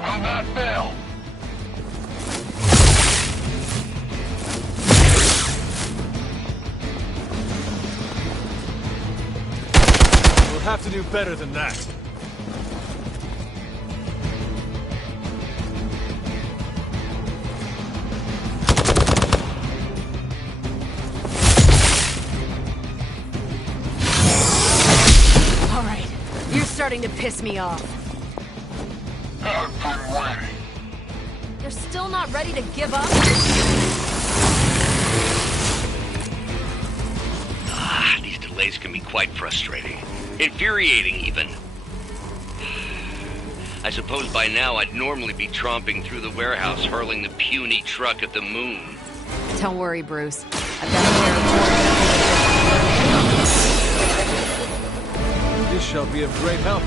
will not fail. We'll have to do better than that. All right, you're starting to piss me off. I've been waiting. You're still not ready to give up? These delays can be quite frustrating. Infuriating, even. I suppose by now I'd normally be tromping through the warehouse, hurling the puny truck at the moon. Don't worry, Bruce. I've got a pair of This shall be of great help.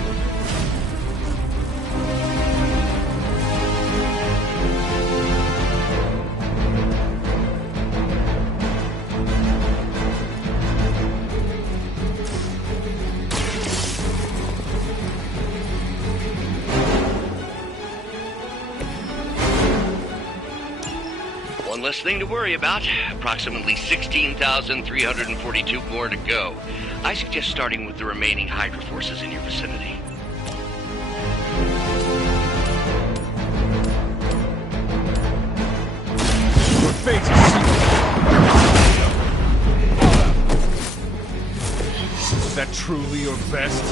One less thing to worry about. Approximately 16,342 more to go. I suggest starting with the remaining Hydra forces in your vicinity. Your fate is sealed. Is that truly your best?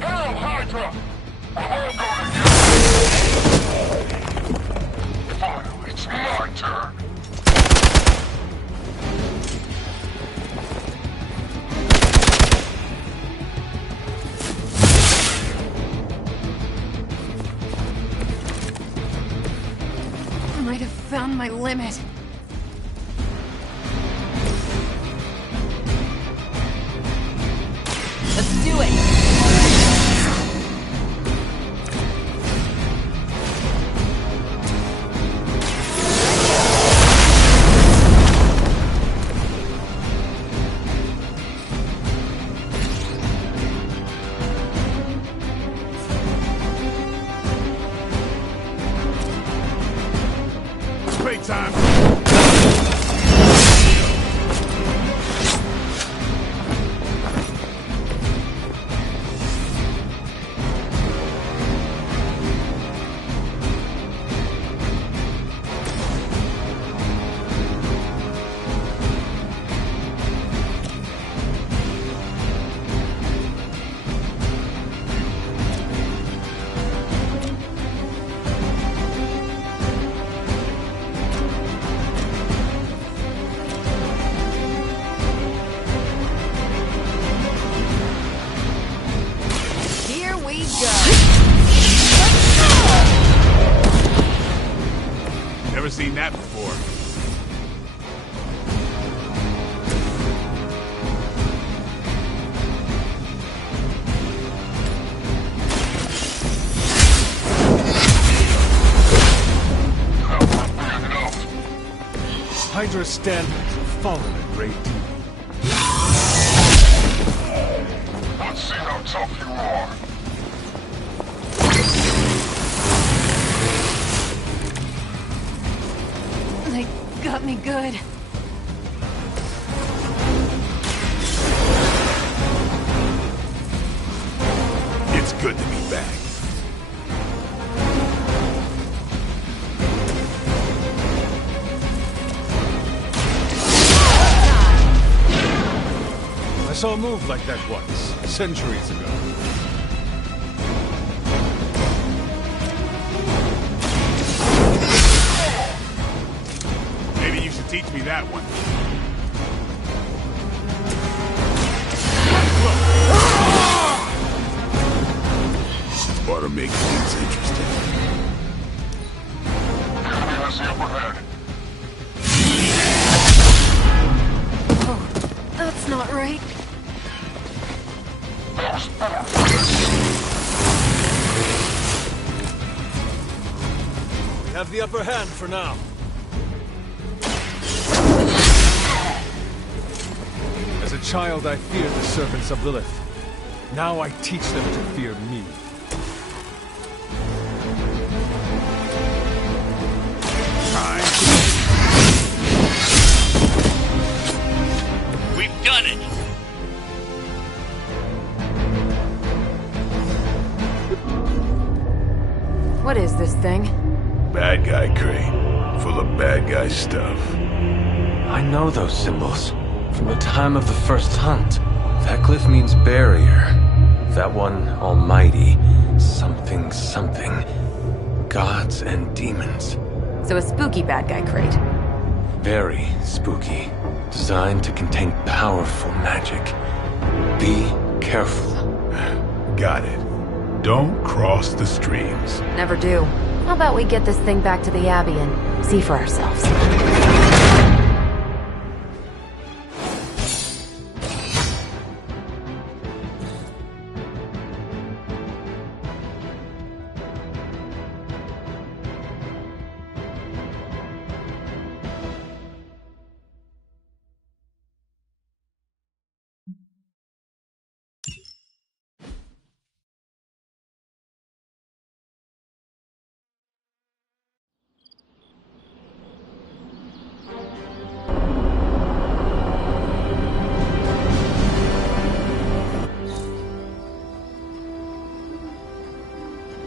Hail Hydra! I'm gonna get finally, it's my turn. I might have found my limit. Let's do it! Spray time! Here we go! Never seen that before. Hydra's standards have fallen a great deal. Let's see how tough you are. They got me good. It's good to be back. I saw a move like that once, centuries ago. Maybe you should teach me that one. Ought to make things interesting. Enemy has the upper hand. Oh, that's not right. There's better for this. have the upper hand for now. As a child, I feared the servants of Lilith. Now I teach them to fear me. We've done it! What is this thing? Bad guy crate. Full of bad guy stuff. I know those symbols. From the time of the first hunt. That glyph means barrier. That one, almighty. Something, something. Gods and demons. So a spooky bad guy crate. Very spooky. Designed to contain powerful magic. Be careful. Got it. Don't cross the streams. Never do. How about we get this thing back to the Abbey and see for ourselves?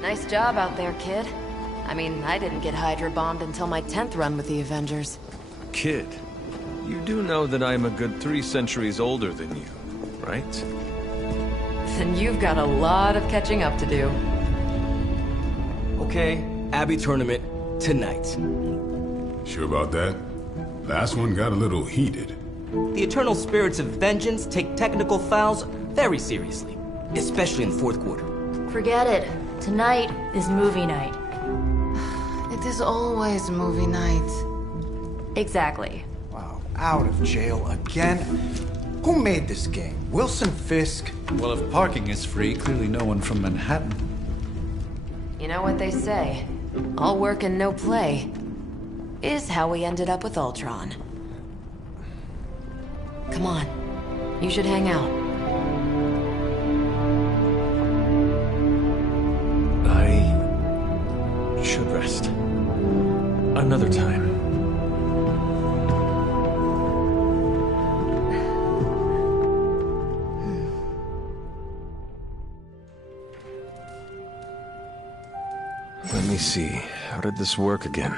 Nice job out there, kid. I mean, I didn't get Hydra bombed until my 10th run with the Avengers. Kid, you do know that I'm a good 3 centuries older than you, right? Then you've got a lot of catching up to do. Okay, Abbey tournament tonight. Sure about that? Last one got a little heated. The Eternal Spirits of Vengeance take technical fouls very seriously, especially in the fourth quarter. Forget it. Tonight is movie night. It is always movie night. Exactly. Wow, out of jail again? Who made this game? Wilson Fisk? Well, if parking is free, clearly no one from Manhattan. You know what they say? All work and no play is how we ended up with Ultron. Come on. You should hang out. I should rest. Another time. Let me see. How did this work again?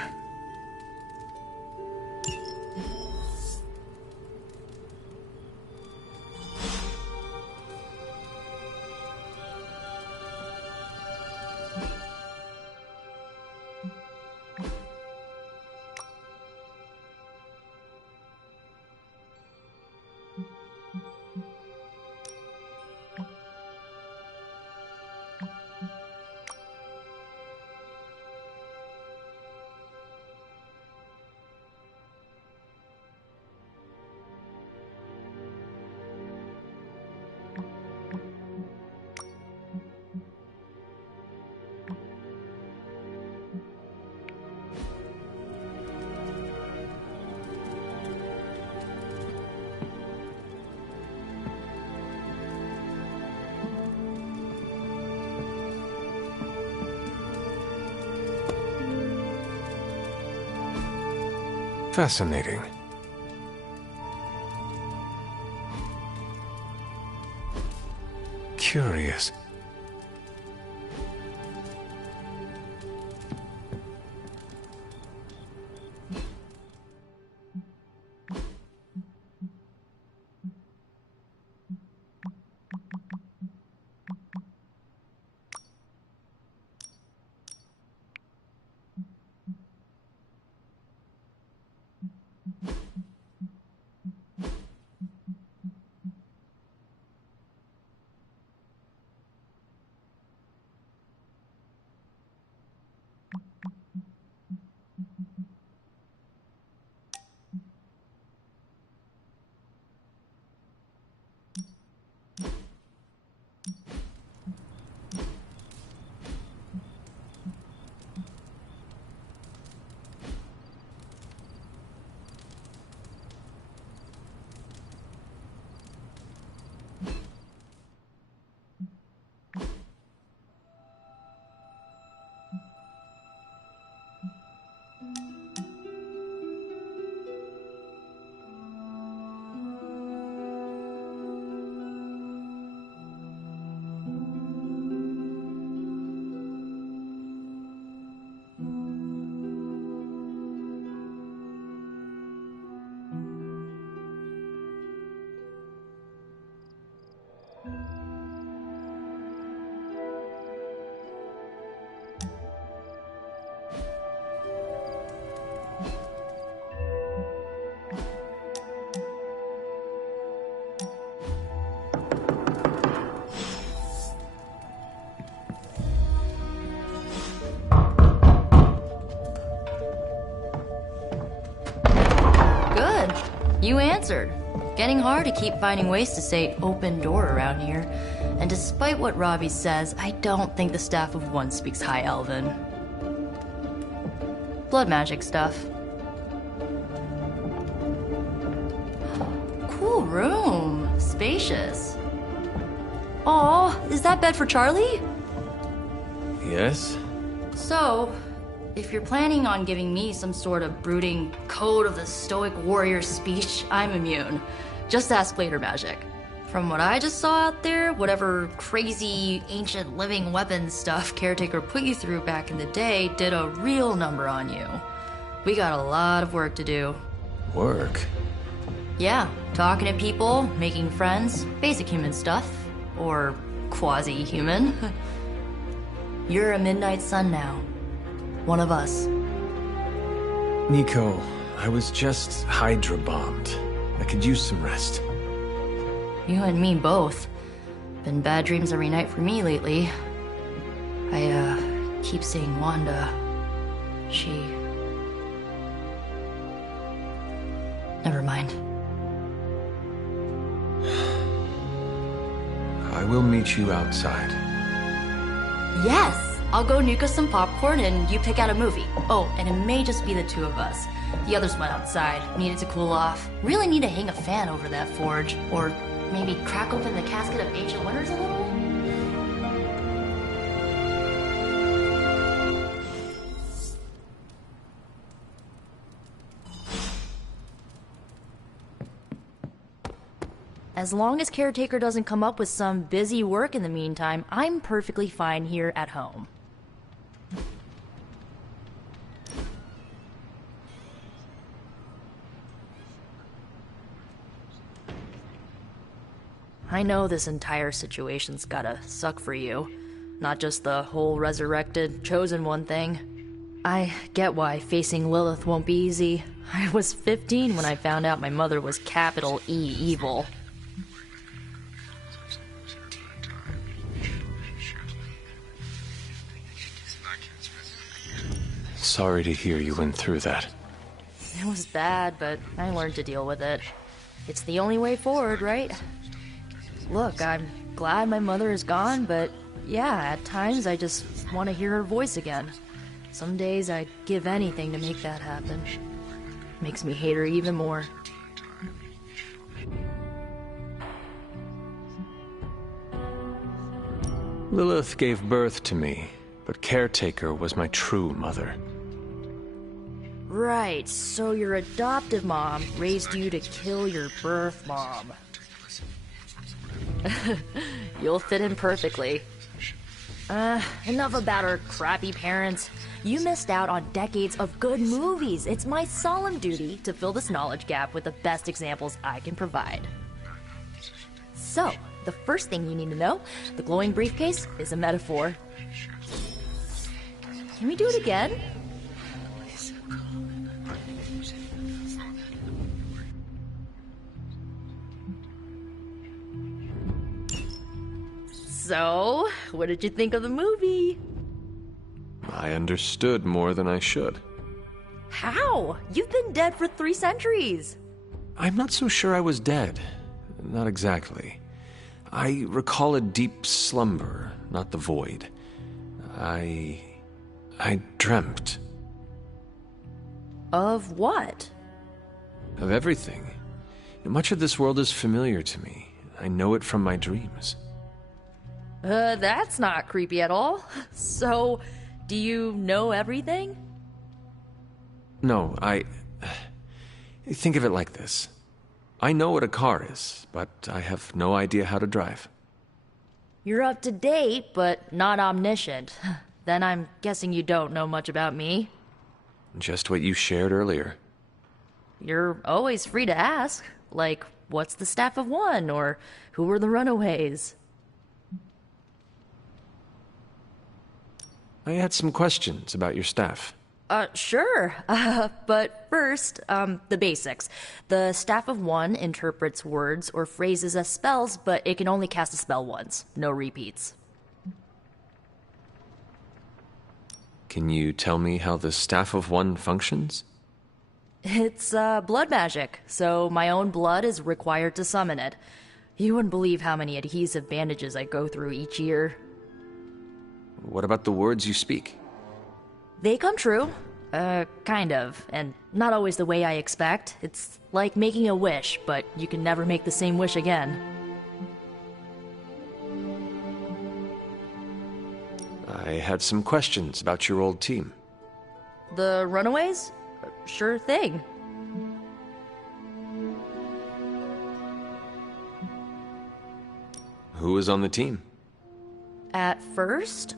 Fascinating. Curious. answered. Getting hard to keep finding ways to say open door around here. And despite what Robbie says, I don't think the Staff of One speaks High Elven. Blood magic stuff. Cool room. Spacious. Aw, is that bed for Charlie? Yes? So, if you're planning on giving me some sort of brooding code of the stoic warrior speech, I'm immune. Just ask later, Magic. From what I just saw out there, whatever crazy ancient living weapons stuff Caretaker put you through back in the day did a real number on you. We got a lot of work to do. Work? Yeah, talking to people, making friends, basic human stuff. Or quasi-human. You're a Midnight Sun now. One of us. Nico, I was just Hydra bombed. I could use some rest. You and me both. Been bad dreams every night for me lately. I, keep seeing Wanda. She... Never mind. I will meet you outside. Yes! I'll go nuke us some popcorn and you pick out a movie. Oh, and it may just be the two of us. The others went outside, needed to cool off. Really need to hang a fan over that forge. Or maybe crack open the casket of Ancient Wonders a little? As long as Caretaker doesn't come up with some busy work in the meantime, I'm perfectly fine here at home. I know this entire situation's gotta suck for you. Not just the whole resurrected, chosen one thing. I get why facing Lilith won't be easy. I was 15 when I found out my mother was capital E evil. Sorry to hear you went through that. It was bad, but I learned to deal with it. It's the only way forward, right? Look, I'm glad my mother is gone, but yeah, at times I just want to hear her voice again. Some days I'd give anything to make that happen. Makes me hate her even more. Lilith gave birth to me, but Caretaker was my true mother. Right, so your adoptive mom raised you to kill your birth mom. You'll fit in perfectly. Enough about her crappy parents. You missed out on decades of good movies. It's my solemn duty to fill this knowledge gap with the best examples I can provide. So, the first thing you need to know, the glowing briefcase is a metaphor. Can we do it again? So, what did you think of the movie? I understood more than I should. How? You've been dead for 3 centuries. I'm not so sure I was dead. Not exactly. I recall a deep slumber, not the void. I dreamt. Of what? Of everything. Much of this world is familiar to me. I know it from my dreams. That's not creepy at all. So, do you know everything? No, think of it like this. I know what a car is, but I have no idea how to drive. You're up to date, but not omniscient. Then I'm guessing you don't know much about me. Just what you shared earlier. You're always free to ask. Like, what's the Staff of One? Or who were the Runaways? I had some questions about your staff. Sure. But first, the basics. The Staff of One interprets words or phrases as spells, but it can only cast a spell once. No repeats. Can you tell me how the Staff of One functions? It's, blood magic, so my own blood is required to summon it. You wouldn't believe how many adhesive bandages I go through each year. What about the words you speak? They come true. Kind of. And not always the way I expect. It's like making a wish, but you can never make the same wish again. I had some questions about your old team. The Runaways? Sure thing. Who was on the team? At first,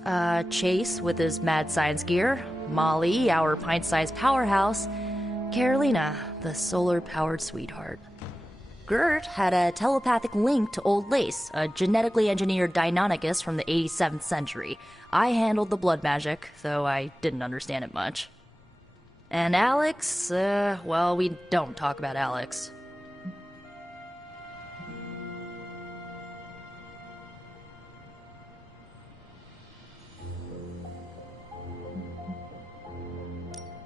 Chase with his mad science gear, Molly, our pint-sized powerhouse, Carolina, the solar-powered sweetheart. Gert had a telepathic link to Old Lace, a genetically engineered Deinonychus from the 87th century. I handled the blood magic, though I didn't understand it much. And Alex, well, we don't talk about Alex.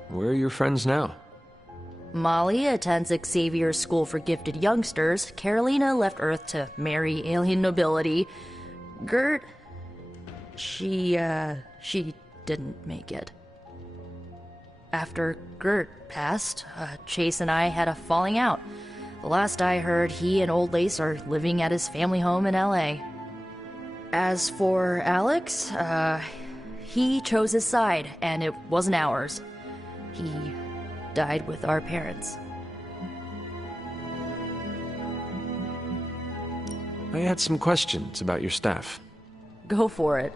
Where are your friends now? Molly attends Xavier's School for Gifted Youngsters. Carolina left Earth to marry alien nobility. Gert... She didn't make it. After Gert passed, Chase and I had a falling out. The last I heard, he and Old Lace are living at his family home in LA. As for Alex, he chose his side, and it wasn't ours. He died with our parents. I had some questions about your staff. Go for it.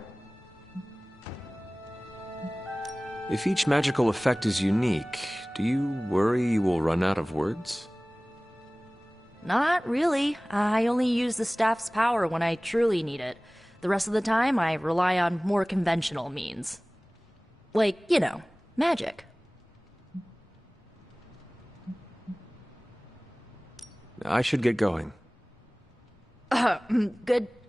If each magical effect is unique, do you worry you will run out of words? Not really. I only use the staff's power when I truly need it. The rest of the time, I rely on more conventional means. Like, you know, magic. I should get going.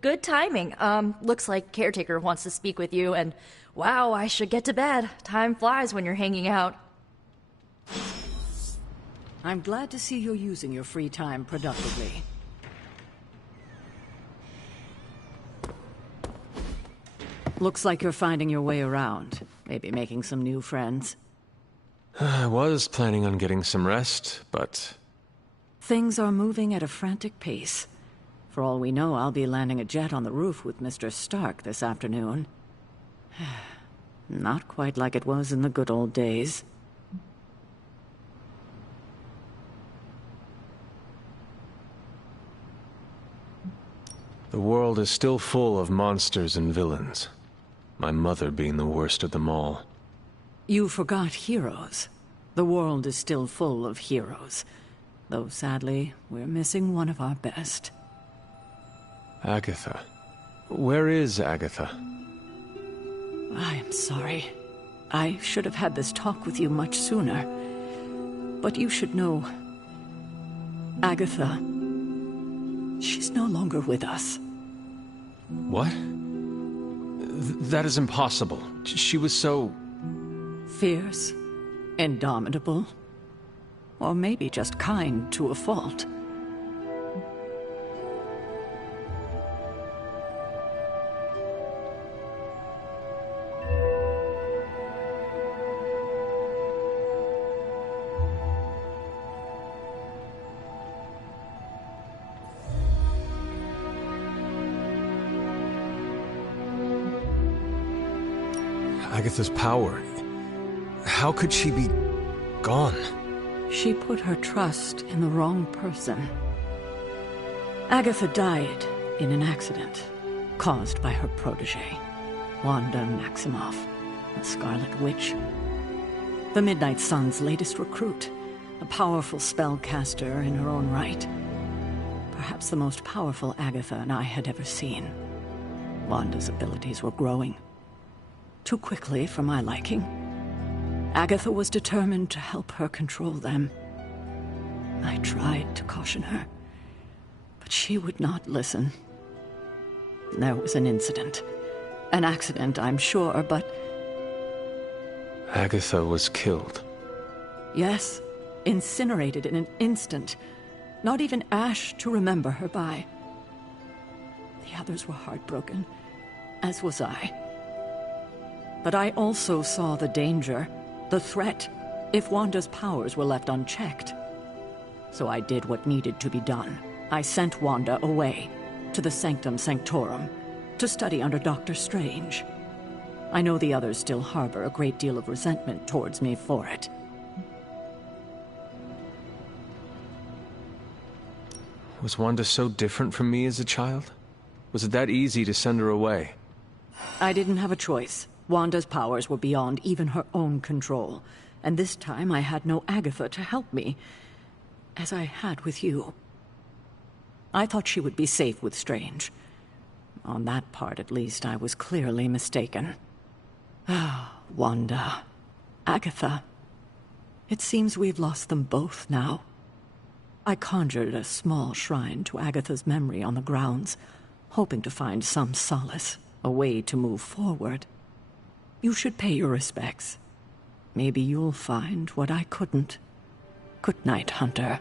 Good timing. Looks like Caretaker wants to speak with you, and wow, I should get to bed. Time flies when you're hanging out. I'm glad to see you're using your free time productively. Looks like you're finding your way around. Maybe making some new friends. I was planning on getting some rest, but... Things are moving at a frantic pace. For all we know, I'll be landing a jet on the roof with Mr. Stark this afternoon. Not quite like it was in the good old days. The world is still full of monsters and villains. My mother being the worst of them all. You forgot heroes. The world is still full of heroes. Though sadly, we're missing one of our best. Agatha. Where is Agatha? I am sorry. I should have had this talk with you much sooner. But you should know... Agatha... she's no longer with us. What? That is impossible. She was so... fierce, indomitable, or maybe just kind to a fault. Agatha's power. How could she be gone? She put her trust in the wrong person. Agatha died in an accident caused by her protege, Wanda Maximoff, the Scarlet Witch. The Midnight Sun's latest recruit, a powerful spellcaster in her own right. Perhaps the most powerful Agatha and I had ever seen. Wanda's abilities were growing. Too quickly for my liking. Agatha was determined to help her control them. I tried to caution her, but she would not listen. There was an incident. An accident, I'm sure, but... Agatha was killed. Yes, incinerated in an instant. Not even ash to remember her by. The others were heartbroken, as was I. But I also saw the danger, the threat, if Wanda's powers were left unchecked. So I did what needed to be done. I sent Wanda away, to the Sanctum Sanctorum, to study under Doctor Strange. I know the others still harbor a great deal of resentment towards me for it. Was Wanda so different from me as a child? Was it that easy to send her away? I didn't have a choice. Wanda's powers were beyond even her own control. And this time I had no Agatha to help me, as I had with you. I thought she would be safe with Strange. On that part, at least, I was clearly mistaken. Ah, Wanda. Agatha. It seems we've lost them both now. I conjured a small shrine to Agatha's memory on the grounds, hoping to find some solace, a way to move forward. You should pay your respects. Maybe you'll find what I couldn't. Good night, Hunter.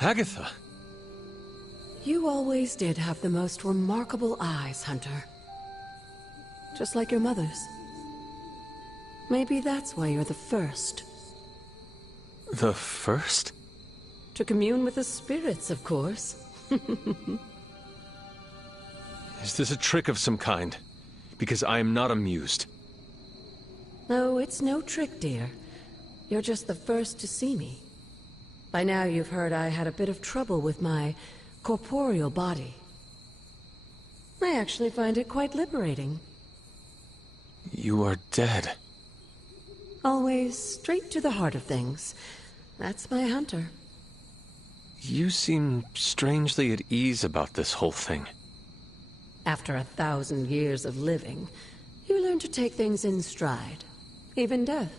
Agatha! You always did have the most remarkable eyes, Hunter. Just like your mother's. Maybe that's why you're the first. The first? To commune with the spirits, of course. Is this a trick of some kind? Because I am not amused. No, it's no trick, dear. You're just the first to see me. By now you've heard I had a bit of trouble with my corporeal body. I actually find it quite liberating. You are dead. Always straight to the heart of things. That's my Hunter. You seem strangely at ease about this whole thing. After 1,000 years of living, you learn to take things in stride. Even death.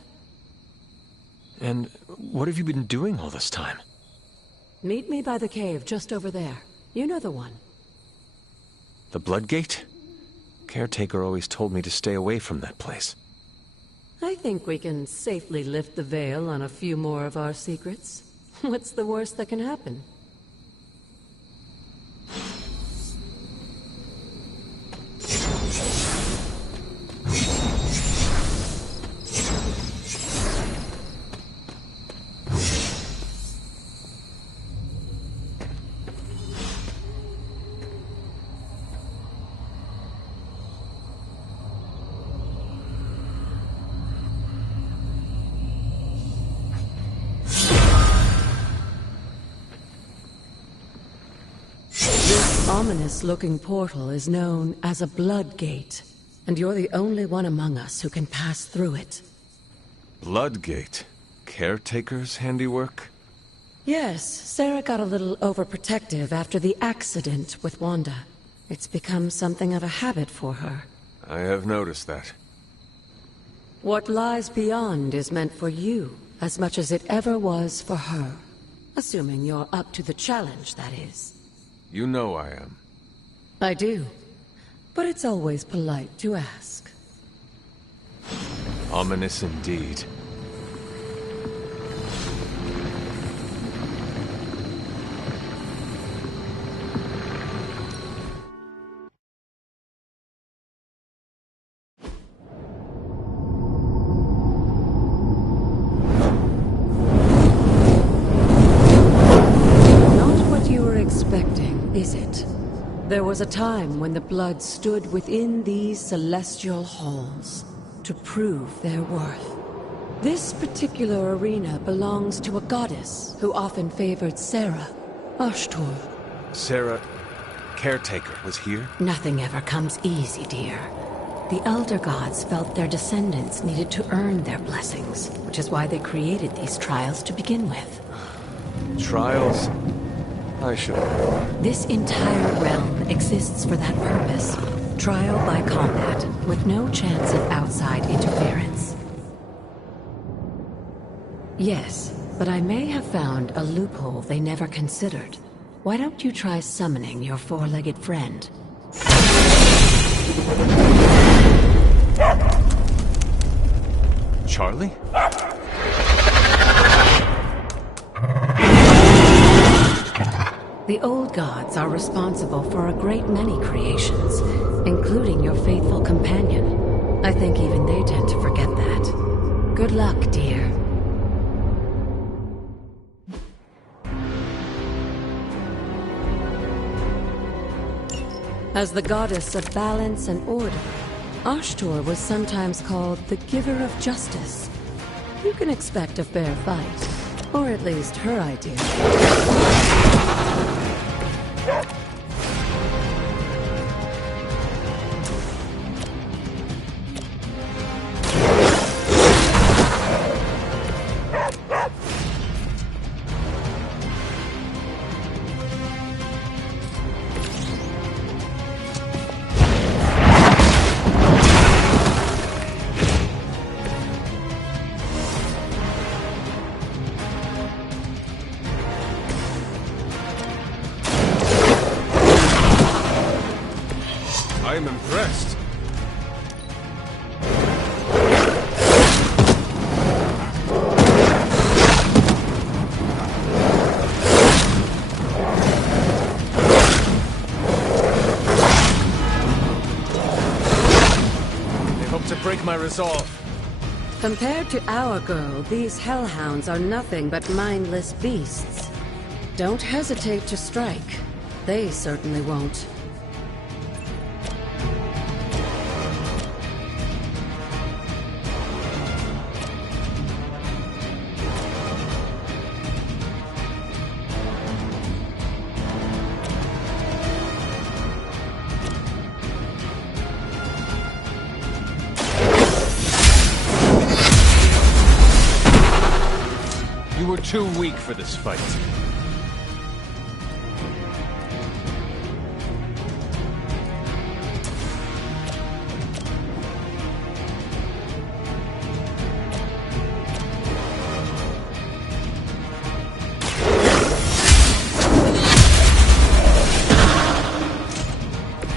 And what have you been doing all this time? Meet me by the cave just over there. You know the one. The Bloodgate? Caretaker always told me to stay away from that place. I think we can safely lift the veil on a few more of our secrets. What's the worst that can happen? Ominous-looking portal is known as a Bloodgate, and you're the only one among us who can pass through it. Bloodgate? Caretaker's handiwork? Yes, Sarah got a little overprotective after the accident with Wanda. It's become something of a habit for her. I have noticed that. What lies beyond is meant for you, as much as it ever was for her. Assuming you're up to the challenge, that is. You know I am. I do. But it's always polite to ask. Ominous indeed. There was a time when the blood stood within these celestial halls to prove their worth. This particular arena belongs to a goddess who often favored Sarah, Ashtur. Sarah, caretaker, was here? Nothing ever comes easy, dear. The Elder Gods felt their descendants needed to earn their blessings, which is why they created these trials to begin with. Trials? I should have. This entire realm exists for that purpose. Trial by combat, with no chance of outside interference. Yes, but I may have found a loophole they never considered. Why don't you try summoning your four-legged friend? Charlie? The old gods are responsible for a great many creations, including your faithful companion. I think even they tend to forget that. Good luck, dear. As the goddess of balance and order, Ashtur was sometimes called the giver of justice. You can expect a fair fight, or at least her idea. I'm impressed. They hope to break my resolve. Compared to our girl, these hellhounds are nothing but mindless beasts. Don't hesitate to strike. They certainly won't. You were too weak for this fight.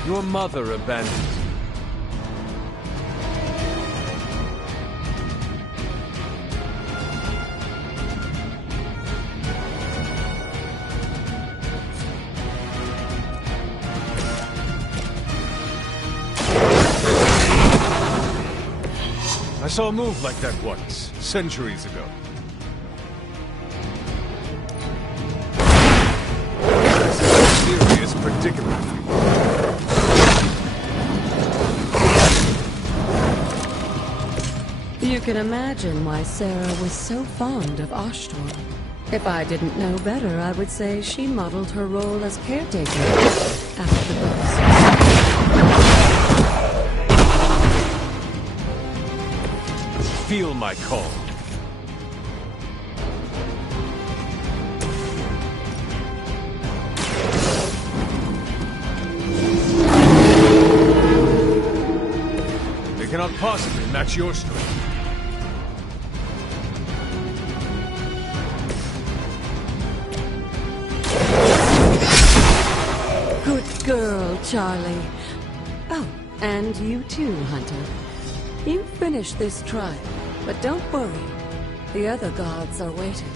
Your mother abandoned you. I saw a move like that once, centuries ago. This is a serious predicament for you. You can imagine why Sarah was so fond of Ashtur. If I didn't know better, I would say she modeled her role as caretaker after the books. Feel my call. They cannot possibly match your strength. Good girl, Charlie. Oh, and you too, Hunter. You finished this trial, but don't worry. The other gods are waiting.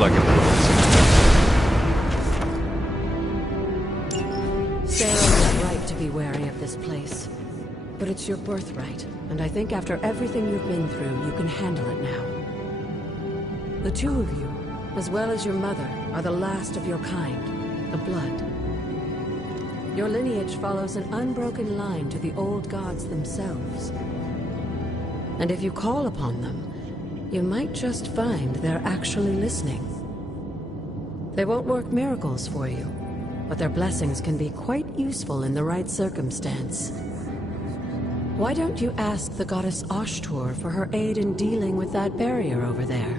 like a Sarah was right to be wary of this place. But it's your birthright, and I think after everything you've been through, you can handle it now. The two of you, as well as your mother, are the last of your kind, the Blood. Your lineage follows an unbroken line to the old gods themselves. And if you call upon them, you might just find they're actually listening. They won't work miracles for you, but their blessings can be quite useful in the right circumstance. Why don't you ask the goddess Ashtur for her aid in dealing with that barrier over there?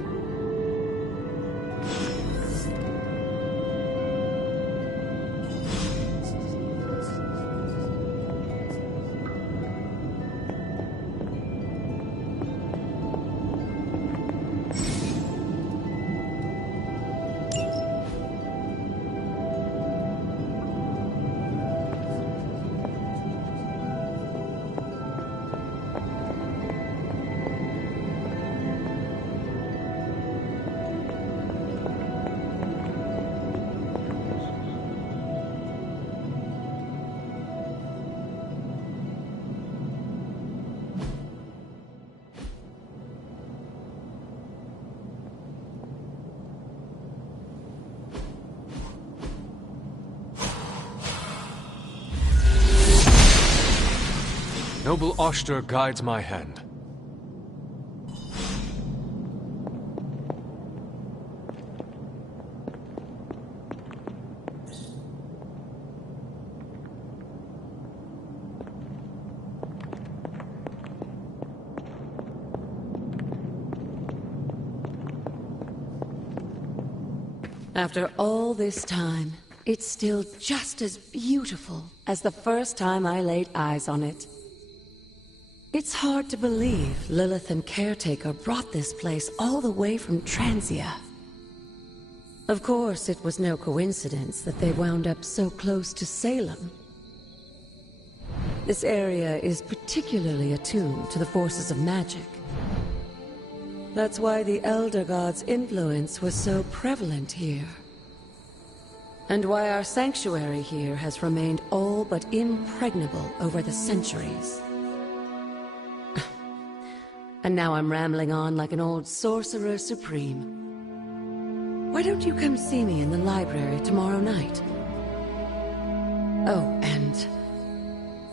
Noble Ashtur guides my hand. After all this time, it's still just as beautiful as the first time I laid eyes on it. It's hard to believe Lilith and Caretaker brought this place all the way from Transia. Of course, it was no coincidence that they wound up so close to Salem. This area is particularly attuned to the forces of magic. That's why the Elder God's influence was so prevalent here. And why our sanctuary here has remained all but impregnable over the centuries. And now I'm rambling on like an old sorcerer supreme. Why don't you come see me in the library tomorrow night? Oh, and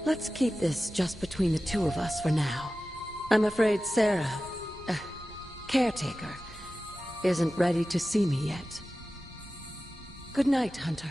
let's keep this just between the two of us for now. I'm afraid Sarah, Caretaker, isn't ready to see me yet. Good night, Hunter.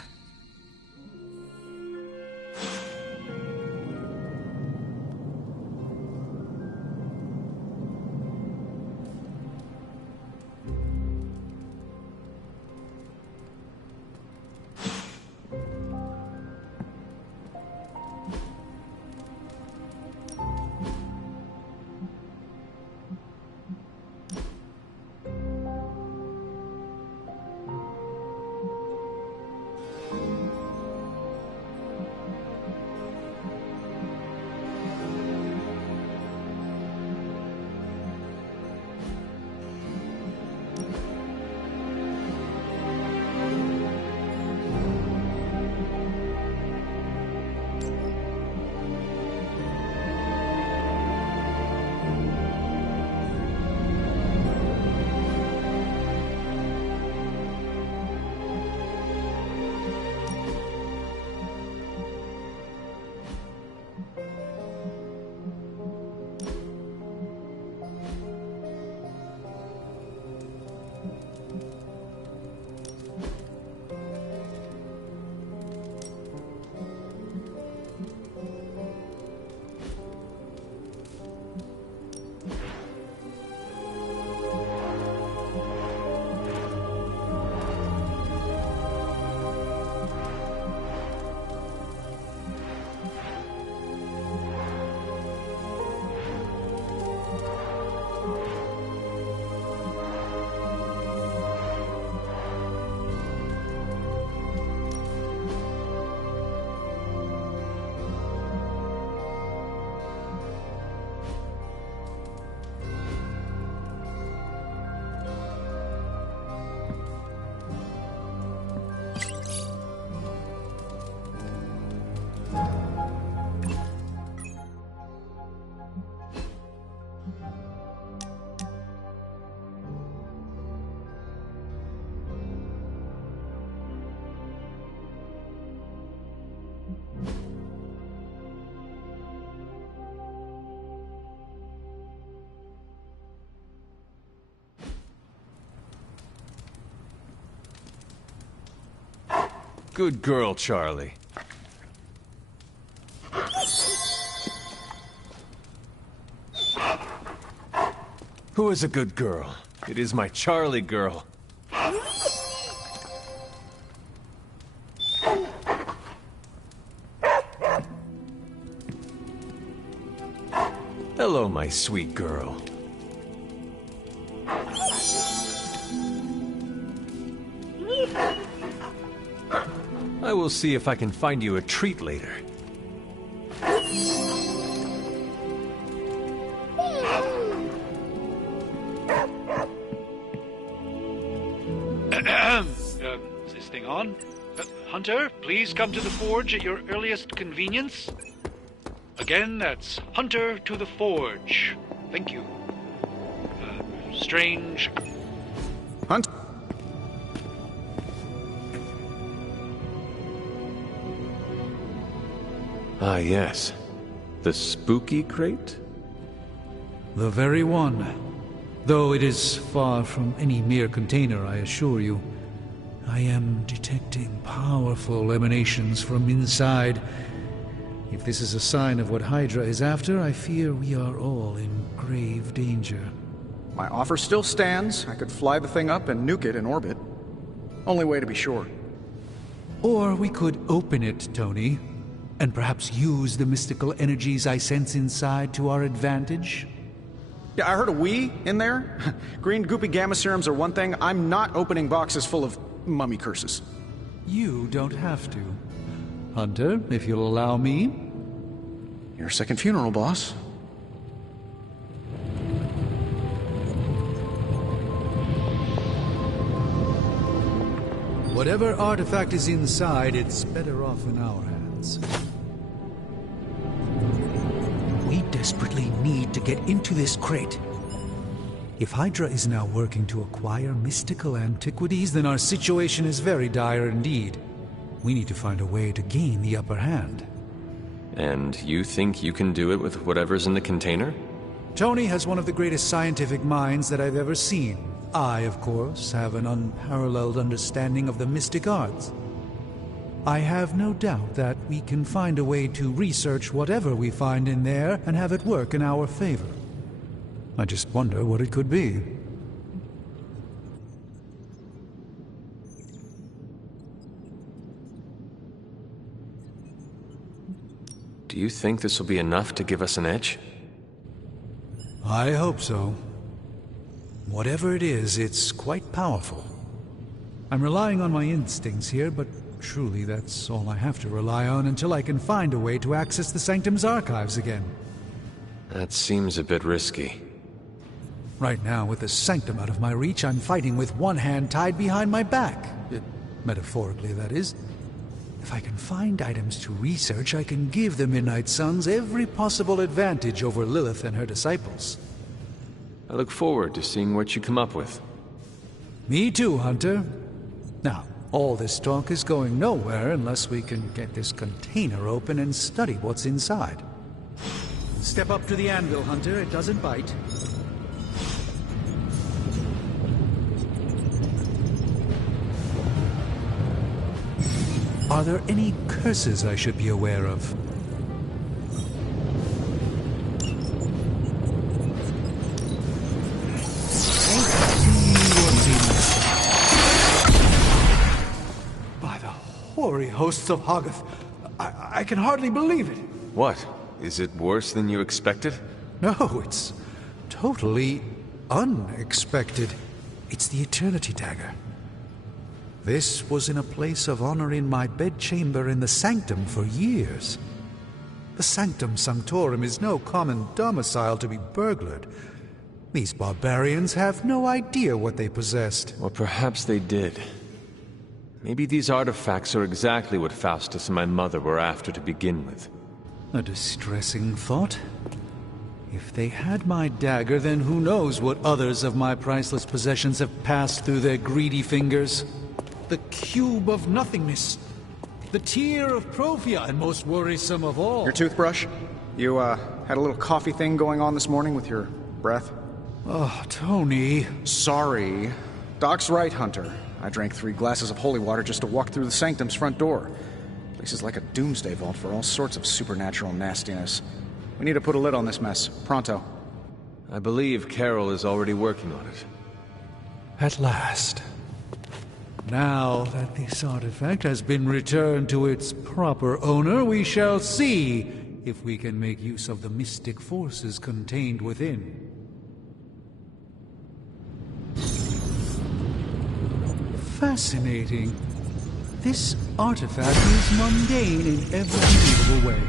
Good girl, Charlie. Who is a good girl? It is my Charlie girl. Hello, my sweet girl. I will see if I can find you a treat later. Is this thing on? Hunter, please come to the forge at your earliest convenience. Again, that's Hunter to the forge. Thank you. Strange. Hunt. Ah, yes. The spooky crate? The very one. Though it is far from any mere container, I assure you. I am detecting powerful emanations from inside. If this is a sign of what Hydra is after, I fear we are all in grave danger. My offer still stands. I could fly the thing up and nuke it in orbit. Only way to be sure. Or we could open it, Tony, and perhaps use the mystical energies I sense inside to our advantage. Yeah, I heard a we in there. Green goopy gamma serums are one thing. I'm not opening boxes full of mummy curses. You don't have to. Hunter, if you'll allow me. Your second funeral, boss. Whatever artifact is inside, it's better off in our hands. We desperately need to get into this crate. If Hydra is now working to acquire mystical antiquities, then our situation is very dire indeed. We need to find a way to gain the upper hand. And you think you can do it with whatever's in the container? Tony has one of the greatest scientific minds that I've ever seen. I, of course, have an unparalleled understanding of the mystic arts. I have no doubt that we can find a way to research whatever we find in there and have it work in our favor. I just wonder what it could be. Do you think this will be enough to give us an edge? I hope so. Whatever it is, it's quite powerful. I'm relying on my instincts here, but truly that's all I have to rely on until I can find a way to access the Sanctum's archives again. That seems a bit risky. Right now, with the Sanctum out of my reach, I'm fighting with one hand tied behind my back. Metaphorically, that is. If I can find items to research, I can give the Midnight Suns every possible advantage over Lilith and her disciples. I look forward to seeing what you come up with. Me too, Hunter. Now, all this talk is going nowhere unless we can get this container open and study what's inside. Step up to the anvil, Hunter. It doesn't bite. Are there any curses I should be aware of? By the hoary hosts of Hoggoth, I can hardly believe it. What? Is it worse than you expected? No, it's totally unexpected. It's the Eternity Dagger. This was in a place of honor in my bedchamber in the Sanctum for years. The Sanctum Sanctorum is no common domicile to be burglared. These barbarians have no idea what they possessed. Or perhaps they did. Maybe these artifacts are exactly what Faustus and my mother were after to begin with. A distressing thought. If they had my dagger, then who knows what others of my priceless possessions have passed through their greedy fingers. The Cube of Nothingness. The Tear of Profia, and most worrisome of all. Your toothbrush? You, had a little coffee thing going on this morning with your breath? Oh, Tony. Sorry. Doc's right, Hunter. I drank 3 glasses of holy water just to walk through the sanctum's front door. Place is like a doomsday vault for all sorts of supernatural nastiness. We need to put a lid on this mess. Pronto. I believe Carol is already working on it. At last. Now that this artifact has been returned to its proper owner, we shall see if we can make use of the mystic forces contained within. Fascinating. This artifact is mundane in every believable way.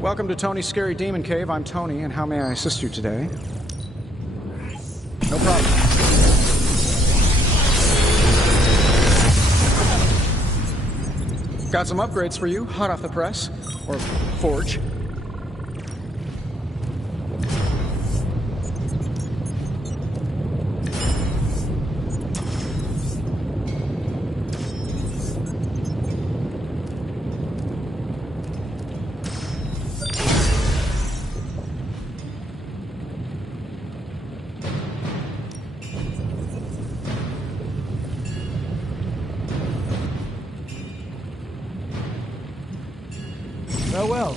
Welcome to Tony's Scary Demon Cave. I'm Tony, and how may I assist you today? No problem. Got some upgrades for you, hot off the press. Or forge. Farewell.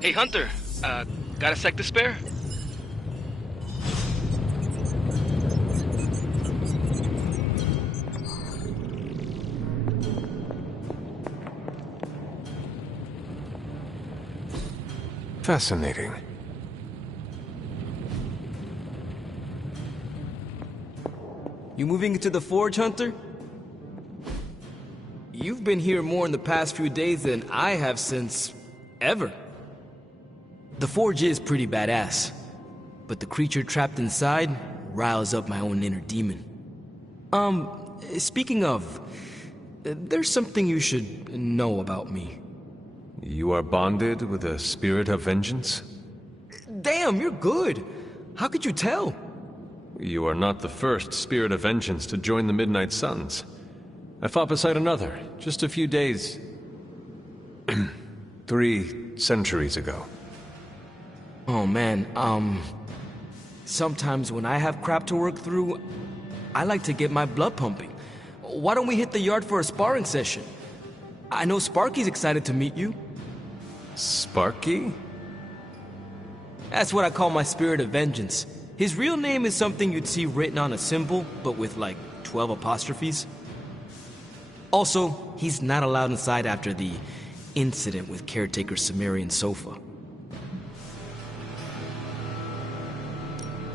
Hey, Hunter, got a sec to spare? Fascinating. You moving into the forge, Hunter? You've been here more in the past few days than I have since... ever. The forge is pretty badass, but the creature trapped inside riles up my own inner demon. Speaking of, there's something you should know about me. You are bonded with a spirit of vengeance? Damn, you're good! How could you tell? You are not the first spirit of vengeance to join the Midnight Suns. I fought beside another, just a few days... 3 centuries ago. Oh man, sometimes when I have crap to work through, I like to get my blood pumping. Why don't we hit the yard for a sparring session? I know Sparky's excited to meet you. Sparky? That's what I call my spirit of vengeance. His real name is something you'd see written on a symbol, but with like 12 apostrophes. Also, he's not allowed inside after the incident with caretaker Sumerian Sofa.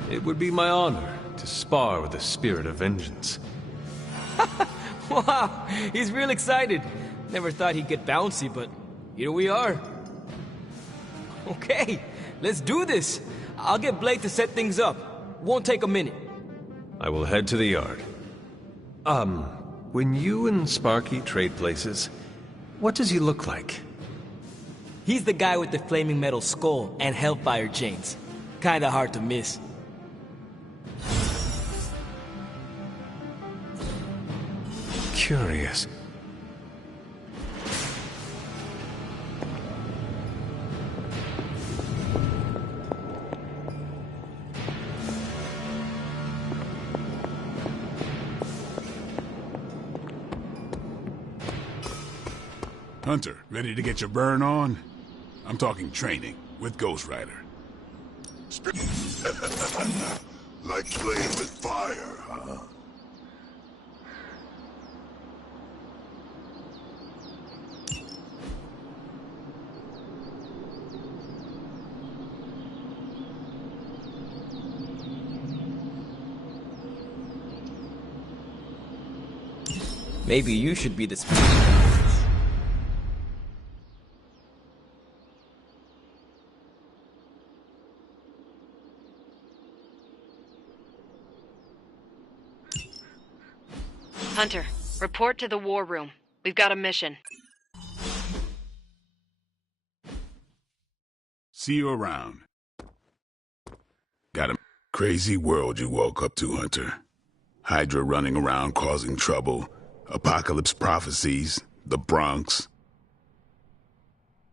It would be my honor to spar with the spirit of vengeance. Wow, he's real excited. Never thought he'd get bouncy, but here we are. Okay, let's do this. I'll get Blake to set things up. Won't take a minute. I will head to the yard. When you and Sparky trade places, what does he look like? He's the guy with the flaming metal skull and hellfire chains. Kinda hard to miss. Curious. Hunter, ready to get your burn on? I'm talking training with Ghost Rider. Like playing with fire, huh? Maybe you should be the speed. Hunter, report to the war room. We've got a mission. See you around. Got a crazy world you woke up to, Hunter. Hydra running around causing trouble, apocalypse prophecies, the Bronx.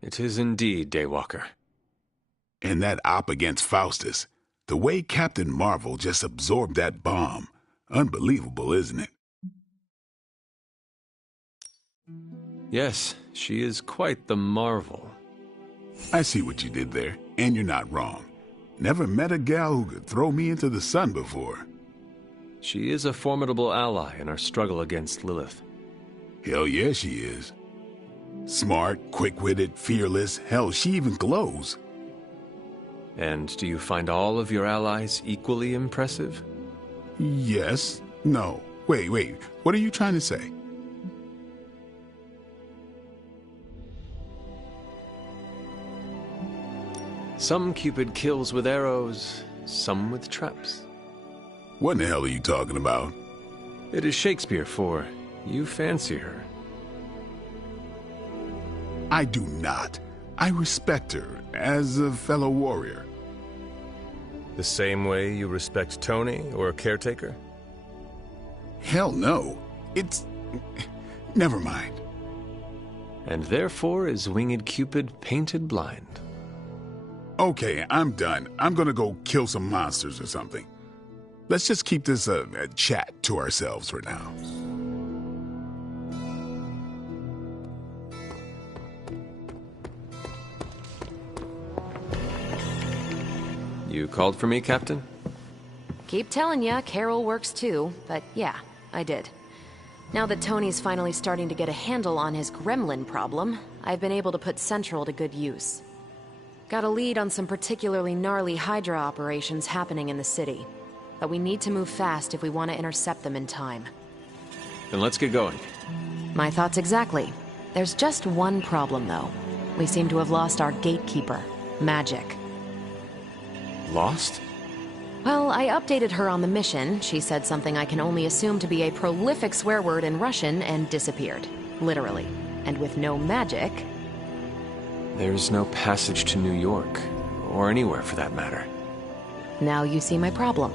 It is indeed, Daywalker. And that op against Faustus. The way Captain Marvel just absorbed that bomb. Unbelievable, isn't it? Yes, she is quite the marvel. I see what you did there, and you're not wrong. Never met a gal who could throw me into the sun before. She is a formidable ally in our struggle against Lilith. Hell yeah, she is. Smart, quick-witted, fearless. Hell, she even glows. And do you find all of your allies equally impressive? Yes. No. Wait. What are you trying to say? Some Cupid kills with arrows, some with traps. What in the hell are you talking about? It is Shakespeare for you fancy her. I do not. I respect her as a fellow warrior. The same way you respect Tony or a caretaker? Hell no. It's... Never mind. And therefore is Winged Cupid painted blind. Okay, I'm done. I'm gonna go kill some monsters or something. Let's just keep this a chat to ourselves for now. You called for me, Captain? Keep telling ya, Carol works too, but yeah, I did. Now that Tony's finally starting to get a handle on his gremlin problem, I've been able to put Central to good use. Got a lead on some particularly gnarly Hydra operations happening in the city. But we need to move fast if we want to intercept them in time. Then let's get going. My thoughts exactly. There's just one problem, though. We seem to have lost our gatekeeper, Magic. Lost? Well, I updated her on the mission. She said something I can only assume to be a prolific swear word in Russian and disappeared. Literally. And with no magic... There's no passage to New York, or anywhere for that matter. Now you see my problem.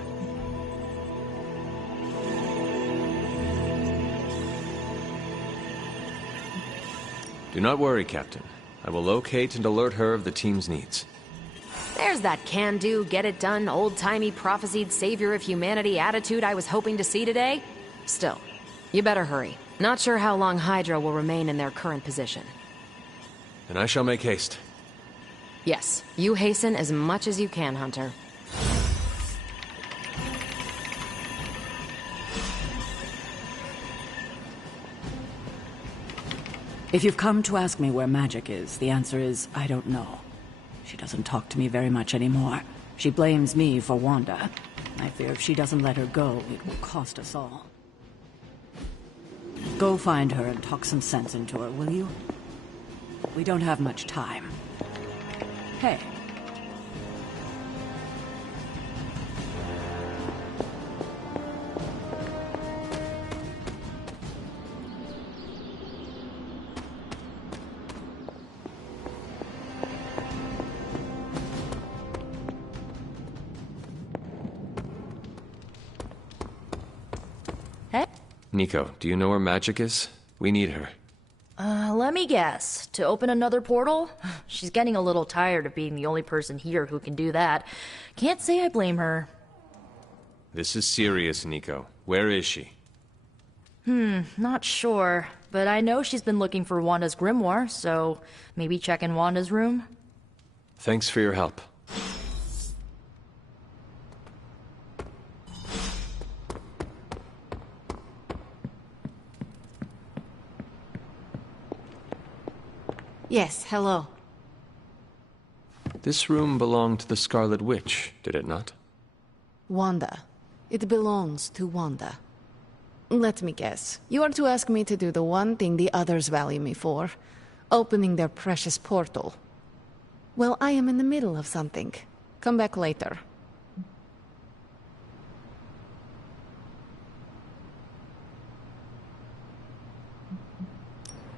Do not worry, Captain. I will locate and alert her of the team's needs. There's that can-do, get-it-done, old-timey prophesied savior of humanity attitude I was hoping to see today. Still, you better hurry. Not sure how long Hydra will remain in their current position. Then I shall make haste. Yes, you hasten as much as you can, Hunter. If you've come to ask me where Magic is, the answer is, I don't know. She doesn't talk to me very much anymore. She blames me for Wanda. I fear if she doesn't let her go, it will cost us all. Go find her and talk some sense into her, will you? We don't have much time. Hey. Hey? Nico, do you know where Magic is? We need her. Let me guess. To open another portal? She's getting a little tired of being the only person here who can do that. Can't say I blame her. This is serious, Nico. Where is she? Not sure. But I know she's been looking for Wanda's grimoire, so maybe check in Wanda's room? Thanks for your help. Yes, hello. This room belonged to the Scarlet Witch, did it not? Wanda. It belongs to Wanda. Let me guess. You are to ask me to do the one thing the others value me for. Opening their precious portal. Well, I am in the middle of something. Come back later.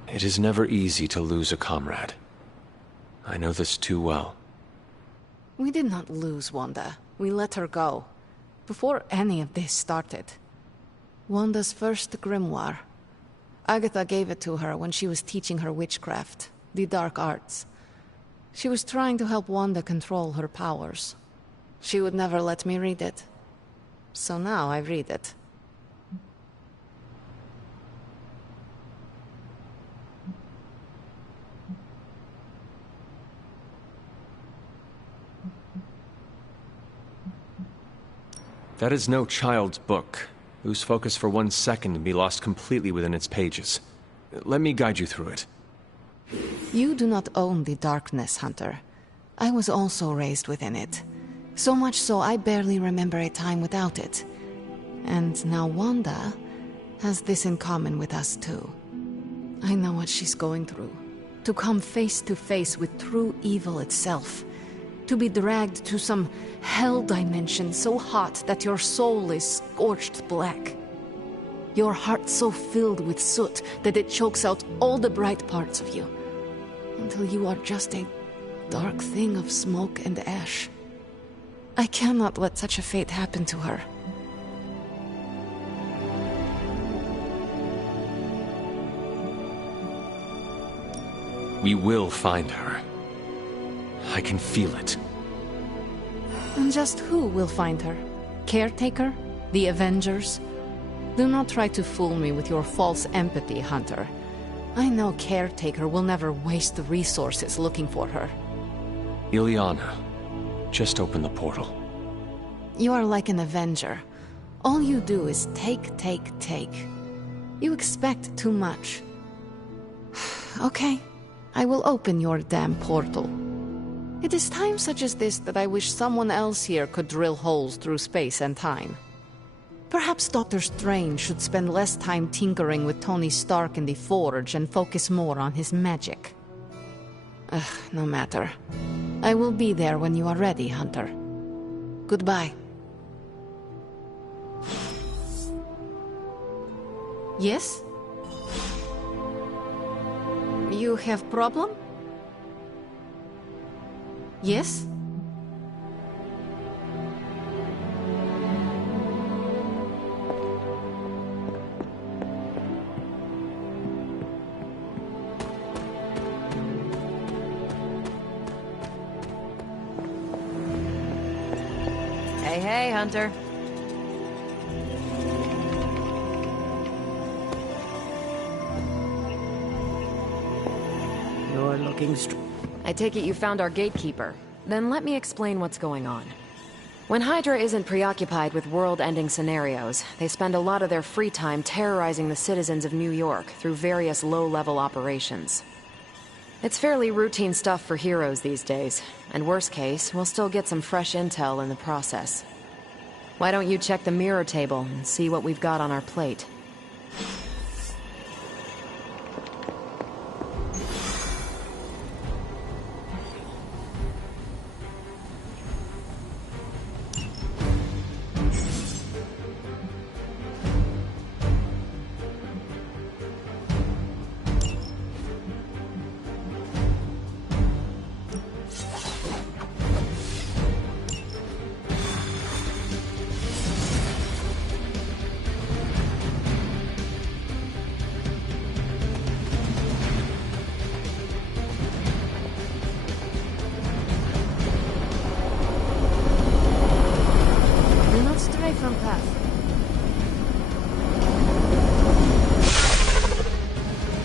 It is never easy to lose a comrade. I know this too well. We did not lose Wanda. We let her go. Before any of this started. Wanda's first grimoire. Agatha gave it to her when she was teaching her witchcraft, the dark arts. She was trying to help Wanda control her powers. She would never let me read it. So now I read it. That is no child's book. Lose focus for 1 second and be lost completely within its pages. Let me guide you through it. You do not own the darkness, Hunter. I was also raised within it. So much so I barely remember a time without it. And now Wanda has this in common with us too. I know what she's going through. To come face to face with true evil itself. To be dragged to some hell dimension so hot that your soul is scorched black. Your heart so filled with soot that it chokes out all the bright parts of you. Until you are just a dark thing of smoke and ash. I cannot let such a fate happen to her. We will find her. I can feel it. And just who will find her? Caretaker? The Avengers? Do not try to fool me with your false empathy, Hunter. I know Caretaker will never waste the resources looking for her. Illyana, just open the portal. You are like an Avenger. All you do is take. You expect too much. Okay, I will open your damn portal. It is times such as this that I wish someone else here could drill holes through space and time. Perhaps Doctor Strange should spend less time tinkering with Tony Stark in the Forge and focus more on his magic. No matter. I will be there when you are ready, Hunter. Goodbye. Yes? You have problem? Yes? Hey, Hunter. You're looking I take it you found our gatekeeper. Then let me explain what's going on. When Hydra isn't preoccupied with world-ending scenarios, they spend a lot of their free time terrorizing the citizens of New York through various low-level operations. It's fairly routine stuff for heroes these days, and worst case, we'll still get some fresh intel in the process. Why don't you check the mirror table and see what we've got on our plate?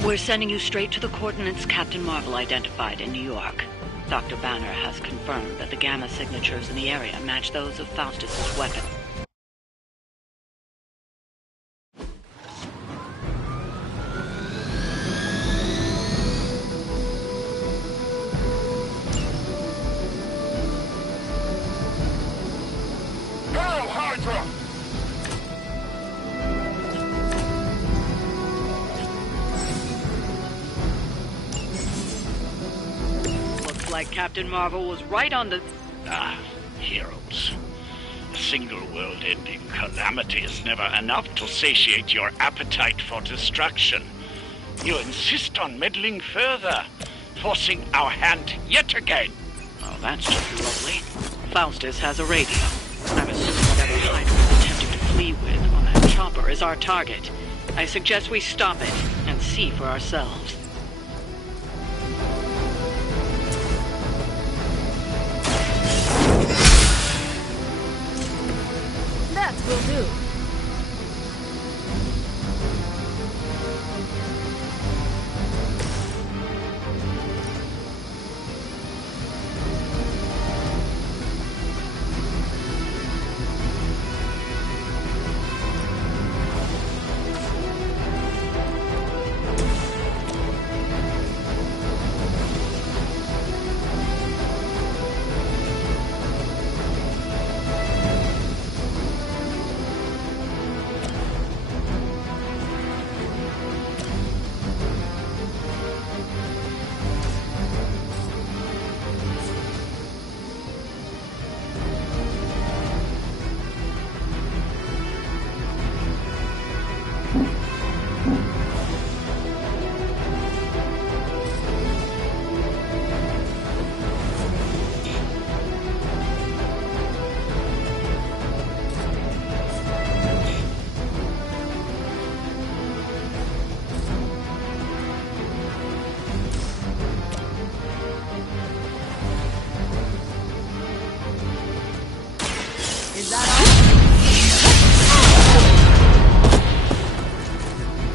We're sending you straight to the coordinates Captain Marvel identified in New York. Dr. Banner has confirmed that the gamma signatures in the area match those of Faustus's weapon. like Captain Marvel was right on the... Ah, heroes. A single world-ending calamity is never enough to satiate your appetite for destruction. You insist on meddling further, forcing our hand yet again. Oh, that's just lovely. Faustus has a radio. I'm assuming whatever Hydra is attempting to flee with on that chopper is our target. I suggest we stop it and see for ourselves. That will do.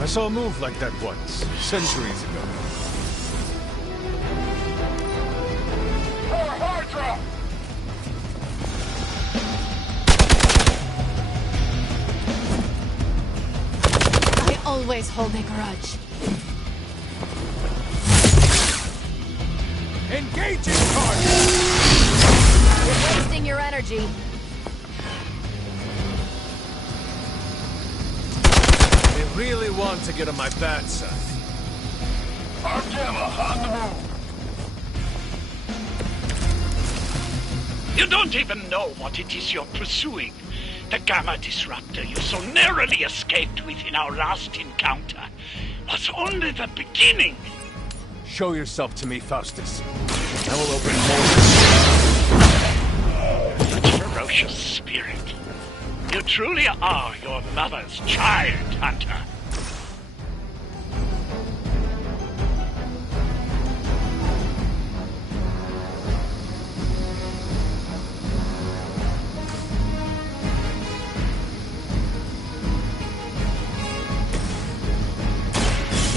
I saw a move like that once, centuries ago. Hydra! I always hold a grudge. Engaging target! You're wasting your energy. They really want to get on my bad side. Our Gamma on the move! You don't even know what it is you're pursuing. The Gamma Disruptor you so narrowly escaped with in our last encounter was only the beginning. Show yourself to me, Faustus. I will open more. Such ferocious spirit. You truly are your mother's child, Hunter.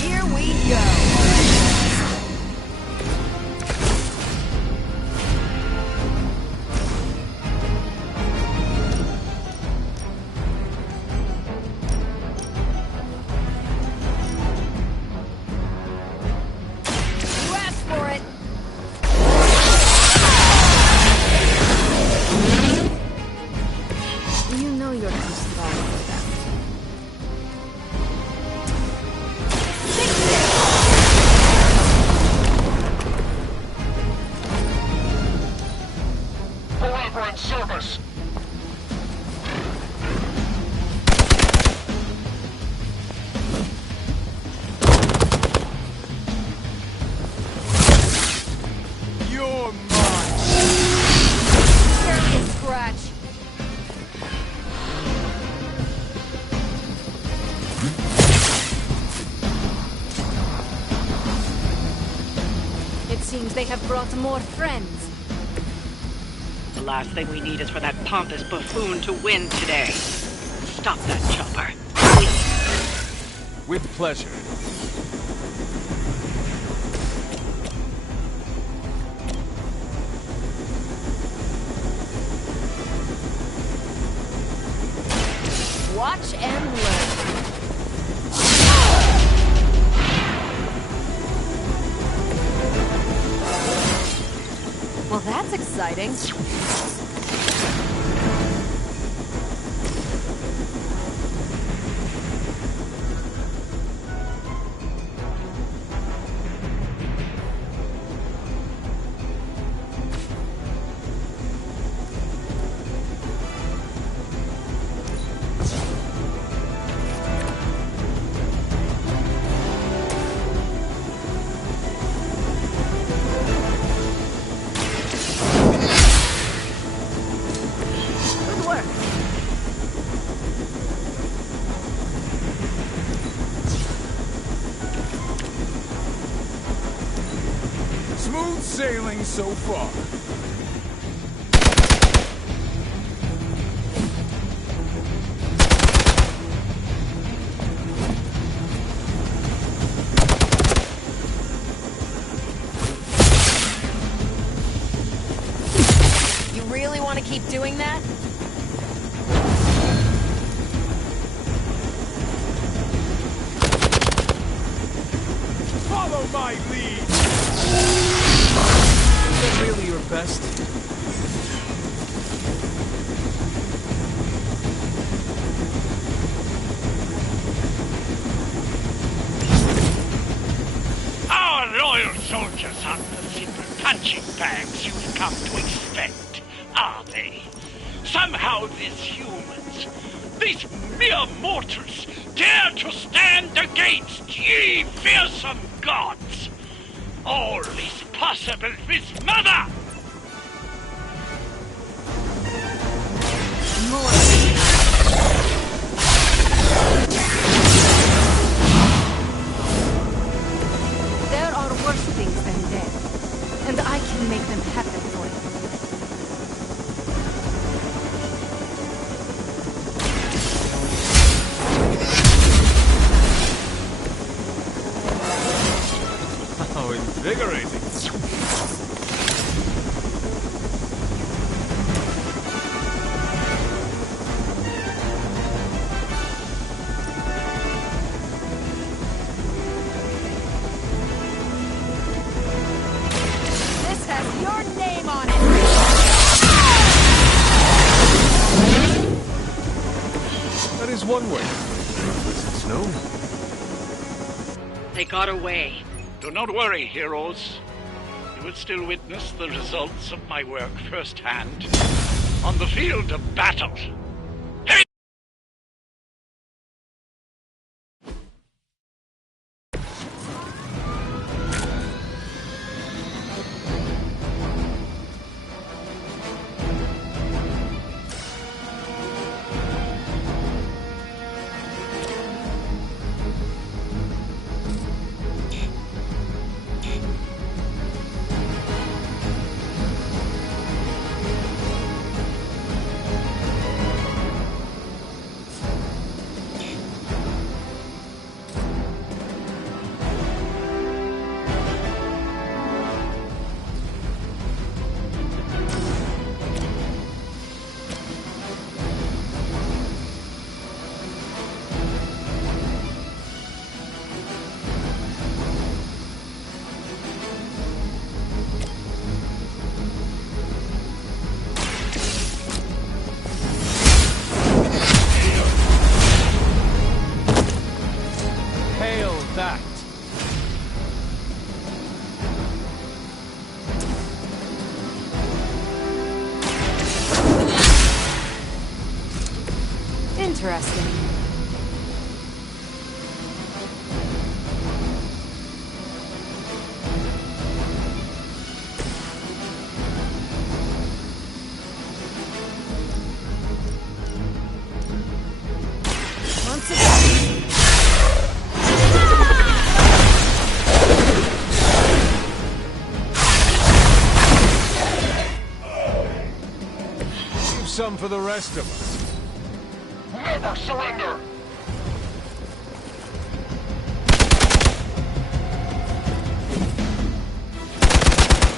Here we go. Forever in service! You're mine! Barely a scratch. It seems they have brought more friends. The last thing we need is for that pompous buffoon to win today. Stop that chopper. Please. With pleasure. Watch and learn. Well, that's exciting. sailing so far. You really want to keep doing that? Follow my lead! Is that really your best? Our loyal soldiers aren't the simple punching bags you've come to expect, are they? Somehow these humans, these mere mortals, dare to stand against ye fearsome gods! All is possible with Mother! There are worse things than death, and I can make them happen for you. How invigorating. This has your name on it! That is one way. It's known. They got away. Do not worry, heroes. You will still witness the results of my work firsthand on the field of battle. Hail that! Interesting. Once again. Leave some for the rest of us. Never surrender!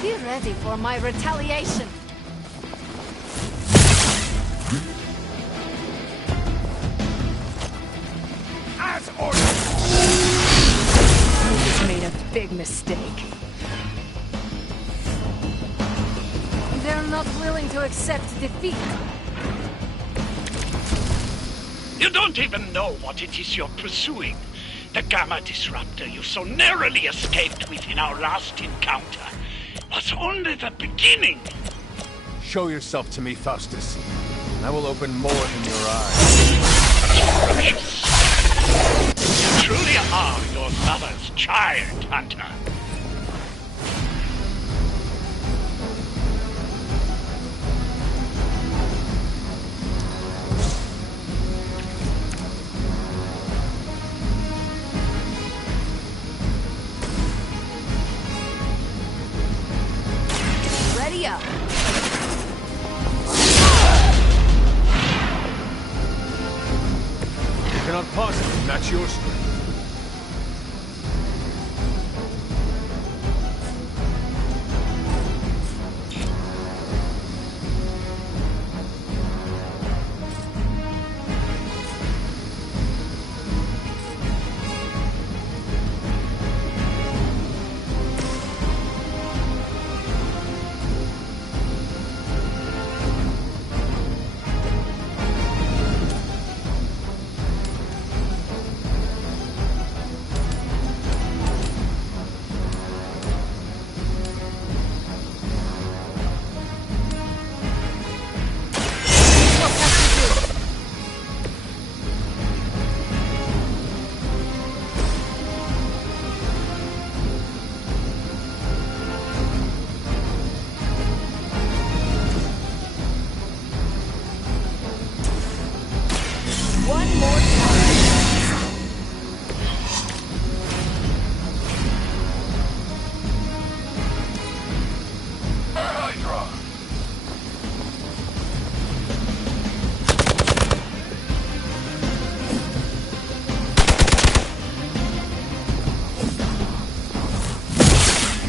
Be ready for my retaliation! As ordered! You just made a big mistake. They're not willing to accept defeat. You don't even know what it is you're pursuing. The Gamma Disruptor you so narrowly escaped with in our last encounter was only the beginning. Show yourself to me, Faustus, and I will open more than your eyes. Precious. You truly are your mother's child, Hunter. match your strength.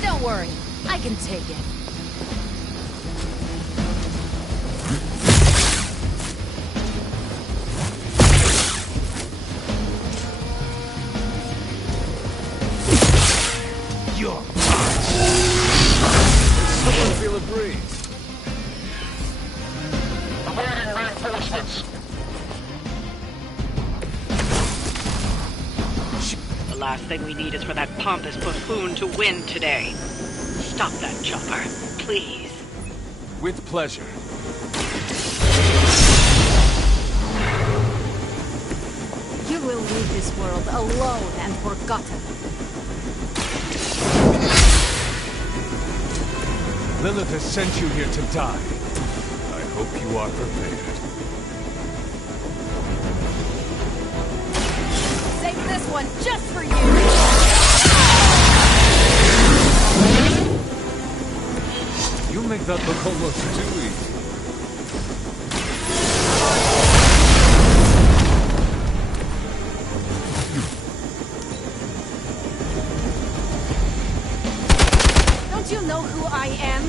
Don't worry, I can take it. You're Someone feel a breeze. Awaiting reinforcements. The last thing we need is for that pompous buffoon to win today. Stop that chopper, please. With pleasure. You will leave this world alone and forgotten. Lilith has sent you here to die. I hope you are prepared. Save this one just for you! You make that look almost too easy. Don't you know who I am?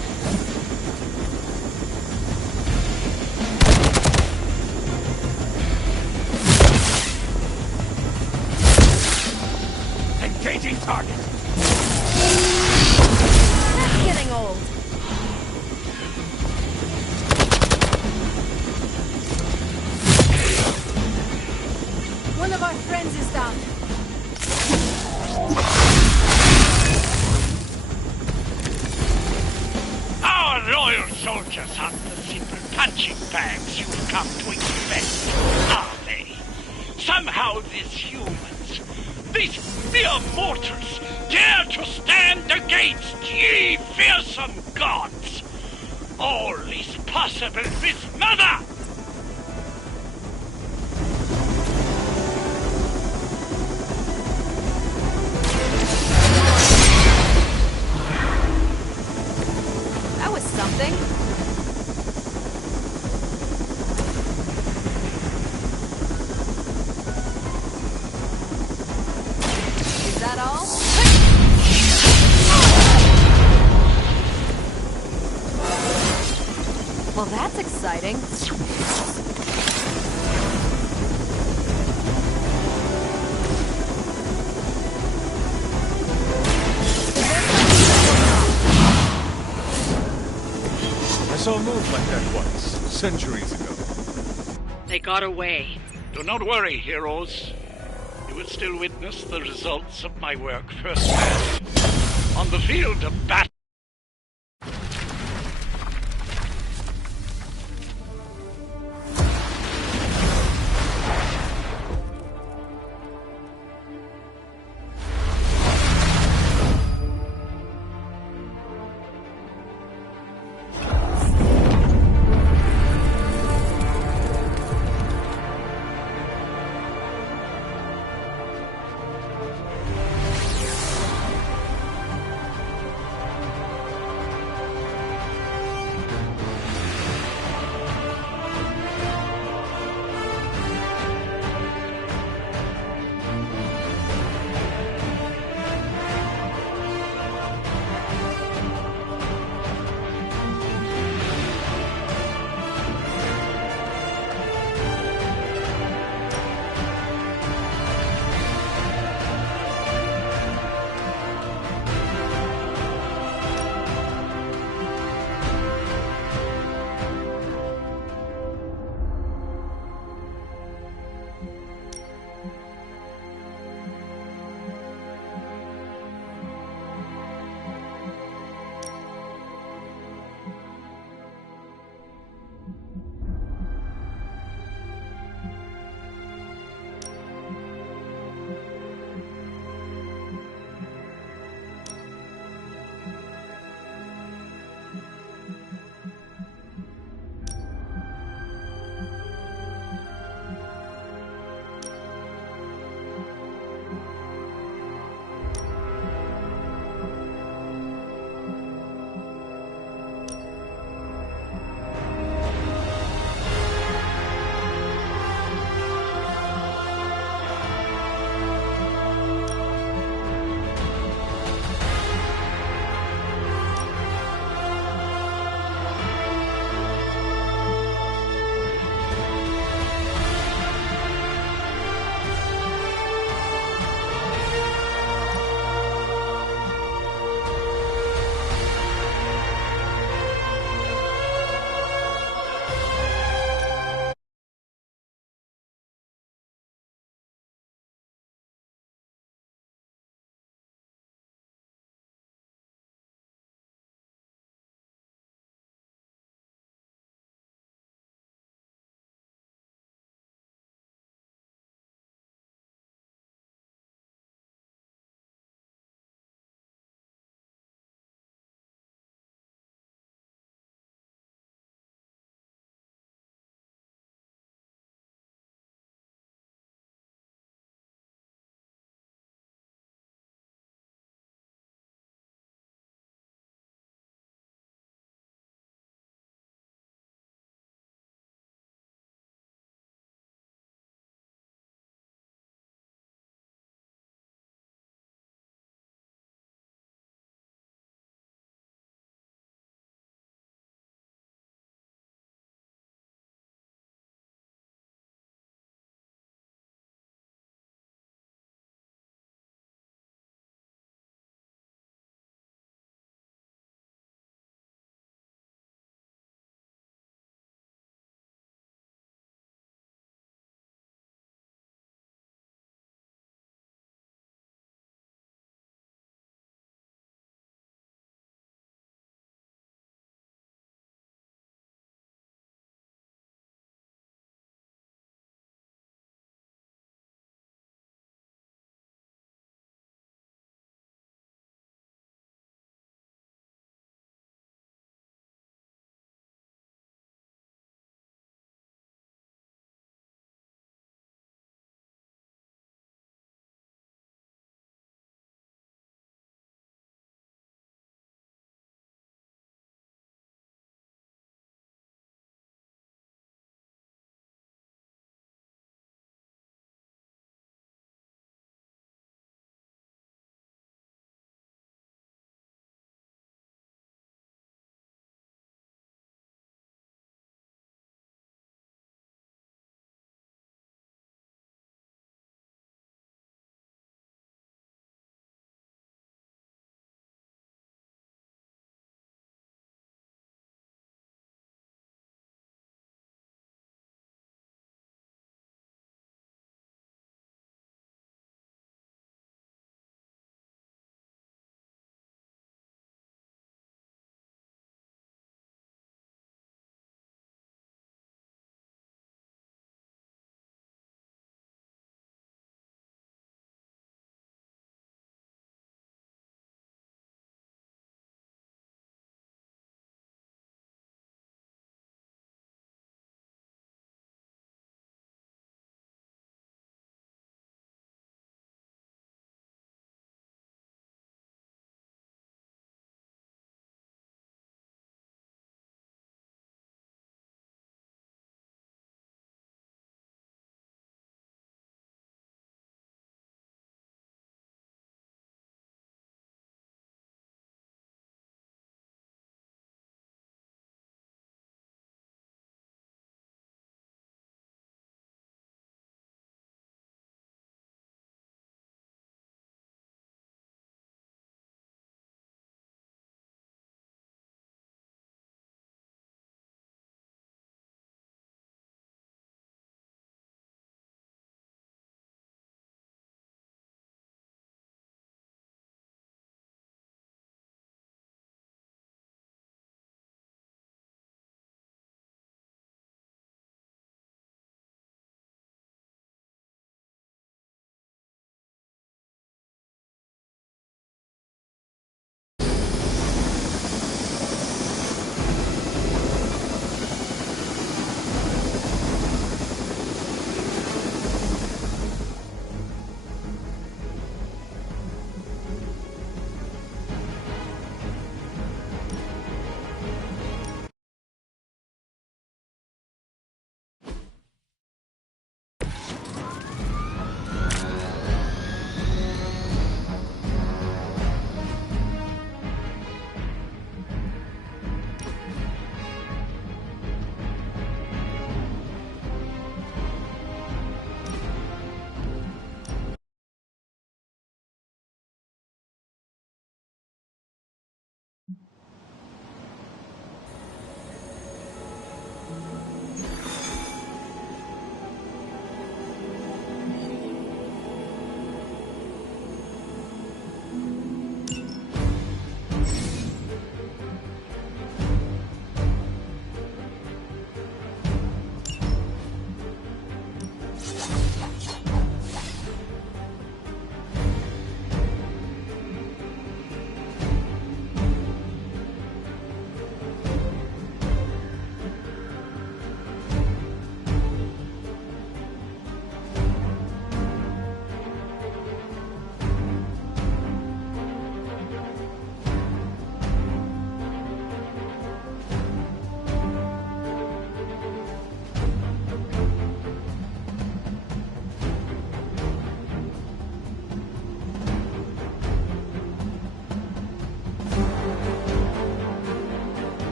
Engaging target! That's getting old. One of our friends is down. Our loyal soldiers aren't the simple punching bags you've come to expect, are they? Somehow these humans, these mere mortals, dare to stand against ye fearsome gods. All is possible with Mother! That was something. Is that all? Well, that's exciting. I saw a move like that once, centuries ago. They got away. Do not worry, heroes. You will still witness the results of my work firsthand. On the field of battle.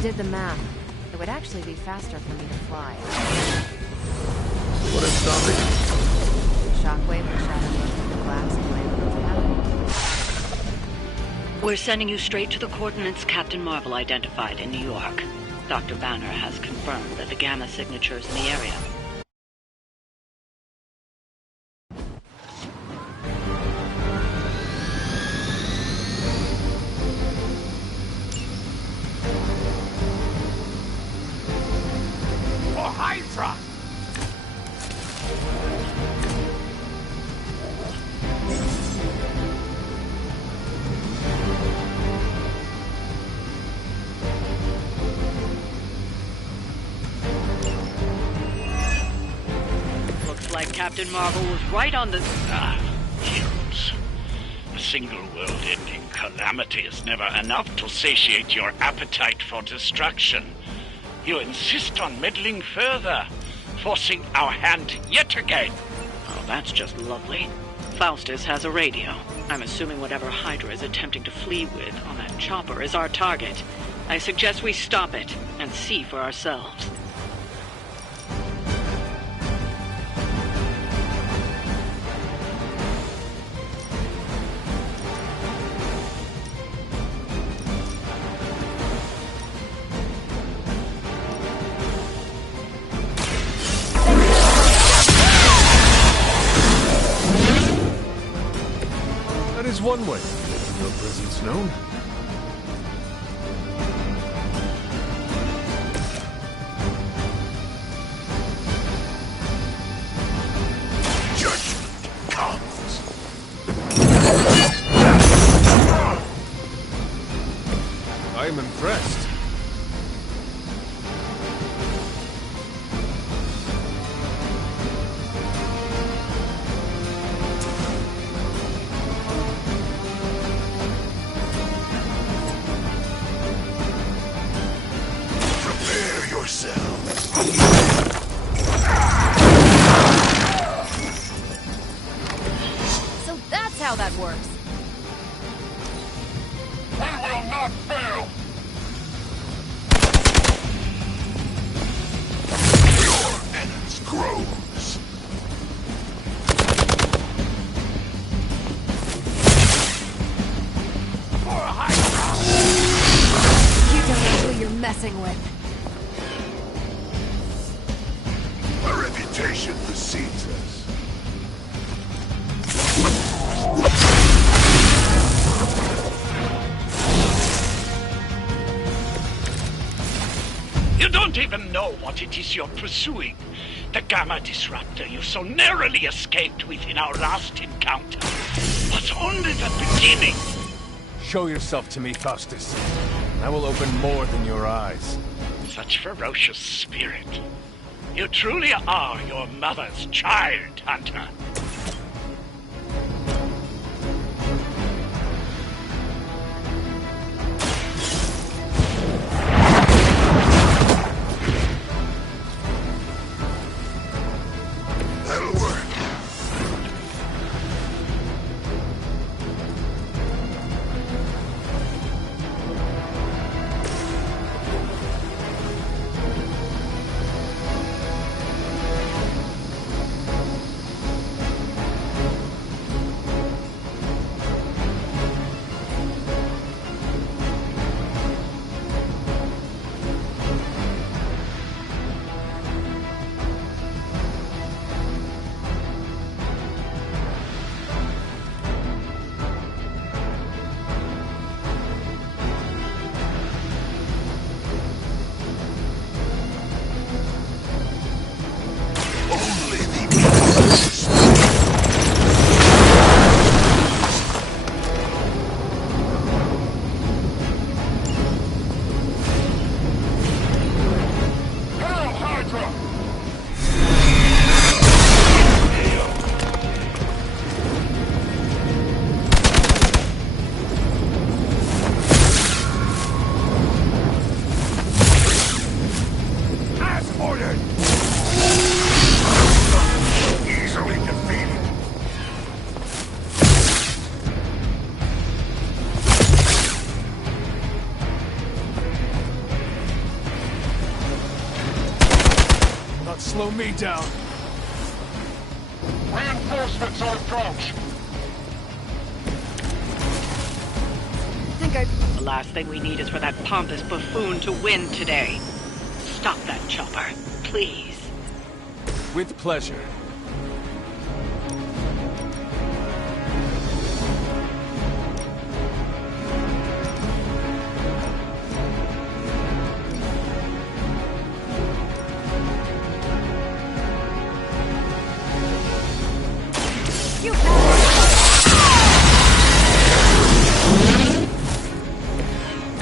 did the math. It would actually be faster for me to fly. What is stopping? Shockwave and shadow motion the glass and land on We're sending you straight to the coordinates Captain Marvel identified in New York. Dr. Banner has confirmed that the gamma signatures in the area. For Hydra! Looks like Captain Marvel was right on the... Heroes. A single world-ending calamity is never enough to satiate your appetite for destruction. You insist on meddling further, forcing our hand yet again. Oh, that's just lovely. Faustus has a radio. I'm assuming whatever Hydra is attempting to flee with on that chopper is our target. I suggest we stop it and see for ourselves. That is one way of making your presence known. Judgment comes. I am impressed. Prepare yourselves. So that's how that works. We will not fail. Your penance grows. For Hydra! You don't know who you're messing with. A reputation precedes us. You don't even know what it is you're pursuing. The Gamma Disruptor you so narrowly escaped with in our last encounter was only the beginning. Show yourself to me, Faustus. I will open more than your eyes. Such ferocious spirit. You truly are your mother's child, Hunter. That'll work. me down! Reinforcements on approach! The last thing we need is for that pompous buffoon to win today. Stop that chopper, please. With pleasure.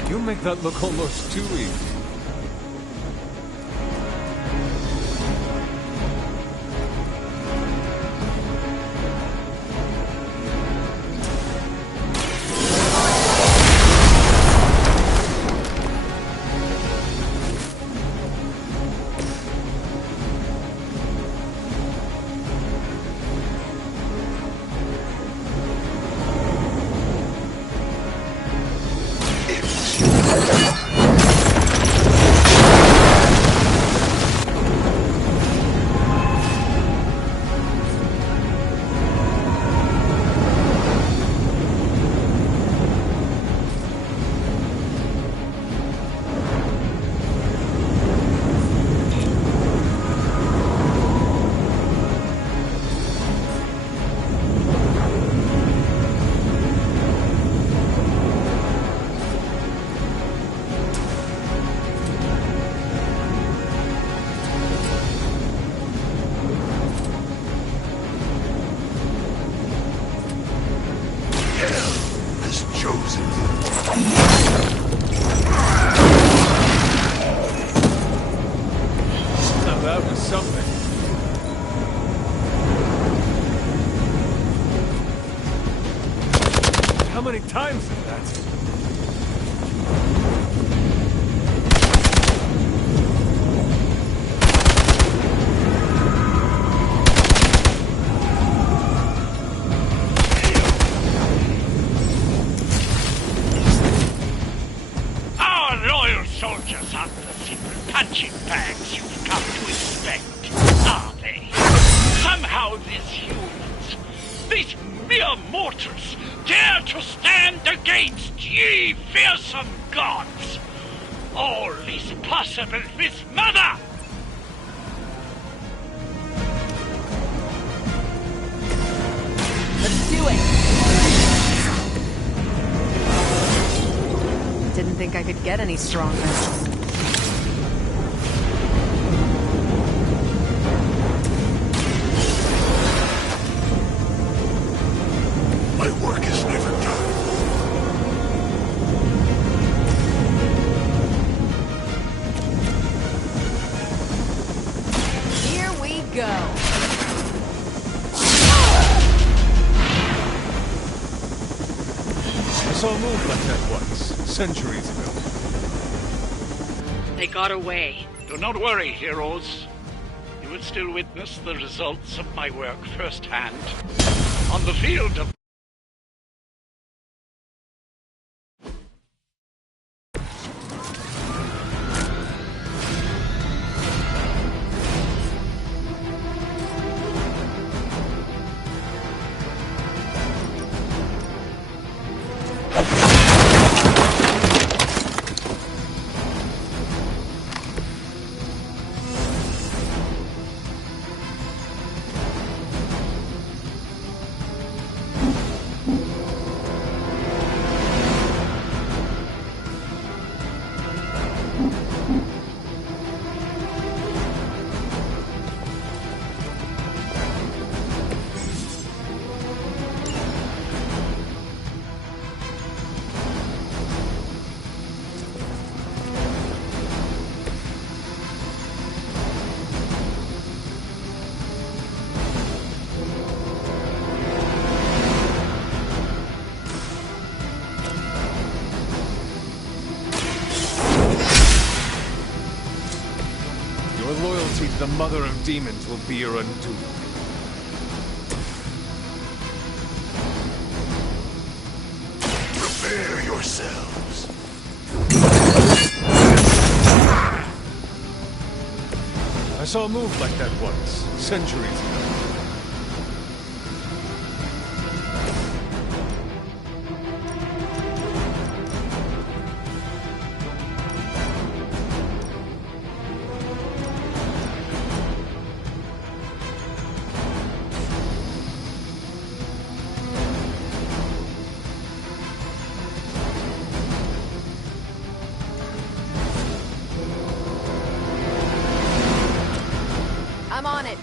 You make that look almost too easy. How many times is that? Our loyal soldiers aren't the simple punching bags you've come to expect, are they? Somehow these humans, these mere mortals, dare to stand against ye fearsome gods! All is possible with Mother! Let's do it! Didn't think I could get any stronger. My work is never done. Here we go. I saw a move like that once, centuries ago. They got away. Do not worry, heroes. You will still witness the results of my work firsthand. On the field of loyalty to the Mother of Demons will be your undoing. Prepare yourselves. I saw a move like that once, centuries ago. I'm on it.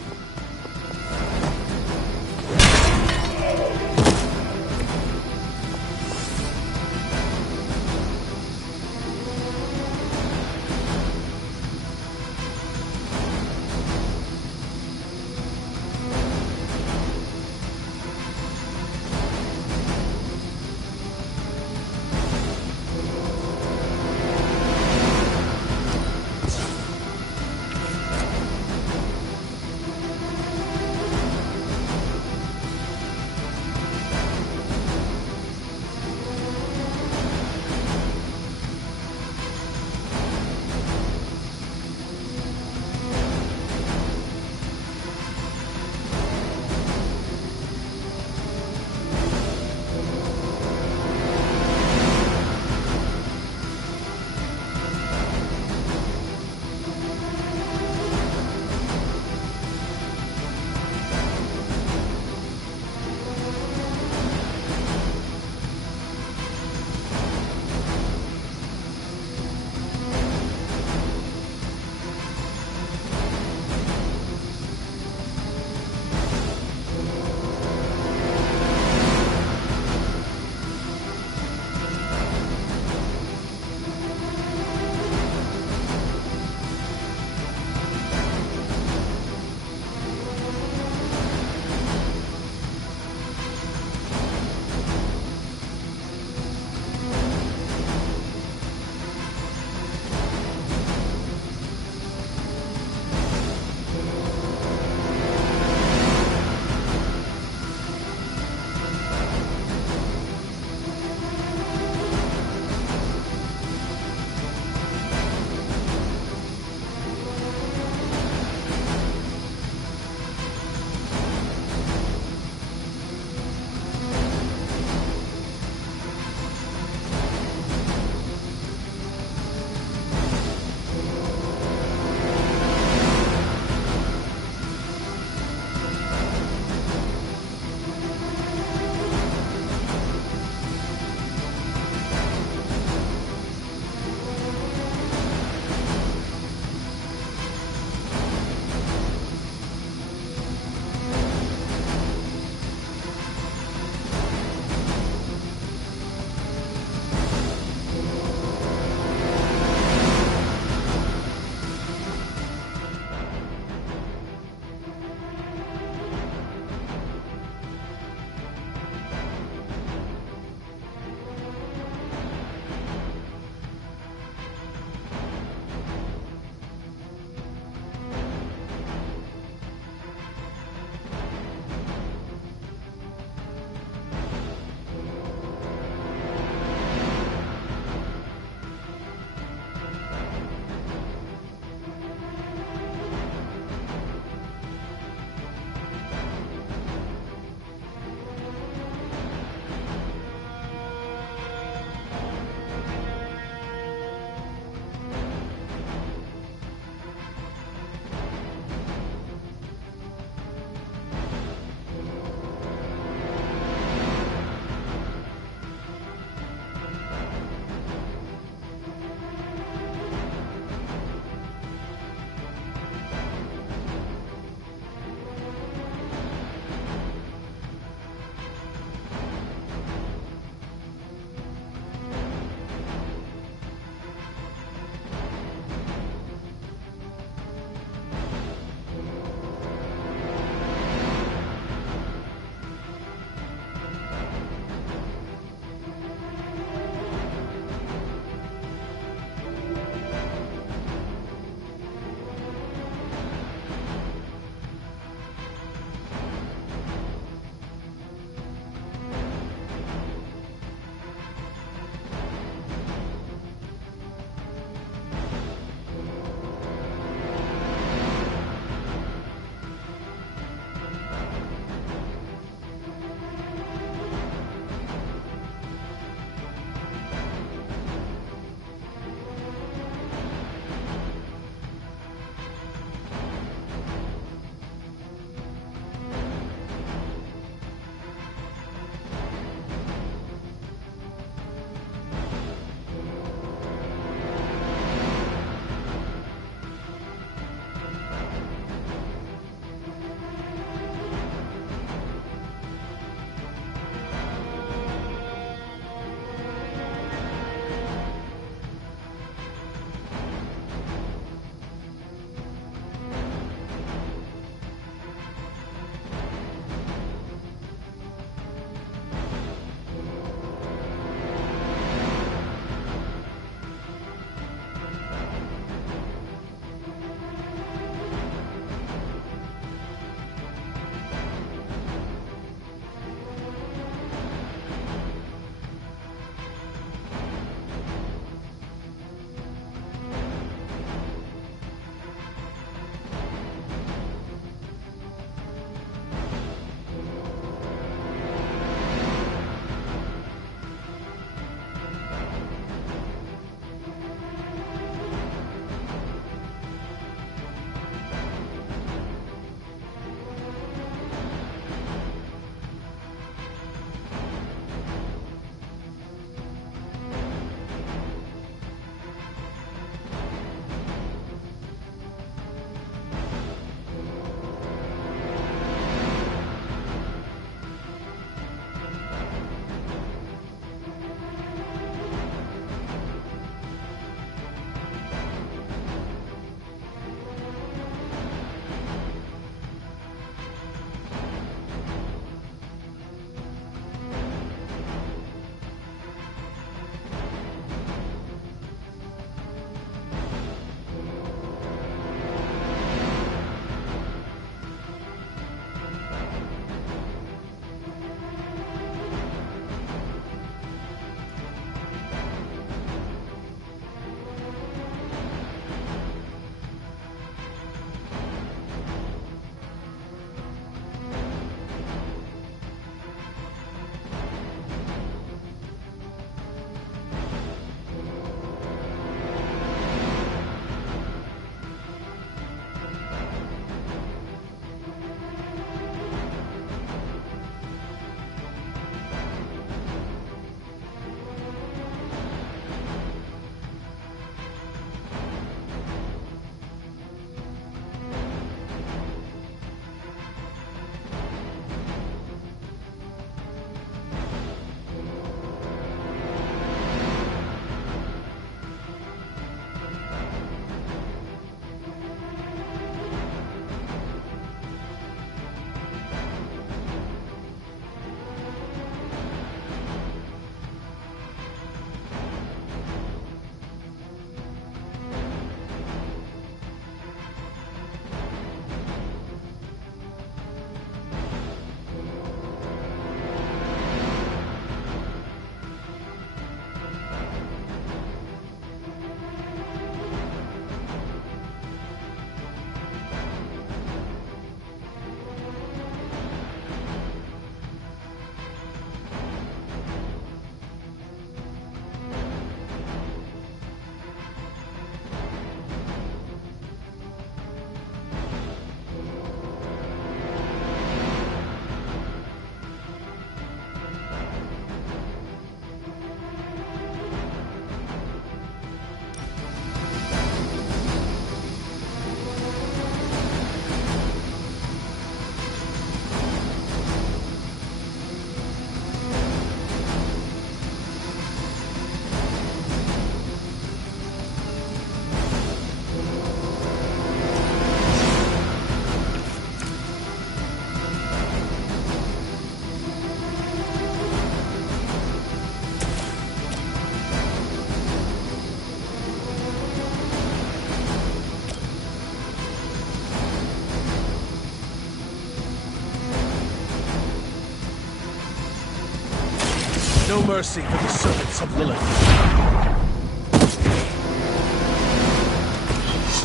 No mercy for the servants of Lilith.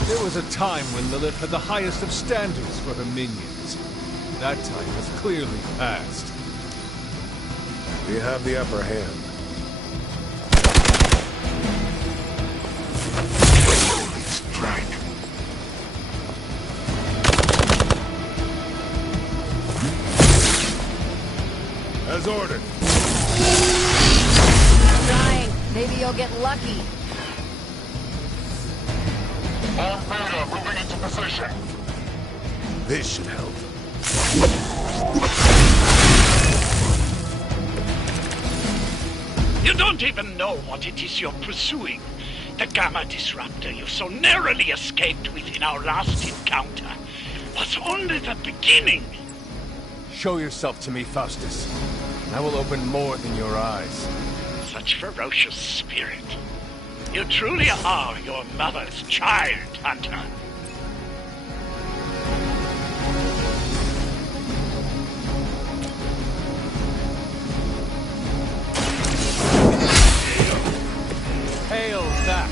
There was a time when Lilith had the highest of standards for her minions. That time has clearly passed. We have the upper hand. Strike. As ordered. Trying. Maybe you'll get lucky. All Beta moving into position. This should help. You don't even know what it is you're pursuing. The Gamma Disruptor you so narrowly escaped with in our last encounter was only the beginning. Show yourself to me, Faustus. I will open more than your eyes. Such ferocious spirit. You truly are your mother's child, Hunter. Hail that!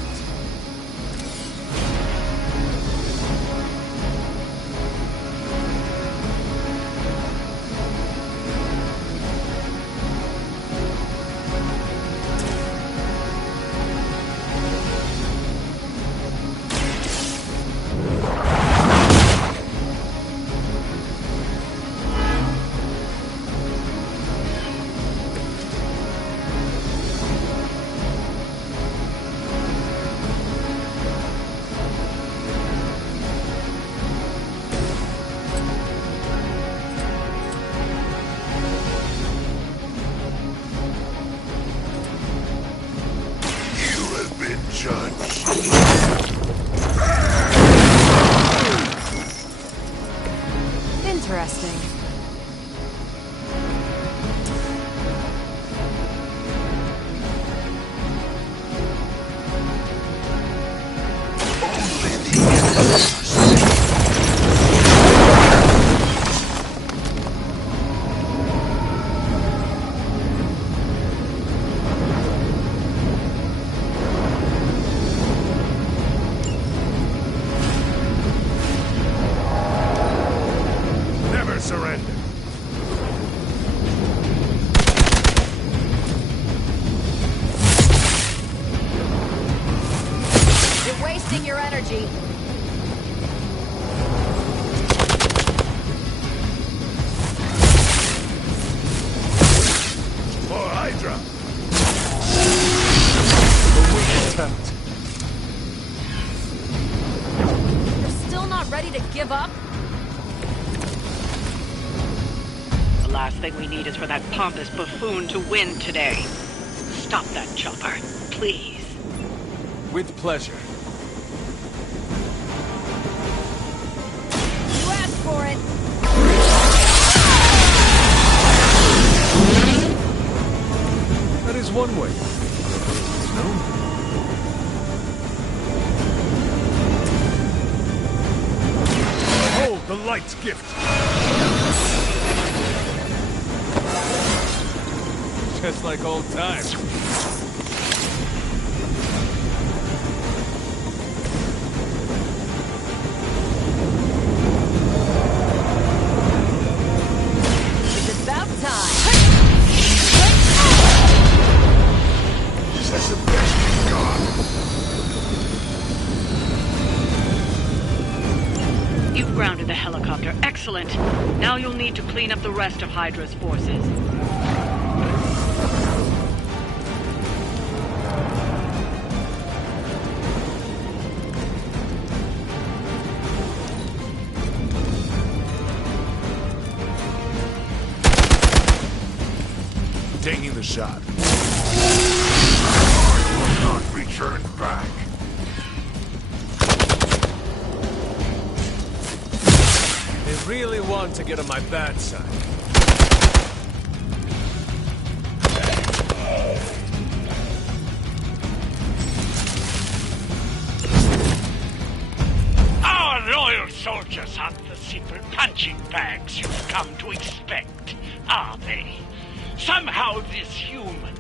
Interesting. Surrender. You're wasting your energy. For Hydra. A weak attempt. You're still not ready to give up? The last thing we need is for that pompous buffoon to win today. Stop that chopper, please. With pleasure. You asked for it. That is one way. No. Behold the light's gift. Just like old times. It's about time. That's the best you've got. You've grounded the helicopter. Excellent. Now you'll need to clean up the rest of Hydra's forces. Taking the shot. I will not return back. They really want to get on my bad side. Our loyal soldiers aren't the simple punching bags you've come to expect, are they? Somehow this human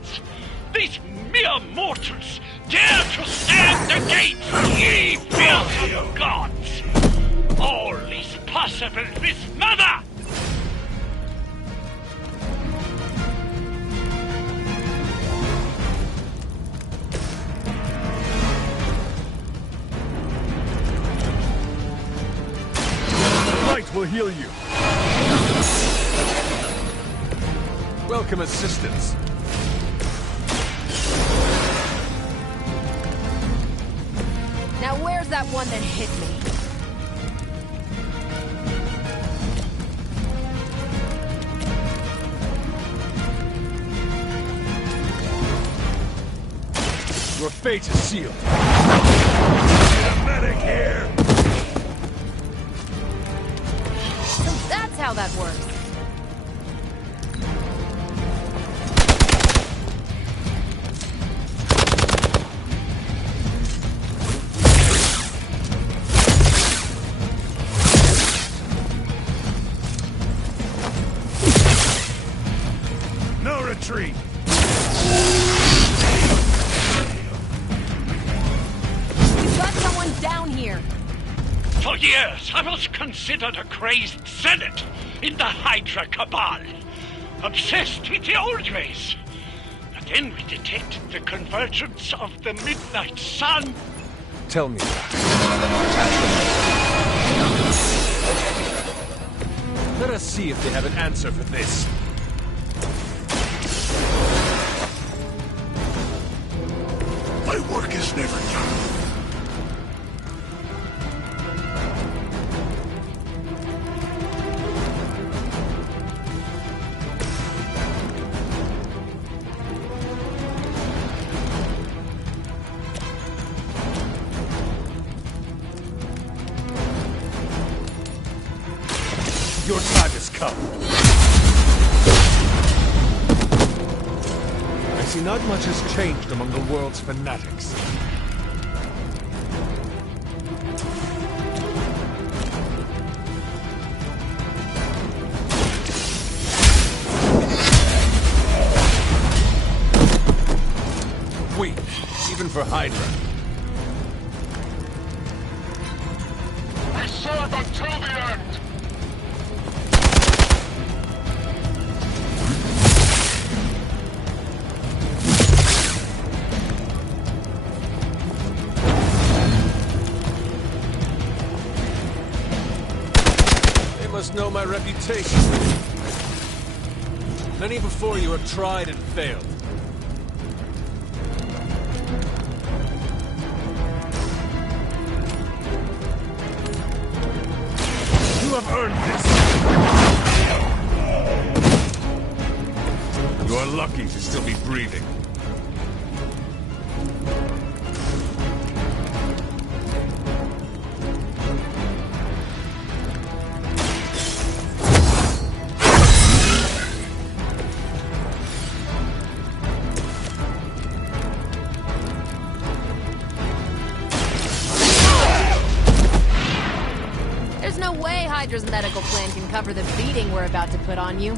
These mere mortals dare to stand against ye fearsome gods! All is possible with Mother! Light will heal you. Welcome assistance. Now where's that one that hit me? Your fate is sealed. Get a medic here! So that's how that works. No retreat! You've got someone down here. For years, I was considered a crazed zealot in the Hydra Cabal, obsessed with the old ways. But then we detected the convergence of the Midnight Sun. Tell me that. Let us see if they have an answer for this. My work is never done. Your time has come. I see not much has changed among the world's fanatics. Weak, even for Hydra. We serve until the end! They must know my reputation. Many before you have tried and failed. You have earned this. You are lucky to still be breathing. There's no way Hydra's medical plan can cover the beating we're about to put on you.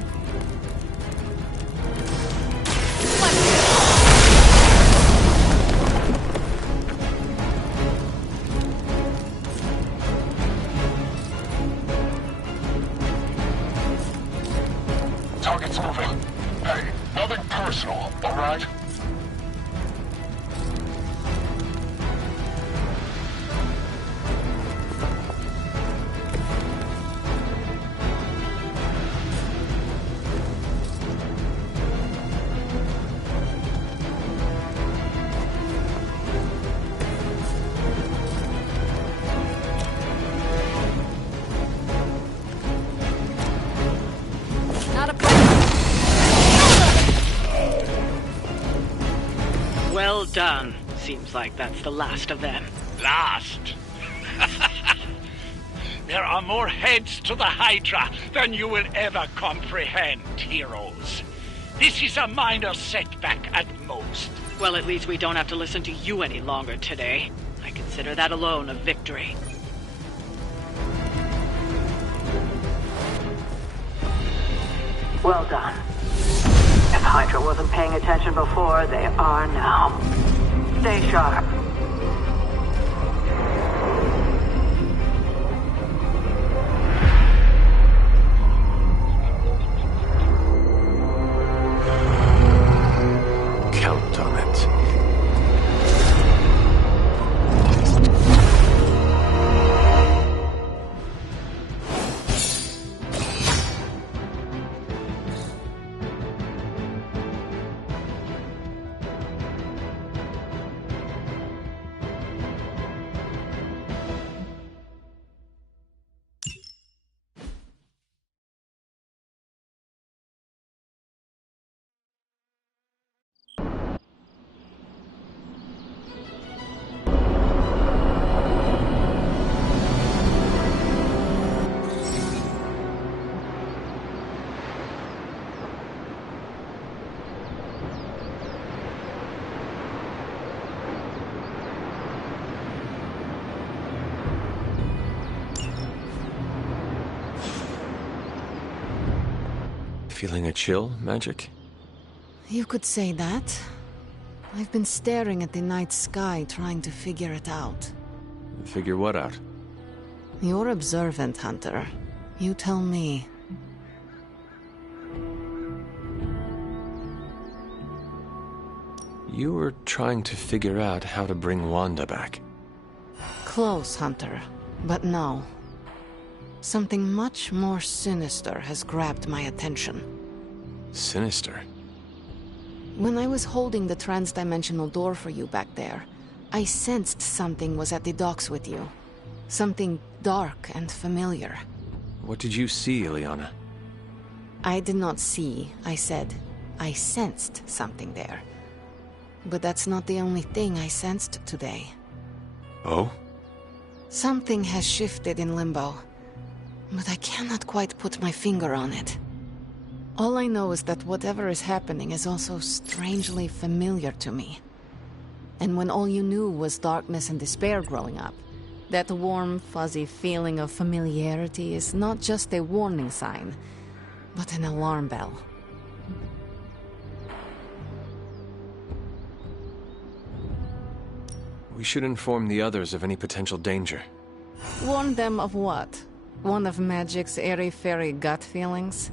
Target's moving. Hey, nothing personal, alright? Not a problem. Well done. Seems like that's the last of them. Last? There are more heads to the Hydra than you will ever comprehend, heroes. This is a minor setback at most. Well, at least we don't have to listen to you any longer today. I consider that alone a victory. Well done. If Hydra wasn't paying attention before, they are now. Stay sharp. Count on it. Feeling a chill, Magic? You could say that. I've been staring at the night sky trying to figure it out. Figure what out? You're observant, Hunter. You tell me. You were trying to figure out how to bring Wanda back. Close, Hunter. But no. Something much more sinister has grabbed my attention. Sinister? When I was holding the transdimensional door for you back there, I sensed something was at the docks with you. Something dark and familiar. What did you see, Illyana? I did not see, I said. I sensed something there. But that's not the only thing I sensed today. Oh? Something has shifted in Limbo. But I cannot quite put my finger on it. All I know is that whatever is happening is also strangely familiar to me. And when all you knew was darkness and despair growing up, that warm, fuzzy feeling of familiarity is not just a warning sign, but an alarm bell. We should inform the others of any potential danger. Warn them of what? One of Magic's airy-fairy gut feelings?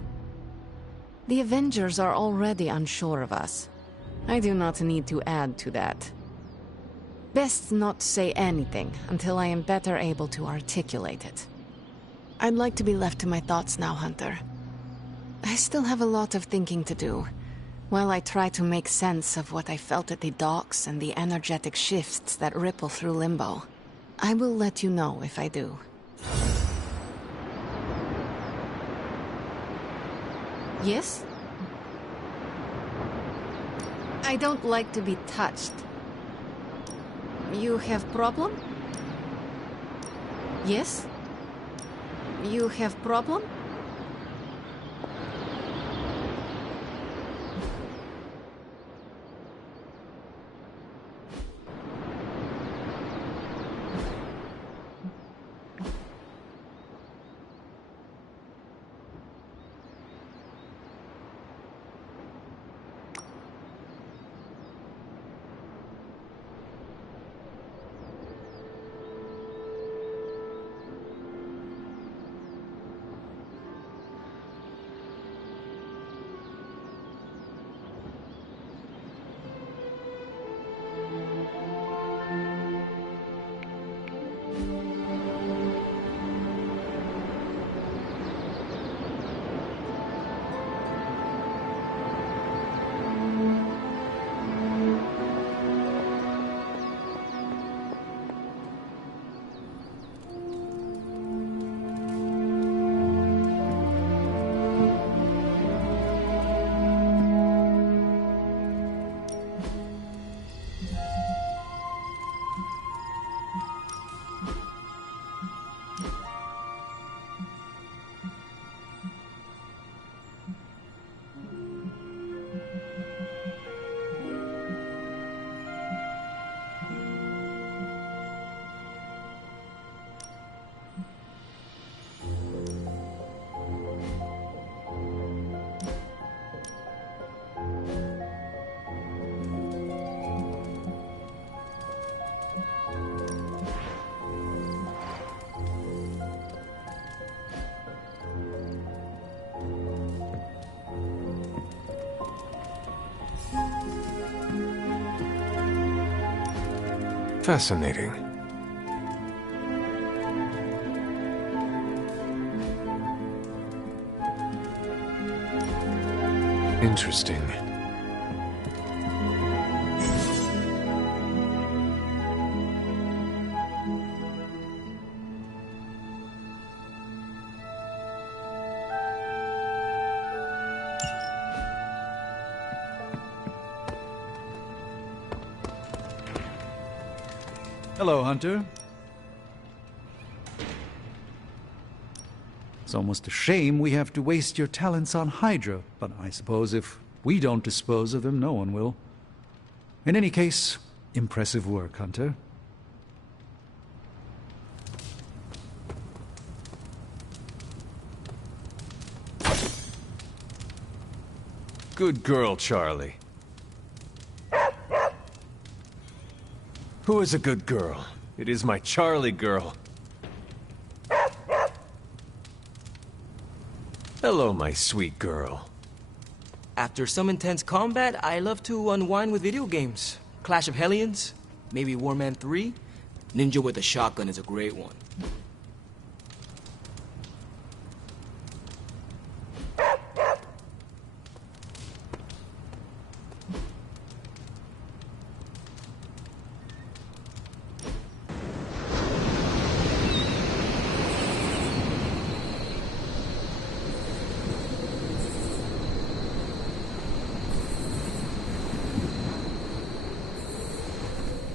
The Avengers are already unsure of us. I do not need to add to that. Best not say anything until I am better able to articulate it. I'd like to be left to my thoughts now, Hunter. I still have a lot of thinking to do, while I try to make sense of what I felt at the docks and the energetic shifts that ripple through Limbo. I will let you know if I do. Yes? I don't like to be touched. You have problem? Yes? You have problem? Fascinating. Interesting. Hello, Hunter. It's almost a shame we have to waste your talents on Hydra, but I suppose if we don't dispose of them, no one will. In any case, impressive work, Hunter. Good girl, Charlie. Who is a good girl? It is my Charlie girl. Hello, my sweet girl. After some intense combat, I love to unwind with video games. Clash of Hellions, maybe Warman 3. Ninja with a shotgun is a great one.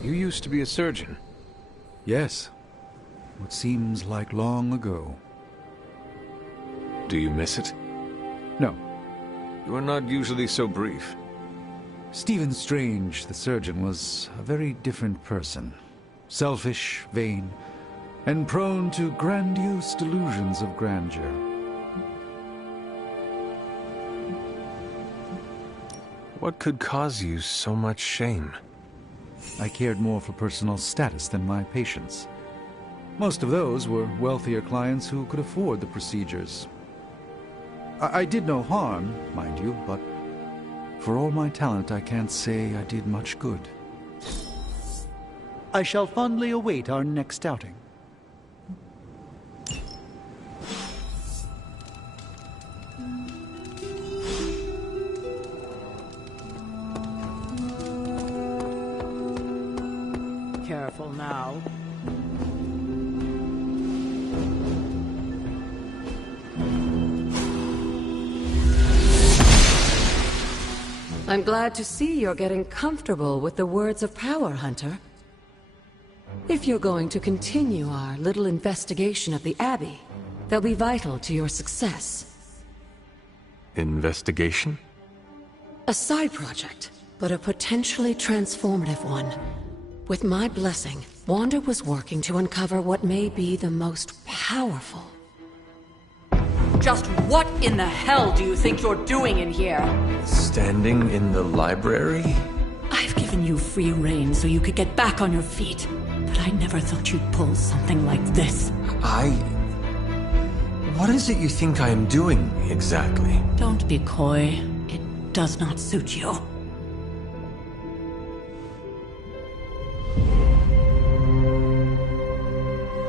You used to be a surgeon. Yes. What seems like long ago. Do you miss it? No. You are not usually so brief. Stephen Strange, the surgeon, was a very different person. Selfish, vain, and prone to grandiose delusions of grandeur. What could cause you so much shame? I cared more for personal status than my patients. Most of those were wealthier clients who could afford the procedures. I did no harm, mind you, but for all my talent, I can't say I did much good. I shall fondly await our next outing. Careful now. I'm glad to see you're getting comfortable with the words of power, Hunter. If you're going to continue our little investigation of the Abbey, they'll be vital to your success. Investigation? A side project, but a potentially transformative one. With my blessing, Wanda was working to uncover what may be the most powerful. Just what in the hell do you think you're doing in here? Standing in the library? I've given you free rein so you could get back on your feet. But I never thought you'd pull something like this. What is it you think I am doing, exactly? Don't be coy. It does not suit you.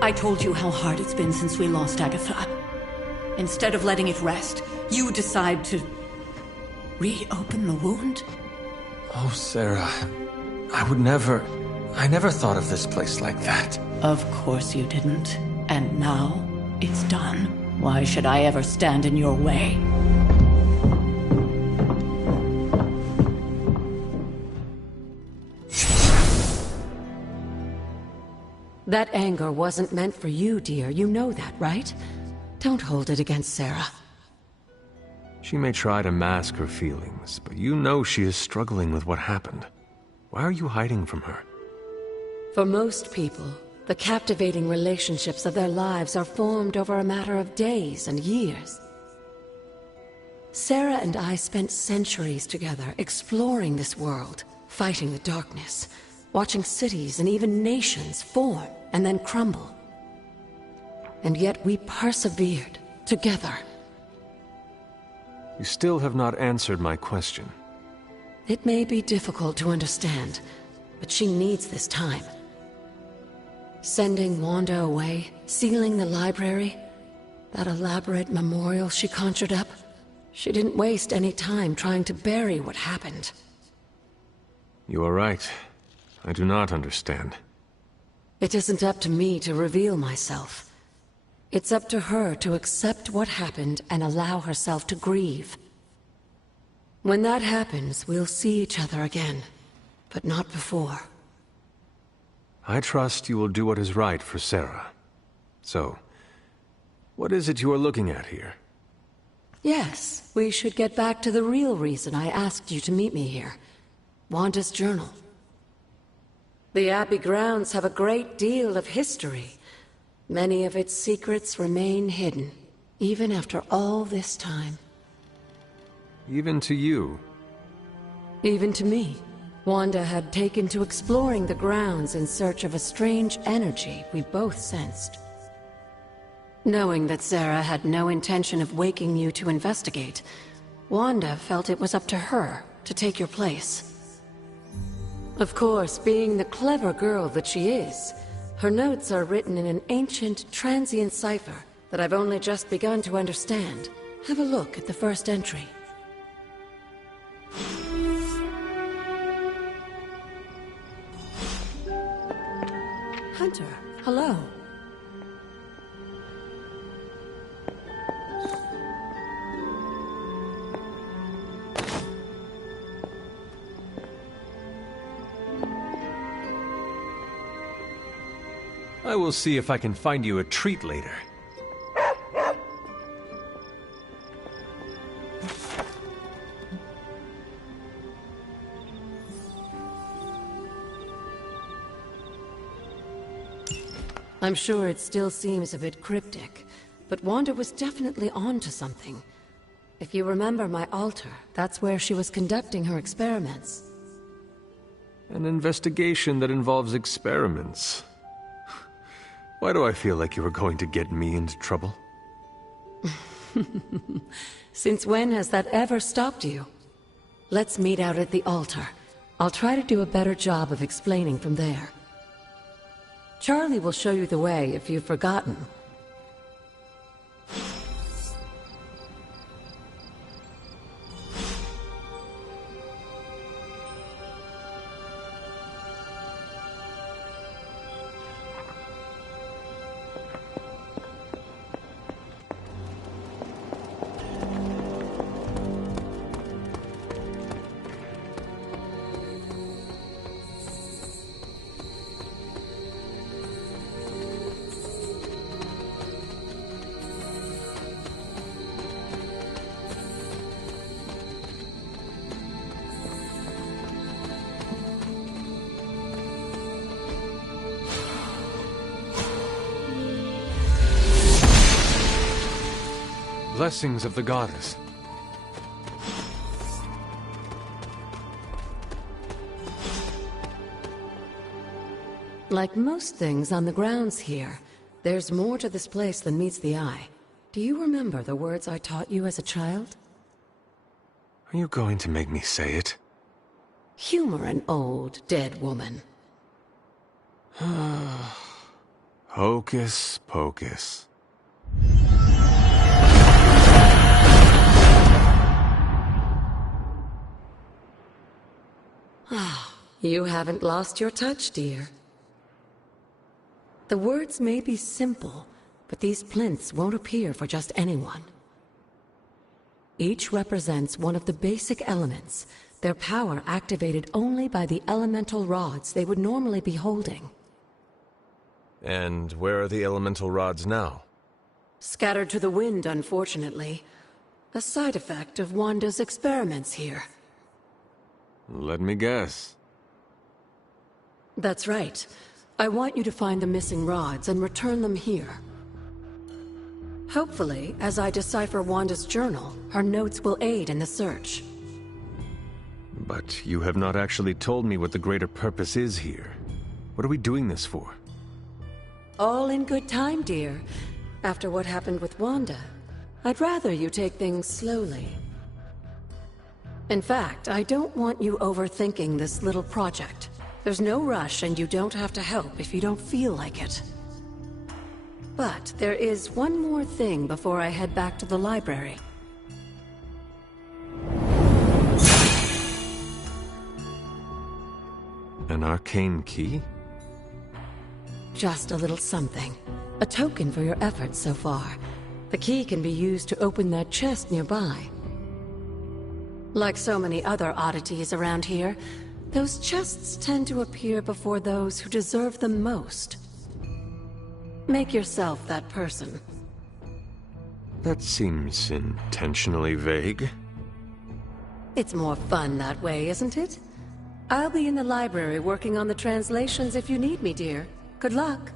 I told you how hard it's been since we lost Agatha. Instead of letting it rest, you decide to reopen the wound? Oh, Sarah. I never thought of this place like that. Of course you didn't. And now, it's done. Why should I ever stand in your way? That anger wasn't meant for you, dear. You know that, right? Don't hold it against Sarah. She may try to mask her feelings, but you know she is struggling with what happened. Why are you hiding from her? For most people, the captivating relationships of their lives are formed over a matter of days and years. Sarah and I spent centuries together exploring this world, fighting the darkness, watching cities and even nations form and then crumble. And yet we persevered, together. You still have not answered my question. It may be difficult to understand, but she needs this time. Sending Wanda away, sealing the library, that elaborate memorial she conjured up. She didn't waste any time trying to bury what happened. You are right. I do not understand. It isn't up to me to reveal myself. It's up to her to accept what happened and allow herself to grieve. When that happens, we'll see each other again, but not before. I trust you will do what is right for Sarah. So, what is it you are looking at here? Yes, we should get back to the real reason I asked you to meet me here. Wanda's journal. The Abbey grounds have a great deal of history. Many of its secrets remain hidden, even after all this time. Even to you? Even to me. Wanda had taken to exploring the grounds in search of a strange energy we both sensed. Knowing that Sarah had no intention of waking you to investigate, Wanda felt it was up to her to take your place. Of course, being the clever girl that she is, her notes are written in an ancient, transient cipher that I've only just begun to understand. Have a look at the first entry. Hunter, hello. I will see if I can find you a treat later. I'm sure it still seems a bit cryptic, but Wanda was definitely onto something. If you remember my altar, that's where she was conducting her experiments. An investigation that involves experiments. Why do I feel like you are going to get me into trouble? Since when has that ever stopped you? Let's meet out at the altar. I'll try to do a better job of explaining from there. Charlie will show you the way if you've forgotten. Blessings of the goddess. Like most things on the grounds here, there's more to this place than meets the eye. Do you remember the words I taught you as a child? Are you going to make me say it? Humor an old, dead woman. Hocus pocus. You haven't lost your touch, dear. The words may be simple, but these plinths won't appear for just anyone. Each represents one of the basic elements, their power activated only by the elemental rods they would normally be holding. And where are the elemental rods now? Scattered to the wind, unfortunately. A side effect of Wanda's experiments here. Let me guess. That's right. I want you to find the missing rods and return them here. Hopefully, as I decipher Wanda's journal, her notes will aid in the search. But you have not actually told me what the greater purpose is here. What are we doing this for? All in good time, dear. After what happened with Wanda, I'd rather you take things slowly. In fact, I don't want you overthinking this little project. There's no rush, and you don't have to help if you don't feel like it. But there is one more thing before I head back to the library. An arcane key? Just a little something. A token for your efforts so far. The key can be used to open that chest nearby. Like so many other oddities around here, those chests tend to appear before those who deserve them most. Make yourself that person. That seems intentionally vague. It's more fun that way, isn't it? I'll be in the library working on the translations if you need me, dear. Good luck.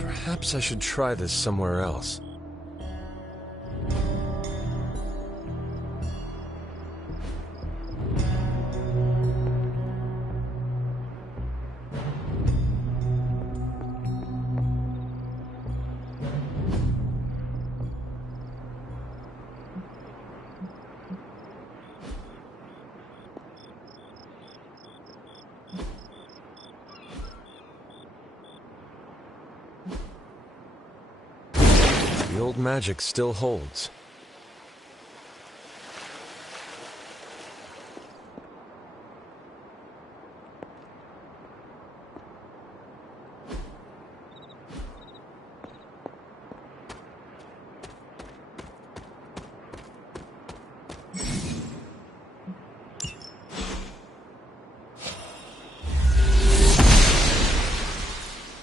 Perhaps I should try this somewhere else. The old magic still holds.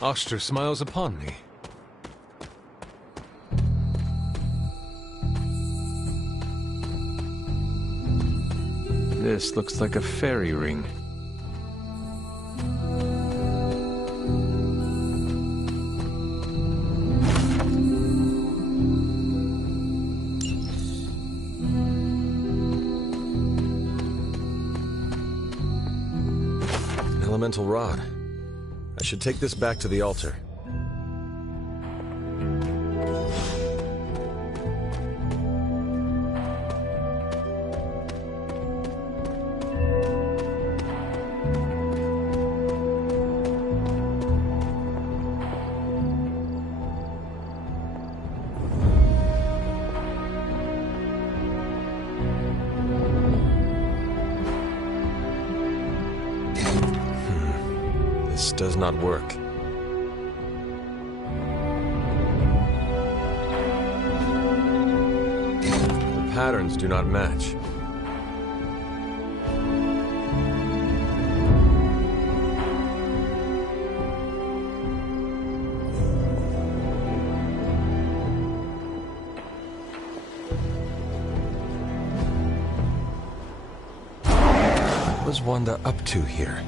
Oster smiles upon me. This looks like a fairy ring. An elemental rod. I should take this back to the altar. This does not work. The patterns do not match. What was Wanda up to here?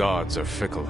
gods are fickle.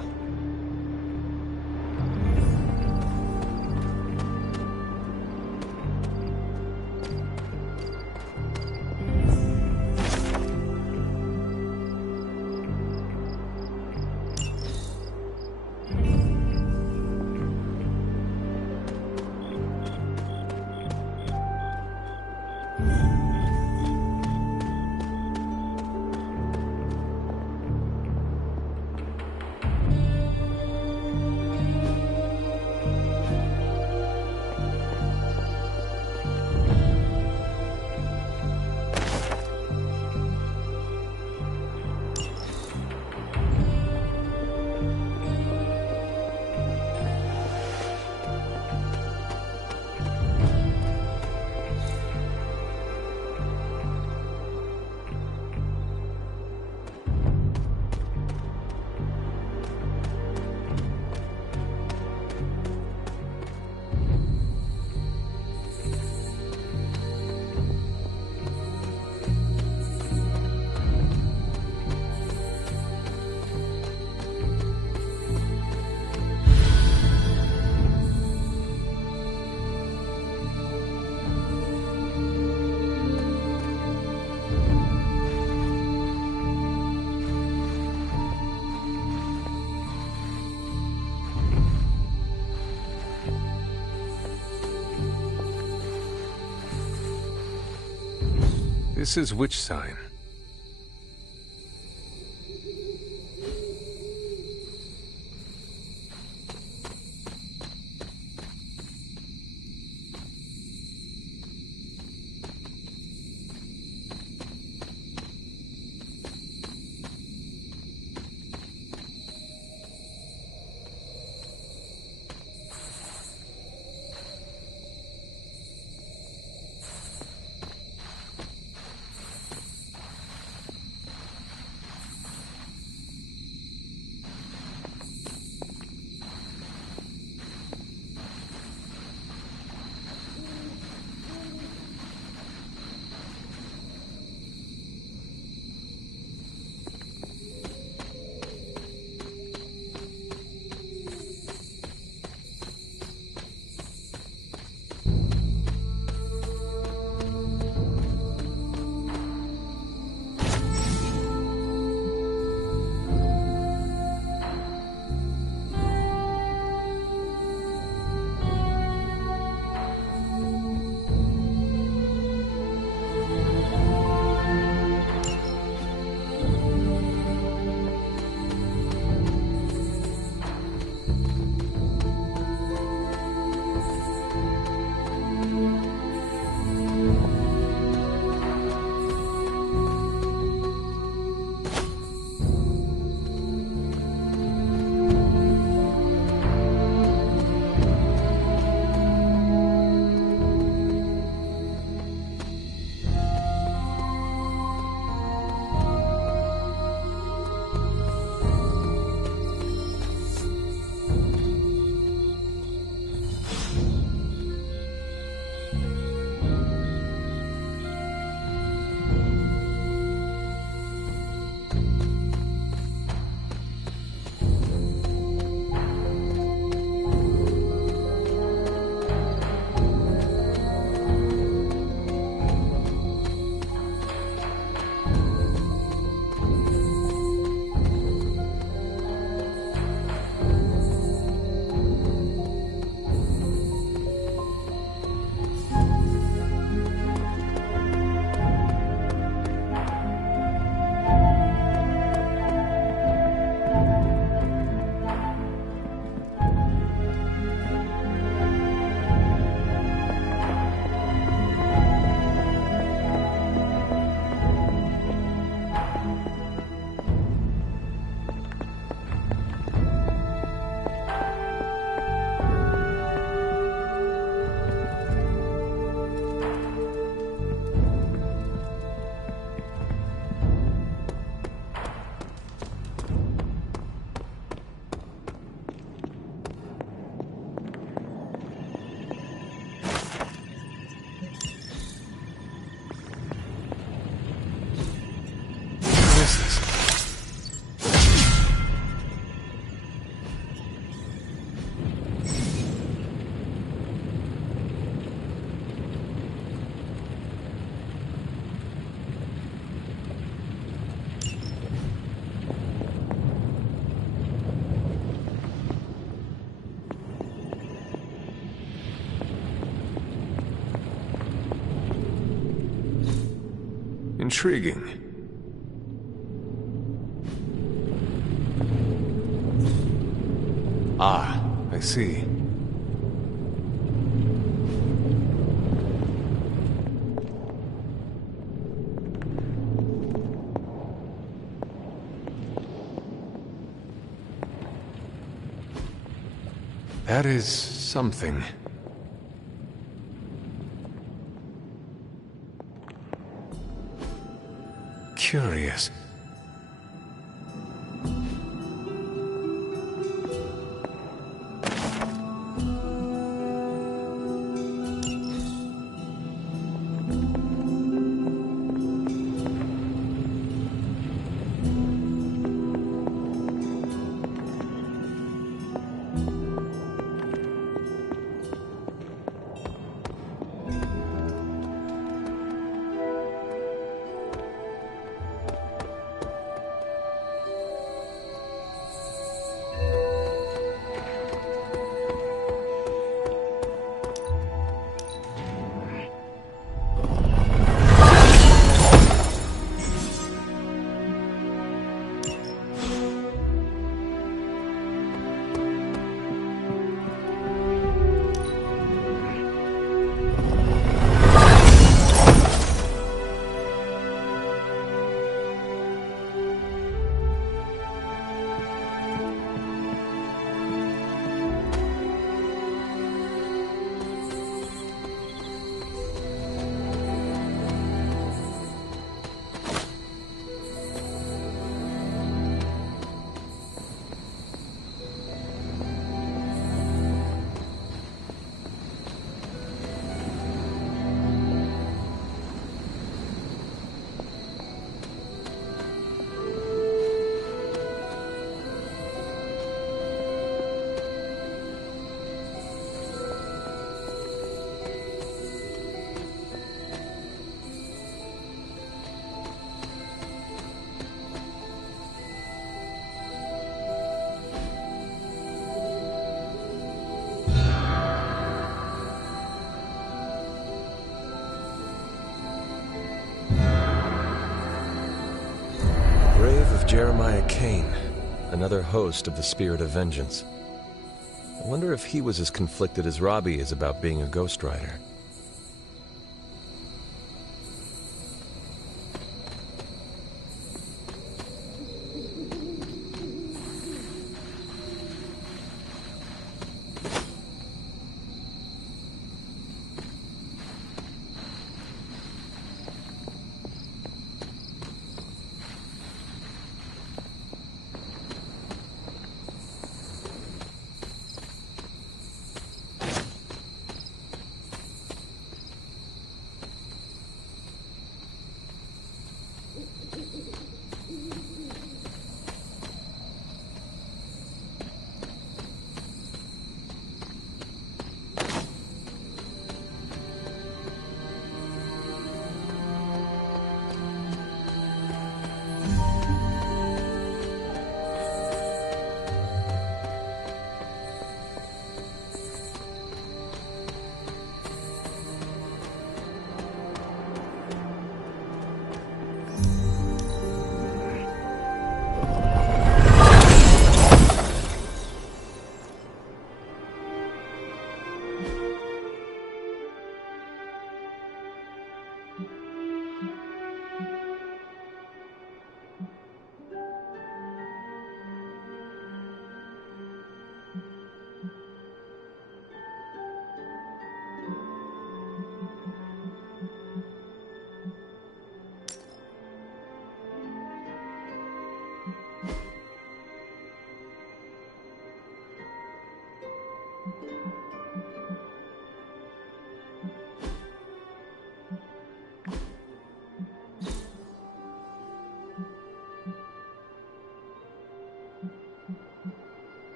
This is which sign? Intriguing. Ah, I see. That is something. Curious. Jeremiah Kane, another host of the Spirit of Vengeance. I wonder if he was as conflicted as Robbie is about being a Ghost Rider.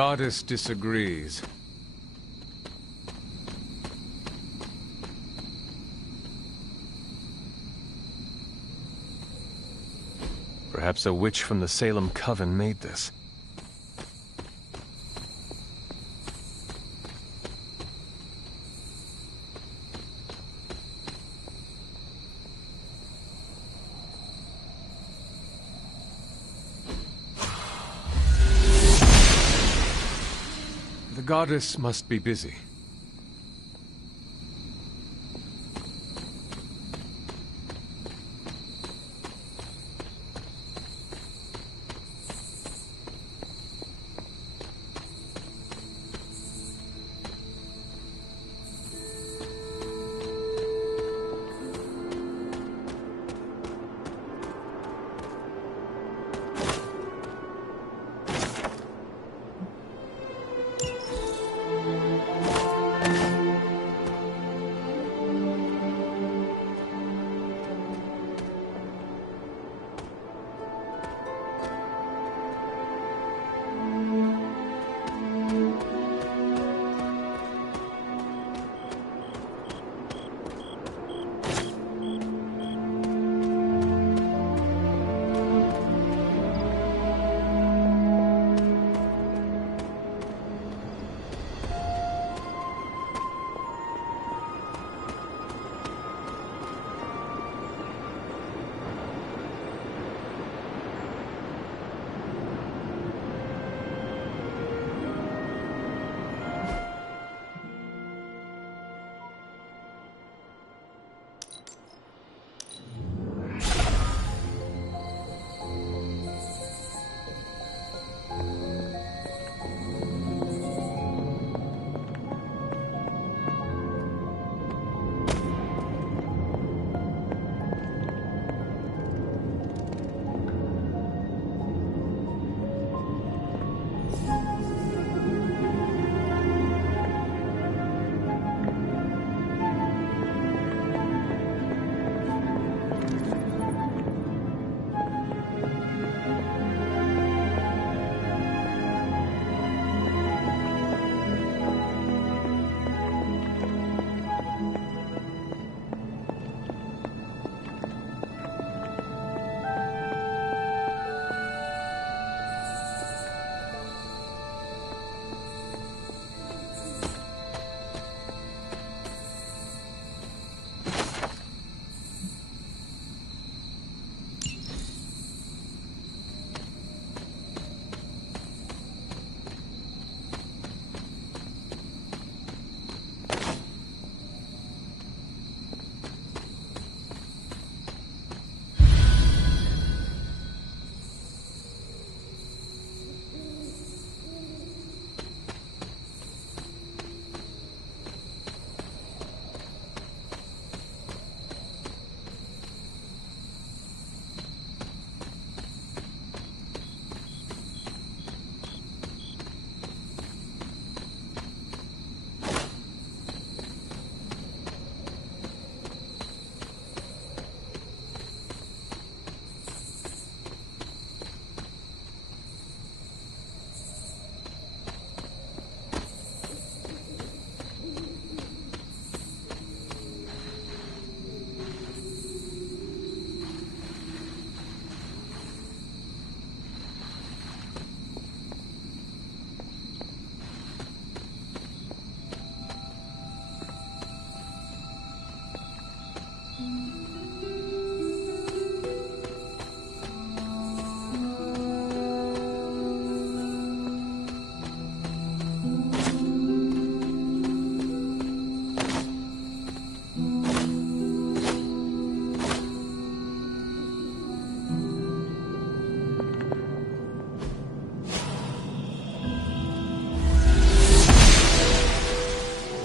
goddess disagrees. Perhaps a witch from the Salem Coven made this. The goddess must be busy.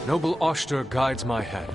Noble Oster guides my hand.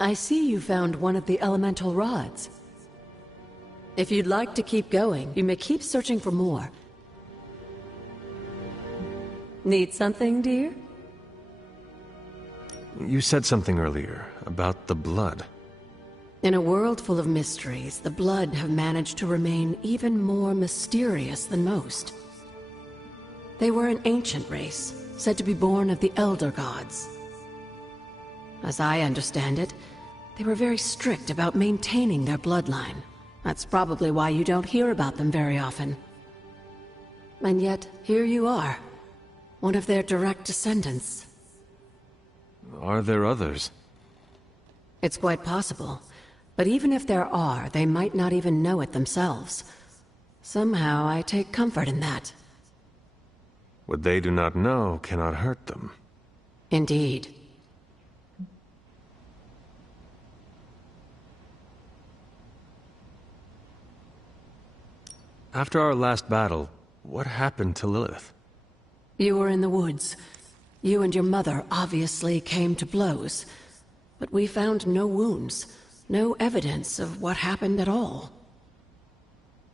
I see you found one of the elemental rods. If you'd like to keep going, you may keep searching for more. Need something, dear? You said something earlier about the blood. In a world full of mysteries, the Blood have managed to remain even more mysterious than most. They were an ancient race, said to be born of the Elder Gods. As I understand it, they were very strict about maintaining their bloodline. That's probably why you don't hear about them very often. And yet, here you are, one of their direct descendants. Are there others? It's quite possible. But even if there are, they might not even know it themselves. Somehow, I take comfort in that. What they do not know cannot hurt them. Indeed. After our last battle, what happened to Lilith? You were in the woods. You and your mother obviously came to blows. But we found no wounds, no evidence of what happened at all.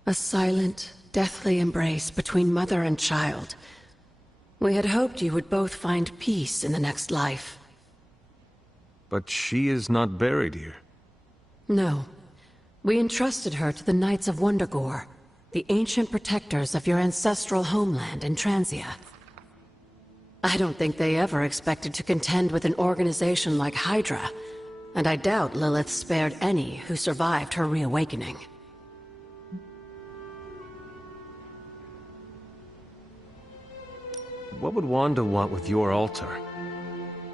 A silent, deathly embrace between mother and child. We had hoped you would both find peace in the next life. But she is not buried here. No. We entrusted her to the Knights of Wundagore, the ancient protectors of your ancestral homeland in Transia. I don't think they ever expected to contend with an organization like Hydra, and I doubt Lilith spared any who survived her reawakening. What would Wanda want with your altar?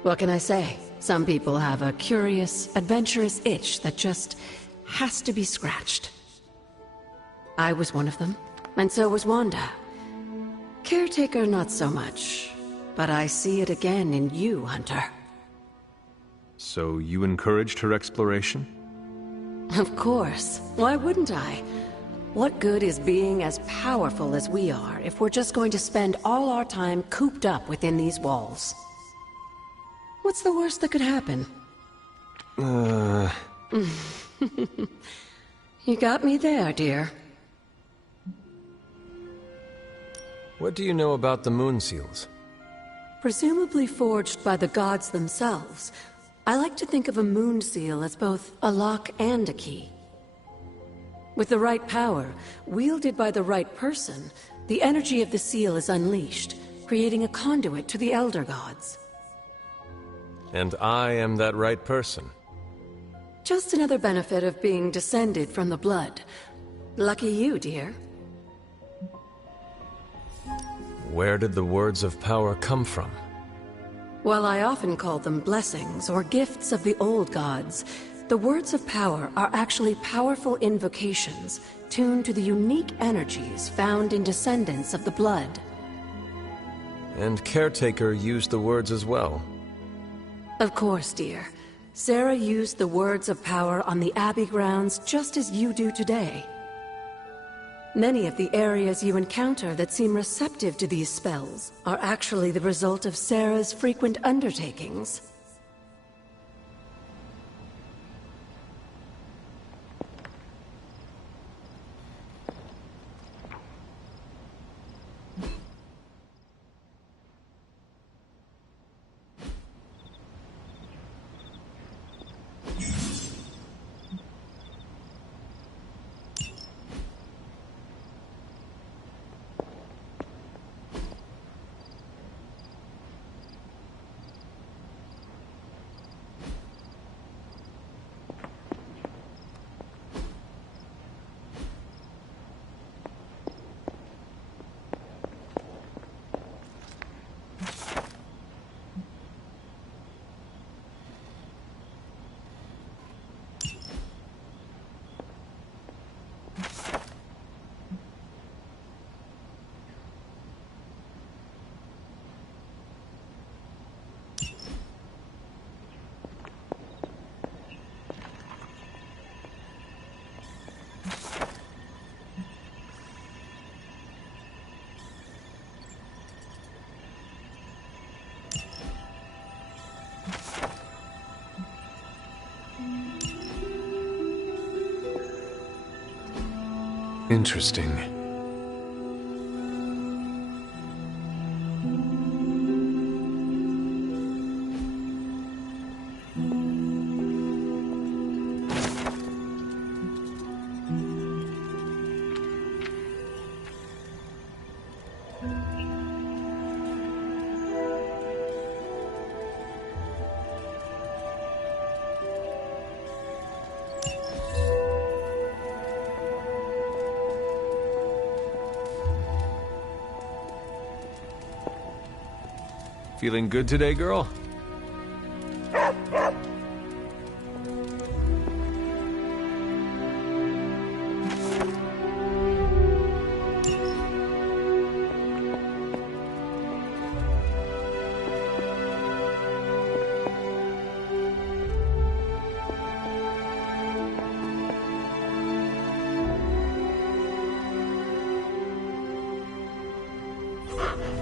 What can I say? Some people have a curious, adventurous itch that just has to be scratched. I was one of them, and so was Wanda. Caretaker, not so much. But I see it again in you, Hunter. So you encouraged her exploration? Of course. Why wouldn't I? What good is being as powerful as we are if we're just going to spend all our time cooped up within these walls? What's the worst that could happen? You got me there, dear. What do you know about the Moon Seals? Presumably forged by the gods themselves, I like to think of a moon seal as both a lock and a key. With the right power, wielded by the right person, the energy of the seal is unleashed, creating a conduit to the Elder Gods. And I am that right person. Just another benefit of being descended from the Blood. Lucky you, dear. Where did the words of power come from? While I often call them blessings or gifts of the old gods, the words of power are actually powerful invocations tuned to the unique energies found in descendants of the Blood. And Caretaker used the words as well. Of course, dear. Sarah used the words of power on the Abbey grounds just as you do today. Many of the areas you encounter that seem receptive to these spells are actually the result of Sarah's frequent undertakings. Interesting. Feeling good today, girl?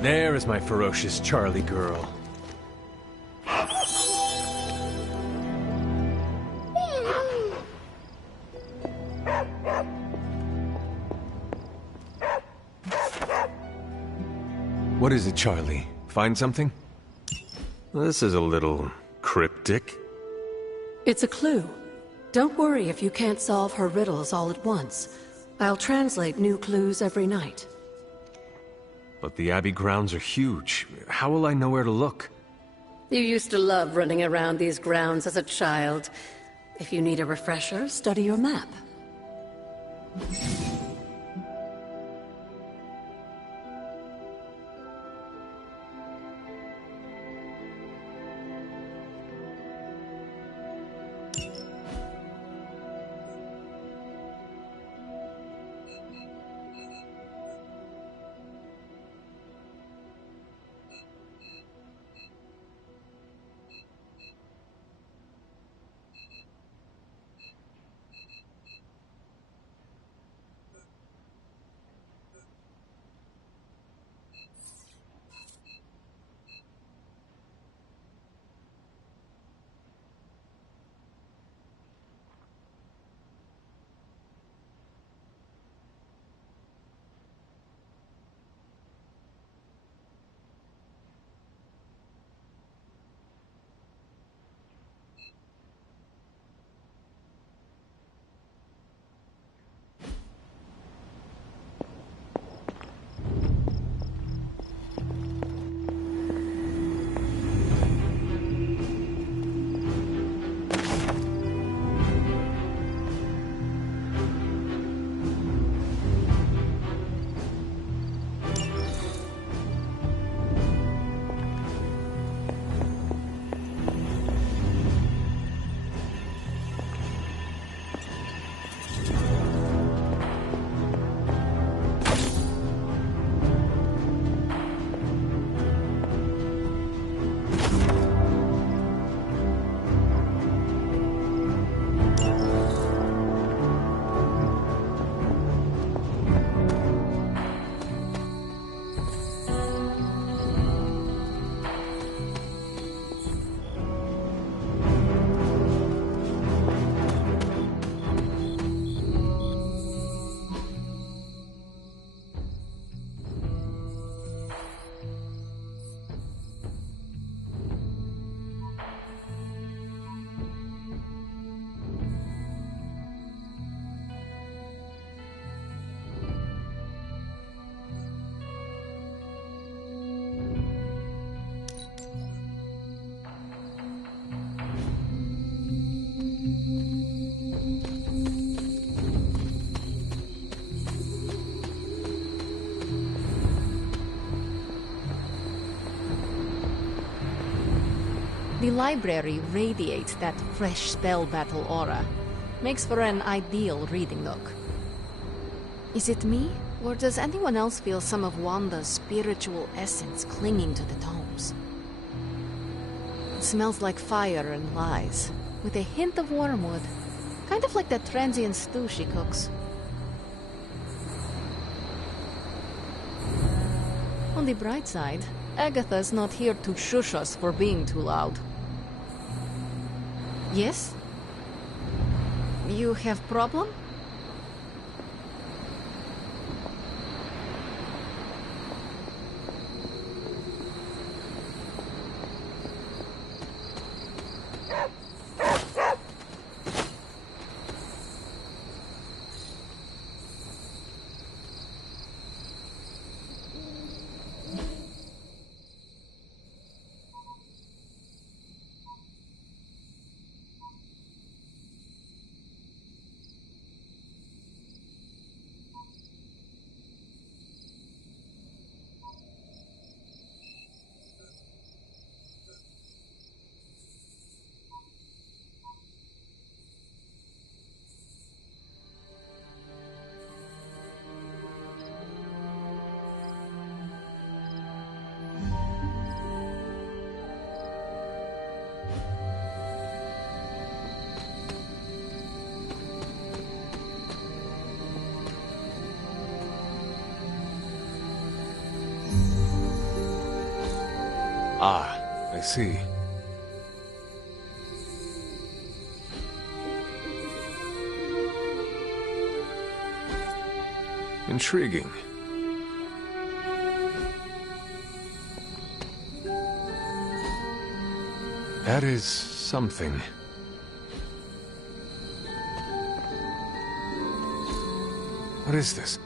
There is my ferocious Charlie girl. What is it, Charlie? Find something? This is a little cryptic. It's a clue. Don't worry if you can't solve her riddles all at once. I'll translate new clues every night. But the Abbey grounds are huge. How will I know where to look? You used to love running around these grounds as a child. If you need a refresher, study your map. The library radiates that fresh spell battle aura. Makes for an ideal reading nook. Is it me, or does anyone else feel some of Wanda's spiritual essence clinging to the tomes? It smells like fire and lies, with a hint of wormwood. Kind of like that transient stew she cooks. On the bright side, Agatha's not here to shush us for being too loud. Yes? You have problem? Ah, I see. Intriguing. That is something. What is this?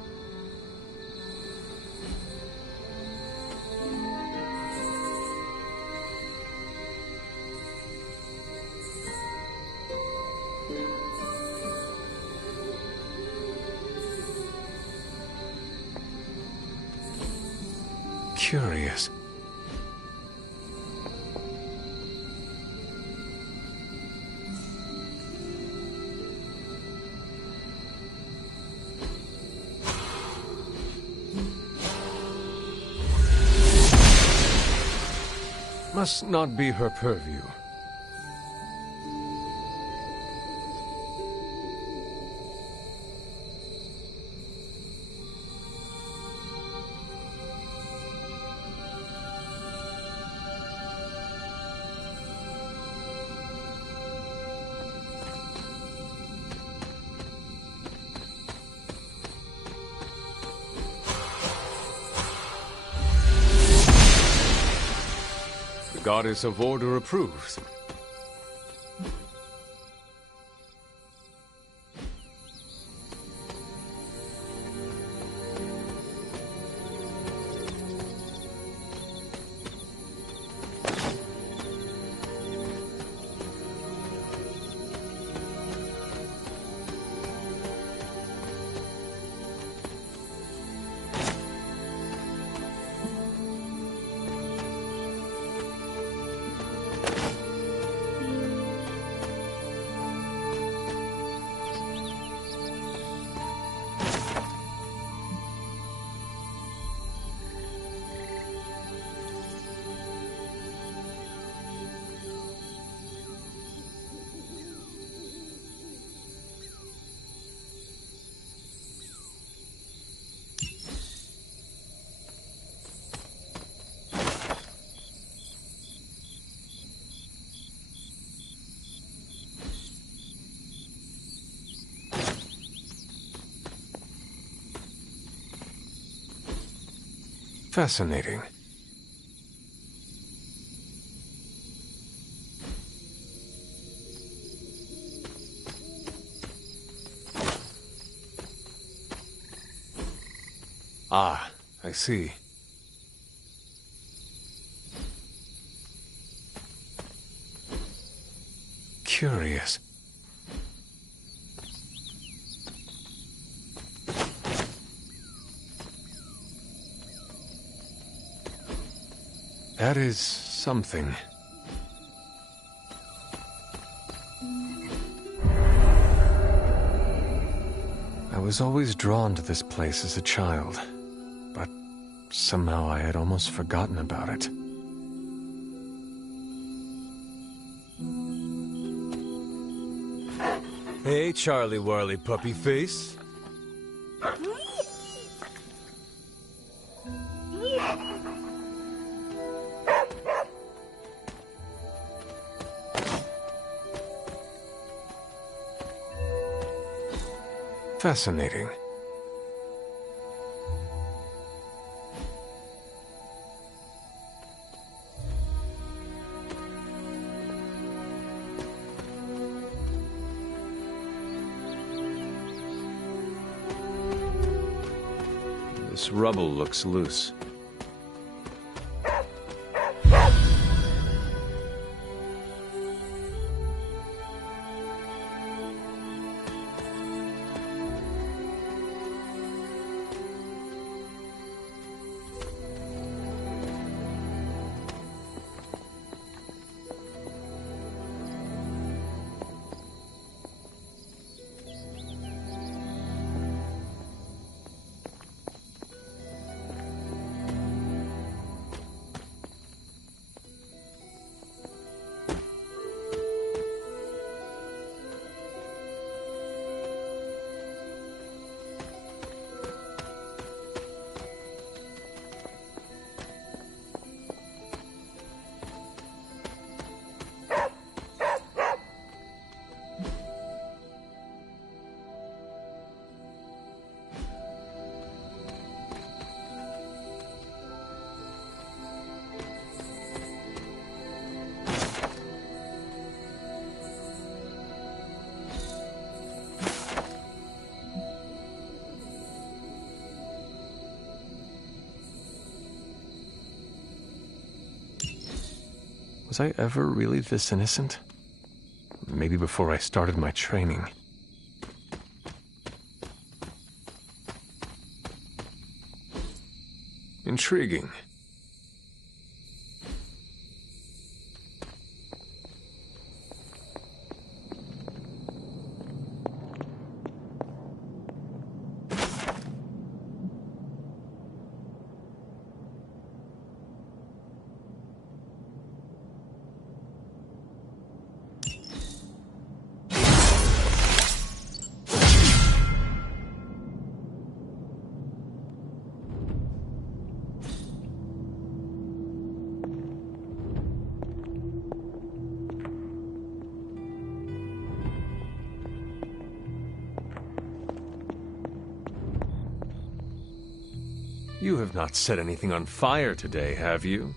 Curious. Must not be her purview. Goddess of Order approves. Fascinating. Ah, I see. Curious. That is something. I was always drawn to this place as a child, but somehow I had almost forgotten about it. Hey, Charlie Warley Puppy Face. Fascinating. This rubble looks loose. Was I ever really this innocent? Maybe before I started my training. Intriguing. You have not set anything on fire today, have you?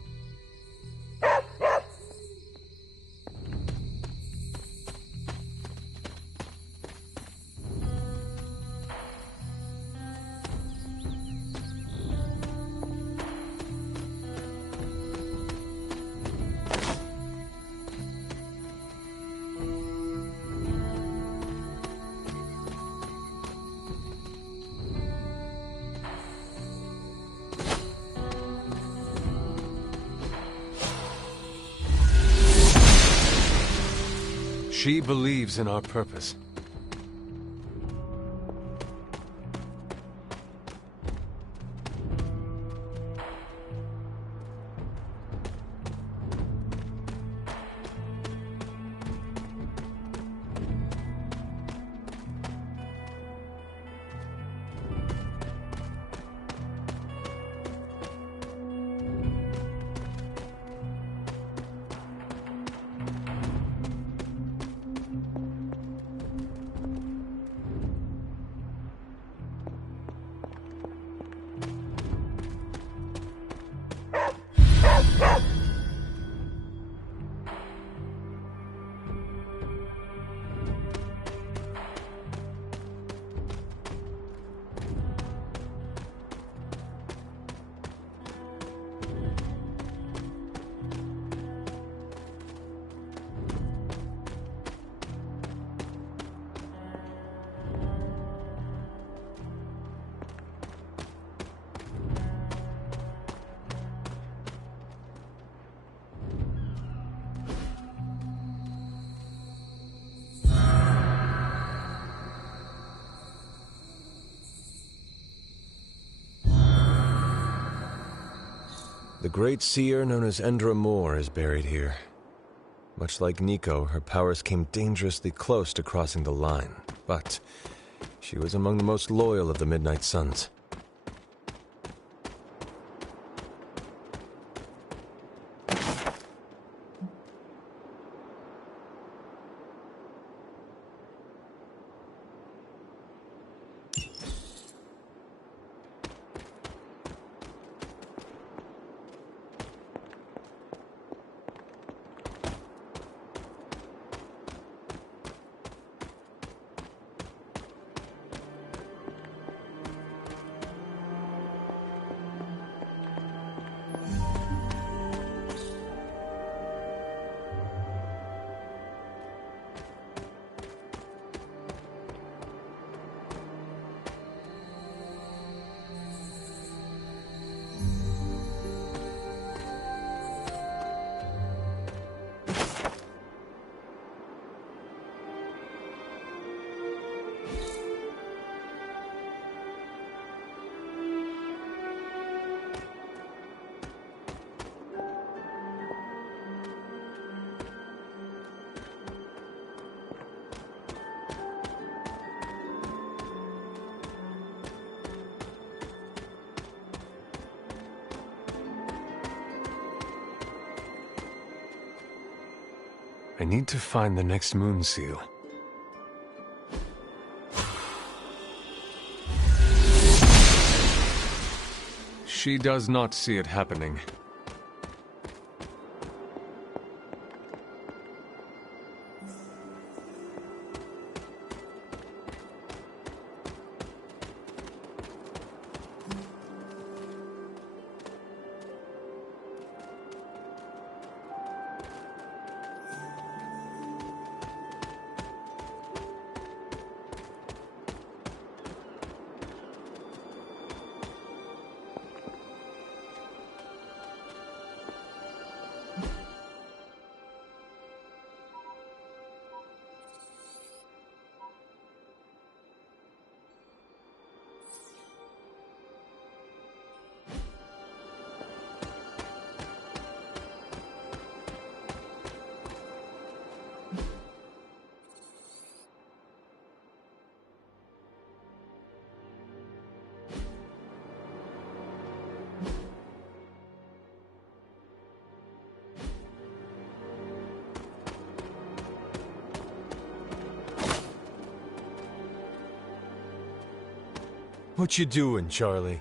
She believes in our purpose. The great seer known as Endra Moore is buried here. Much like Nico, her powers came dangerously close to crossing the line, but she was among the most loyal of the Midnight Suns. I need to find the next moon seal. She does not see it happening. What you doing, Charlie?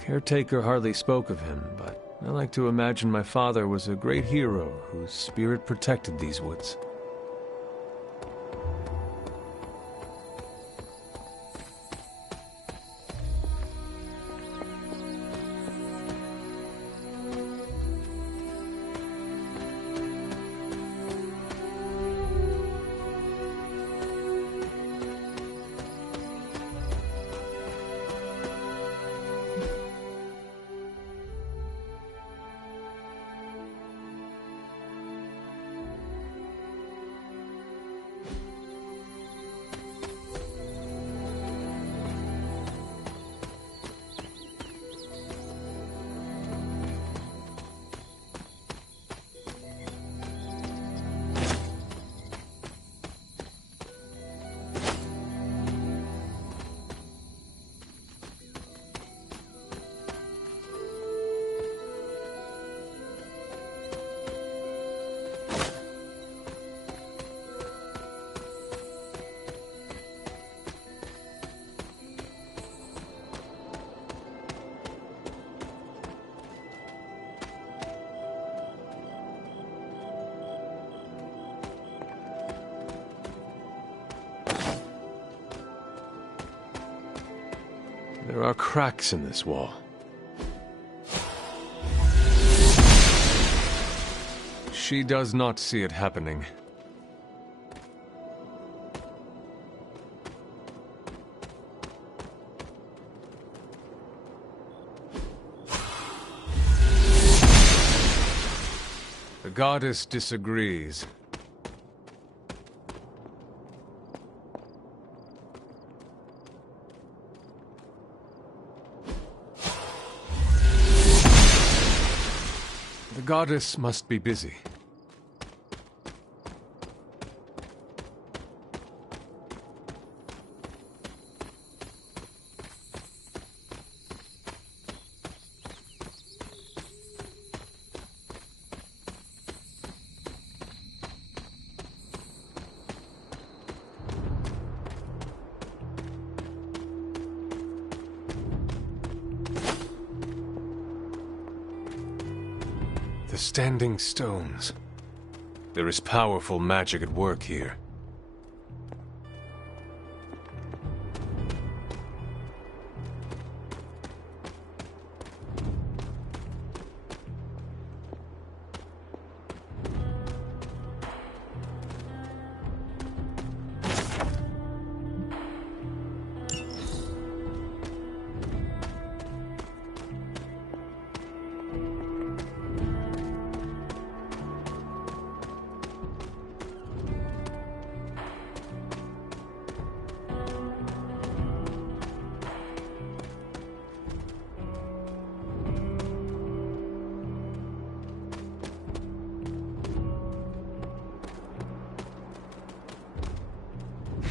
Caretaker hardly spoke of him, but I like to imagine my father was a great hero whose spirit protected these woods. There are cracks in this wall. She does not see it happening. The goddess disagrees. The goddess must be busy. The standing stones. There is powerful magic at work here.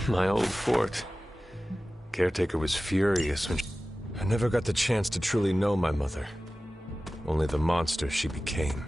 My old fort. Caretaker was furious when I never got the chance to truly know my mother. Only the monster she became.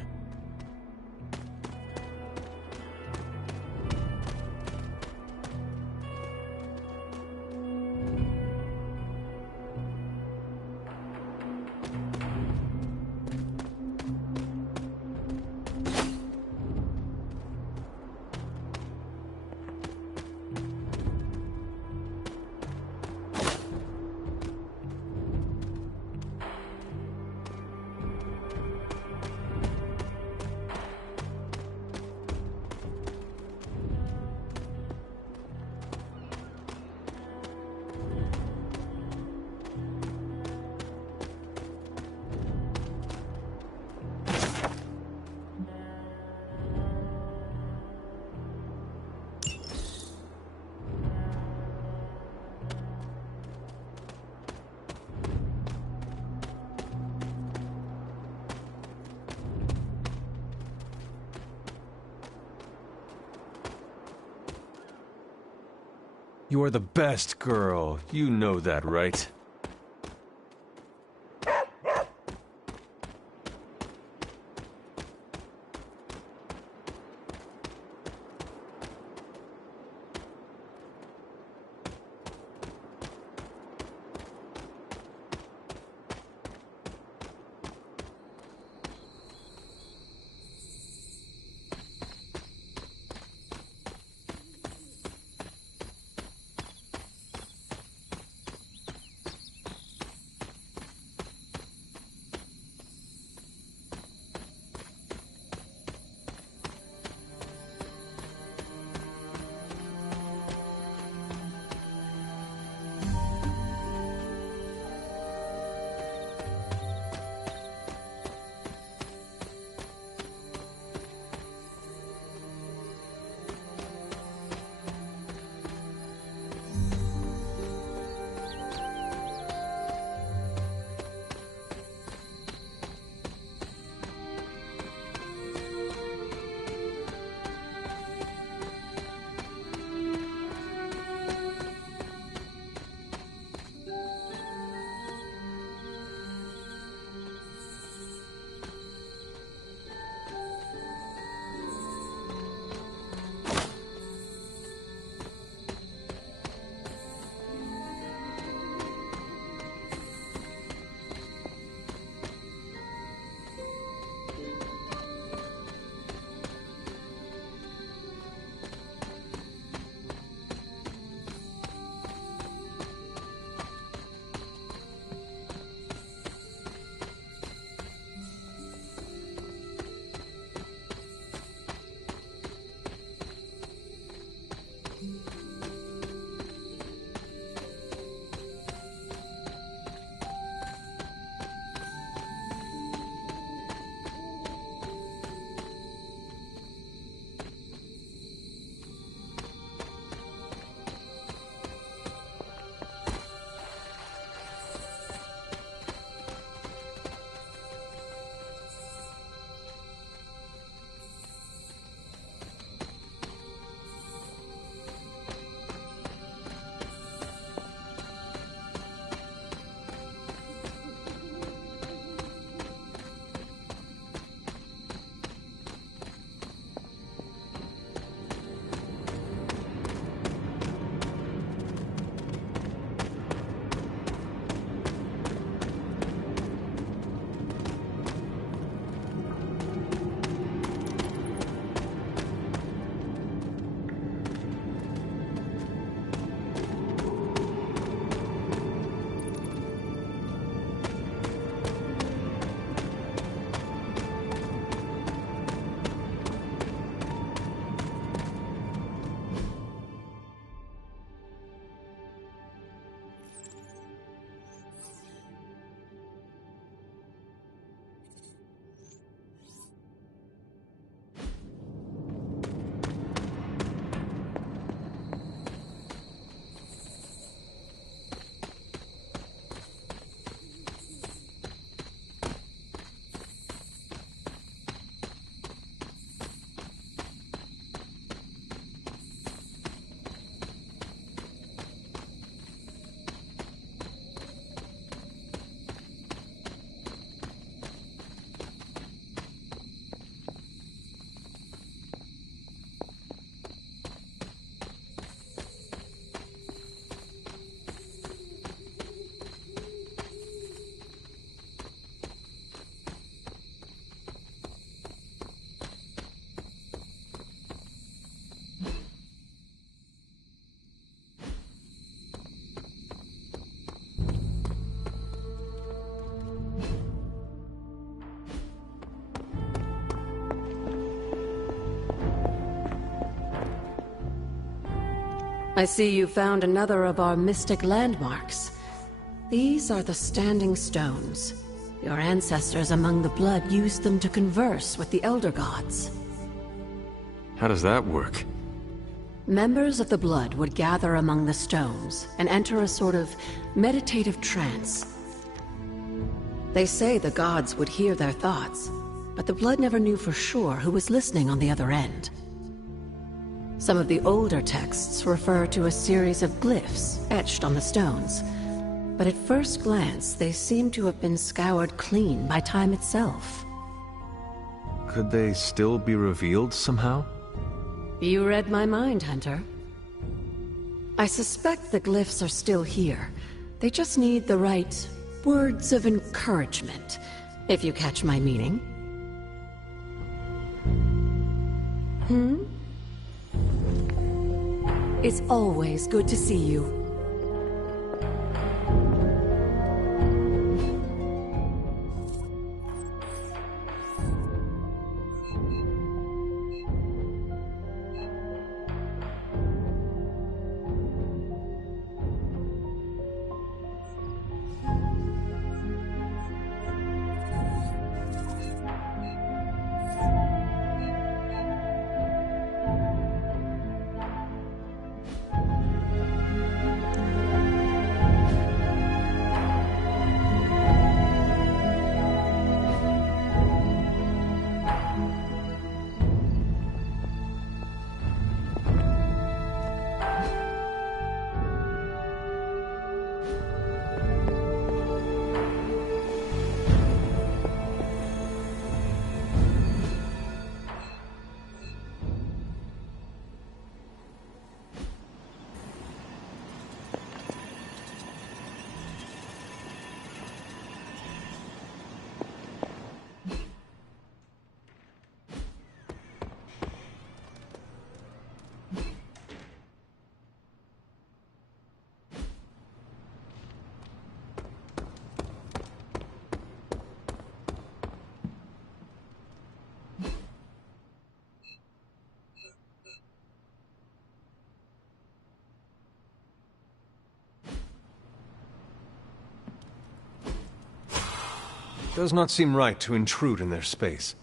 You are the best girl. You know that, right? I see you found another of our mystic landmarks. These are the Standing Stones. Your ancestors among the Blood used them to converse with the Elder Gods. How does that work? Members of the Blood would gather among the stones and enter a sort of meditative trance. They say the gods would hear their thoughts, but the Blood never knew for sure who was listening on the other end. Some of the older texts refer to a series of glyphs etched on the stones, but at first glance they seem to have been scoured clean by time itself. Could they still be revealed somehow? You read my mind, Hunter. I suspect the glyphs are still here. They just need the right words of encouragement, if you catch my meaning. It's always good to see you. Does not seem right to intrude in their space.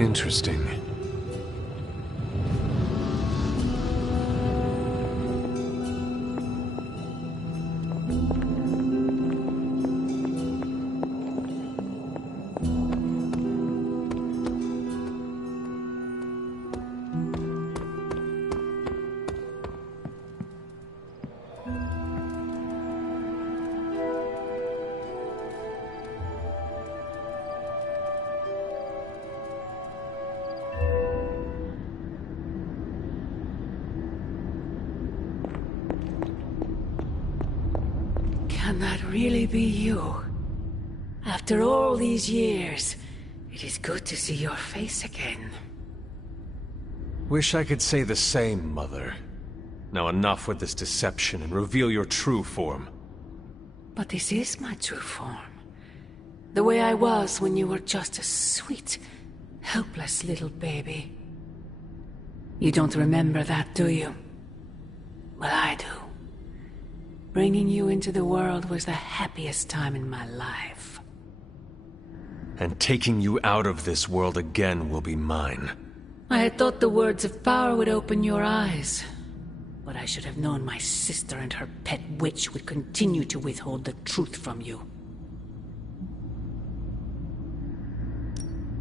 Interesting. Can that really be you? After all these years, it is good to see your face again. Wish I could say the same, Mother. Now enough with this deception and reveal your true form. But this is my true form. The way I was when you were just a sweet, helpless little baby. You don't remember that, do you? Well, I do. Bringing you into the world was the happiest time in my life. And taking you out of this world again will be mine. I had thought the words of power would open your eyes. But I should have known my sister and her pet witch would continue to withhold the truth from you.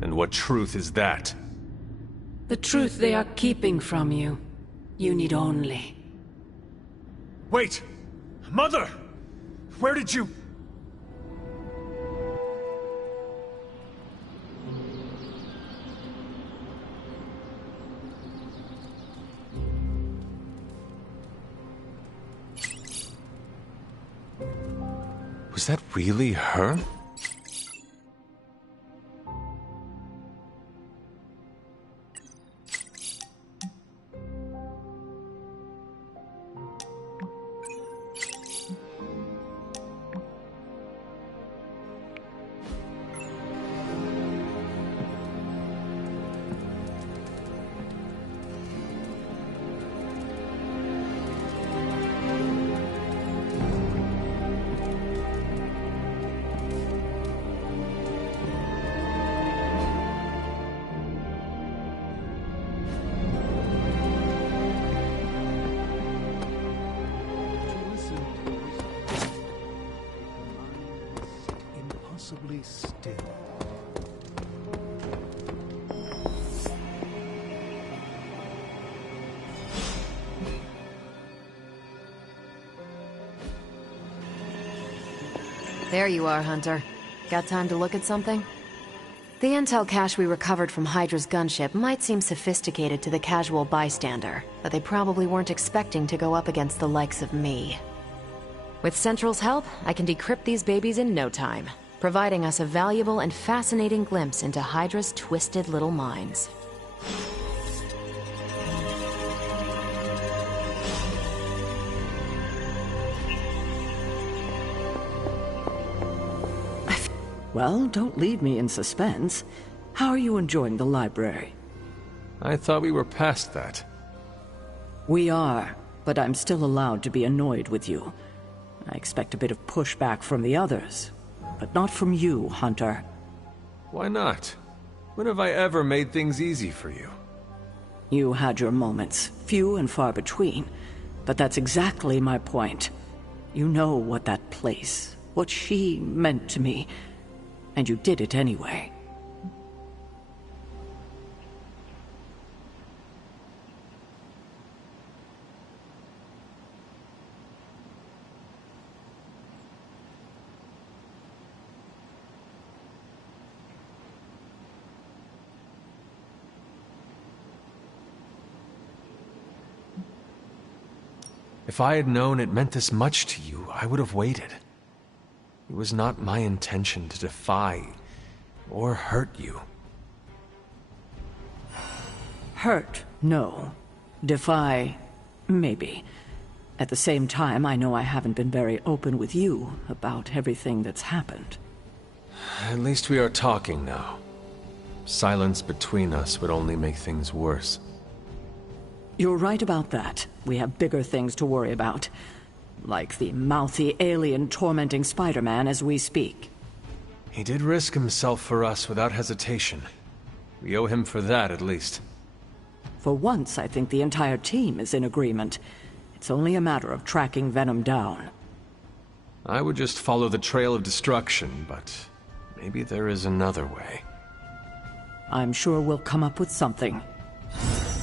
And what truth is that? The truth they are keeping from you. You need only. Wait! Mother! Where did you... Was that really her? Impossibly still. There you are, Hunter. Got time to look at something? The intel cache we recovered from Hydra's gunship might seem sophisticated to the casual bystander, but they probably weren't expecting to go up against the likes of me. With Central's help, I can decrypt these babies in no time, providing us a valuable and fascinating glimpse into Hydra's twisted little minds. Well, don't leave me in suspense. How are you enjoying the library? I thought we were past that. We are, but I'm still allowed to be annoyed with you. I expect a bit of pushback from the others, but not from you, Hunter. Why not? When have I ever made things easy for you? You had your moments, few and far between, but that's exactly my point. You know what that place, what she meant to me, and you did it anyway. If I had known it meant this much to you, I would have waited. It was not my intention to defy or hurt you. Hurt, no. Defy, maybe. At the same time, I know I haven't been very open with you about everything that's happened. At least we are talking now. Silence between us would only make things worse. You're right about that. We have bigger things to worry about. Like the mouthy alien tormenting Spider-Man as we speak. He did risk himself for us without hesitation. We owe him for that, at least. For once, I think the entire team is in agreement. It's only a matter of tracking Venom down. I would just follow the trail of destruction, but maybe there is another way. I'm sure we'll come up with something.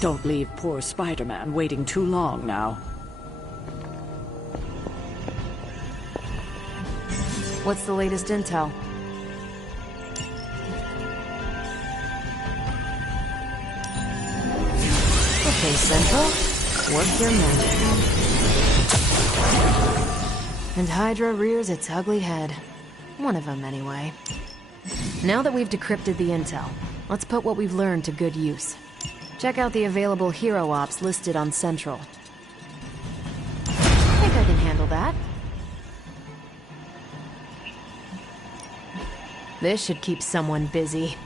Don't leave poor Spider-Man waiting too long now. What's the latest intel? Okay, Central. Work your magic. And Hydra rears its ugly head. One of them, anyway. Now that we've decrypted the intel, let's put what we've learned to good use. Check out the available hero ops listed on Central. I think I can handle that. This should keep someone busy.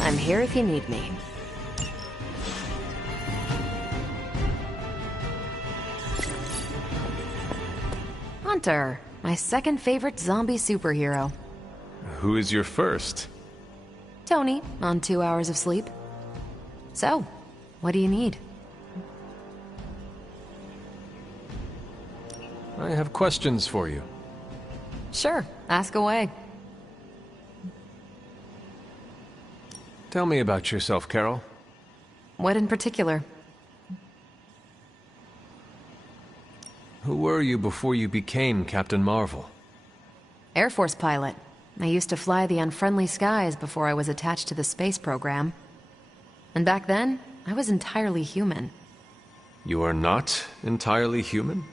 I'm here if you need me. Hunter, my second favorite zombie superhero. Who is your first? Tony, on 2 hours of sleep. So, what do you need? I have questions for you. Sure, ask away. Tell me about yourself, Carol. What in particular? Who were you before you became Captain Marvel? Air Force pilot. I used to fly the unfriendly skies before I was attached to the space program. And back then, I was entirely human. You are not entirely human?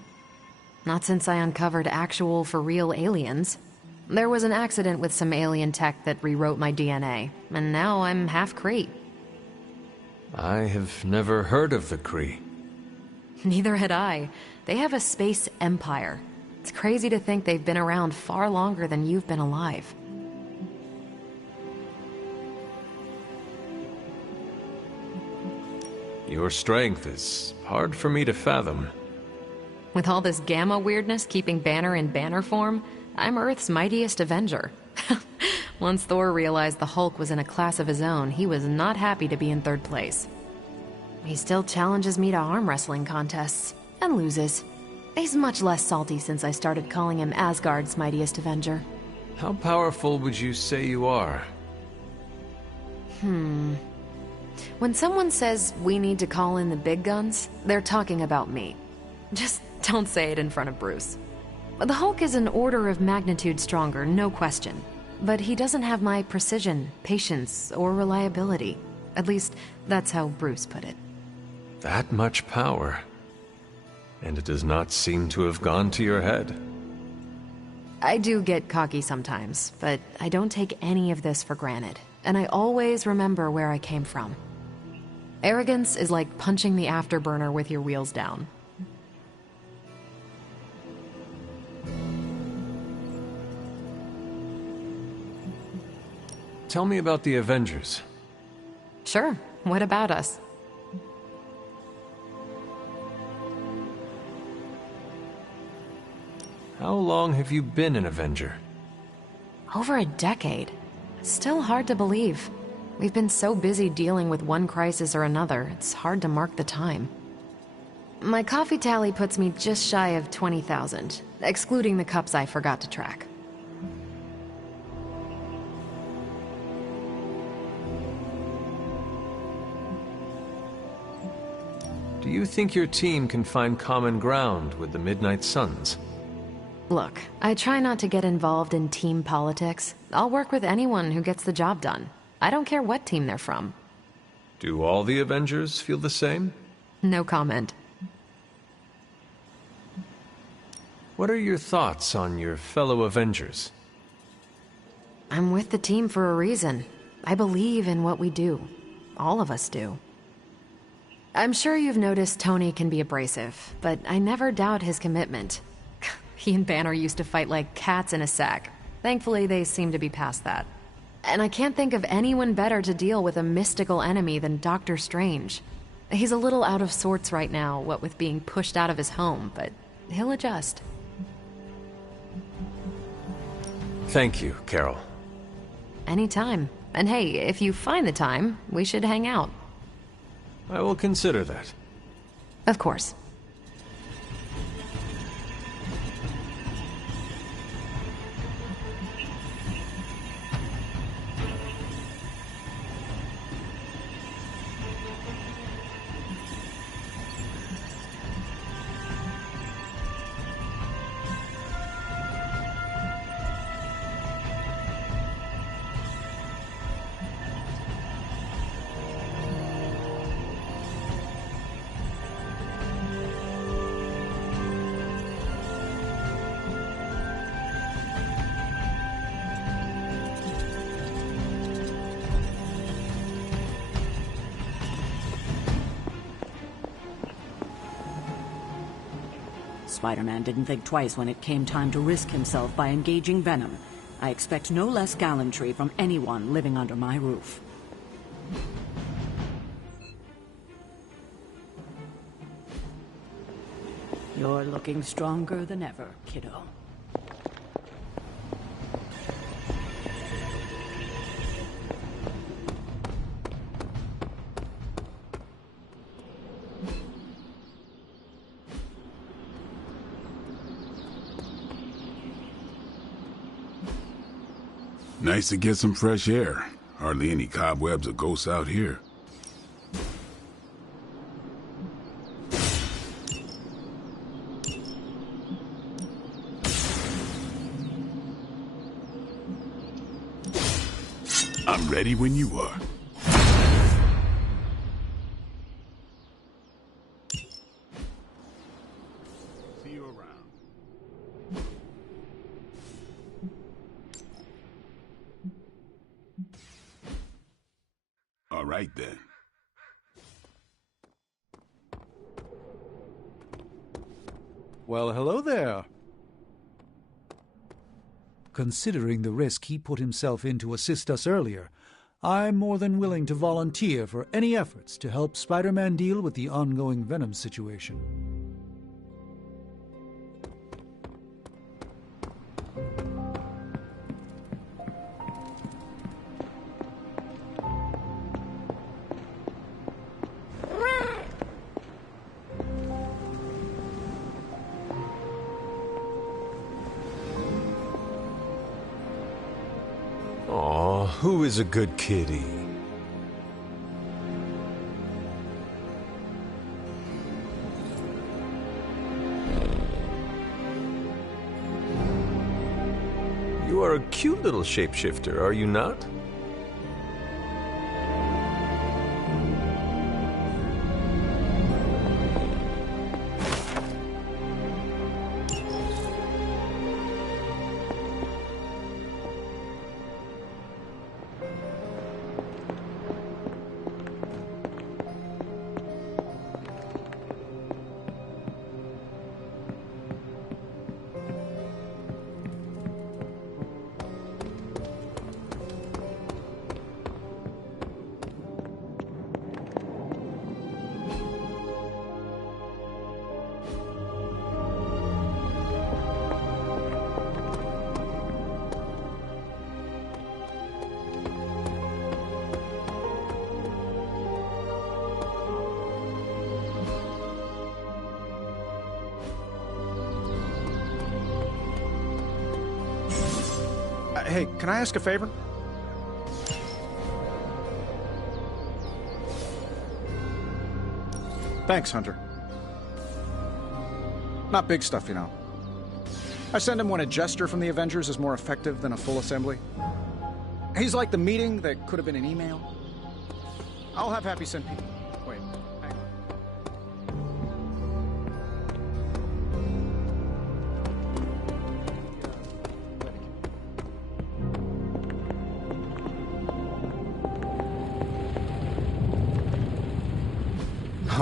Not since I uncovered actual, for-real aliens. There was an accident with some alien tech that rewrote my DNA, and now I'm half Kree. I have never heard of the Kree. Neither had I. They have a space empire. It's crazy to think they've been around far longer than you've been alive. Your strength is hard for me to fathom. With all this gamma weirdness keeping Banner in banner form, I'm Earth's mightiest Avenger. Once Thor realized the Hulk was in a class of his own, he was not happy to be in third place. He still challenges me to arm wrestling contests, and loses. He's much less salty since I started calling him Asgard's mightiest Avenger. How powerful would you say you are? When someone says we need to call in the big guns, they're talking about me. Just don't say it in front of Bruce. The Hulk is an order of magnitude stronger, no question. But he doesn't have my precision, patience, or reliability. At least, that's how Bruce put it. That much power. And it does not seem to have gone to your head. I do get cocky sometimes, but I don't take any of this for granted. And I always remember where I came from. Arrogance is like punching the afterburner with your wheels down. Tell me about the Avengers. Sure. What about us? How long have you been an Avenger? Over a decade. It's still hard to believe. We've been so busy dealing with one crisis or another, it's hard to mark the time. My coffee tally puts me just shy of 20,000, excluding the cups I forgot to track. Do you think your team can find common ground with the Midnight Suns? Look, I try not to get involved in team politics. I'll work with anyone who gets the job done. I don't care what team they're from. Do all the Avengers feel the same? No comment. What are your thoughts on your fellow Avengers? I'm with the team for a reason. I believe in what we do. All of us do. I'm sure you've noticed Tony can be abrasive, but I never doubt his commitment. He and Banner used to fight like cats in a sack. Thankfully, they seem to be past that. And I can't think of anyone better to deal with a mystical enemy than Doctor Strange. He's a little out of sorts right now, what with being pushed out of his home, but he'll adjust. Thank you, Carol. Anytime. And hey, if you find the time, we should hang out. I will consider that. Of course. Spider-Man didn't think twice when it came time to risk himself by engaging Venom. I expect no less gallantry from anyone living under my roof. You're looking stronger than ever, kiddo. Nice to get some fresh air. Hardly any cobwebs or ghosts out here. I'm ready when you are. See you around. All right, then. Well, hello there. Considering the risk he put himself in to assist us earlier, I'm more than willing to volunteer for any efforts to help Spider-Man deal with the ongoing Venom situation. Aw, who is a good kitty? You are a cute little shapeshifter, are you not? Hey, can I ask a favor? Thanks, Hunter. Not big stuff, you know. I send him when a gesture from the Avengers is more effective than a full assembly. He's like the meeting that could have been an email. I'll have Happy send people. Wait, hang on.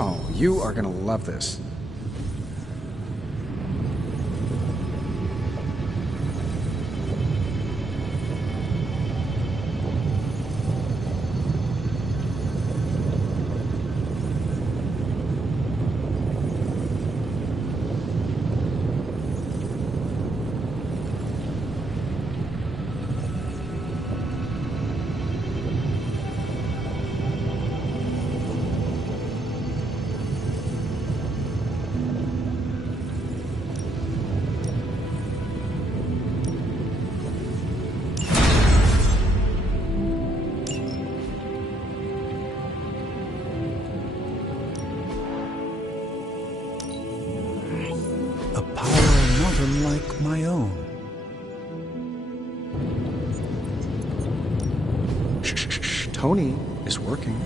Oh, you are gonna love this. A power not unlike my own. Shh. Tony is working.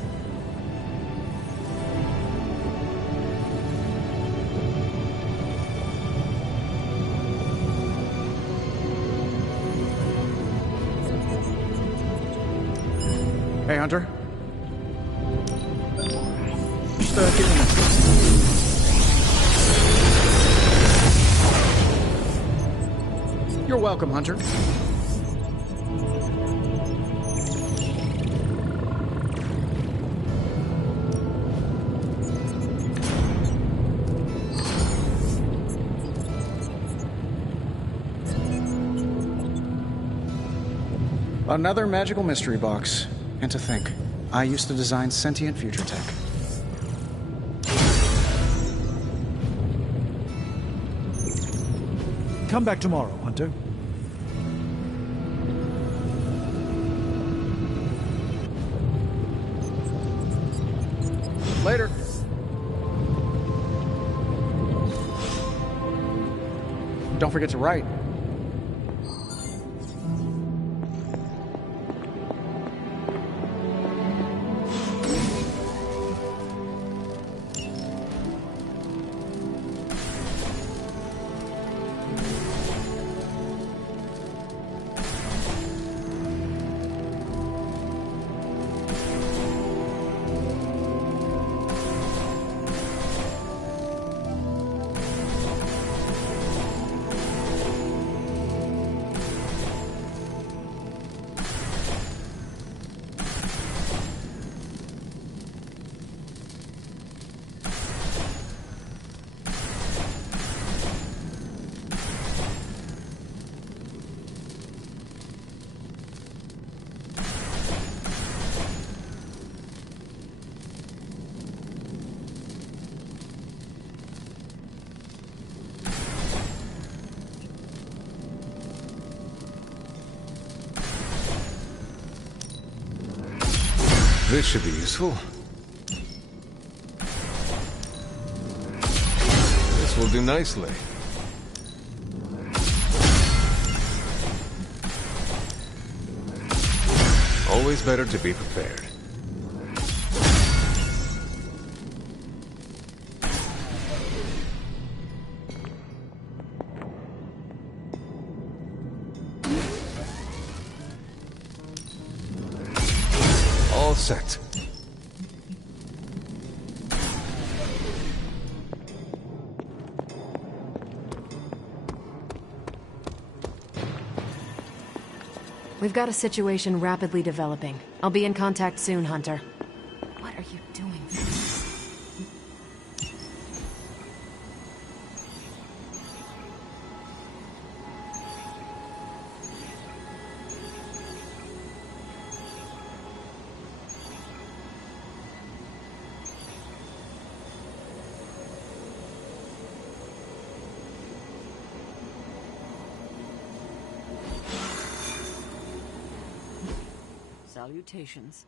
Hey, Hunter. Just give me a minute. You're welcome, Hunter. Another magical mystery box. And to think, I used to design sentient future tech. Come back tomorrow, Hunter. Later. Don't forget to write. This should be useful. This will do nicely. Always better to be prepared. All set. We've got a situation rapidly developing. I'll be in contact soon, Hunter. What are you doing? Salutations.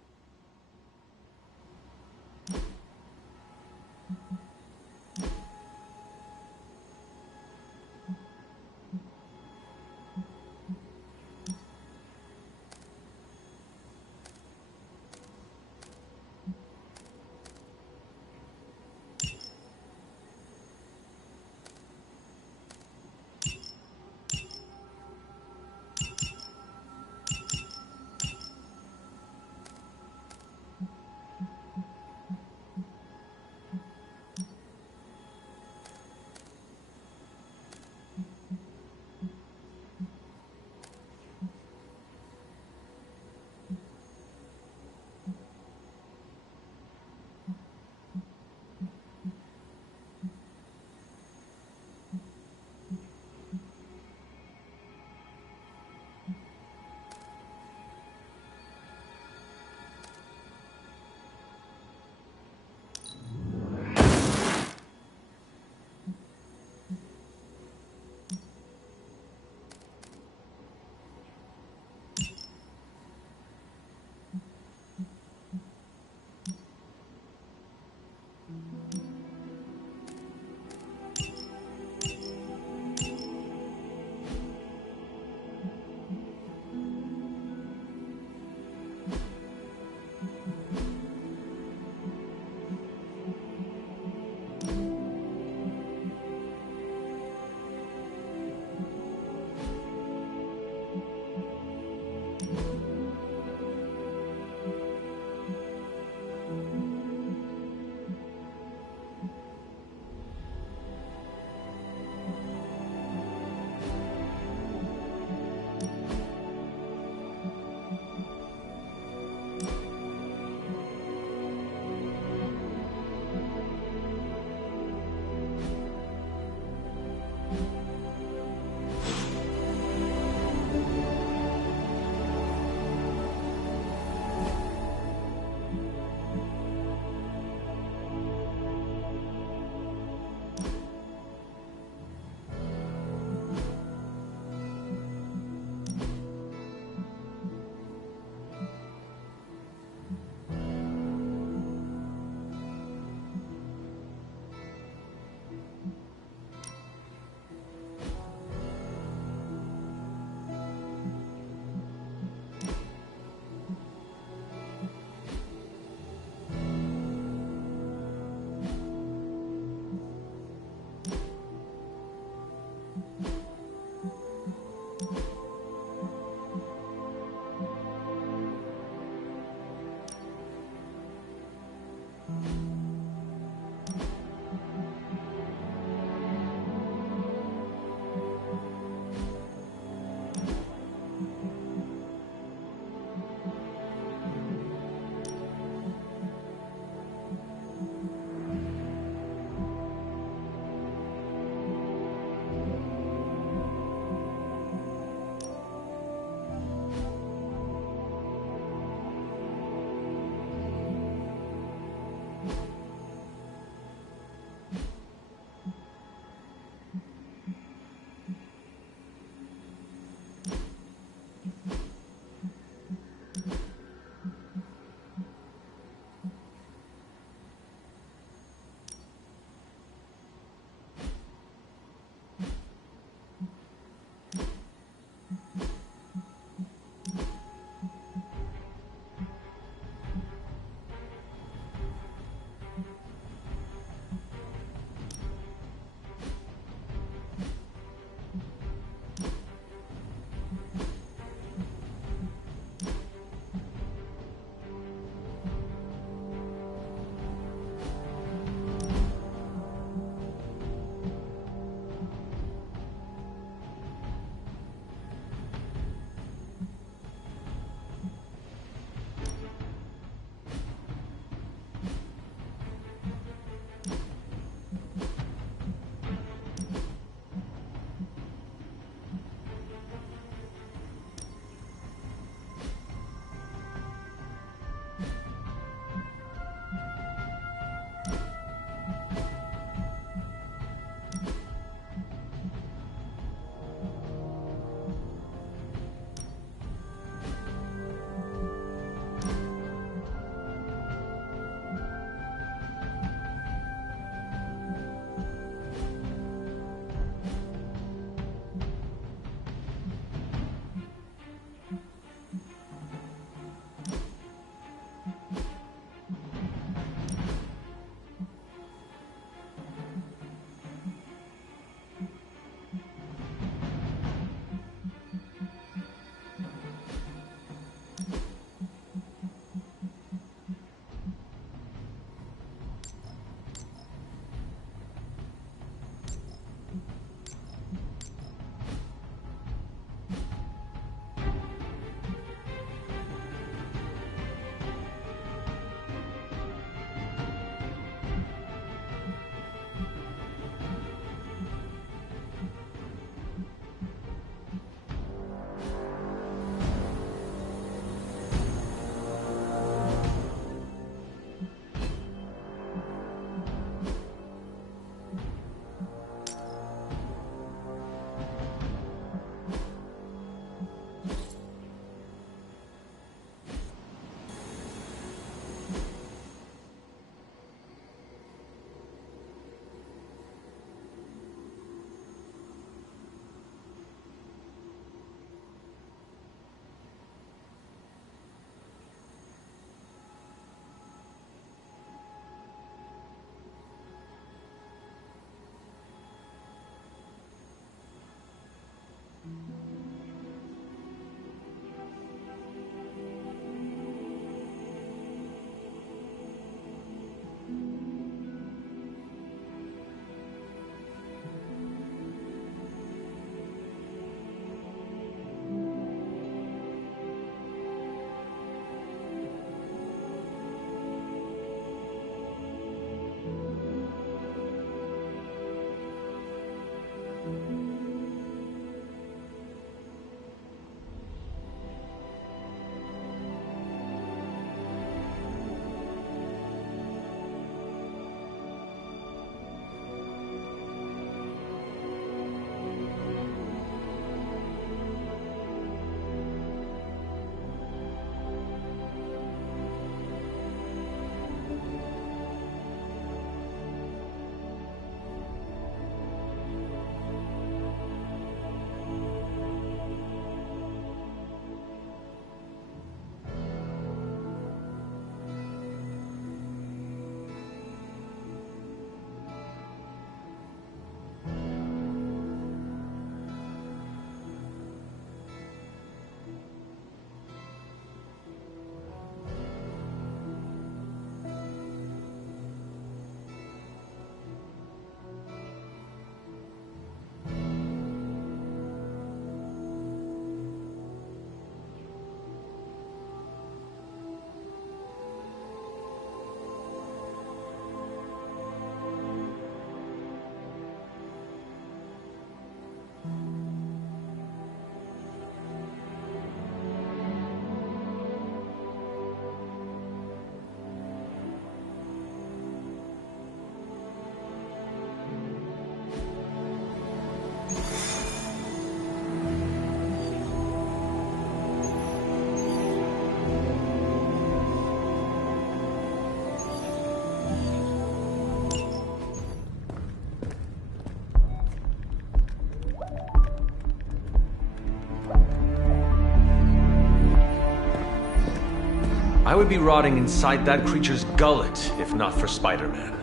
I would be rotting inside that creature's gullet if not for Spider-Man.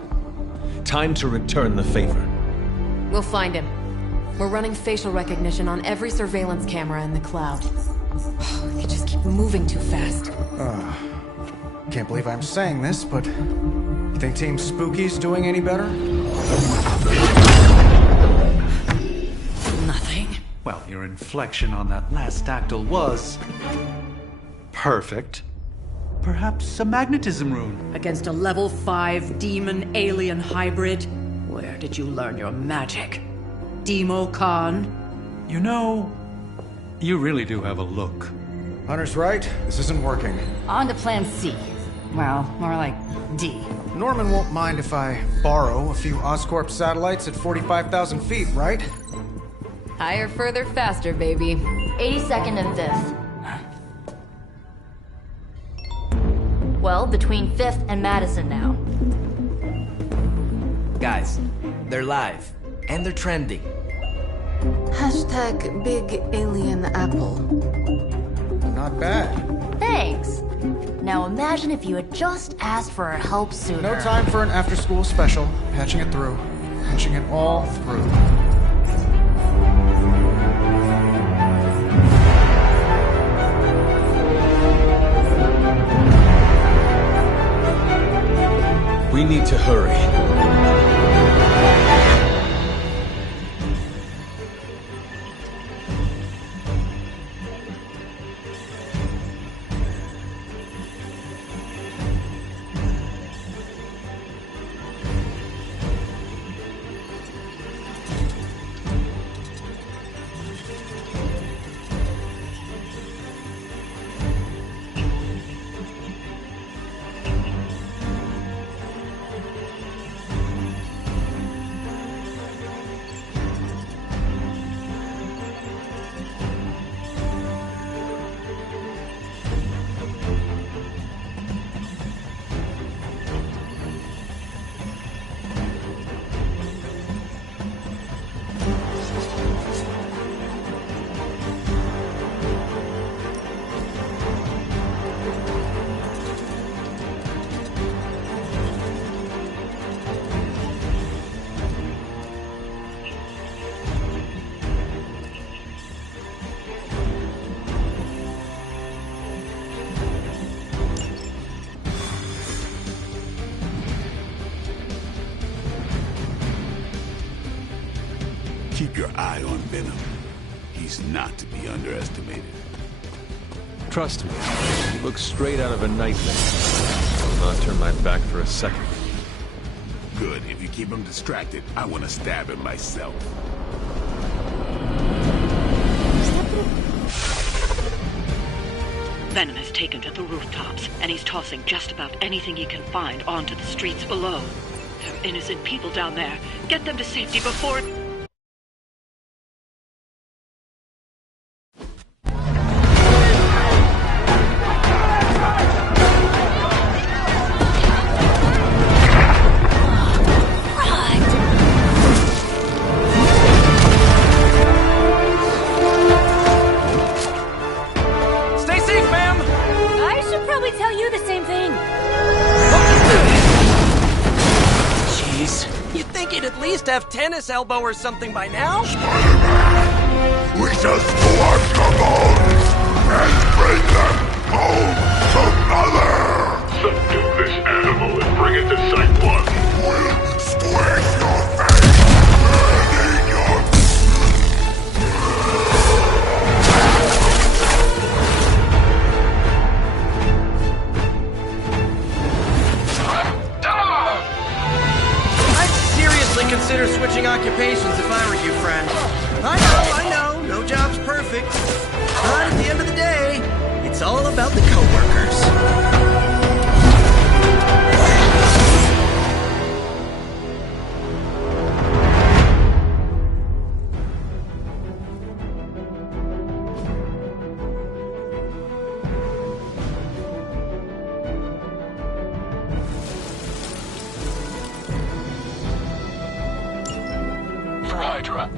Time to return the favor. We'll find him. We're running facial recognition on every surveillance camera in the cloud. They just keep moving too fast. Can't believe I'm saying this, but you think Team Spooky's doing any better? Nothing. Well, your inflection on that last dactyl was... perfect. Perhaps a magnetism rune. Against a level 5 demon alien hybrid? Where did you learn your magic? Demo Khan? You know, you really do have a look. Hunter's right. This isn't working. On to plan C. Well, more like D. Norman won't mind if I borrow a few Oscorp satellites at 45,000 feet, right? Higher, further, faster, baby. 82nd and 5th. Well, between 5th and Madison now. Guys, they're live. And they're trending. Hashtag Big Alien Apple. Not bad. Thanks. Now imagine if you had just asked for our help sooner. No time for an after-school special. Patching it through. Patching it all through. We need to hurry. Keep your eye on Venom. He's not to be underestimated. Trust me, he looks straight out of a nightmare. I'll not turn my back for a second. Good. If you keep him distracted, I want to stab him myself. Venom has taken to the rooftops, and he's tossing just about anything he can find onto the streets below. There are innocent people down there. Get them to safety before... Have tennis elbow or something by now? We shall scorch the bones and bring them home to Mother! Subdue this animal and bring it to Site 1. We'll squish your face and eat your... Consider switching occupations if I were you, friend. I know, no job's perfect. But at the end of the day, it's all about the coworkers. Hydra.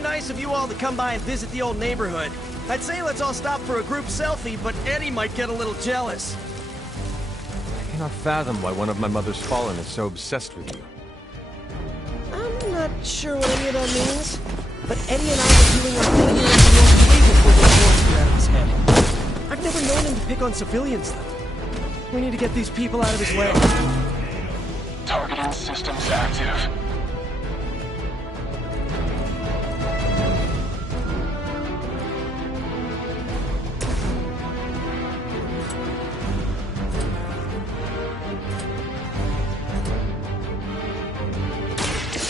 really nice of you all to come by and visit the old neighborhood. I'd say let's all stop for a group selfie, but Eddie might get a little jealous. I cannot fathom why one of my mother's fallen is so obsessed with you. I'm not sure what any of that means, but Eddie and I were doing our thing here in the old way before the force got out of his head. I've never known him to pick on civilians, though. We need to get these people out of his way. Targeting systems active.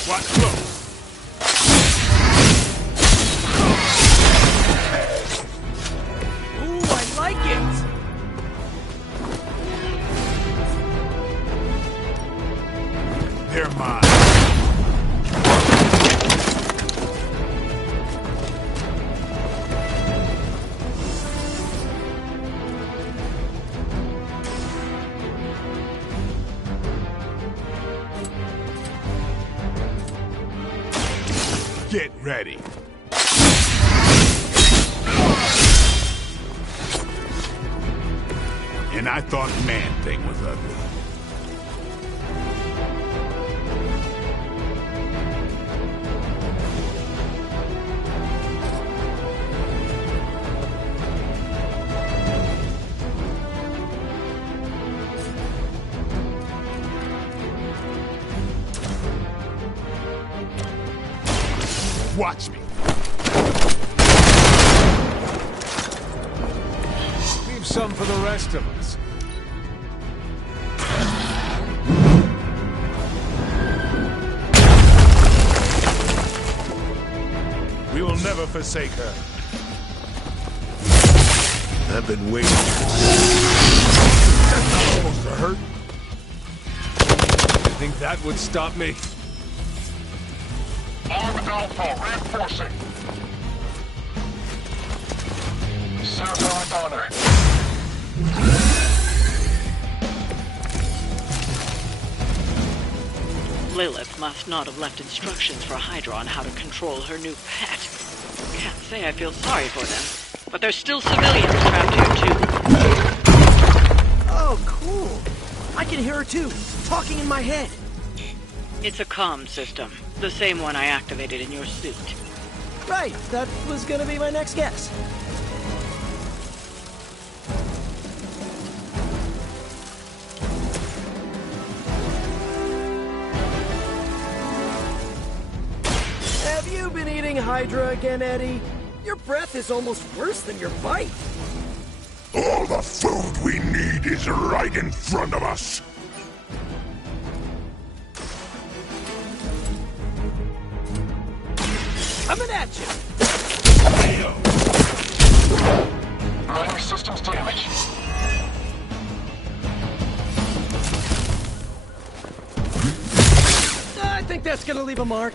Watch close. Ooh, I like it! They're mine. Get ready. And I thought Man-Thing was ugly. Watch me. Leave some for the rest of us. We will never forsake her. I've been waiting. That's not supposed to hurt. You think that would stop me? Armed Alpha reinforcing. Certified honor. Lilith must not have left instructions for Hydra on how to control her new pet. Can't say I feel sorry for them, but there's still civilians trapped here too. Oh, cool. I can hear her too, talking in my head. It's a comm system, the same one I activated in your suit. Right, that was gonna be my next guess. Have you been eating Hydra again, Eddie? Your breath is almost worse than your bite. All the food we need is right in front of us. Coming at you! Running systems damage. I think that's gonna leave a mark.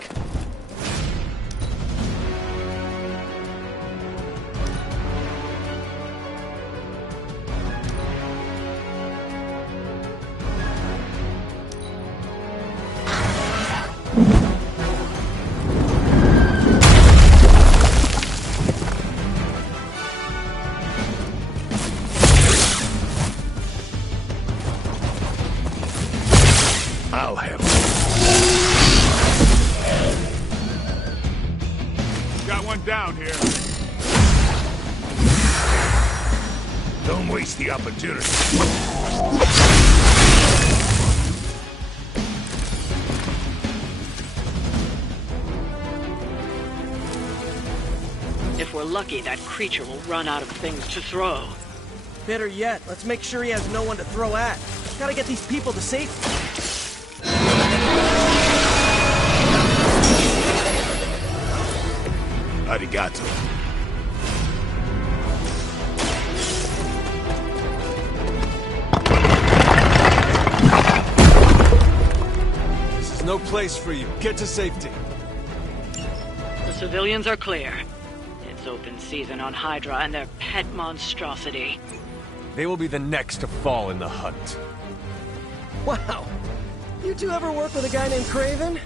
I'll have it. Got one down here. Don't waste the opportunity. If we're lucky, that creature will run out of things to throw. Better yet, let's make sure he has no one to throw at. Gotta get these people to safety. Arigato. This is no place for you. Get to safety. The civilians are clear. It's open season on Hydra and their pet monstrosity. They will be the next to fall in the hunt. Wow. You two ever work with a guy named Craven?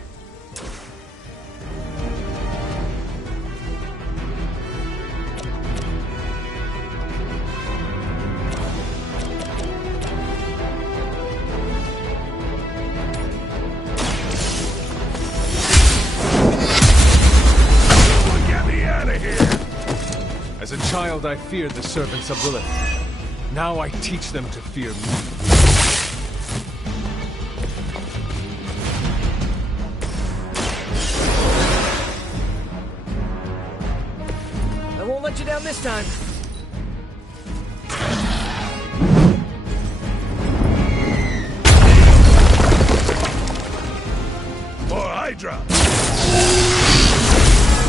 As a child, I feared the servants of Lilith. Now I teach them to fear me. I won't let you down this time. For Hydra!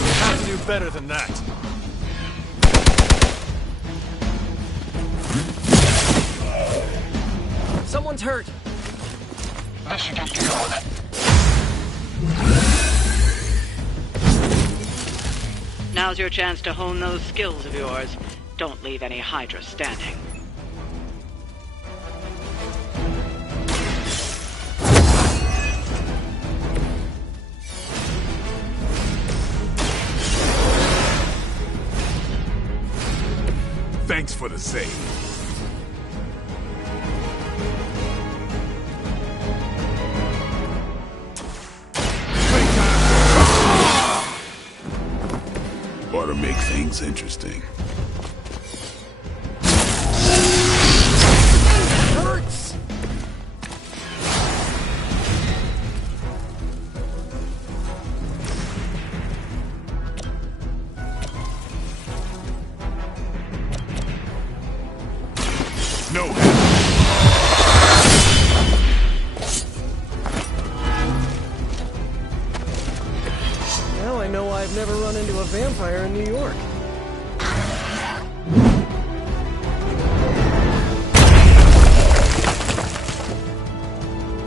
You have to do better than that. Someone's hurt. This should get you going. Now's your chance to hone those skills of yours. Don't leave any Hydra standing. Thanks for the save. Ought to make things interesting. Hurts! No. Now I know why I've never run into a vampire in New York.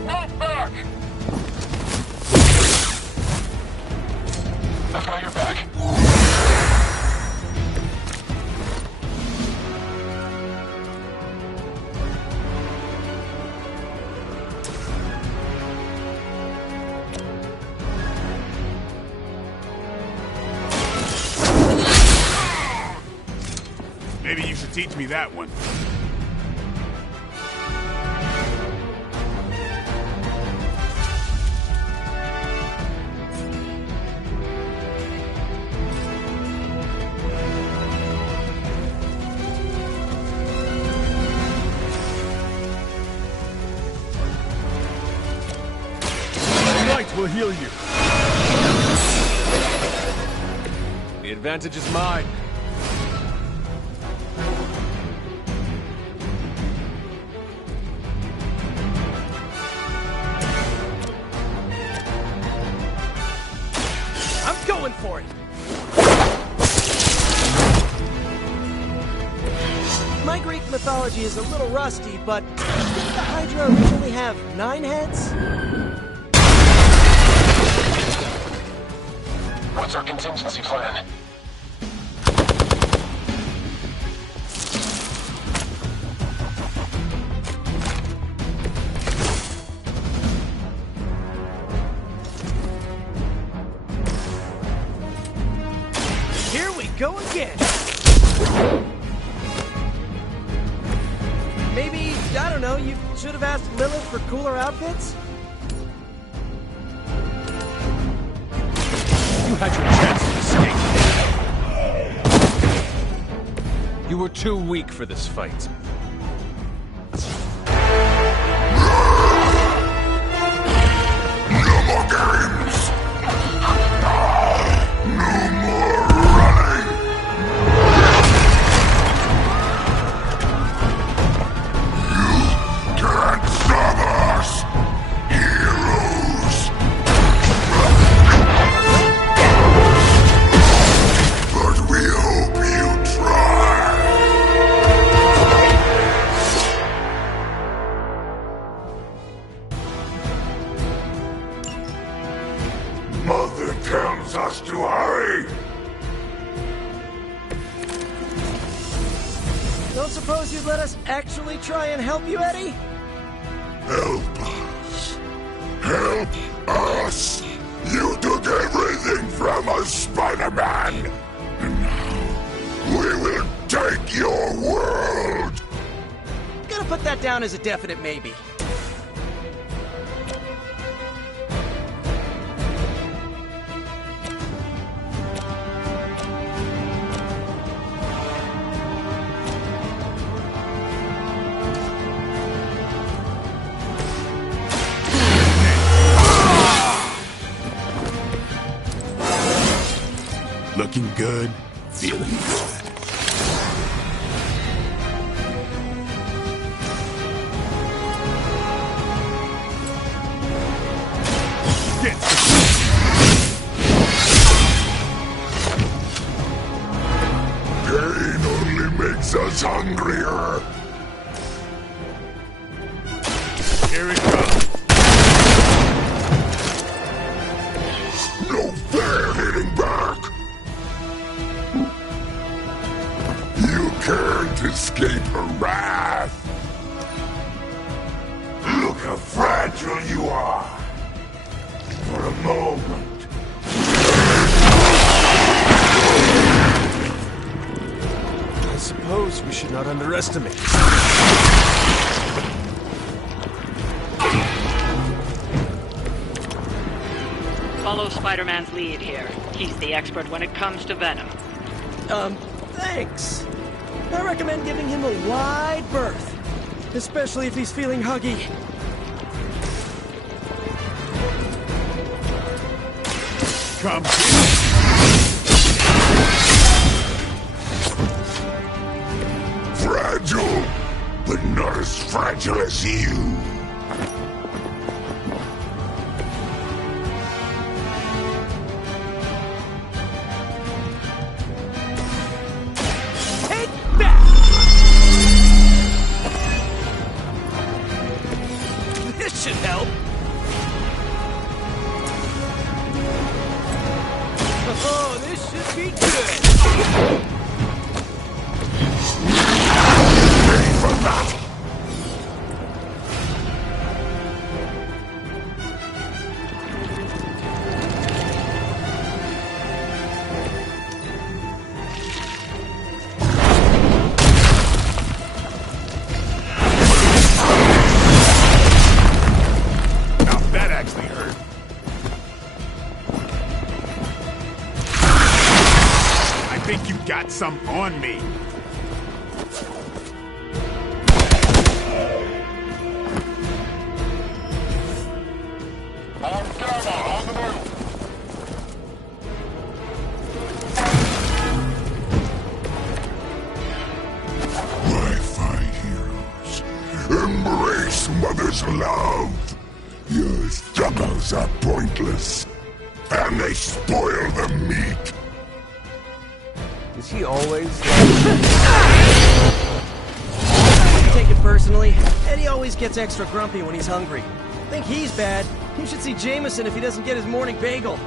Not back! I've got your back. Maybe you should teach me that one. Light will heal you. The advantage is mine. I'm going for it! My Greek mythology is a little rusty, but didn't the Hydra originally have 9 heads? What's our contingency plan? Here we go again! Maybe, I don't know, you should have asked Lilith for cooler outfits? You had your chance to escape. You were too weak for this fight. No more games! No more running! You can't stop us! Heroes! But we hope you try! Mother tells us to hurry! Don't suppose you'd let us actually try and help you, Eddie? Help us! Help us! You took everything from us, Spider-Man! And now, we will take your world! Gonna put that down as a definite maybe. Looking good, feeling good. Pain only makes us hungrier. Here it comes. No fair hitting back. You can't escape her wrath. Look how fragile you are. For a moment. I suppose we should not underestimate. Follow Spider-Man's lead here. He's the expert when it comes to Venom. Thanks. I recommend giving him a wide berth. Especially if he's feeling huggy. Come Fragile, but not as fragile as you. Take that! This should help. Oh, this should be good. Ready for that? Now that actually hurt. I think you got some on me. My fine heroes, embrace Mother's love. Your struggles are pointless, and they spoil the meat. Is he always Take it personally. Eddie always gets extra grumpy when he's hungry. Think he's bad. You should see Jameson if he doesn't get his morning bagel.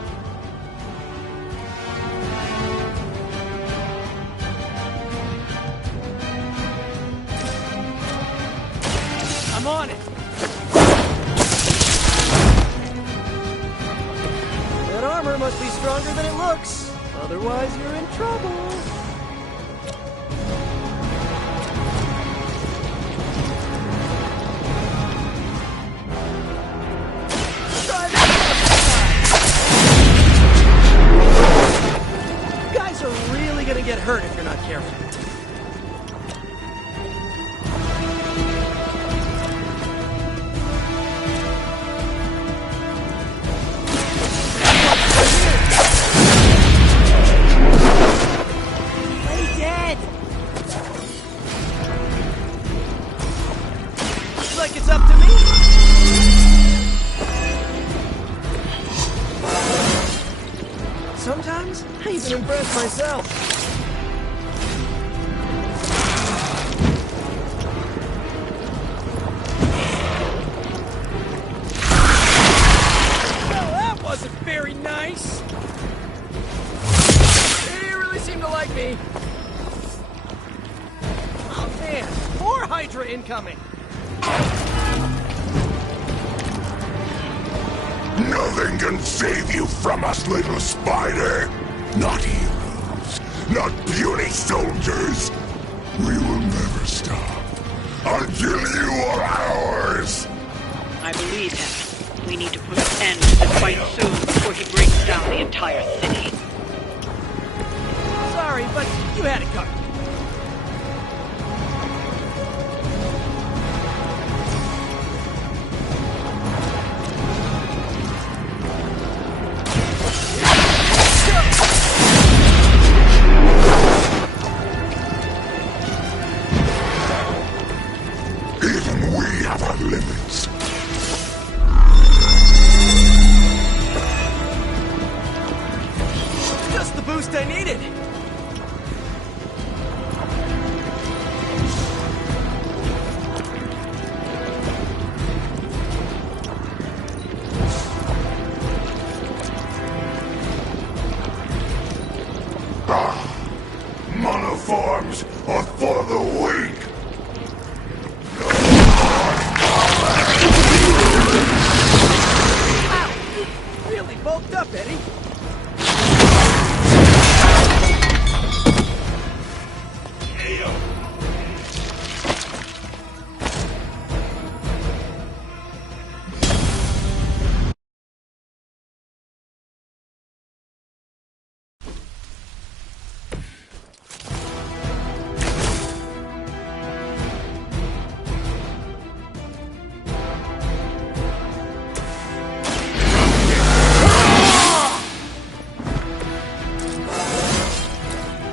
I'm on it. That armor must be stronger than it looks. Otherwise, you're in trouble. You guys are really gonna get hurt if you're not careful. Play dead! Like it's up to me? Sometimes, I even impress myself. Well, that wasn't very nice. They really seem to like me. Oh man, more Hydra incoming. Nothing can save you from us, little spider. Not heroes, not puny soldiers. We will never stop until you are ours. I believe him. We need to put an end to this fight soon before he brings down the entire city. Sorry, but you had it covered. Monoforms are for the weak! Wow, you really bulked up, Eddie.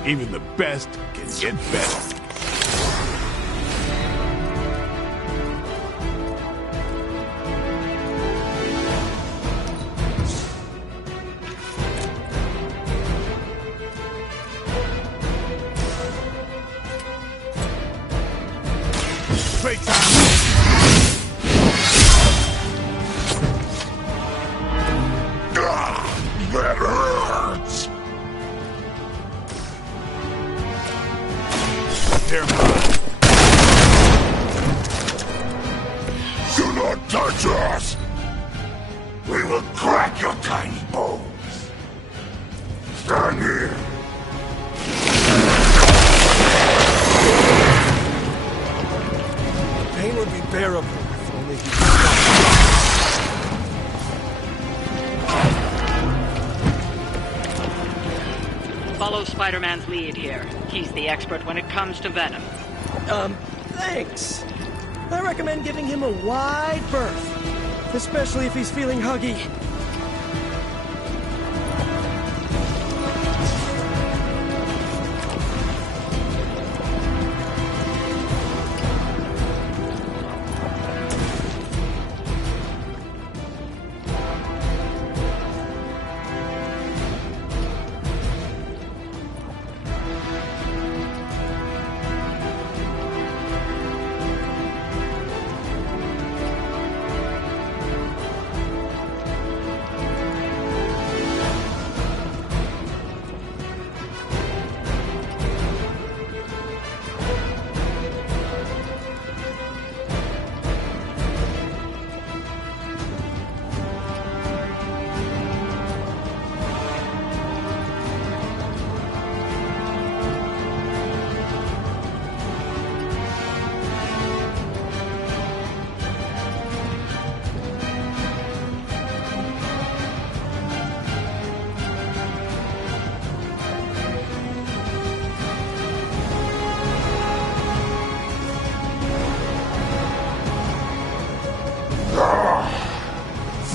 Even the best can get better. Playtime! That hurts! They're mine. Do not touch us! We will crack your tiny bones! Stand here! Pain would be bearable if only he Follow Spider-Man's lead here. He's the expert when it comes to Venom. Thanks. I recommend giving him a wide berth, especially if he's feeling huggy.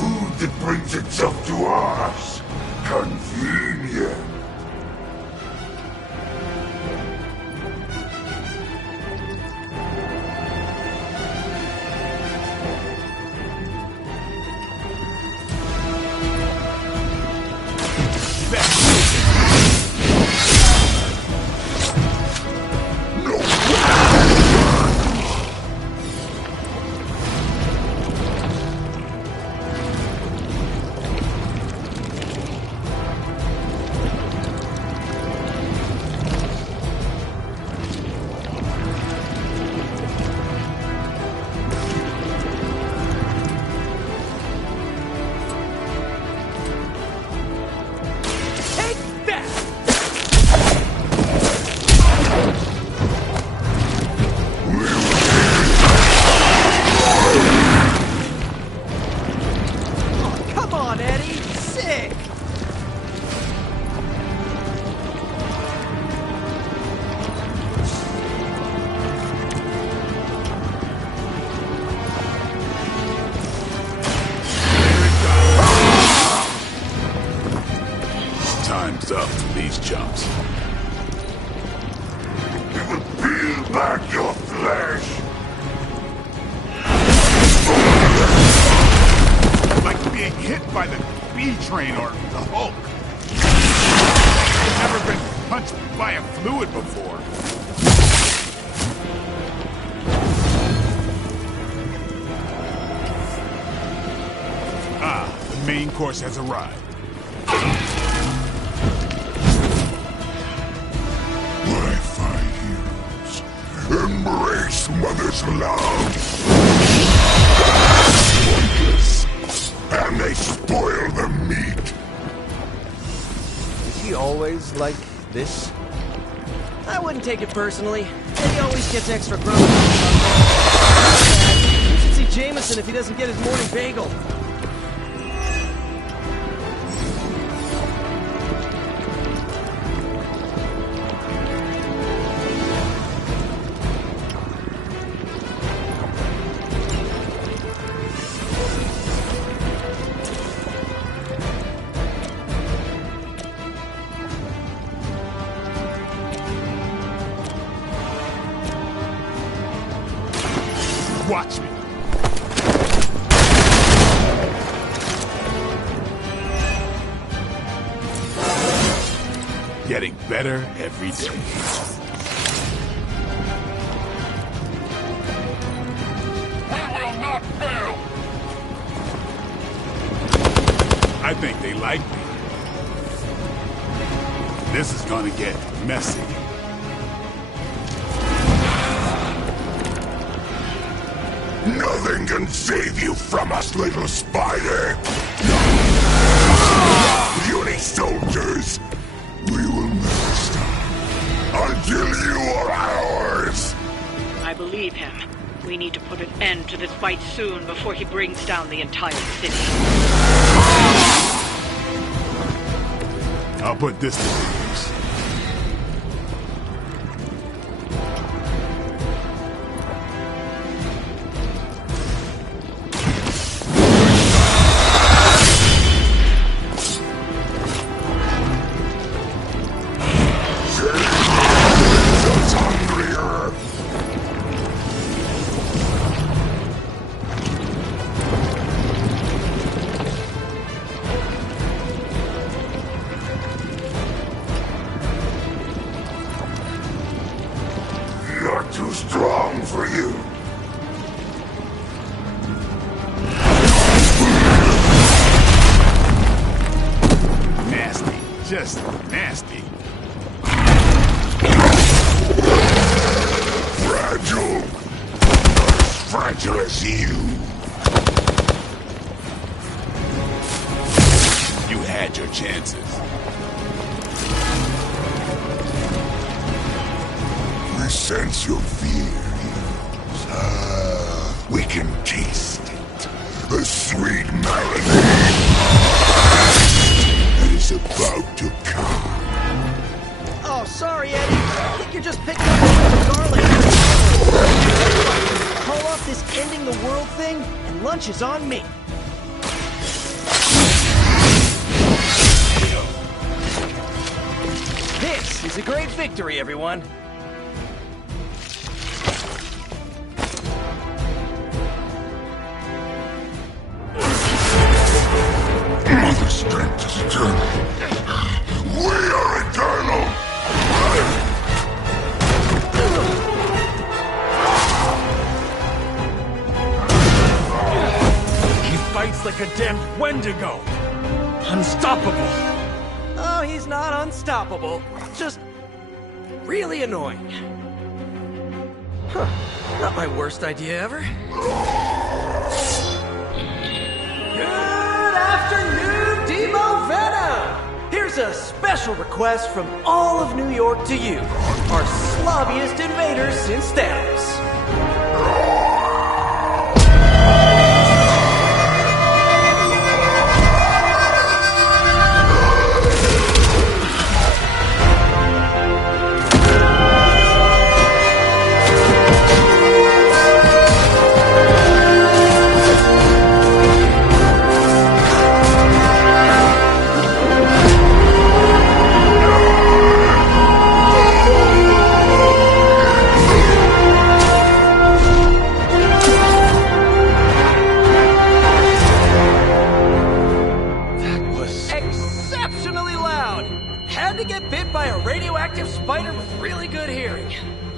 Food that brings itself to us. Convenient. Come on, Eddie! Sick! Time's up for these chumps. It will peel back your flesh. Like being hit by the B-Train or the Hulk. I've never been punched by a fluid before. Ah, the main course has arrived. waste mother's love. Pointless. And they spoil the meat. Is he always like this? I wouldn't take it personally. And he always gets extra grumpy. You should see Jameson if he doesn't get his morning bagel. Watch me. Getting better every day. We will not fail. I think they like me. This is gonna get messy. Nothing can save you from us, little spider! Puny soldiers! We will never stop until you are ours! I believe him. We need to put an end to this fight soon before he brings down the entire city. I'll put this to use. Too strong for you. Nasty. Just nasty. Fragile. Not as fragile as you. You had your chances. Sense your fears. We can taste it. A sweet melody that is about to come. Oh, sorry, Eddie. I think you're just picking up the garlic. Call off this ending the world thing, and lunch is on me. This is a great victory, everyone. Mother strength is eternal. We are eternal. He fights like a damned Wendigo. Unstoppable. Oh, he's not unstoppable. Just really annoying. Huh. Not my worst idea ever. Good afternoon, Demo Venom! Here's a special request from all of New York to you, our slobbiest invaders since Thanos.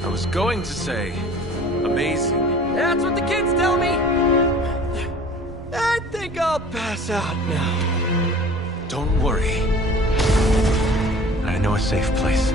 I was going to say, amazing. That's what the kids tell me. I think I'll pass out now. Don't worry. I know a safe place.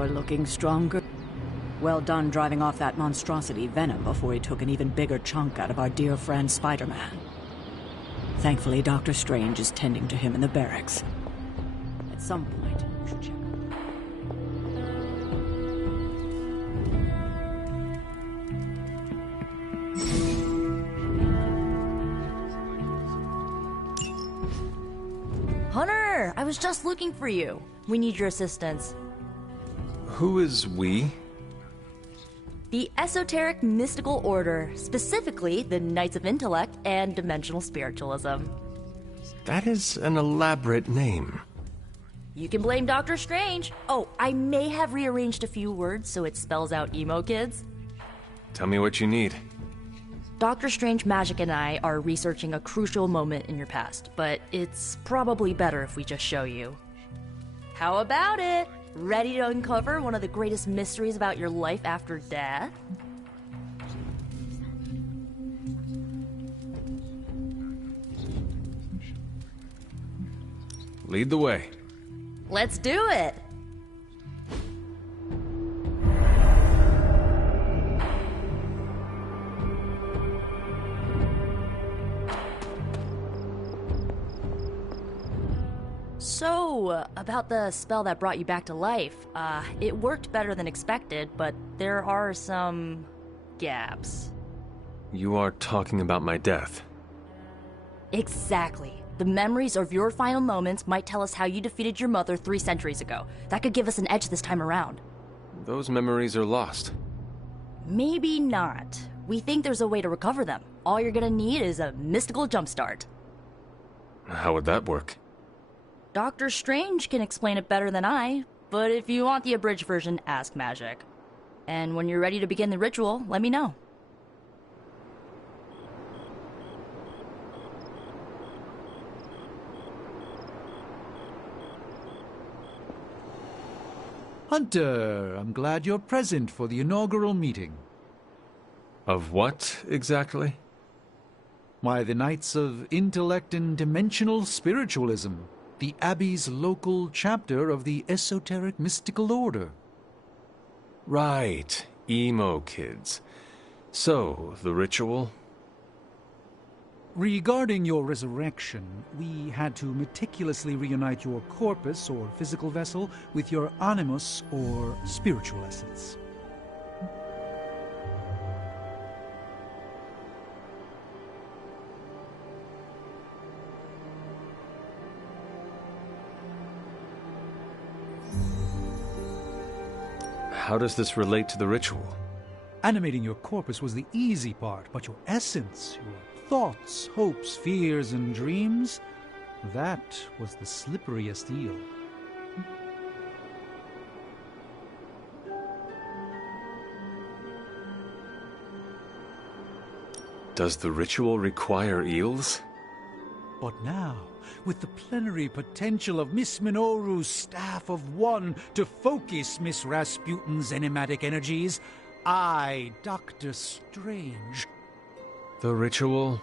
You're looking stronger. Well done driving off that monstrosity Venom before he took an even bigger chunk out of our dear friend Spider-Man. Thankfully, Dr. Strange is tending to him in the barracks. At some point, you should check. Hunter, I was just looking for you. We need your assistance. Who is we? The Esoteric Mystical Order, specifically the Knights of Intellect and Dimensional Spiritualism. That is an elaborate name. You can blame Dr. Strange. Oh, I may have rearranged a few words so it spells out emo kids. Tell me what you need. Dr. Strange Magic and I are researching a crucial moment in your past, but it's probably better if we just show you. How about it? Ready to uncover one of the greatest mysteries about your life after death? Lead the way. Let's do it! So, about the spell that brought you back to life, it worked better than expected, but there are some gaps. You are talking about my death. Exactly. The memories of your final moments might tell us how you defeated your mother 3 centuries ago. That could give us an edge this time around. Those memories are lost. Maybe not. We think there's a way to recover them. All you're gonna need is a mystical jumpstart. How would that work? Dr. Strange can explain it better than I, but if you want the abridged version, ask Magic. And when you're ready to begin the ritual, let me know. Hunter, I'm glad you're present for the inaugural meeting. Of what, exactly? Why, the Knights of Intellect and Dimensional Spiritualism, the Abbey's local chapter of the Esoteric Mystical Order. Right, emo kids. So, the ritual? Regarding your resurrection, we had to meticulously reunite your corpus, or physical vessel, with your animus, or spiritual essence. How does this relate to the ritual? Animating your corpus was the easy part, but your essence, your thoughts, hopes, fears, and dreams, that was the slipperiest eel. Does the ritual require eels? But now, with the plenary potential of Miss Minoru's Staff of One to focus Miss Rasputin's enigmatic energies, I, Dr. Strange... The ritual?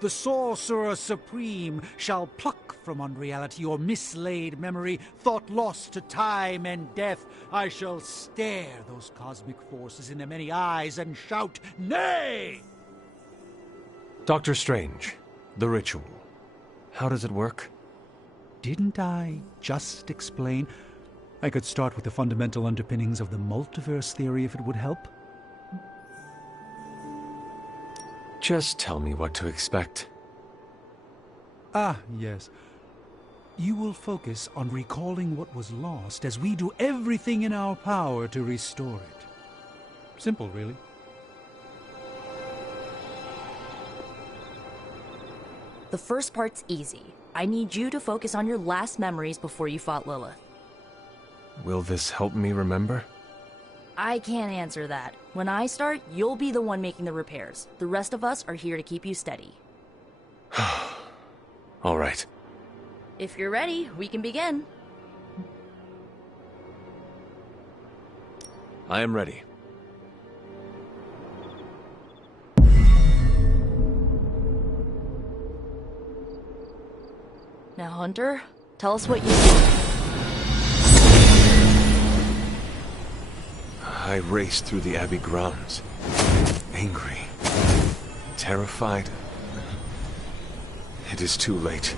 The Sorcerer Supreme shall pluck from unreality your mislaid memory, thought lost to time and death. I shall stare those cosmic forces in their many eyes and shout, nay! Dr. Strange, the ritual. How does it work? Didn't I just explain? I could start with the fundamental underpinnings of the multiverse theory if it would help. Just tell me what to expect. Ah, yes. You will focus on recalling what was lost as we do everything in our power to restore it. Simple, really. The first part's easy. I need you to focus on your last memories before you fought Lilith. Will this help me remember? I can't answer that. When I start, you'll be the one making the repairs. The rest of us are here to keep you steady. All right. If you're ready, we can begin. I am ready. Now, Hunter, tell us what you do. I raced through the Abbey grounds. Angry. Terrified. It is too late.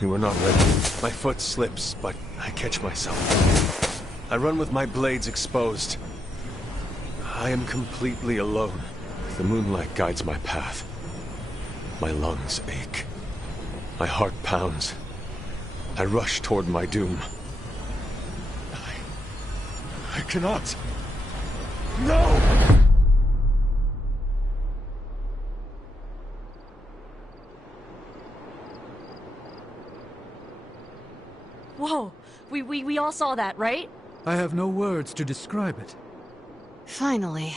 We were not ready. My foot slips, but I catch myself. I run with my blades exposed. I am completely alone. The moonlight guides my path. My lungs ache. My heart pounds. I rush toward my doom. I cannot. No! Whoa! We all saw that, right? I have no words to describe it. Finally.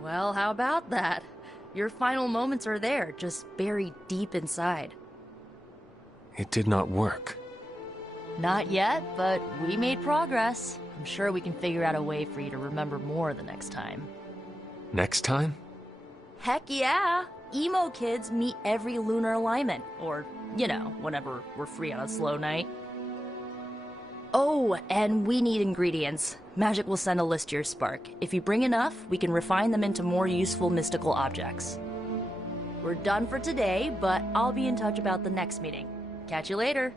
Well, how about that? Your final moments are there, just buried deep inside. It did not work. Not yet, but we made progress. I'm sure we can figure out a way for you to remember more the next time. Next time? Heck yeah! Emo kids meet every lunar alignment. Or, you know, whenever we're free on a slow night. Oh, and we need ingredients. Magic will send a list to your Spark. If you bring enough, we can refine them into more useful mystical objects. We're done for today, but I'll be in touch about the next meeting. Catch you later.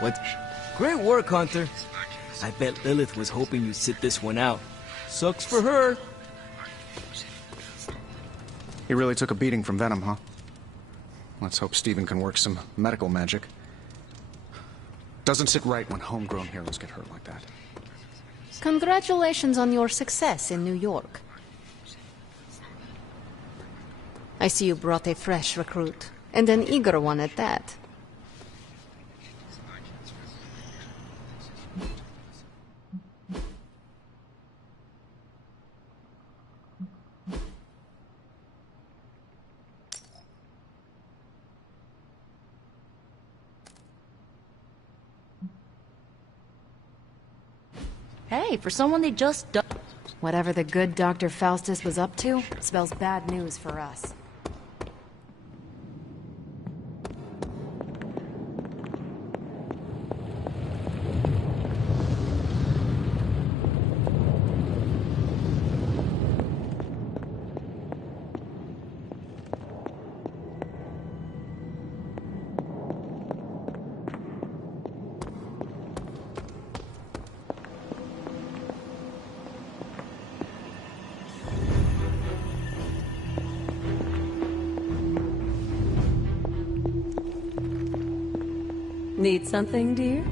What? Great work, Hunter. I bet Lilith was hoping you'd sit this one out. Sucks for her. He really took a beating from Venom, huh? Let's hope Steven can work some medical magic. Doesn't sit right when homegrown heroes get hurt like that. Congratulations on your success in New York. I see you brought a fresh recruit, and an eager one at that. Hey, for someone they just Whatever the good Dr. Faustus was up to, spells bad news for us. Need something, dear?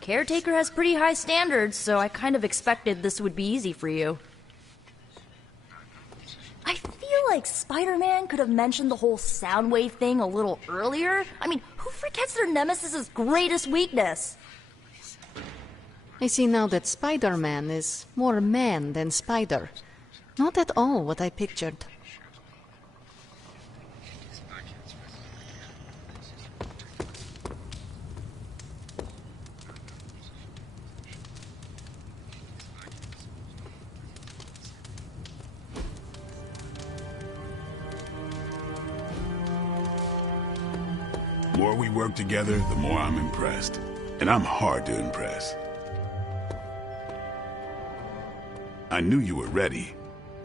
Caretaker has pretty high standards, so I kind of expected this would be easy for you. I feel like Spider-Man could have mentioned the whole Soundwave thing a little earlier. I mean, who forgets their nemesis's greatest weakness? I see now that Spider-Man is more man than spider. Not at all what I pictured. The more we work together, the more I'm impressed. And I'm hard to impress. I knew you were ready.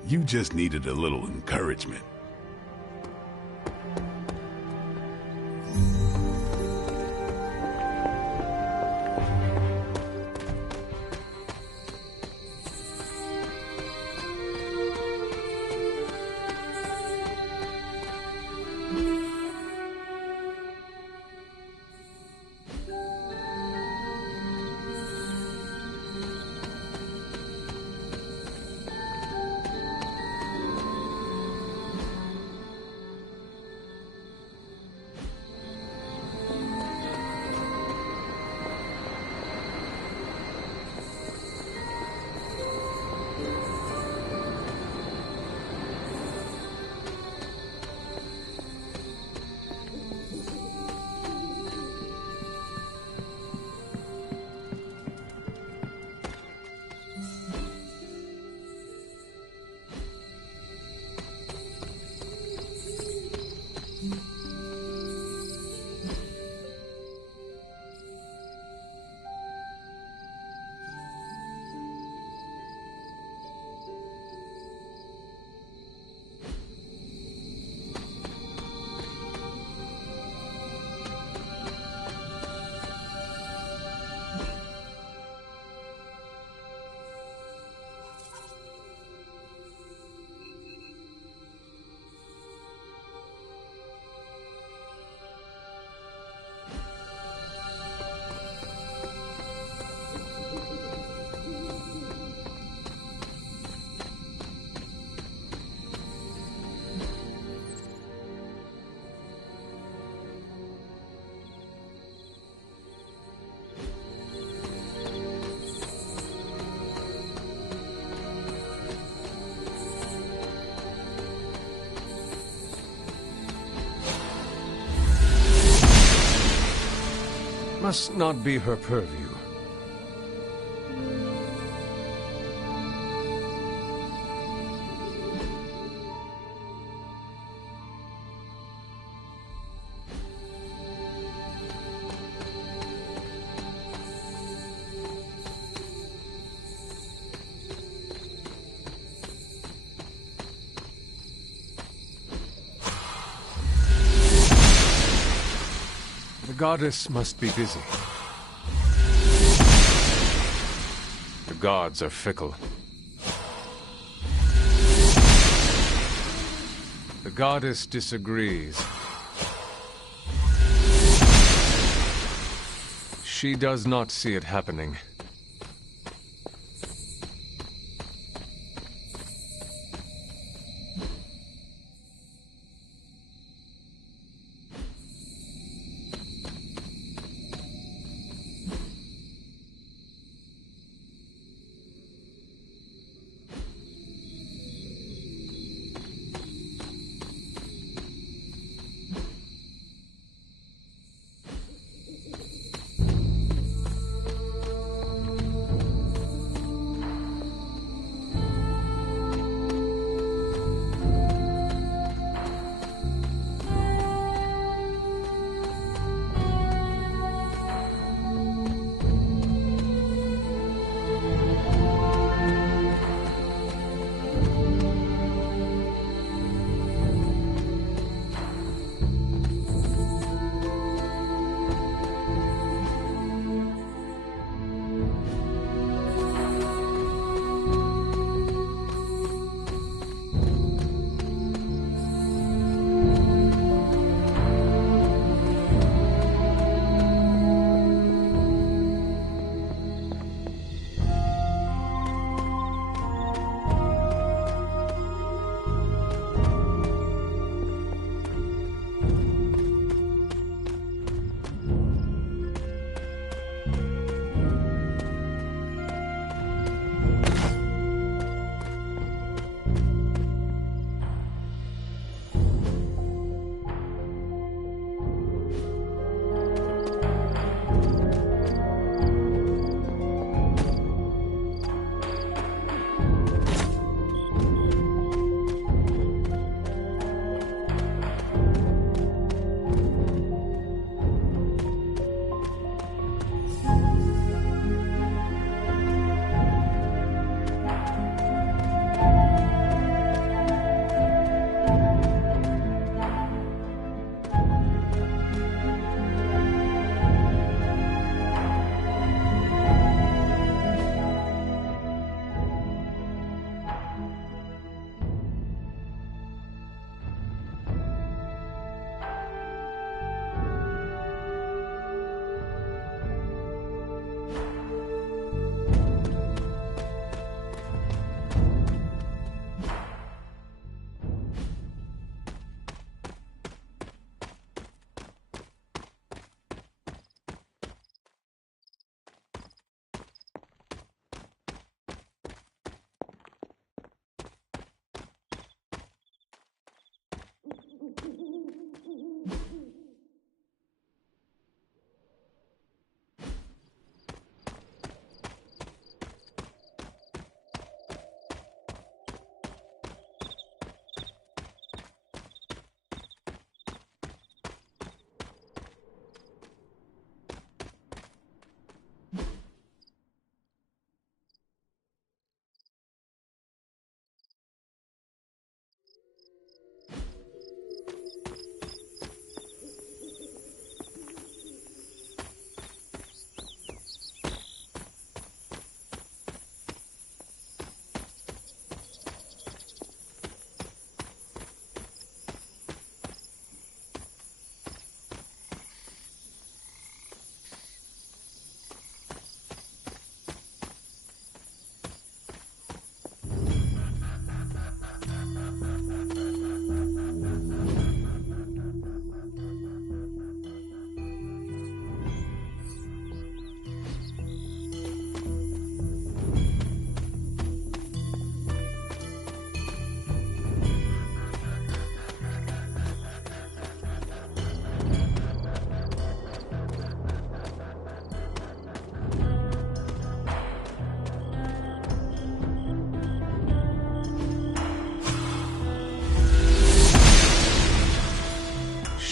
You just needed a little encouragement. must not be her purview. The goddess must be busy. The gods are fickle. The goddess disagrees. She does not see it happening.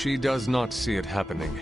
She does not see it happening.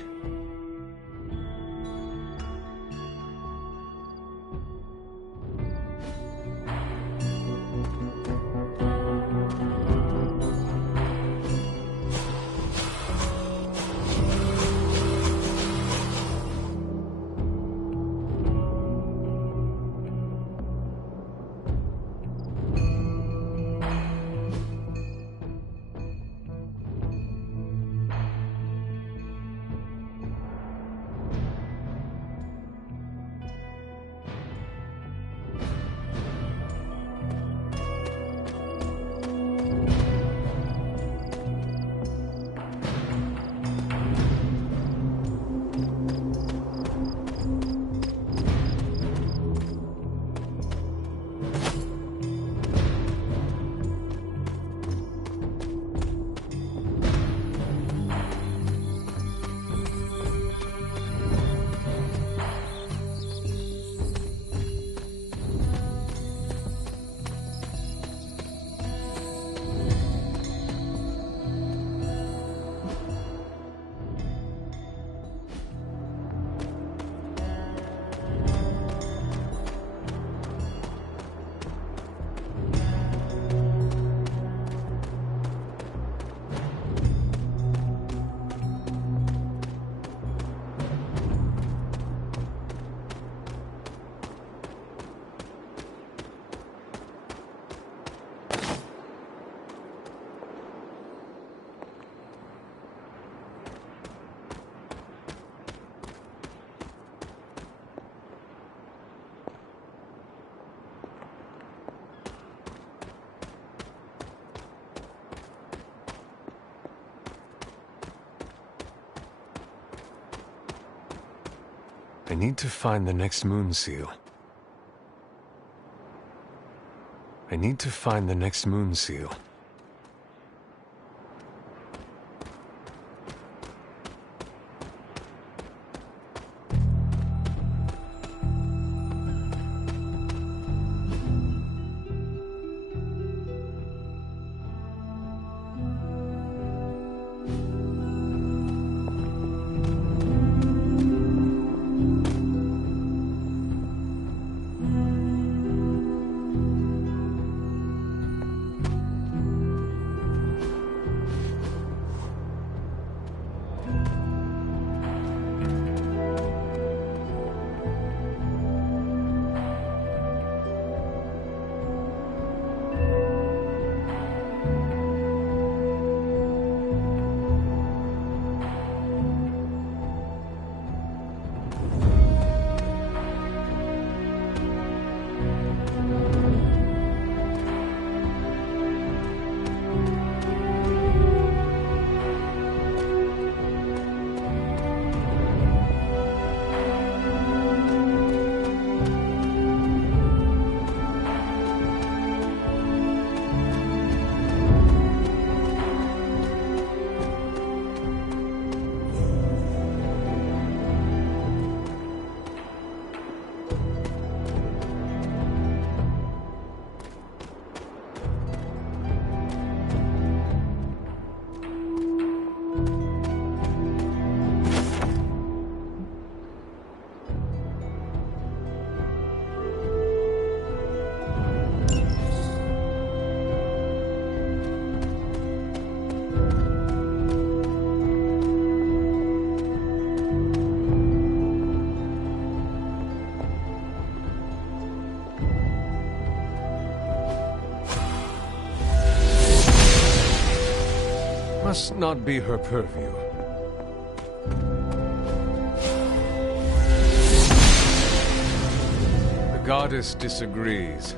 I need to find the next moon seal. I need to find the next moon seal. Must not be her purview. The goddess disagrees.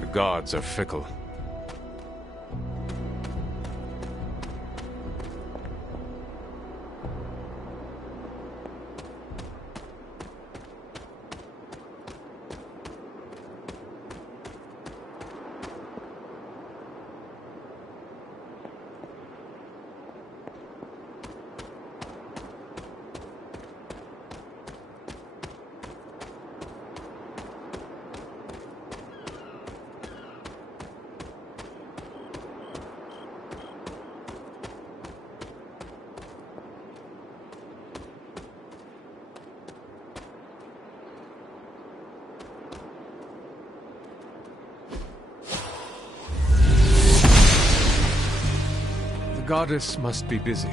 The gods are fickle. goddess must be busy.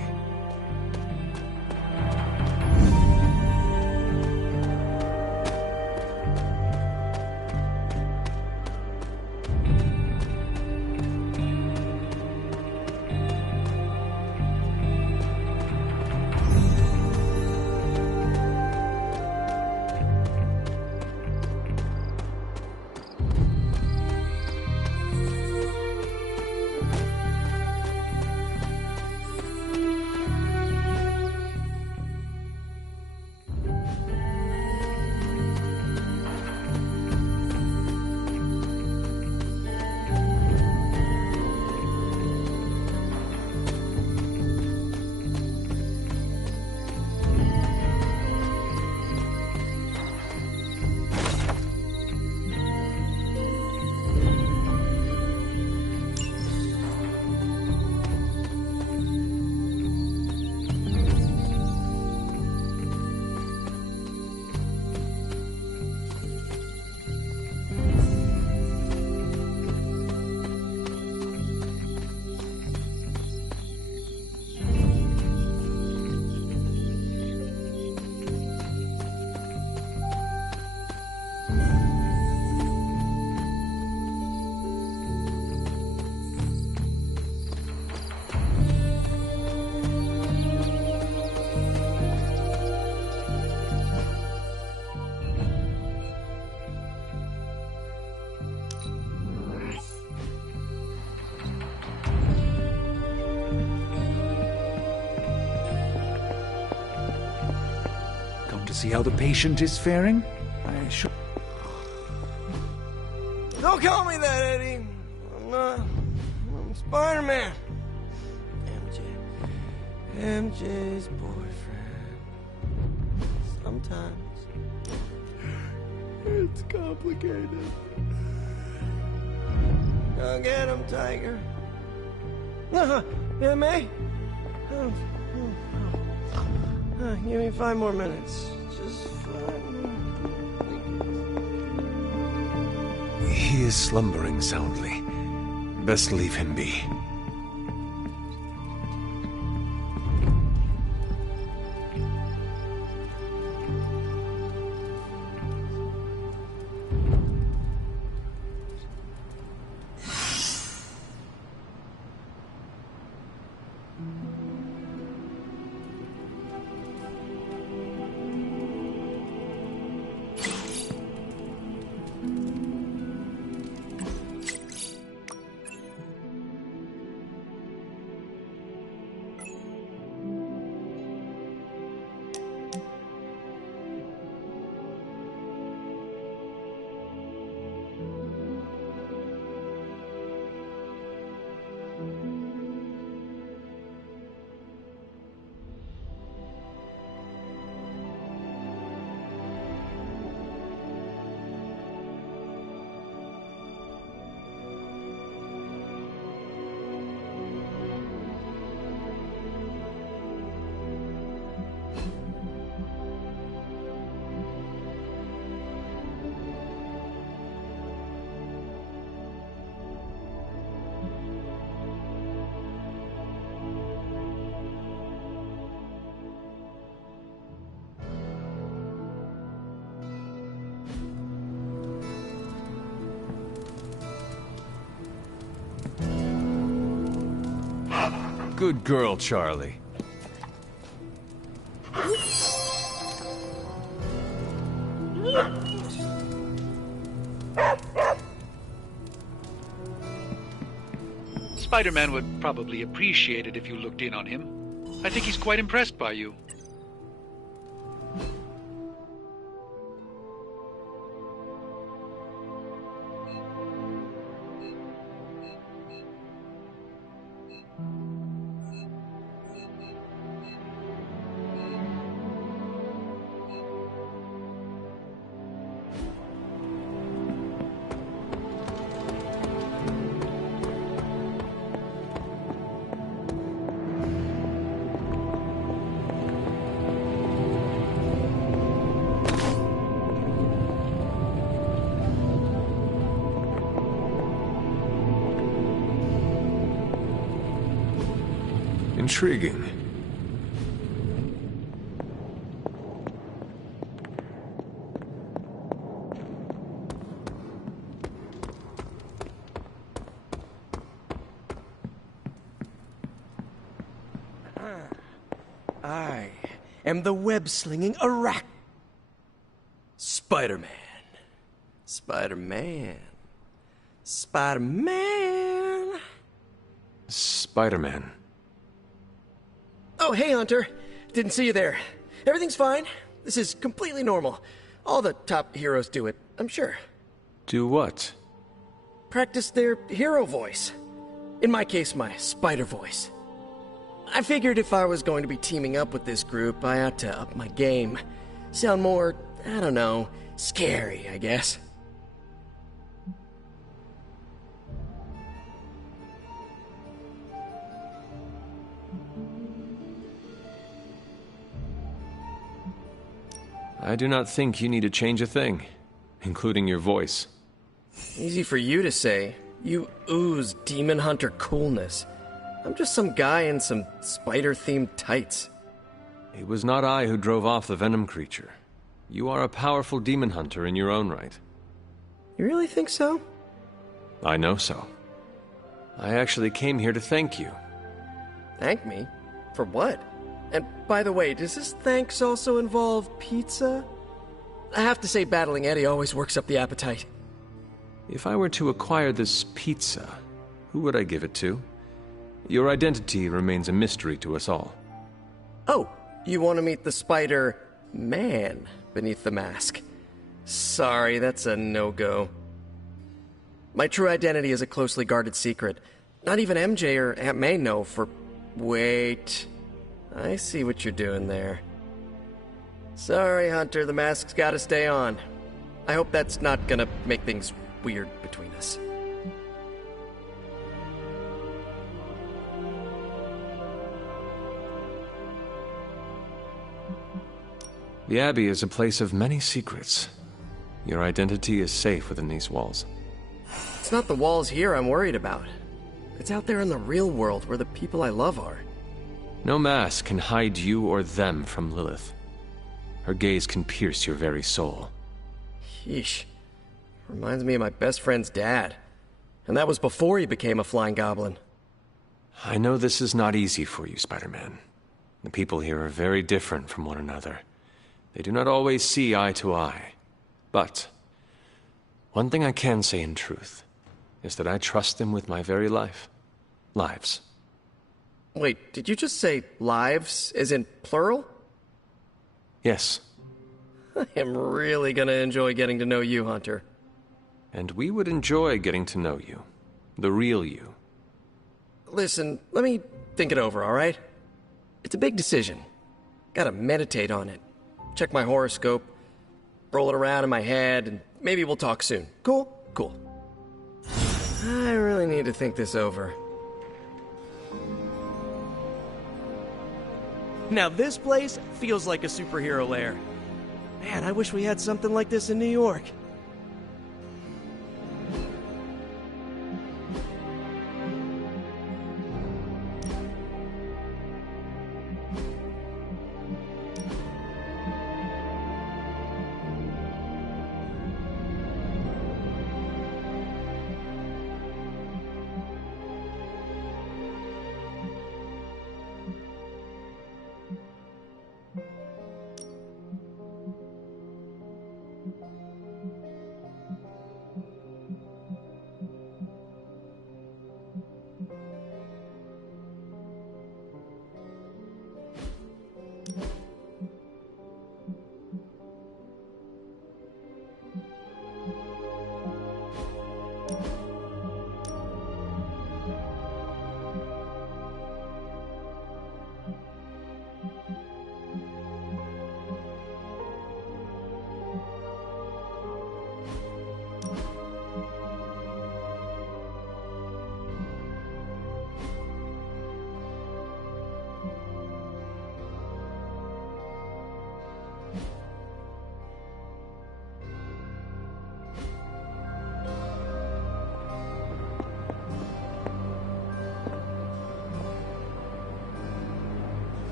See how the patient is faring? I should... Don't call me that, Eddie. I'm not. I'm Spider-Man. MJ's boyfriend. Sometimes it's complicated. Go get him, Tiger. Yeah, May? Give me 5 more minutes. Just 5 more. He is slumbering soundly. Best leave him be. Good girl, Charlie. Spider-Man would probably appreciate it if you looked in on him. I think he's quite impressed by you. Intriguing. I am the web-slinging Spider-Man. Spider-Man. Spider-Man. Spider-Man. Oh, hey, Hunter. Didn't see you there. Everything's fine. This is completely normal. All the top heroes do it, I'm sure. Do what? Practice their hero voice. In my case, my spider voice. I figured if I was going to be teaming up with this group, I ought to up my game. Sound more, I don't know, scary, I guess. I do not think you need to change a thing, including your voice. Easy for you to say. You ooze demon hunter coolness. I'm just some guy in some spider-themed tights. It was not I who drove off the venom creature. You are a powerful demon hunter in your own right. You really think so? I know so. I actually came here to thank you. Thank me? For what? And by the way, does this thanks also involve pizza? I have to say battling Eddie always works up the appetite. If I were to acquire this pizza, who would I give it to? Your identity remains a mystery to us all. Oh, you want to meet the Spider-Man beneath the mask? Sorry, that's a no-go. My true identity is a closely guarded secret. Not even MJ or Aunt May know for... Wait... I see what you're doing there. Sorry, Hunter, the mask's gotta stay on. I hope that's not gonna make things weird between us. The Abbey is a place of many secrets. Your identity is safe within these walls. It's not the walls here I'm worried about. It's out there in the real world where the people I love are. No mask can hide you or them from Lilith. Her gaze can pierce your very soul. Yeesh. Reminds me of my best friend's dad. And that was before he became a flying goblin. I know this is not easy for you, Spider-Man. The people here are very different from one another. They do not always see eye to eye. But one thing I can say in truth is that I trust them with my very life. Lives. Wait, did you just say lives, as in plural? Yes. I am really gonna enjoy getting to know you, Hunter. And we would enjoy getting to know you. The real you. Listen, let me think it over, alright? It's a big decision. Gotta meditate on it. Check my horoscope, roll it around in my head, and maybe we'll talk soon. Cool? Cool. I really need to think this over. Now this place feels like a superhero lair. Man, I wish we had something like this in New York.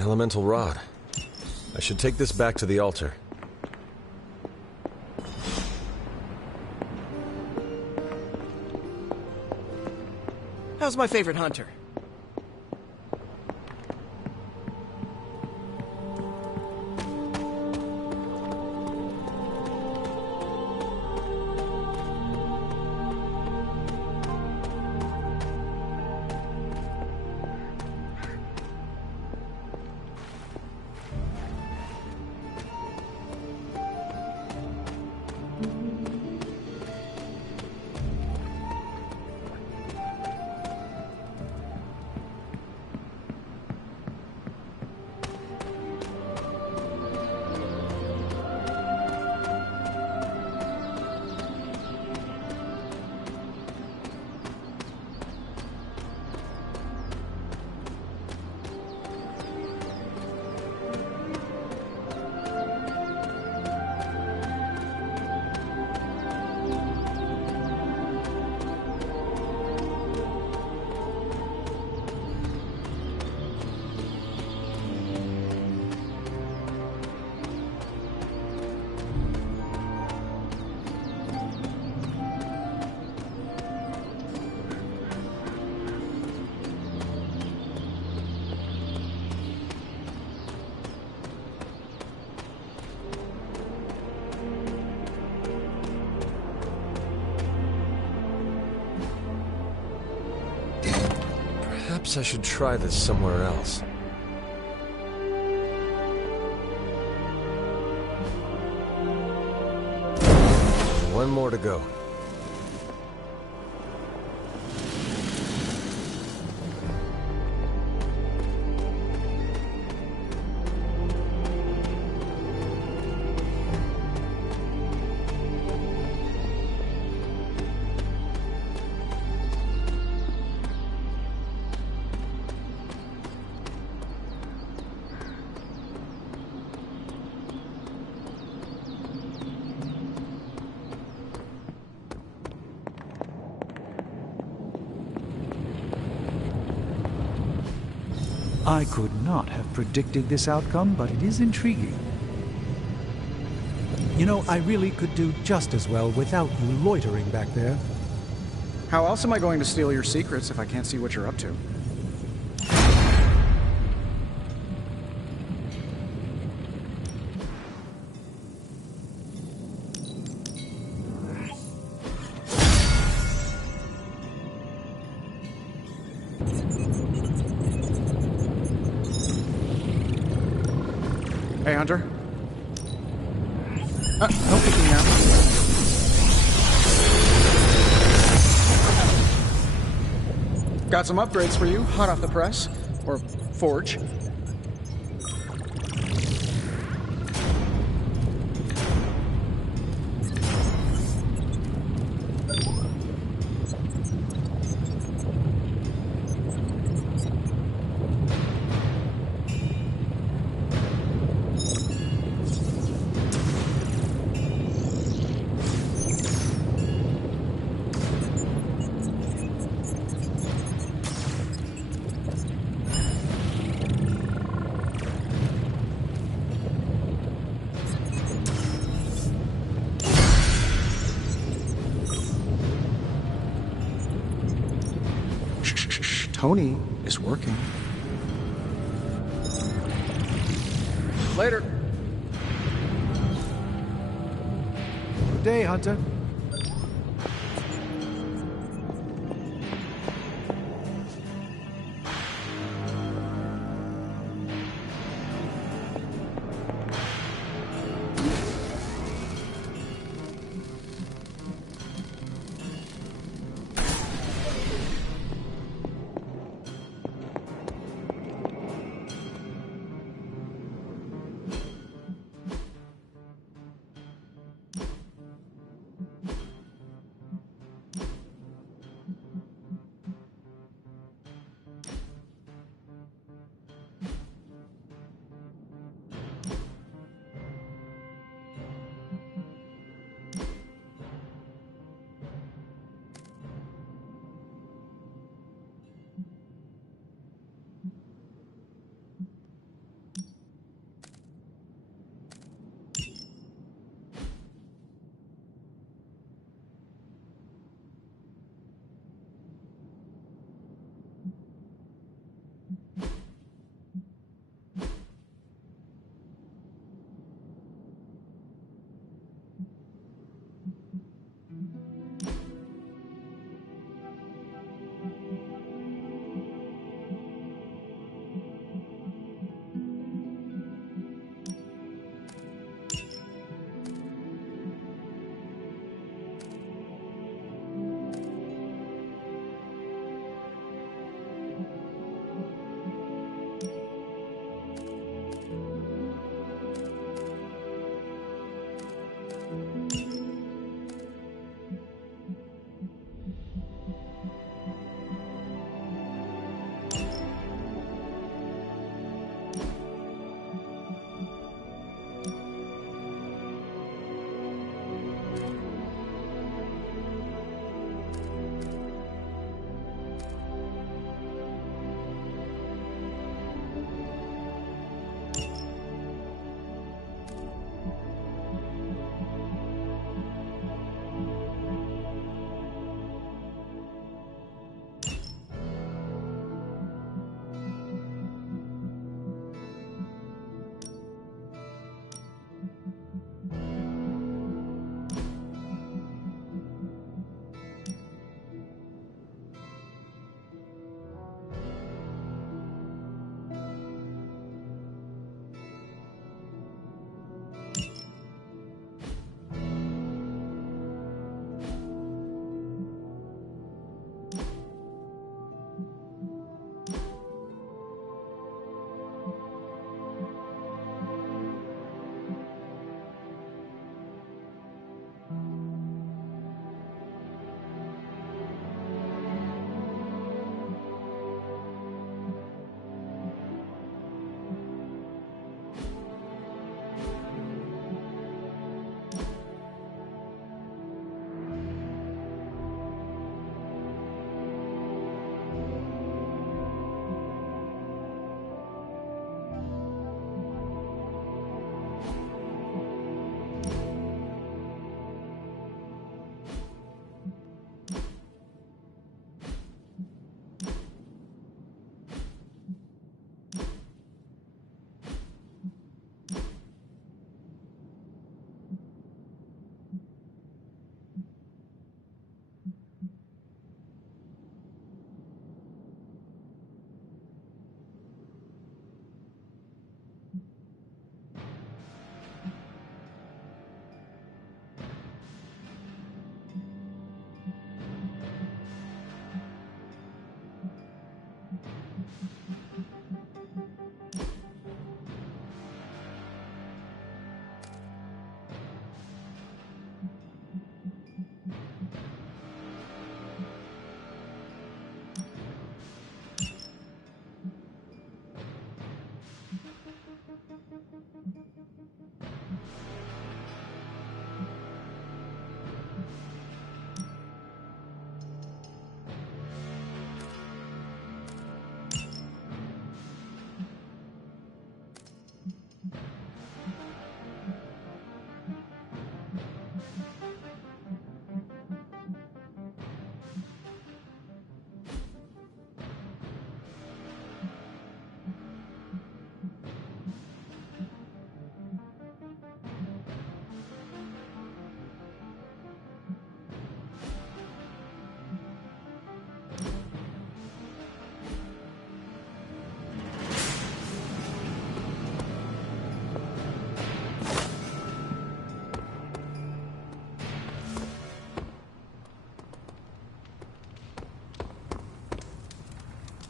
An elemental rod. I should take this back to the altar. How's my favorite hunter? Perhaps I should try this somewhere else. One more to go. I could not have predicted this outcome, but it is intriguing. You know, I really could do just as well without you loitering back there. How else am I going to steal your secrets if I can't see what you're up to? Hey, Hunter. Don't pick me up. Got some upgrades for you, hot off the press. Or forge. Tony is working. Later. Good day, Hunter.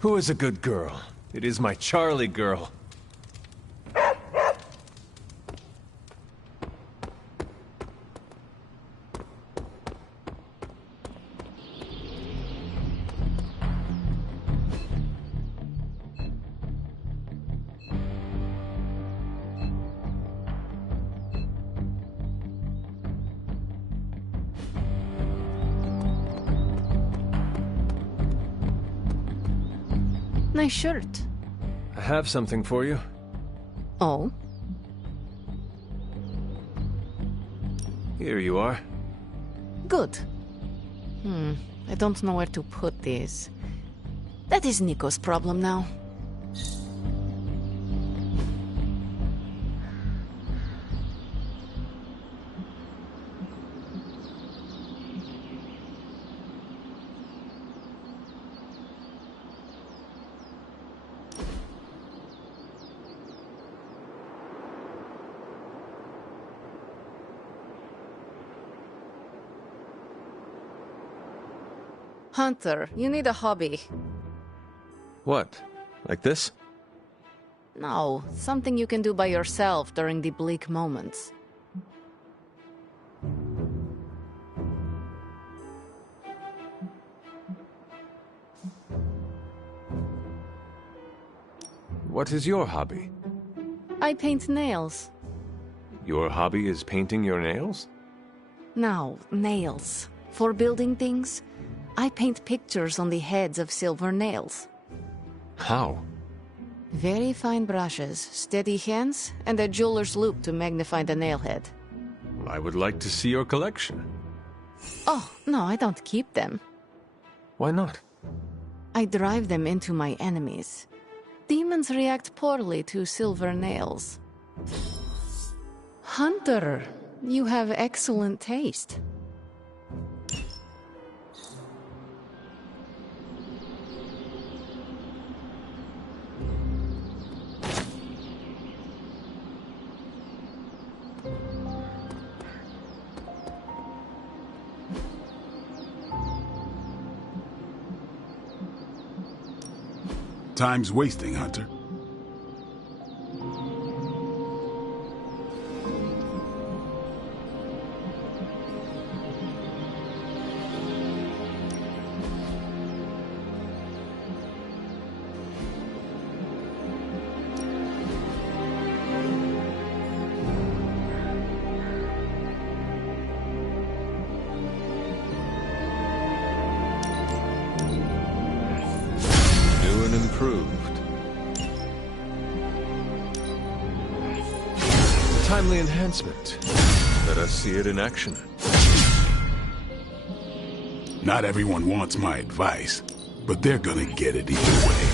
Who is a good girl? It is my Charlie girl. Nice shirt. I have something for you. Oh? Here you are. Good. I don't know where to put this. That is Nico's problem now. Hunter, you need a hobby. What? Like this? No, something you can do by yourself during the bleak moments. What is your hobby? I paint nails. Your hobby is painting your nails? No, nails. For building things, I paint pictures on the heads of silver nails. How? Very fine brushes, steady hands, and a jeweler's loupe to magnify the nail head. I would like to see your collection. Oh, no, I don't keep them. Why not? I drive them into my enemies. Demons react poorly to silver nails. Hunter, you have excellent taste. Time's wasting, Hunter. Improved. Timely enhancement. Let us see it in action. Not everyone wants my advice, but they're gonna get it either way.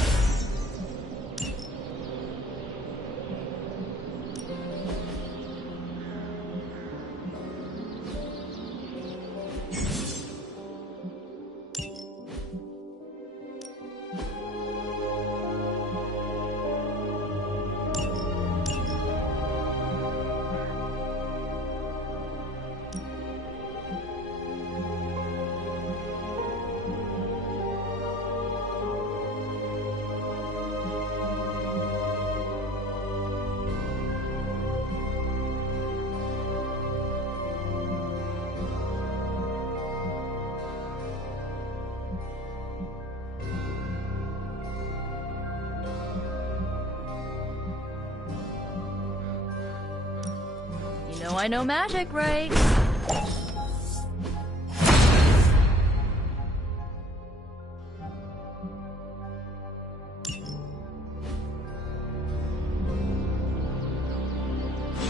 You know I know magic, right?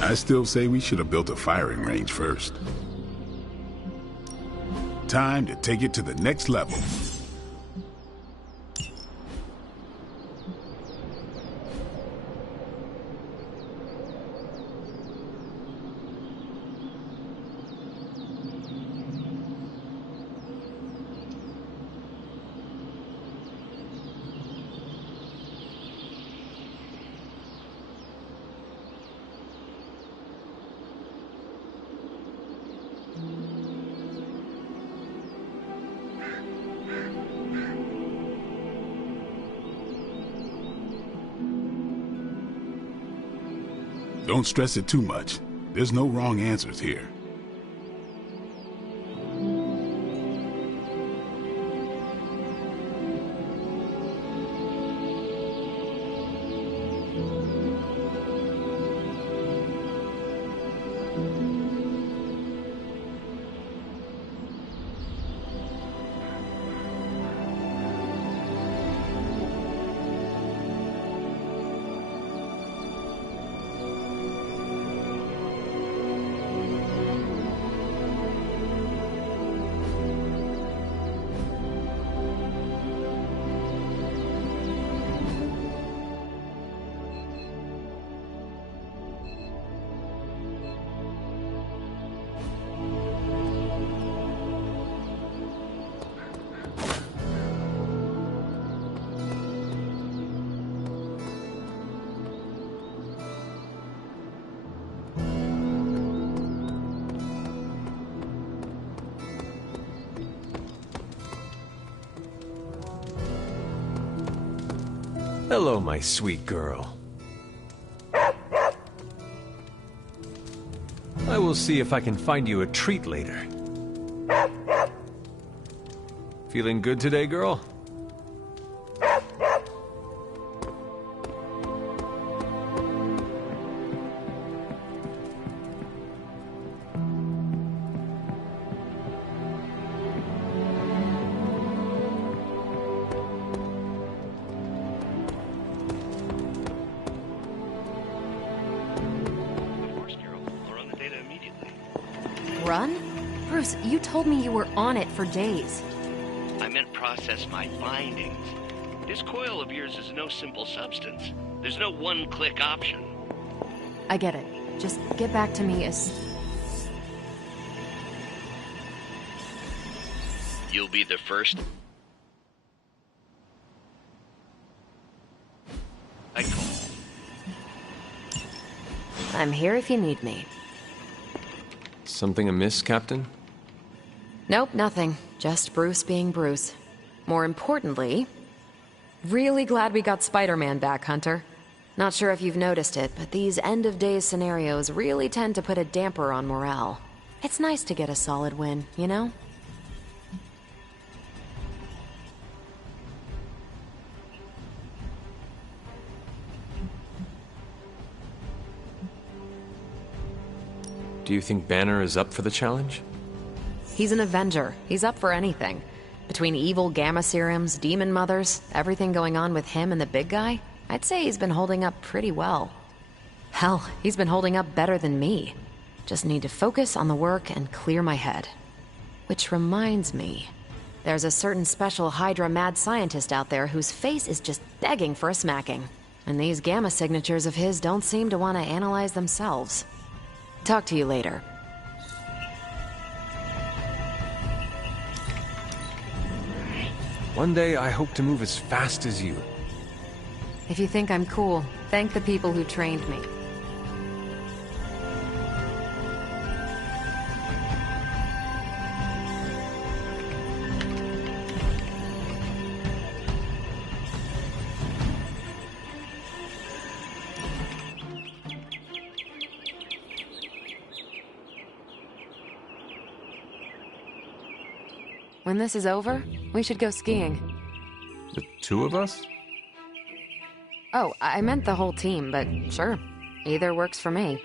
I still say we should have built a firing range first. Time to take it to the next level. Don't stress it too much. There's no wrong answers here. Hello, my sweet girl. I will see if I can find you a treat later. Feeling good today, girl? Run? Bruce, you told me you were on it for days. I meant process my findings. This coil of yours is no simple substance. There's no one-click option. I get it. Just get back to me as... You'll be the first. I call. I'm here if you need me. Something amiss, Captain? Nope, nothing. Just Bruce being Bruce. More importantly, really glad we got Spider-Man back, Hunter. Not sure if you've noticed it, but these end-of-days scenarios really tend to put a damper on morale. It's nice to get a solid win, you know? Do you think Banner is up for the challenge? He's an Avenger. He's up for anything. Between evil gamma serums, demon mothers, everything going on with him and the big guy, I'd say he's been holding up pretty well. Hell, he's been holding up better than me. Just need to focus on the work and clear my head. Which reminds me, there's a certain special Hydra mad scientist out there whose face is just begging for a smacking. And these gamma signatures of his don't seem to want to analyze themselves. Talk to you later. One day I hope to move as fast as you. If you think I'm cool, thank the people who trained me. When this is over, we should go skiing. The two of us? Oh, I meant the whole team, but sure. Either works for me.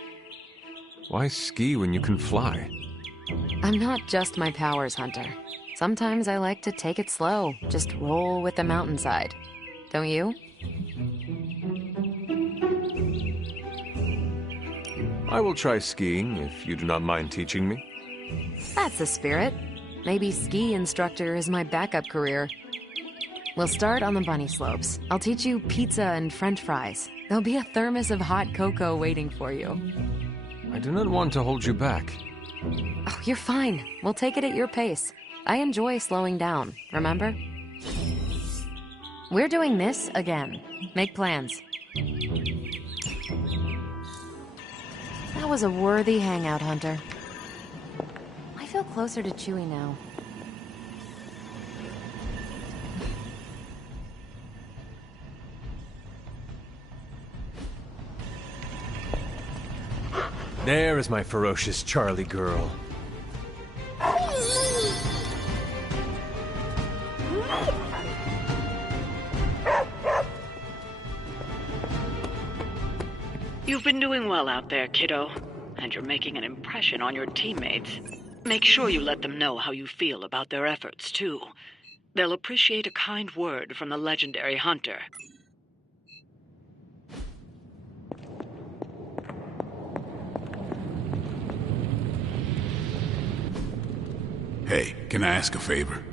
Why ski when you can fly? I'm not just my powers, Hunter. Sometimes I like to take it slow, just roll with the mountainside. Don't you? I will try skiing if you do not mind teaching me. That's the spirit. Maybe ski instructor is my backup career. We'll start on the bunny slopes. I'll teach you pizza and french fries. There'll be a thermos of hot cocoa waiting for you. I do not want to hold you back. Oh, you're fine. We'll take it at your pace. I enjoy slowing down, remember? We're doing this again. Make plans. That was a worthy hangout, Hunter. I feel closer to Chewie now. There is my ferocious Charlie girl. You've been doing well out there, kiddo. And you're making an impression on your teammates. Make sure you let them know how you feel about their efforts, too. They'll appreciate a kind word from the legendary hunter. Hey, can I ask a favor?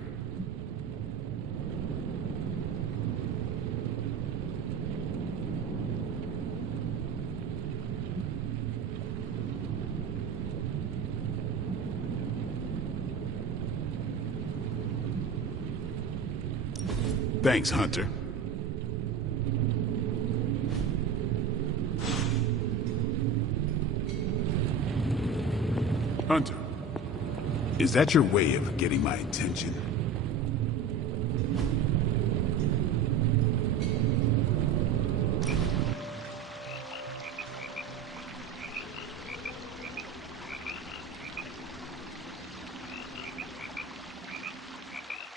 Thanks, Hunter. Hunter, is that your way of getting my attention?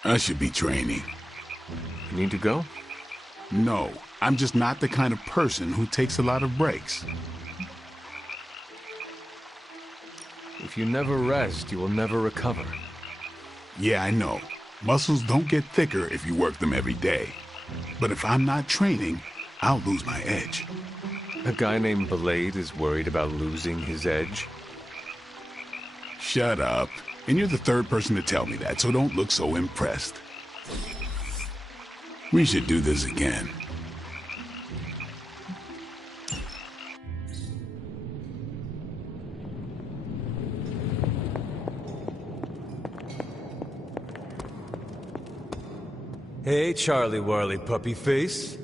I should be training. You need to go? No, I'm just not the kind of person who takes a lot of breaks. If you never rest, you will never recover. Yeah, I know. Muscles don't get thicker if you work them every day. But if I'm not training, I'll lose my edge. A guy named Blade is worried about losing his edge? Shut up. And you're the third person to tell me that, so don't look so impressed. We should do this again. Hey, Charlie Warley puppy face.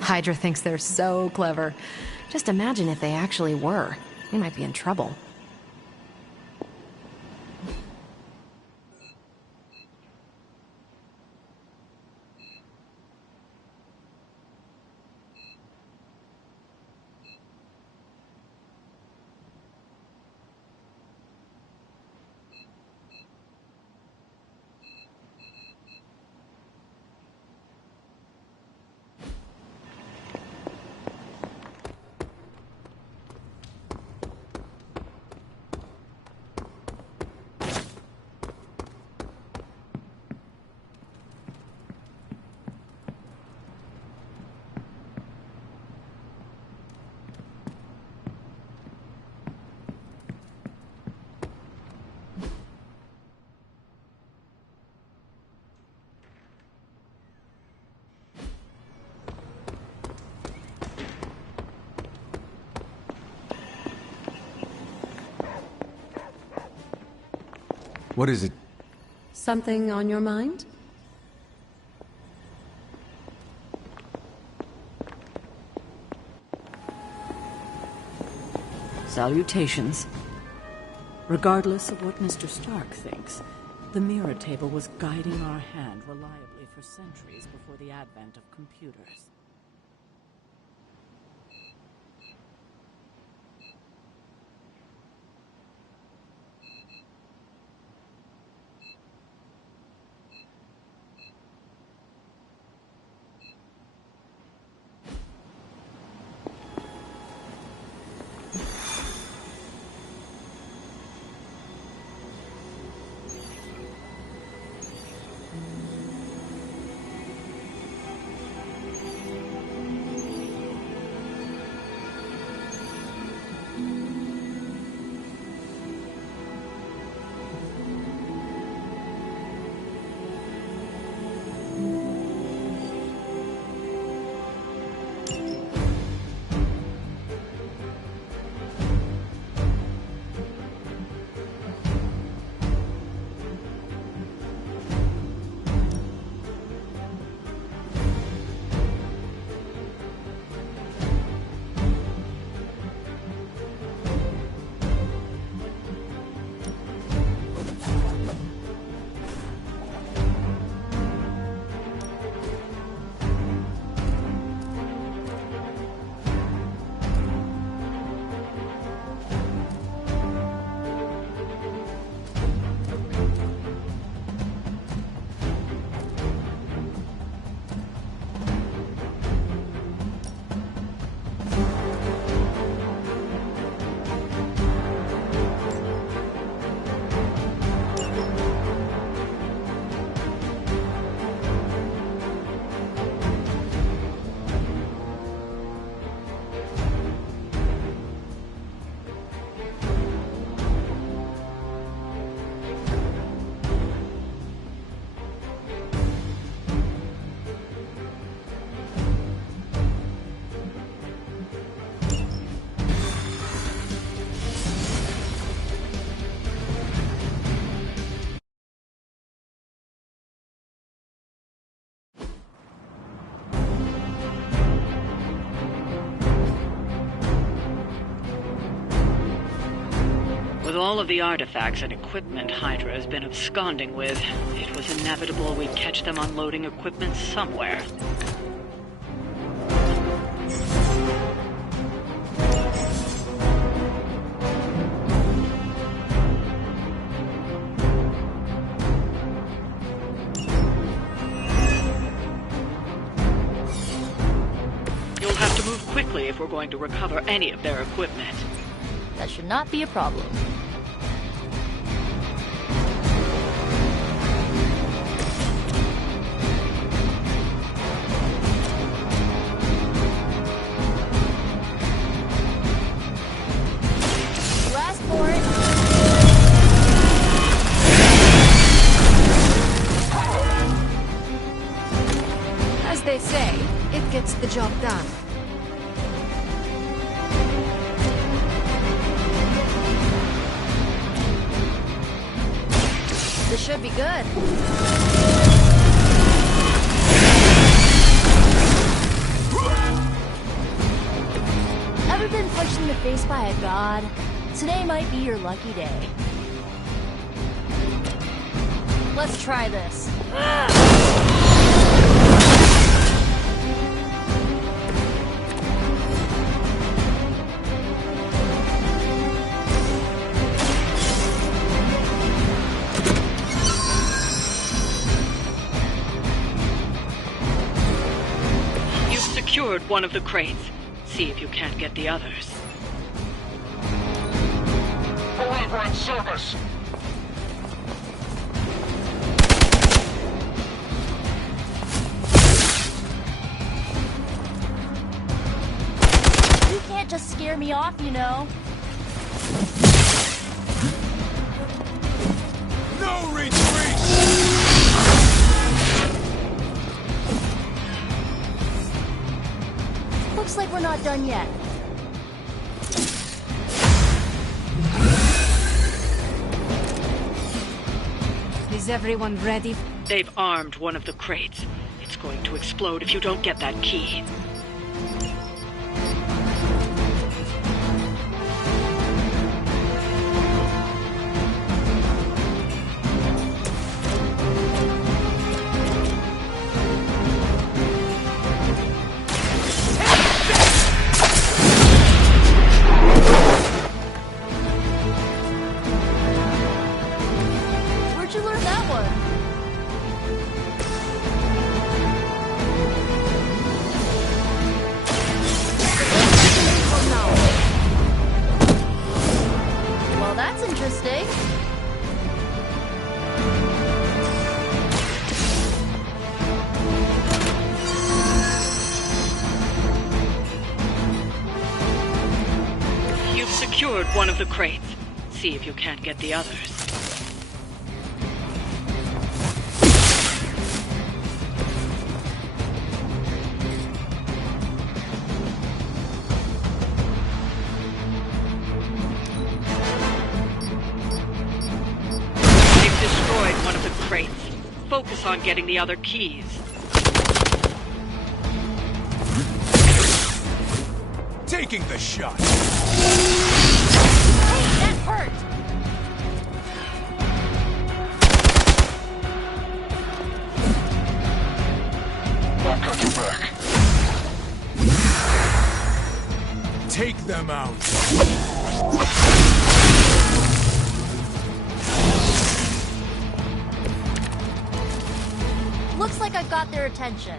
Hydra thinks they're so clever. Just imagine if they actually were. We might be in trouble. What is it? Something on your mind? Salutations. Regardless of what Mr. Stark thinks, the mirror table was guiding our hand reliably for centuries before the advent of computers. all of the artifacts and equipment Hydra has been absconding with, it was inevitable we'd catch them unloading equipment somewhere. You'll have to move quickly if we're going to recover any of their equipment. That should not be a problem. Last for it. As they say, it gets the job done. This should be good. Ever been punched in the face by a god? Today might be your lucky day. Let's try this. Secured one of the crates. See if you can't get the others. Forever in service! You can't just scare me off, you know. No retreat! Looks like we're not done yet. Is everyone ready? They've armed one of the crates. It's going to explode if you don't get that key. Where'd you learn that one? Well, that's interesting. You've secured one of the crates. See if you can't get the others. They've destroyed one of the crates. Focus on getting the other keys. Taking the shot! Hey, that hurt! I've got your back. Take them out. Looks like I've got their attention.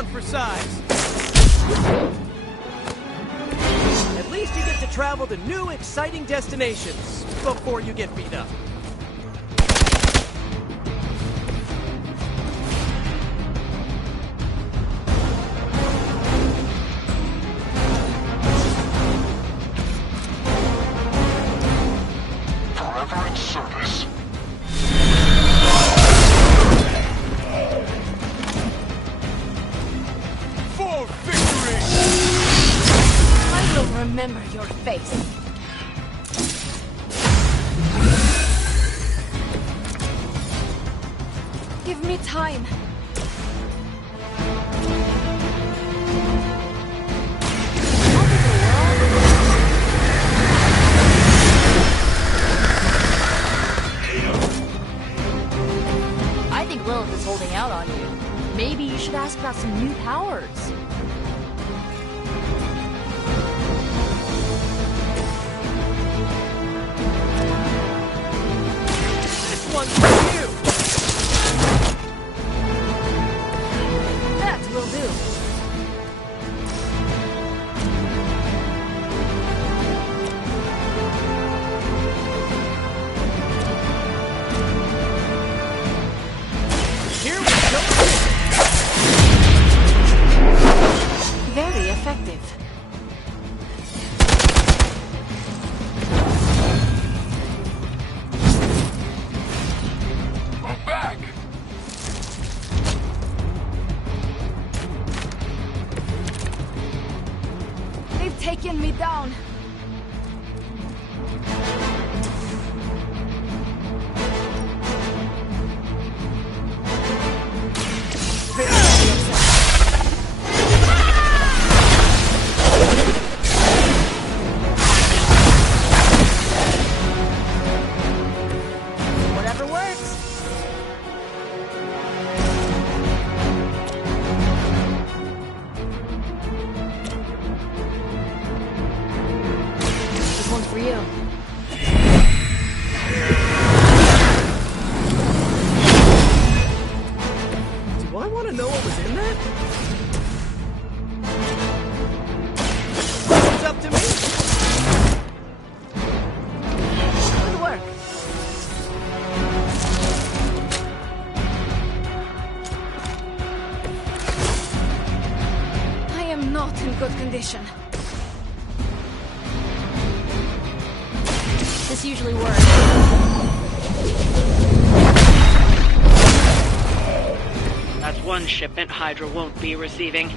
on for size. At least you get to travel to new, exciting destinations before you get beat up. Forever in service. For victory! I will remember your face. Give me time. I think Lilith is holding out on you. Maybe you should ask about some new powers. This one's for you! That will do. Here we go! Very effective. I'm back. They've taken me down. Whatever works. This one's for you. Do I want to know what was in that? It's up to me. Good work. I am not in good condition. This usually works. That's one shipment Hydra won't be receiving.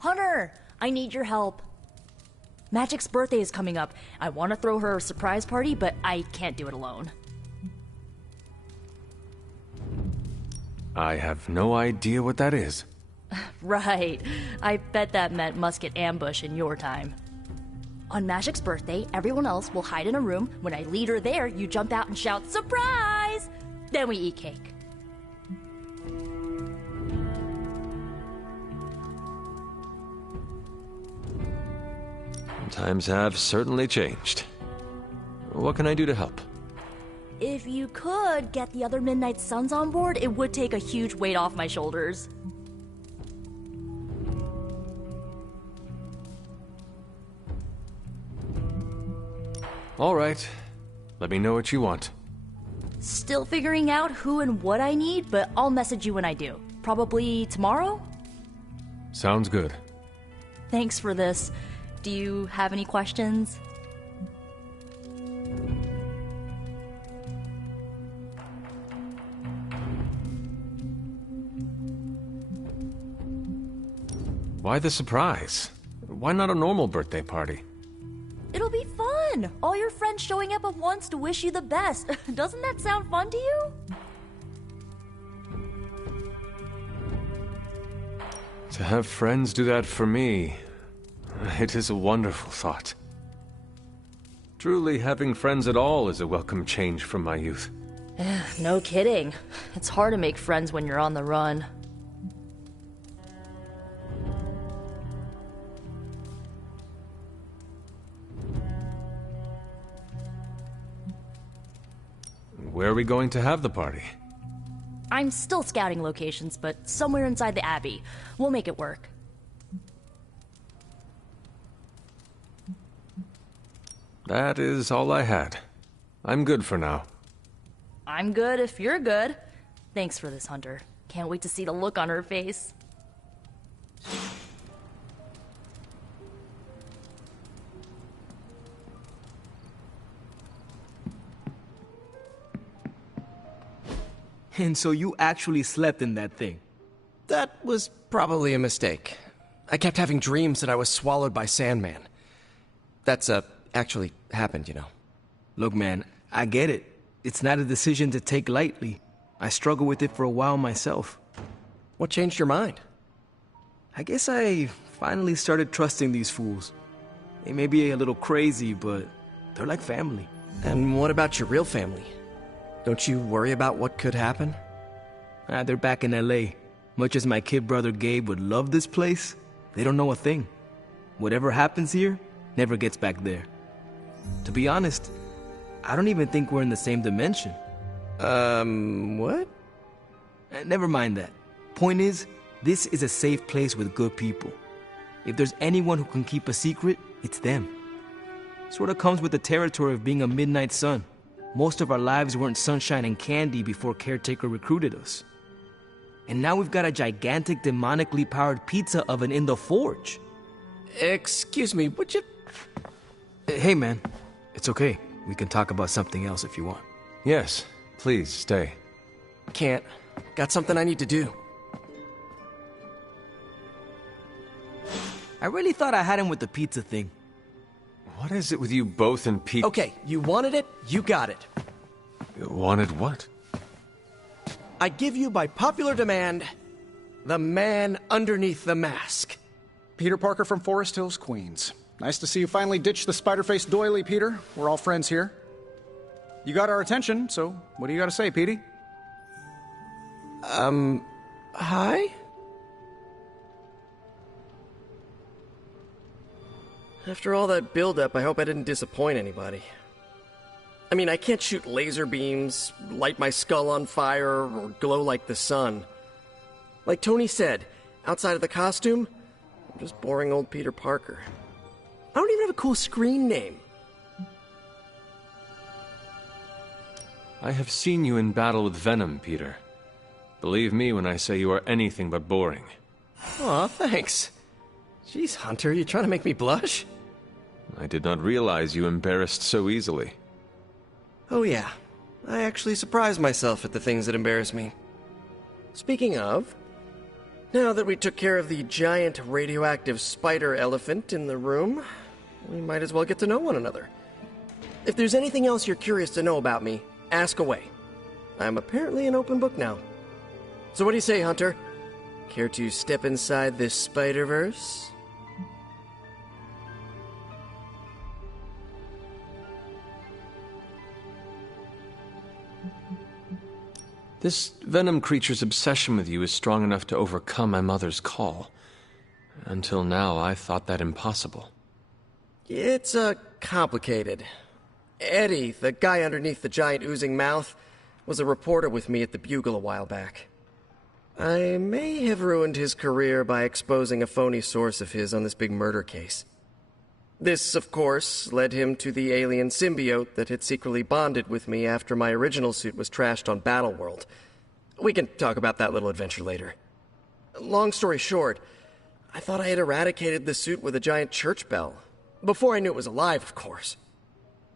Hunter, I need your help. Magic's birthday is coming up. I want to throw her a surprise party, but I can't do it alone. I have no idea what that is. Right. I bet that meant musket ambush in your time. On Magic's birthday, everyone else will hide in a room. When I lead her there, you jump out and shout, "Surprise!" Then we eat cake. Times have certainly changed. What can I do to help? If you could get the other Midnight Suns on board, it would take a huge weight off my shoulders. All right. Let me know what you want. Still figuring out who and what I need, but I'll message you when I do. Probably tomorrow? Sounds good. Thanks for this. Do you have any questions? Why the surprise? Why not a normal birthday party? It'll be fun! fun! All your friends showing up at once to wish you the best. Doesn't that sound fun to you? To have friends do that for me, it is a wonderful thought. Truly, having friends at all is a welcome change from my youth. No kidding. It's hard to make friends when you're on the run. Where are we going to have the party? I'm still scouting locations, but somewhere inside the Abbey. We'll make it work. That is all I had. I'm good for now. I'm good if you're good. Thanks for this, Hunter. Can't wait to see the look on her face. And so you actually slept in that thing? That was probably a mistake. I kept having dreams that I was swallowed by Sandman. That's, actually happened, you know. Look, man, I get it. It's not a decision to take lightly. I struggled with it for a while myself. What changed your mind? I guess I finally started trusting these fools. They may be a little crazy, but they're like family. And what about your real family? Don't you worry about what could happen? They're back in LA. Much as my kid brother Gabe would love this place, they don't know a thing. Whatever happens here never gets back there. To be honest, I don't even think we're in the same dimension. What? Never mind that. Point is, this is a safe place with good people. If there's anyone who can keep a secret, it's them. Sorta comes with the territory of being a Midnight Sun. Most of our lives weren't sunshine and candy before Caretaker recruited us. And now we've got a gigantic demonically powered pizza oven in the forge. Excuse me, would you... Hey man, it's okay. We can talk about something else if you want. Yes, please stay. Can't. Got something I need to do. I really thought I had him with the pizza thing. What is it with you both and Pete? Okay, you wanted it, you got it. Wanted what? I give you by popular demand, the man underneath the mask. Peter Parker from Forest Hills, Queens. Nice to see you finally ditched the spider-faced doily, Peter. We're all friends here. You got our attention, so what do you got to say, Petey? Hi? After all that build-up, I hope I didn't disappoint anybody. I mean, I can't shoot laser beams, light my skull on fire, or glow like the sun. Like Tony said, outside of the costume, I'm just boring old Peter Parker. I don't even have a cool screen name. I have seen you in battle with Venom, Peter. Believe me when I say you are anything but boring. Aw, thanks. Jeez, Hunter, you trying to make me blush? I did not realize you embarrassed so easily. Oh yeah, I actually surprise myself at the things that embarrass me. Speaking of, now that we took care of the giant radioactive spider elephant in the room, we might as well get to know one another. If there's anything else you're curious to know about me, ask away. I'm apparently an open book now. So what do you say, Hunter? Care to step inside this Spider-Verse? This Venom creature's obsession with you is strong enough to overcome my mother's call. Until now, I thought that impossible. It's, complicated. Eddie, the guy underneath the giant oozing mouth, was a reporter with me at the Bugle a while back. I may have ruined his career by exposing a phony source of his on this big murder case. This, of course, led him to the alien symbiote that had secretly bonded with me after my original suit was trashed on Battleworld. We can talk about that little adventure later. Long story short, I thought I had eradicated the suit with a giant church bell. Before I knew it was alive, of course.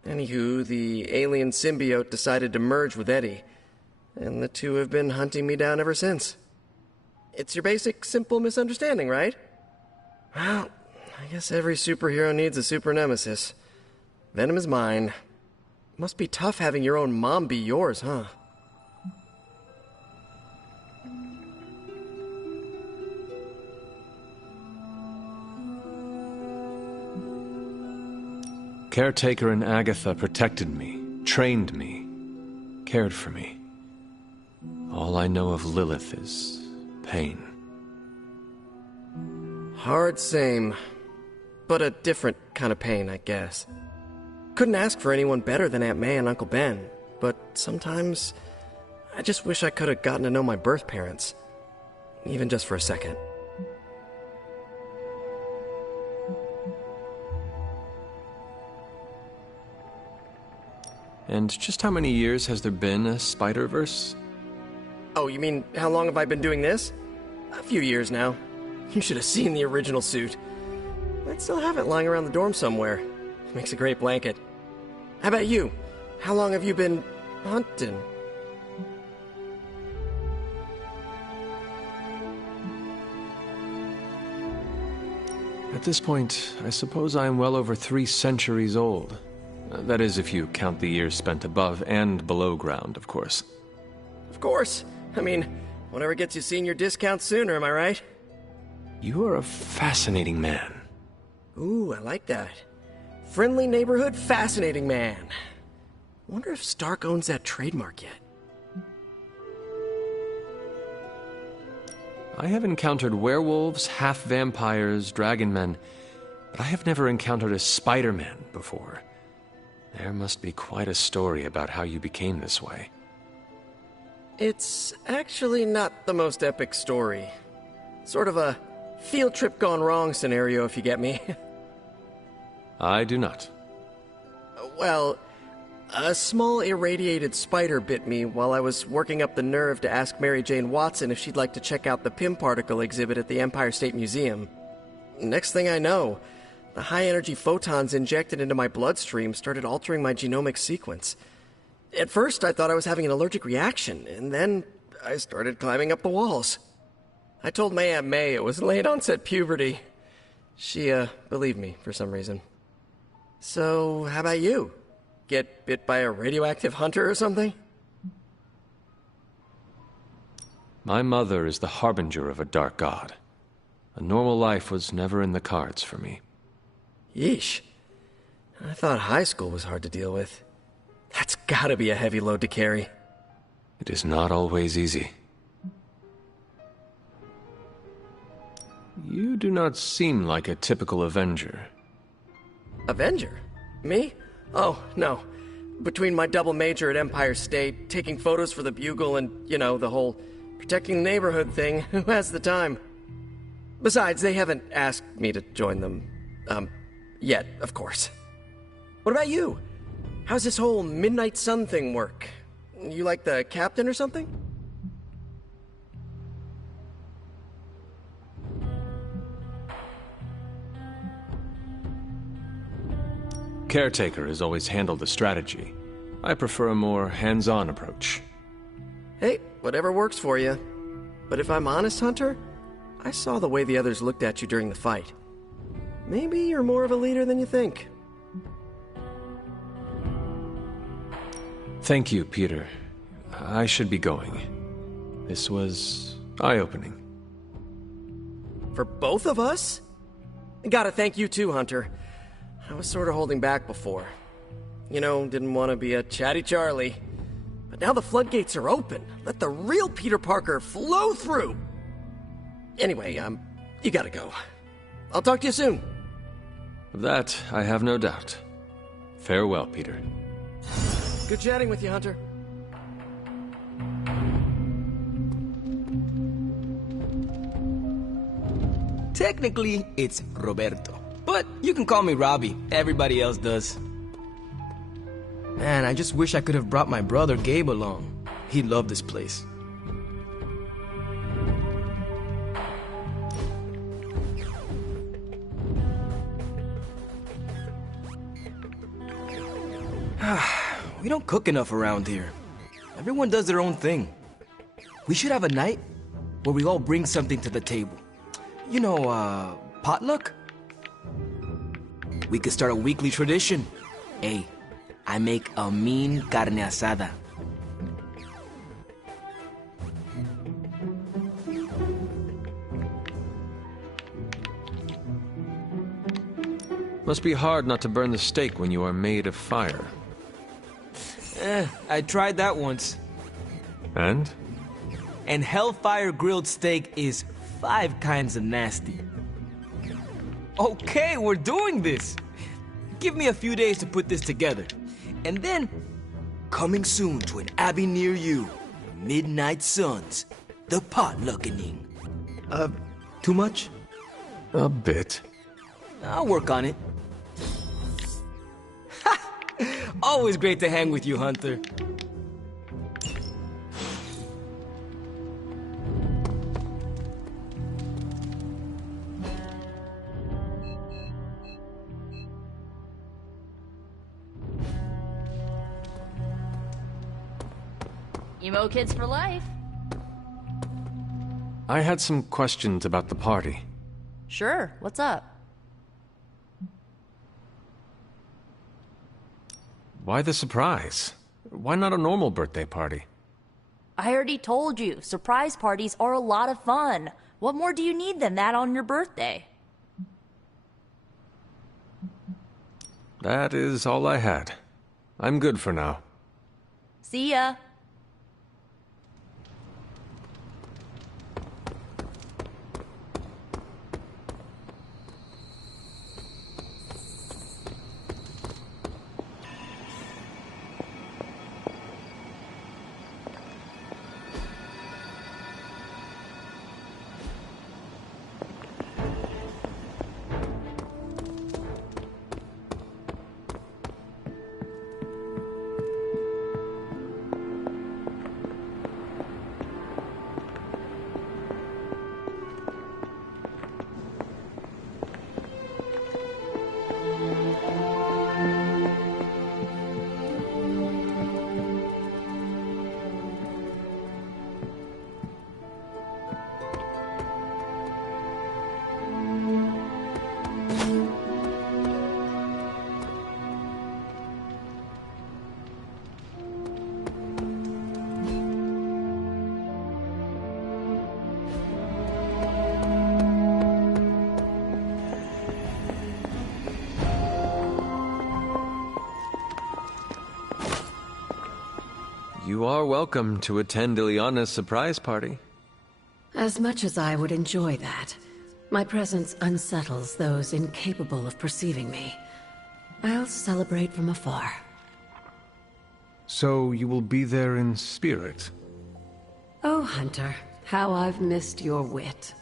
Anywho, the alien symbiote decided to merge with Eddie, and the two have been hunting me down ever since. It's your basic, simple misunderstanding, right? Well, I guess every superhero needs a super nemesis. Venom is mine. Must be tough having your own mom be yours, huh? Caretaker and Agatha protected me, trained me, cared for me. All I know of Lilith is pain. Hard same, but a different kind of pain, I guess. Couldn't ask for anyone better than Aunt May and Uncle Ben, but sometimes I just wish I could have gotten to know my birth parents, even just for a second. And just how many years has there been a Spider-Verse? Oh, you mean how long have I been doing this? A few years now. You should have seen the original suit. I'd still have it lying around the dorm somewhere. Makes a great blanket. How about you? How long have you been hunting? At this point, I suppose I am well over 3 centuries old. That is, if you count the years spent above and below ground, of course. Of course. I mean, whatever gets you senior discount sooner, am I right? You are a fascinating man. Ooh, I like that. Friendly neighborhood, fascinating man. Wonder if Stark owns that trademark yet. I have encountered werewolves, half-vampires, dragon-men, but I have never encountered a Spider-Man before. There must be quite a story about how you became this way. It's actually not the most epic story. Sort of a field trip gone wrong scenario, if you get me. I do not. Well, a small irradiated spider bit me while I was working up the nerve to ask Mary Jane Watson if she'd like to check out the Pym particle exhibit at the Empire State Museum. Next thing I know, the high-energy photons injected into my bloodstream started altering my genomic sequence. At first, I thought I was having an allergic reaction, and then I started climbing up the walls. I told my Aunt May it was late-onset puberty. She, believed me for some reason. So, how about you? Get bit by a radioactive hunter or something? My mother is the harbinger of a dark god. A normal life was never in the cards for me. Yeesh. I thought high school was hard to deal with. That's gotta be a heavy load to carry. It is not always easy. You do not seem like a typical Avenger. Avenger? Me? Oh, no. Between my double major at Empire State, taking photos for the Bugle, and, you know, the whole protecting the neighborhood thing, who has the time? Besides, they haven't asked me to join them, yet, of course. What about you? How's this whole Midnight Sun thing work? You like the captain or something? Caretaker has always handled the strategy. I prefer a more hands-on approach. Hey, whatever works for you. But if I'm honest, Hunter, I saw the way the others looked at you during the fight. Maybe you're more of a leader than you think. Thank you, Peter. I should be going. This was eye-opening. For both of us? Gotta thank you too, Hunter. I was sort of holding back before. You know, didn't want to be a chatty Charlie. But now the floodgates are open. Let the real Peter Parker flow through. Anyway, you gotta go. I'll talk to you soon. Of that, I have no doubt. Farewell, Peter. Good chatting with you, Hunter. Technically, it's Roberto. But you can call me Robbie. Everybody else does. Man, I just wish I could have brought my brother Gabe along. He'd love this place. We don't cook enough around here. Everyone does their own thing. We should have a night where we all bring something to the table. You know, potluck? We could start a weekly tradition. Hey, I make a mean carne asada. Must be hard not to burn the steak when you are made of fire. I tried that once. And? And Hellfire grilled steak is 5 kinds of nasty. Okay, we're doing this! Give me a few days to put this together. And then, coming soon to an abbey near you, Midnight Suns, the potluckening. Too much? A bit. I'll work on it. Ha! Always great to hang with you, Hunter. Emo kids for life. I had some questions about the party. Sure, what's up? Why the surprise? Why not a normal birthday party? I already told you, surprise parties are a lot of fun. What more do you need than that on your birthday? That is all I had. I'm good for now. See ya. You are welcome to attend Ileana's surprise party. As much as I would enjoy that, my presence unsettles those incapable of perceiving me. I'll celebrate from afar. So you will be there in spirit? Oh, Hunter, how I've missed your wit.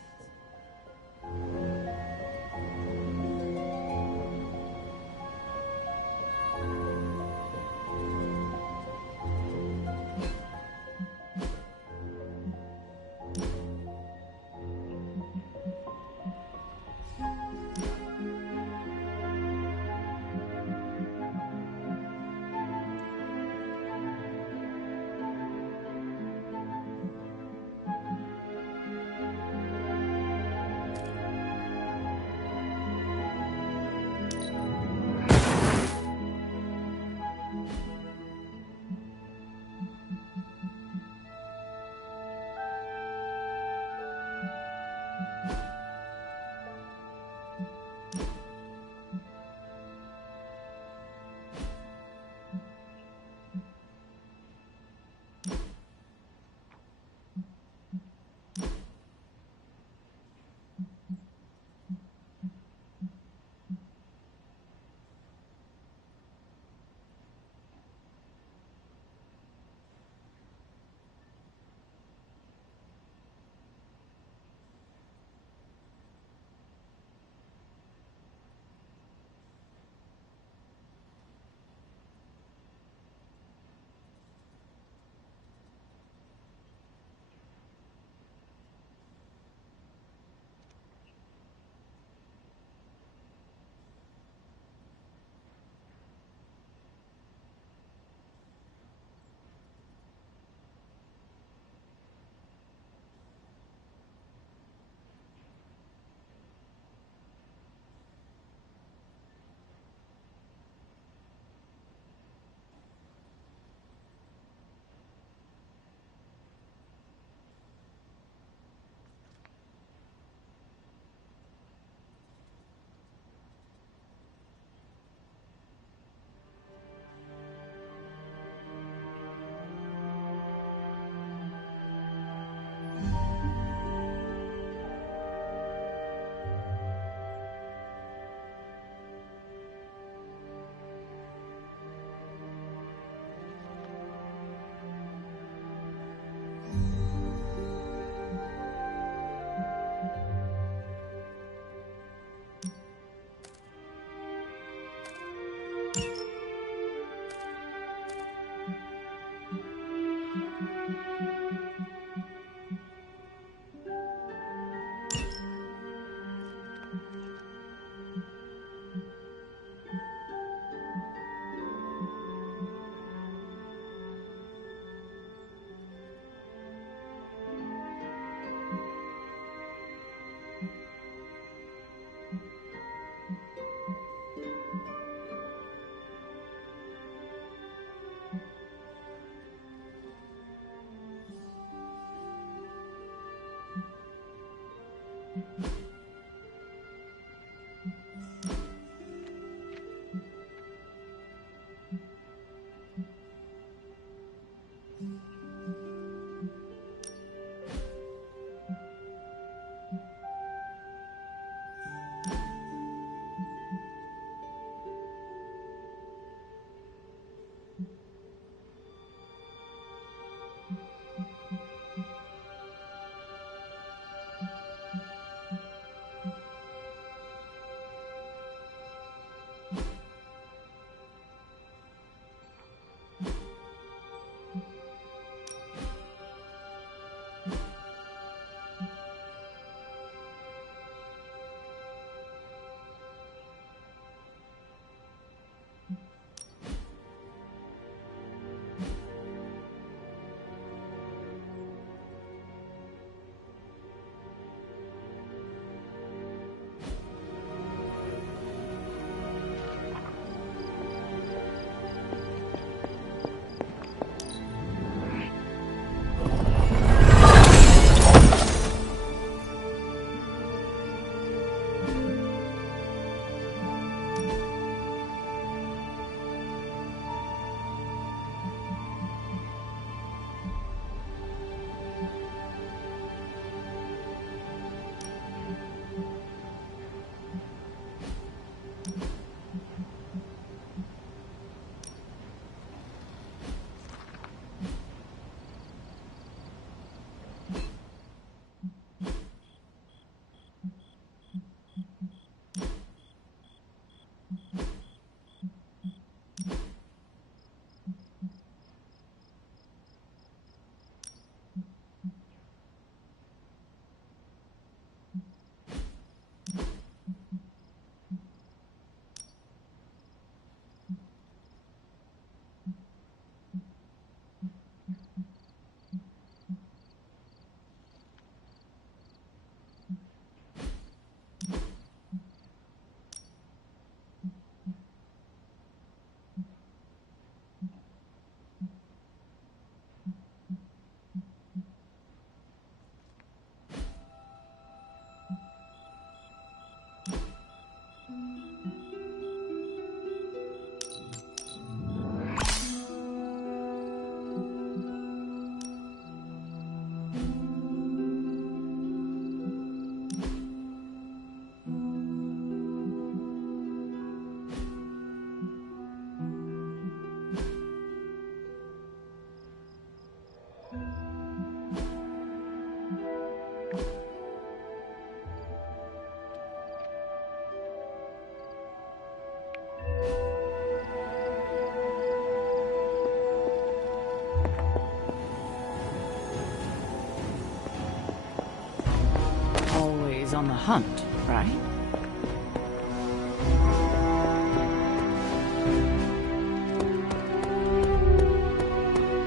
on the hunt, right?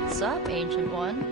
What's up, Ancient One?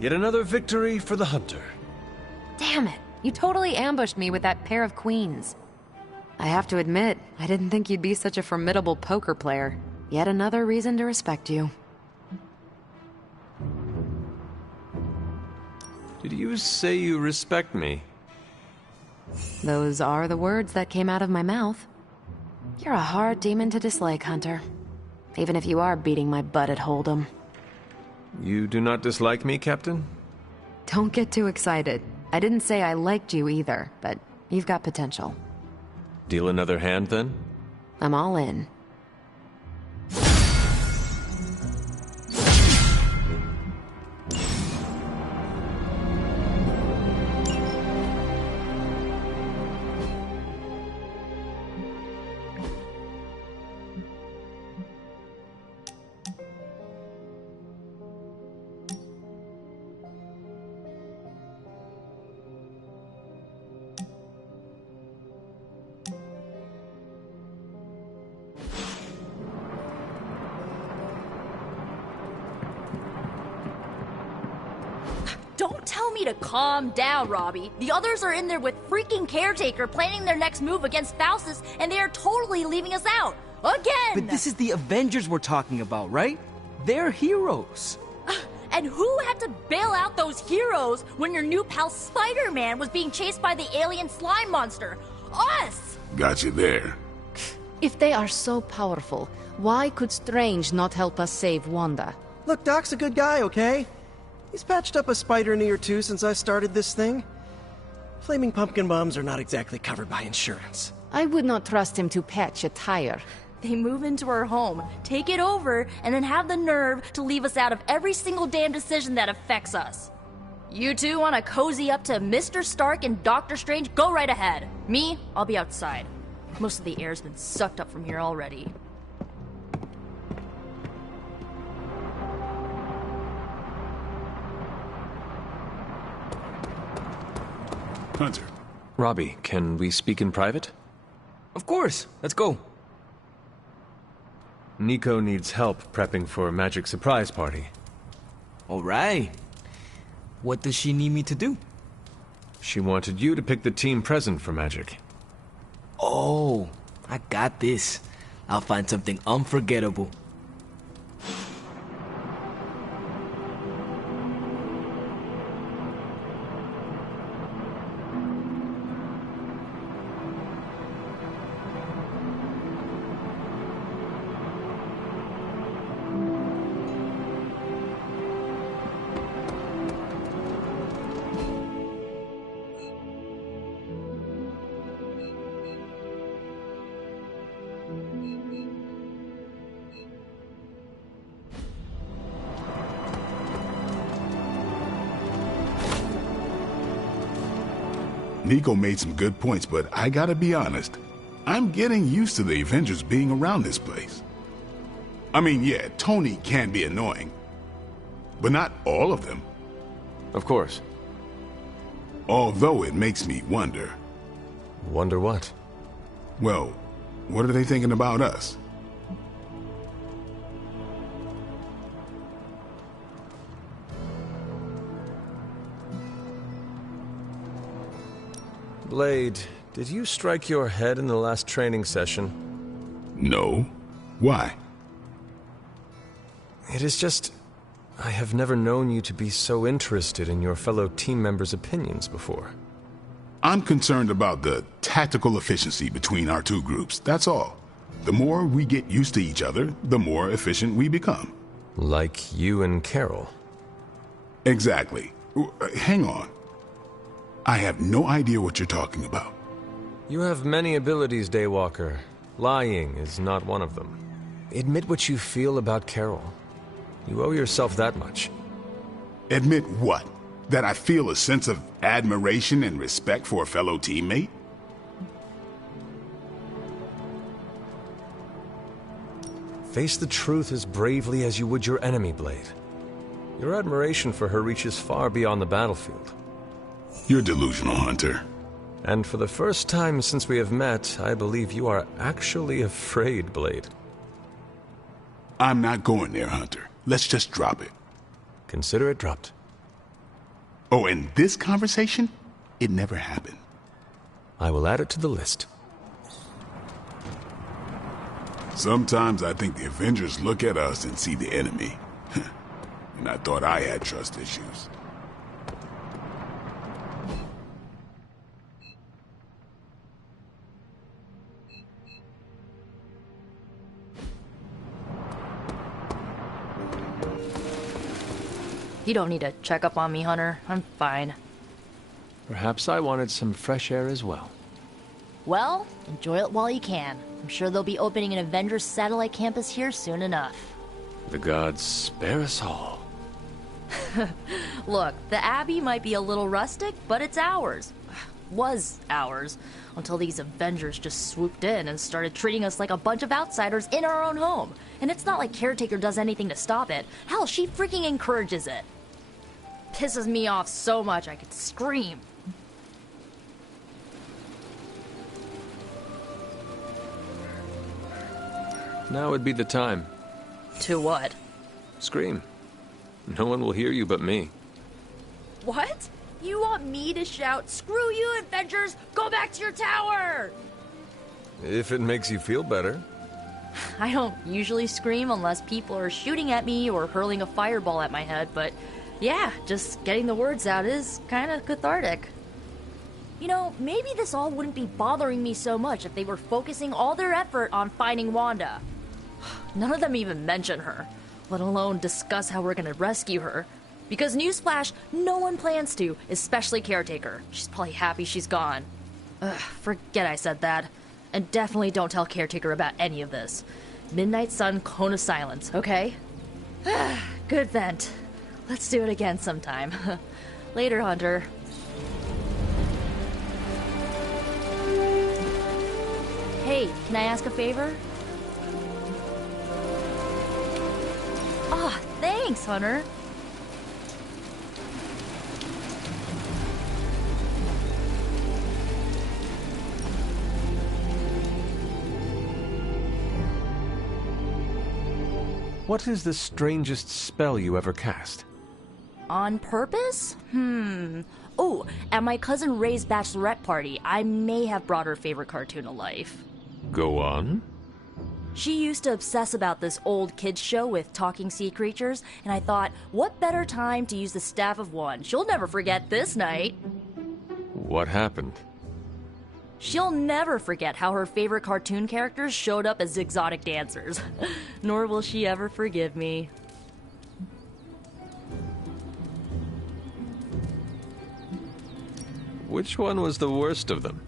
Yet another victory for the hunter. Damn it! You totally ambushed me with that pair of queens. I have to admit, I didn't think you'd be such a formidable poker player. Yet another reason to respect you. Did you say you respect me? Those are the words that came out of my mouth. You're a hard demon to dislike, Hunter. Even if you are beating my butt at Hold'em. You do not dislike me, Captain? Don't get too excited. I didn't say I liked you either, but you've got potential. Deal another hand, then? I'm all in. Don't tell me to calm down, Robbie. The others are in there with freaking Caretaker planning their next move against Faustus, and they are totally leaving us out. Again! But this is the Avengers we're talking about, right? They're heroes. And who had to bail out those heroes when your new pal Spider-Man was being chased by the alien slime monster? Us! Got you there. If they are so powerful, why could Strange not help us save Wanda? Look, Doc's a good guy, okay? He's patched up a spider knee or two since I started this thing. Flaming pumpkin bombs are not exactly covered by insurance. I would not trust him to patch a tire. They move into our home, take it over, and then have the nerve to leave us out of every single damn decision that affects us. You two want to cozy up to Mr. Stark and Doctor Strange? Go right ahead. Me, I'll be outside. Most of the air's been sucked up from here already. Hunter. Robbie, can we speak in private? Of course. Let's go. Nico needs help prepping for a magic surprise party. All right. What does she need me to do? She wanted you to pick the team present for magic. Oh, I got this. I'll find something unforgettable. Nico made some good points, but I gotta be honest. I'm getting used to the Avengers being around this place. I mean, yeah, Tony can be annoying, but not all of them. Of course. Although it makes me wonder. Wonder what? Well, what are they thinking about us? Blade, did you strike your head in the last training session? No. Why? It is just... I have never known you to be so interested in your fellow team members' opinions before. I'm concerned about the tactical efficiency between our two groups, that's all. The more we get used to each other, the more efficient we become. Like you and Carol. Exactly. Hang on. I have no idea what you're talking about. You have many abilities, Daywalker. Lying is not one of them. Admit what you feel about Carol. You owe yourself that much. Admit what? That I feel a sense of admiration and respect for a fellow teammate? Face the truth as bravely as you would your enemy, Blade. Your admiration for her reaches far beyond the battlefield. You're delusional, Hunter. And for the first time since we have met, I believe you are actually afraid, Blade. I'm not going there, Hunter. Let's just drop it. Consider it dropped. Oh, and this conversation? It never happened. I will add it to the list. Sometimes I think the Avengers look at us and see the enemy. And I thought I had trust issues. You don't need to check up on me, Hunter. I'm fine. Perhaps I wanted some fresh air as well. Well, enjoy it while you can. I'm sure they'll be opening an Avengers satellite campus here soon enough. The gods spare us all. Look, the Abbey might be a little rustic, but it's ours. Was ours. Until these Avengers just swooped in and started treating us like a bunch of outsiders in our own home. And it's not like Caretaker does anything to stop it. Hell, she freaking encourages it. Pisses me off so much I could scream. Now would be the time. To what? Scream. No one will hear you but me. What? You want me to shout, "Screw you, Avengers! Go back to your tower!" If it makes you feel better. I don't usually scream unless people are shooting at me or hurling a fireball at my head, but yeah, just getting the words out is kind of cathartic. You know, maybe this all wouldn't be bothering me so much if they were focusing all their effort on finding Wanda. None of them even mention her, let alone discuss how we're gonna rescue her. Because newsflash, no one plans to, especially Caretaker. She's probably happy she's gone. Ugh, forget I said that. And definitely don't tell Caretaker about any of this. Midnight Sun, Cone of Silence, okay? Good vent. Let's do it again sometime. Later, Hunter. Hey, can I ask a favor? Ah, thanks, Hunter. What is the strangest spell you ever cast? On purpose? Oh, at my cousin Ray's bachelorette party, I may have brought her favorite cartoon to life. Go on. She used to obsess about this old kids show with talking sea creatures, and I thought, what better time to use the Staff of One? She'll never forget this night. What happened? She'll never forget how her favorite cartoon characters showed up as exotic dancers. Nor will she ever forgive me. Which one was the worst of them?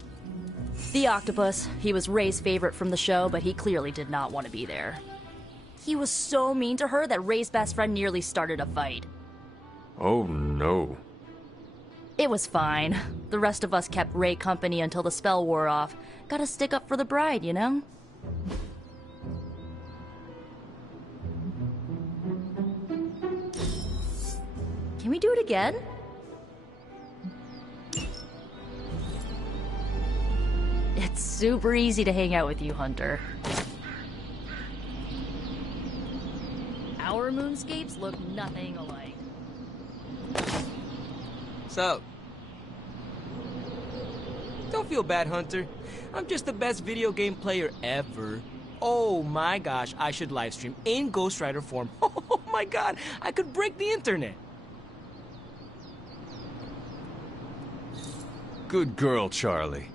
The octopus. He was Ray's favorite from the show, but he clearly did not want to be there. He was so mean to her that Ray's best friend nearly started a fight. Oh no. It was fine. The rest of us kept Ray company until the spell wore off. Gotta stick up for the bride, you know? Can we do it again? It's super easy to hang out with you, Hunter. Our moonscapes look nothing alike. What's up? Don't feel bad, Hunter. I'm just the best video game player ever. Oh my gosh, I should livestream in Ghost Rider form. Oh my god, I could break the internet. Good girl, Charlie.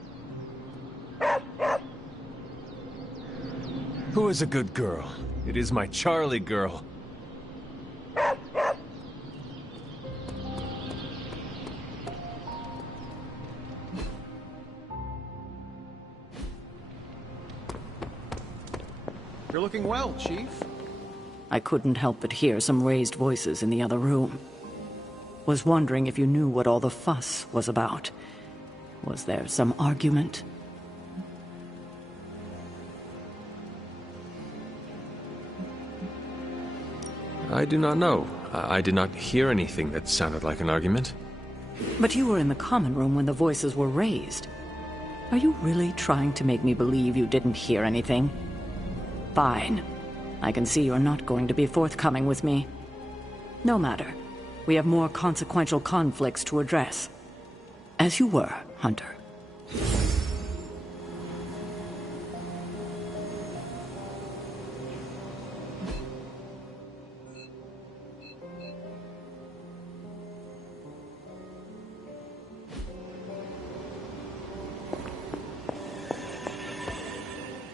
Who is a good girl? It is my Charlie girl. You're looking well, Chief. I couldn't help but hear some raised voices in the other room. Was wondering if you knew what all the fuss was about. Was there some argument? I do not know. I did not hear anything that sounded like an argument. But you were in the common room when the voices were raised. Are you really trying to make me believe you didn't hear anything? Fine. I can see you're not going to be forthcoming with me. No matter. We have more consequential conflicts to address. As you were, Hunter.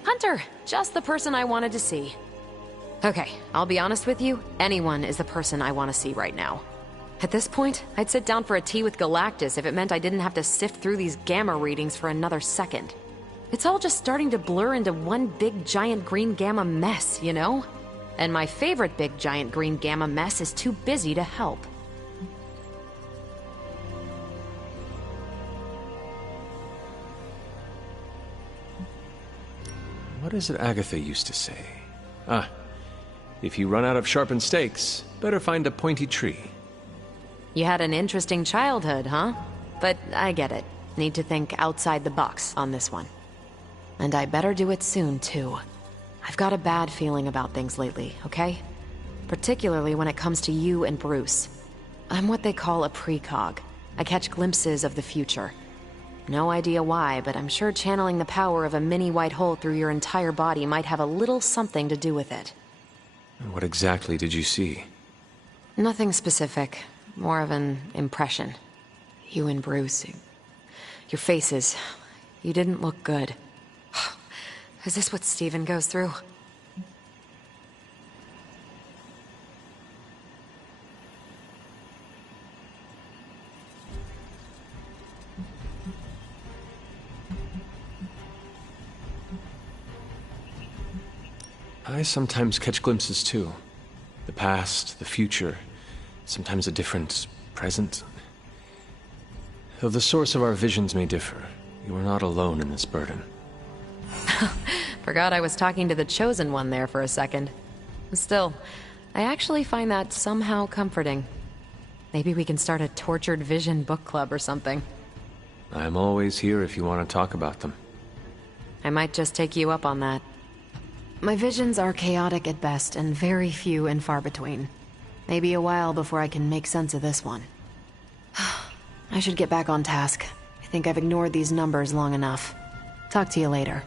Hunter! Just the person I wanted to see. Okay, I'll be honest with you, anyone is the person I want to see right now. At this point, I'd sit down for a tea with Galactus if it meant I didn't have to sift through these gamma readings for another second. It's all just starting to blur into one big giant green gamma mess, you know? And my favorite big giant green gamma mess is too busy to help. What is it Agatha used to say? If you run out of sharpened stakes, better find a pointy tree. You had an interesting childhood, huh? But I get it. Need to think outside the box on this one. And I better do it soon, too. I've got a bad feeling about things lately, okay? Particularly when it comes to you and Bruce. I'm what they call a precog. I catch glimpses of the future. No idea why, but I'm sure channeling the power of a mini white hole through your entire body might have a little something to do with it. What exactly did you see? Nothing specific. More of an impression. You and Bruce. Your faces. You didn't look good. Is this what Steven goes through? I sometimes catch glimpses too. The past, the future, sometimes a different present. Though the source of our visions may differ, you are not alone in this burden. Forgot I was talking to the Chosen One there for a second. Still, I actually find that somehow comforting. Maybe we can start a Tortured Vision book club or something. I'm always here if you want to talk about them. I might just take you up on that. My visions are chaotic at best and very few and far between. Maybe a while before I can make sense of this one. I should get back on task. I think I've ignored these numbers long enough. Talk to you later.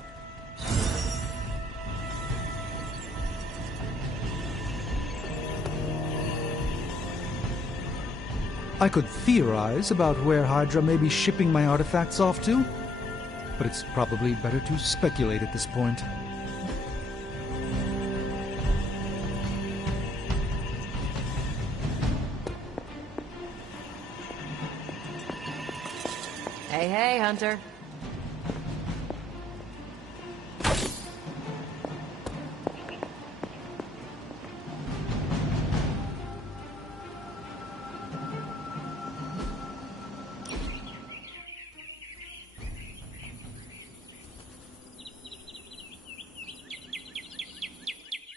I could theorize about where Hydra may be shipping my artifacts off to, but it's probably better to speculate at this point. Hey, Hunter.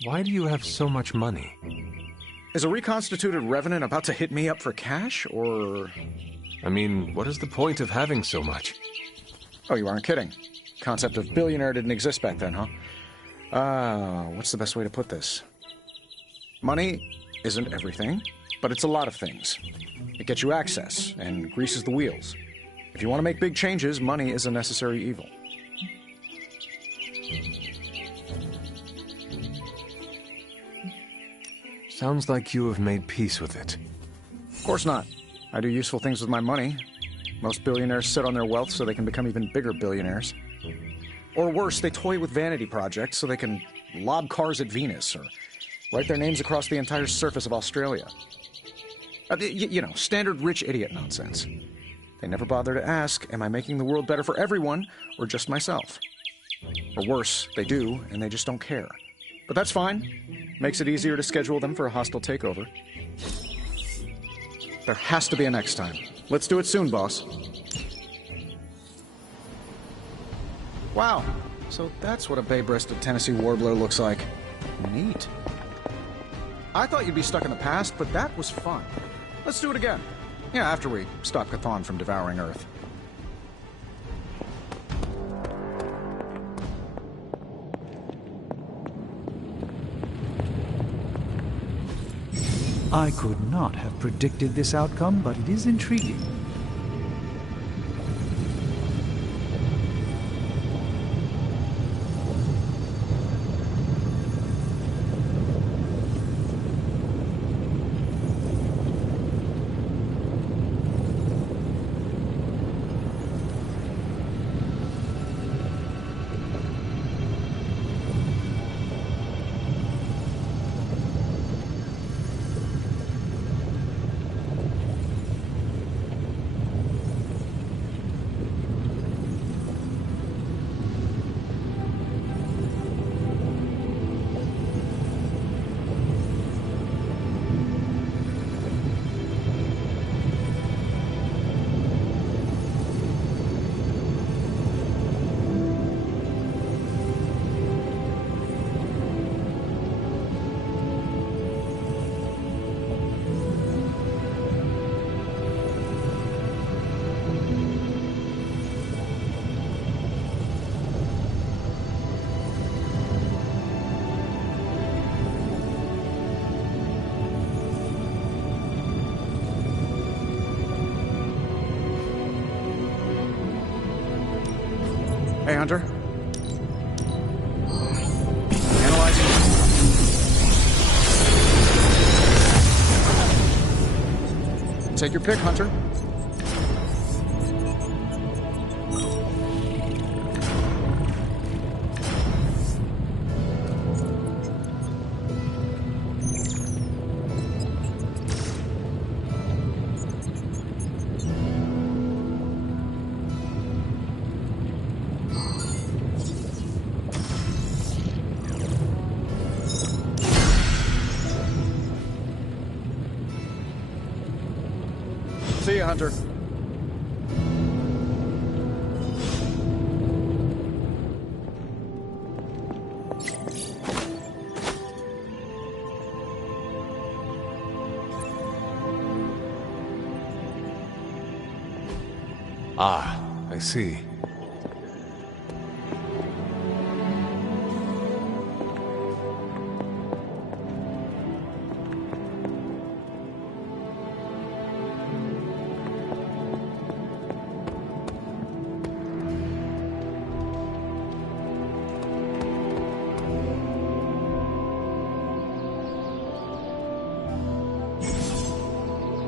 Why do you have so much money? Is a reconstituted Revenant about to hit me up for cash, or...? I mean, what is the point of having so much? Oh, you aren't kidding. Concept of billionaire didn't exist back then, huh? What's the best way to put this? Money isn't everything, but it's a lot of things. It gets you access and greases the wheels. If you want to make big changes, money is a necessary evil. Sounds like you have made peace with it. Of course not. I do useful things with my money. Most billionaires sit on their wealth so they can become even bigger billionaires. Or worse, they toy with vanity projects so they can lob cars at Venus or write their names across the entire surface of Australia. You know, standard rich idiot nonsense. They never bother to ask, am I making the world better for everyone or just myself? Or worse, they do, and they just don't care. But that's fine. Makes it easier to schedule them for a hostile takeover. There has to be a next time. Let's do it soon, boss. Wow, so that's what a bay-breasted Tennessee warbler looks like. Neat. I thought you'd be stuck in the past, but that was fun. Let's do it again. Yeah, after we stop Chthon from devouring Earth. I could not have predicted this outcome, but it is intriguing. Hey, Hunter. Analyzing. Take your pick, Hunter. See you, Hunter. Ah, I see.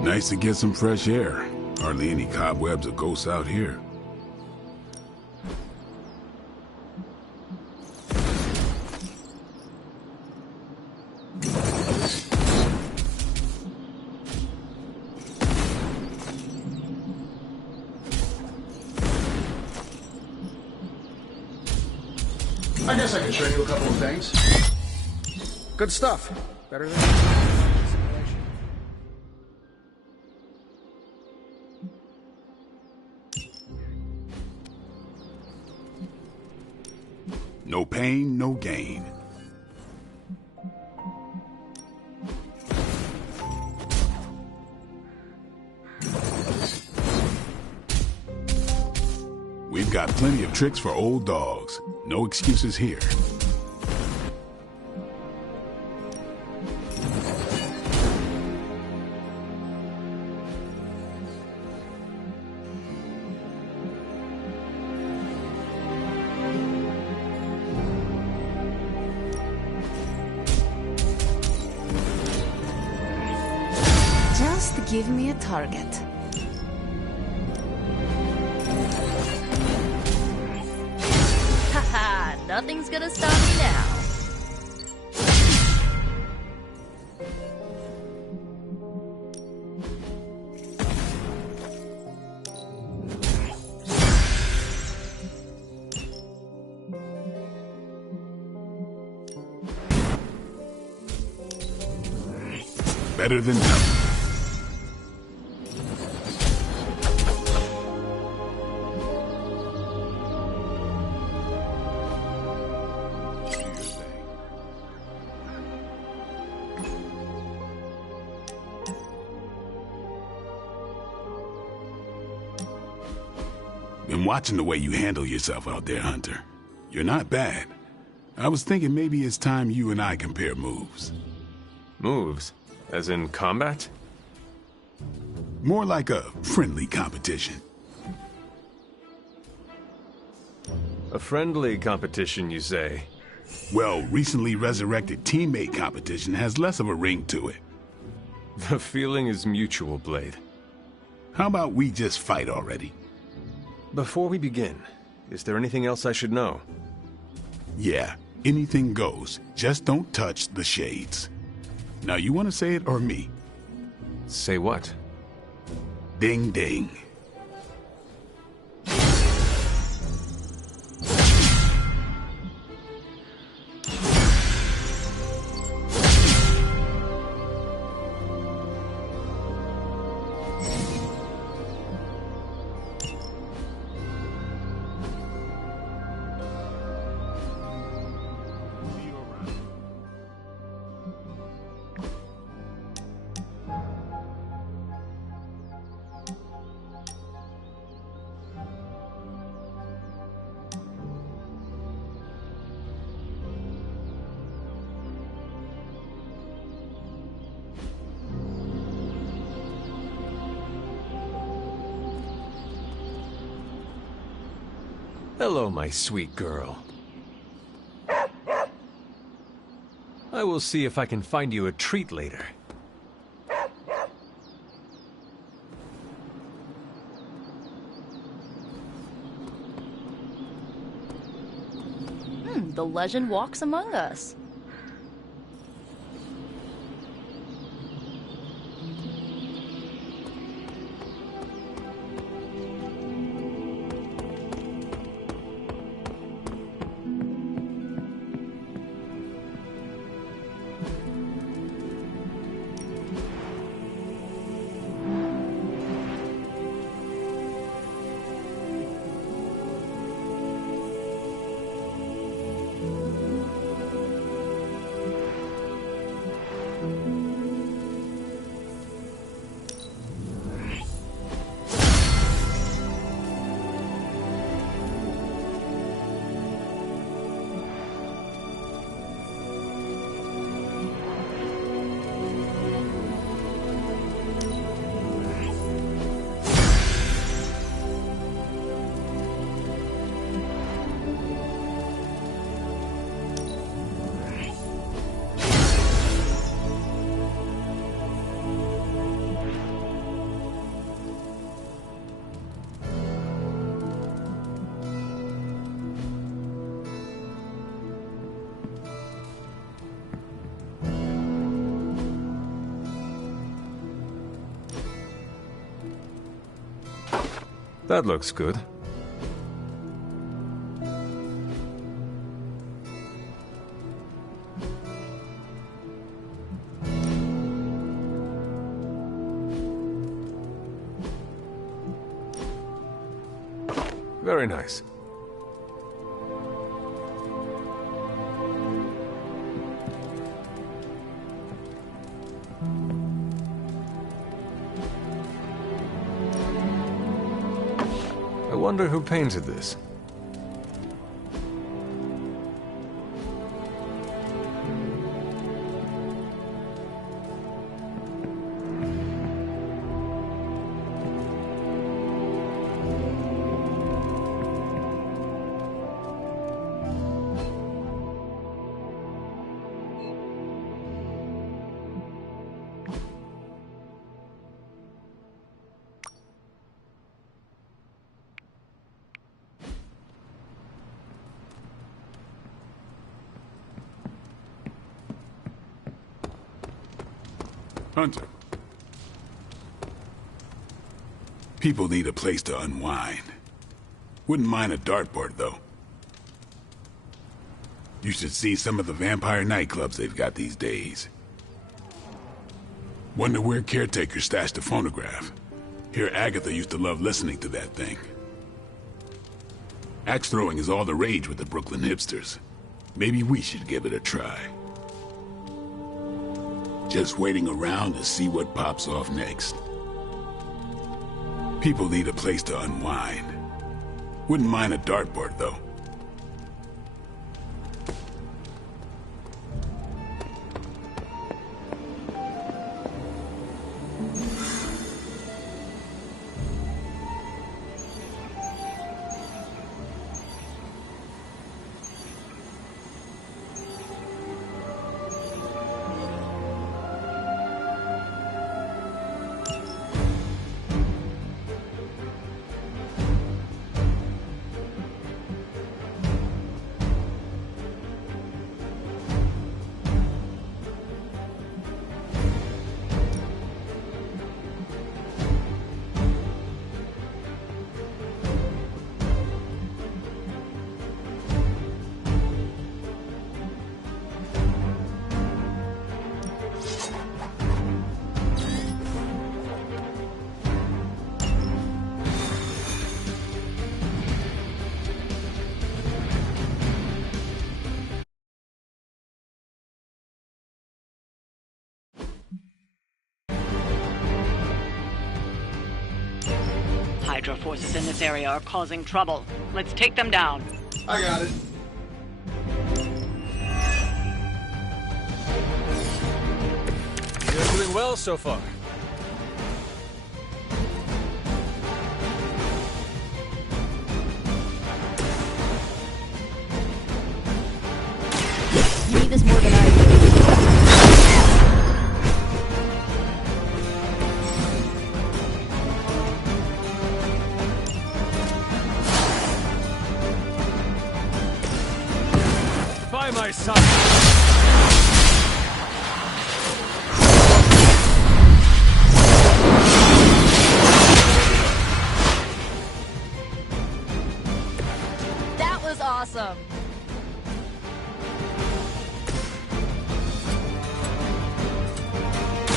Nice to get some fresh air. Hardly any cobwebs or ghosts out here. I guess I could show you a couple of things. Good stuff. Better than simulation. No pain, no gain. We've got plenty of tricks for old dogs. No excuses here. Give me a target. Haha, nothing's gonna stop me now. Better than nothing. Been watching the way you handle yourself out there, Hunter. You're not bad. I was thinking maybe it's time you and I compare moves. Moves? As in combat? More like a friendly competition. A friendly competition, you say? Well, recently resurrected teammate competition has less of a ring to it. The feeling is mutual, Blade. How about we just fight already? Before we begin, is there anything else I should know? Yeah, anything goes. Just don't touch the shades. Now, you want to say it or me? Say what? Ding ding. Hello, my sweet girl. I will see if I can find you a treat later. The legend walks among us. That looks good. Very nice. I wonder who painted this. Hunter. People need a place to unwind. Wouldn't mind a dartboard, though. You should see some of the vampire nightclubs they've got these days. Wonder where Caretaker stashed the phonograph. Here Agatha used to love listening to that thing. Axe throwing is all the rage with the Brooklyn hipsters. Maybe we should give it a try. Just waiting around to see what pops off next. People need a place to unwind. Wouldn't mind a dartboard, though. Hydra forces in this area are causing trouble. Let's take them down. I got it. You're doing well so far. You need this more than I do. By my side. That was awesome.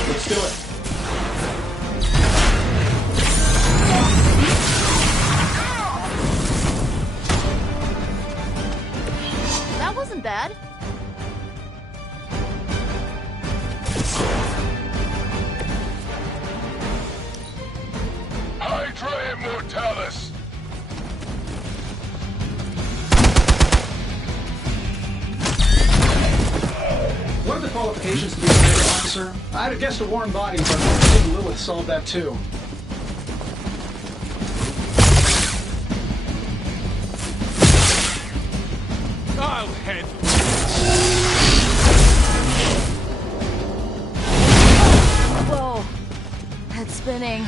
Let's do it. That wasn't bad. Hydra Immortalis! What are the qualifications to be a data officer? I'd have guessed a warm body, but I think Lilith solved that too. I'll head. Whoa. Head spinning.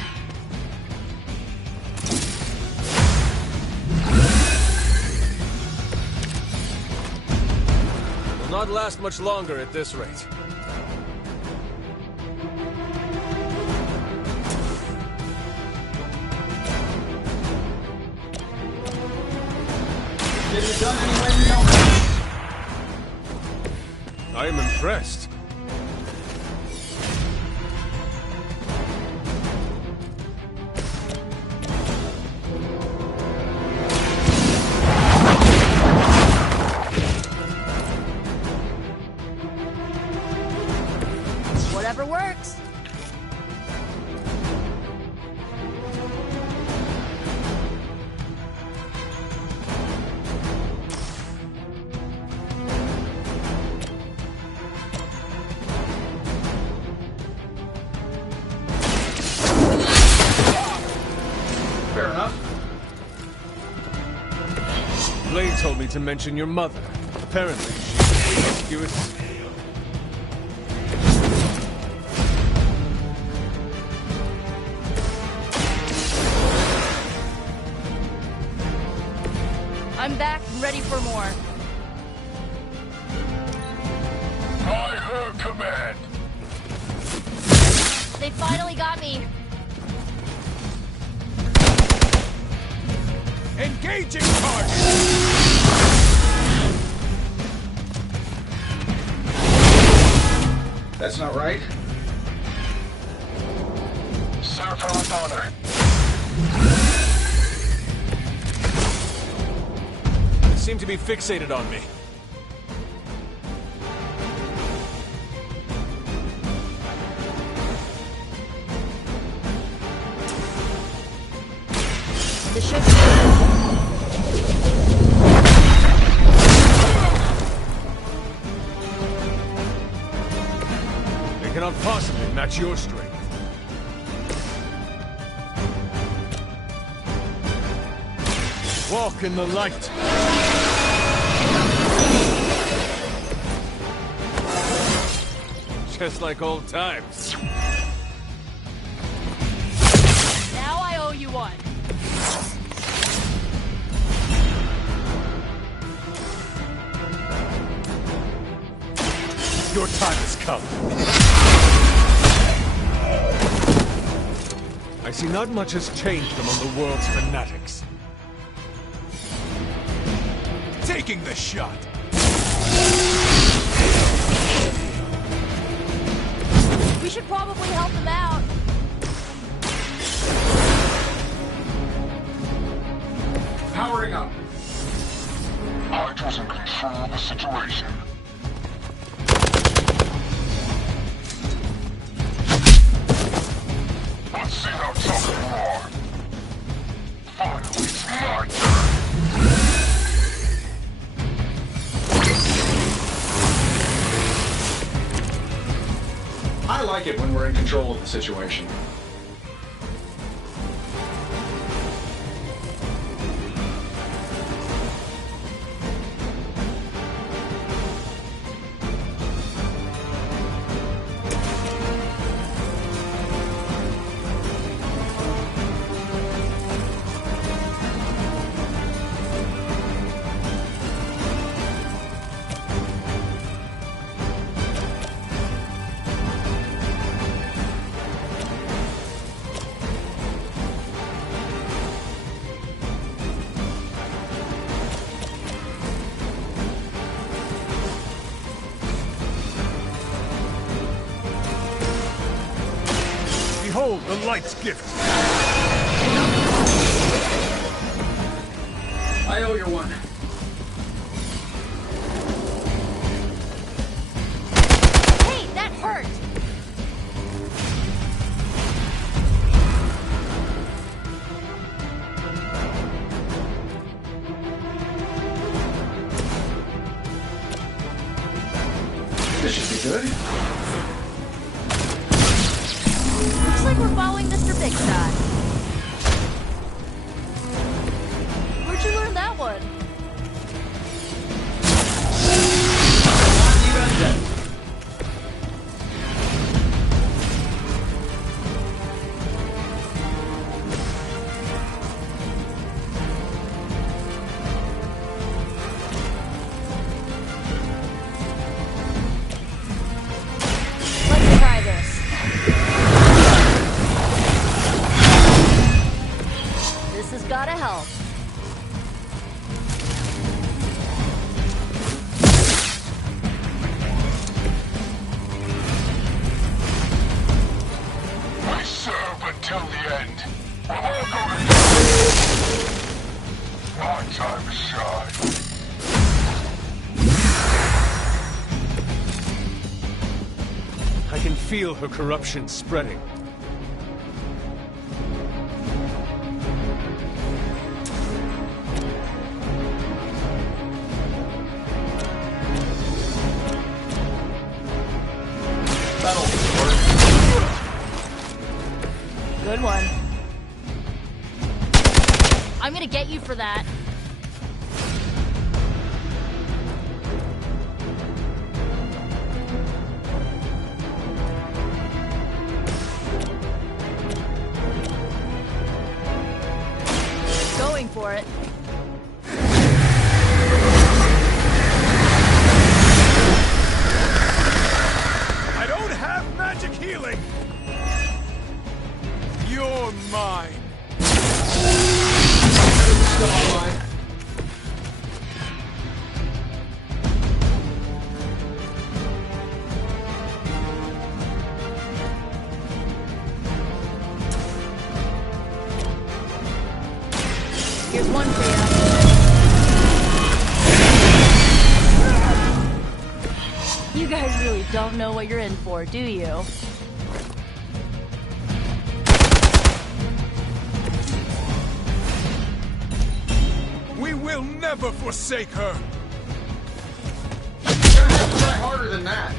Will not last much longer at this rate. Get it done any way you know. I am impressed. Whatever works. Fair enough. Blade told me to mention your mother. Apparently, she's promiscuous. I'm back and ready for more. By her command! finally got me. Engaging target! That's not right. Serve her with honor. They seem to be fixated on me. The ship. They cannot possibly match your strength. Walk in the light. Just like old times. Now I owe you one. Your time has come. I see not much has changed among the world's fanatics. Taking the shot. We should probably help them out. Powering up. Hydra's in control of the situation. Let's see how tough you are. Finally, it's my turn. I like it when we're in control of the situation. Behold the light's gift. I owe you one. Hey, that hurt. This should be good. Looks like we're following Mr. Big Shot. Where'd you learn that one? Let's try this. This has gotta help. We serve until the end. We'll all go to my time to shine. I can feel her corruption spreading. Good one. I'm gonna get you for that. Going for it. I don't have magic healing! You guys really don't know what you're in for, do you? We will never forsake her! You're gonna have to try harder than that.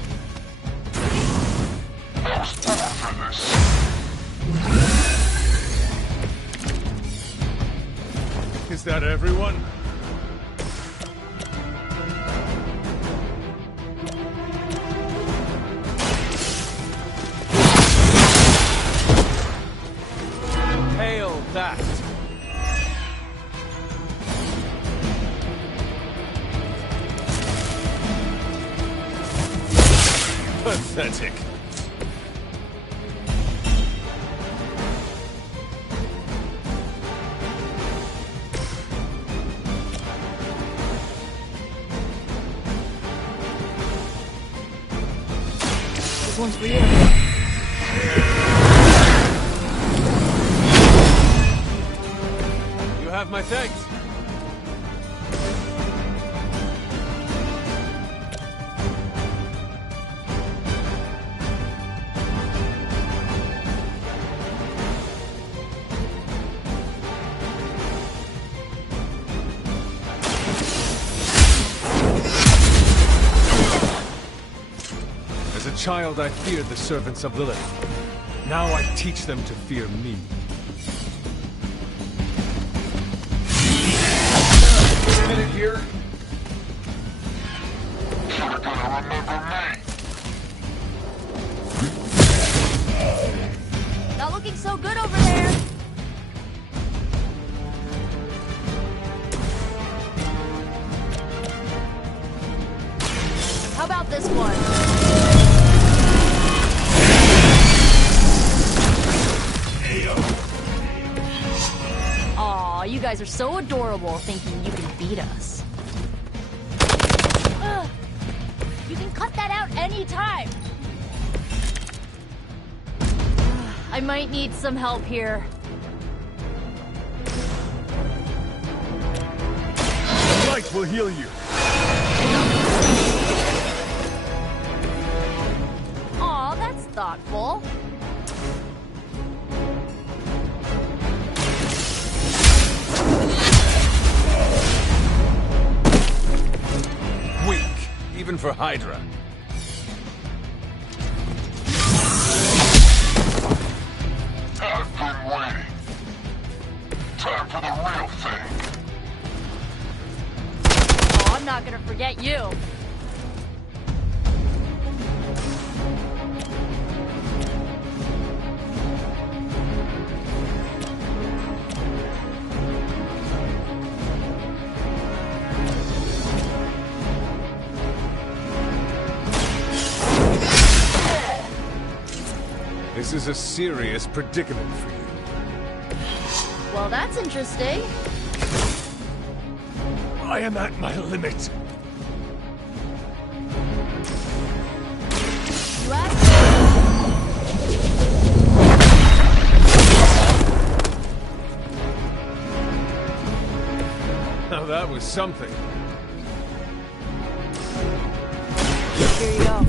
I was born for this. Is that everyone? Hail that! Pathetic. This one's for you. You have my thanks. As a child, I feared the servants of Lilith. Now I teach them to fear me. A minute here. You're gonna remember me. Not looking so good over there. How about this one? Aw, you guys are so adorable thinking you can beat us. Ugh. You can cut that out anytime. I might need some help here. Light will heal you. Aw, that's thoughtful. Weak, even for Hydra. I've been waiting. Time for the real thing. Oh, I'm not gonna forget you. This is a serious predicament for you. Well, that's interesting. I am at my limit. You asked. Now that was something. Here you go.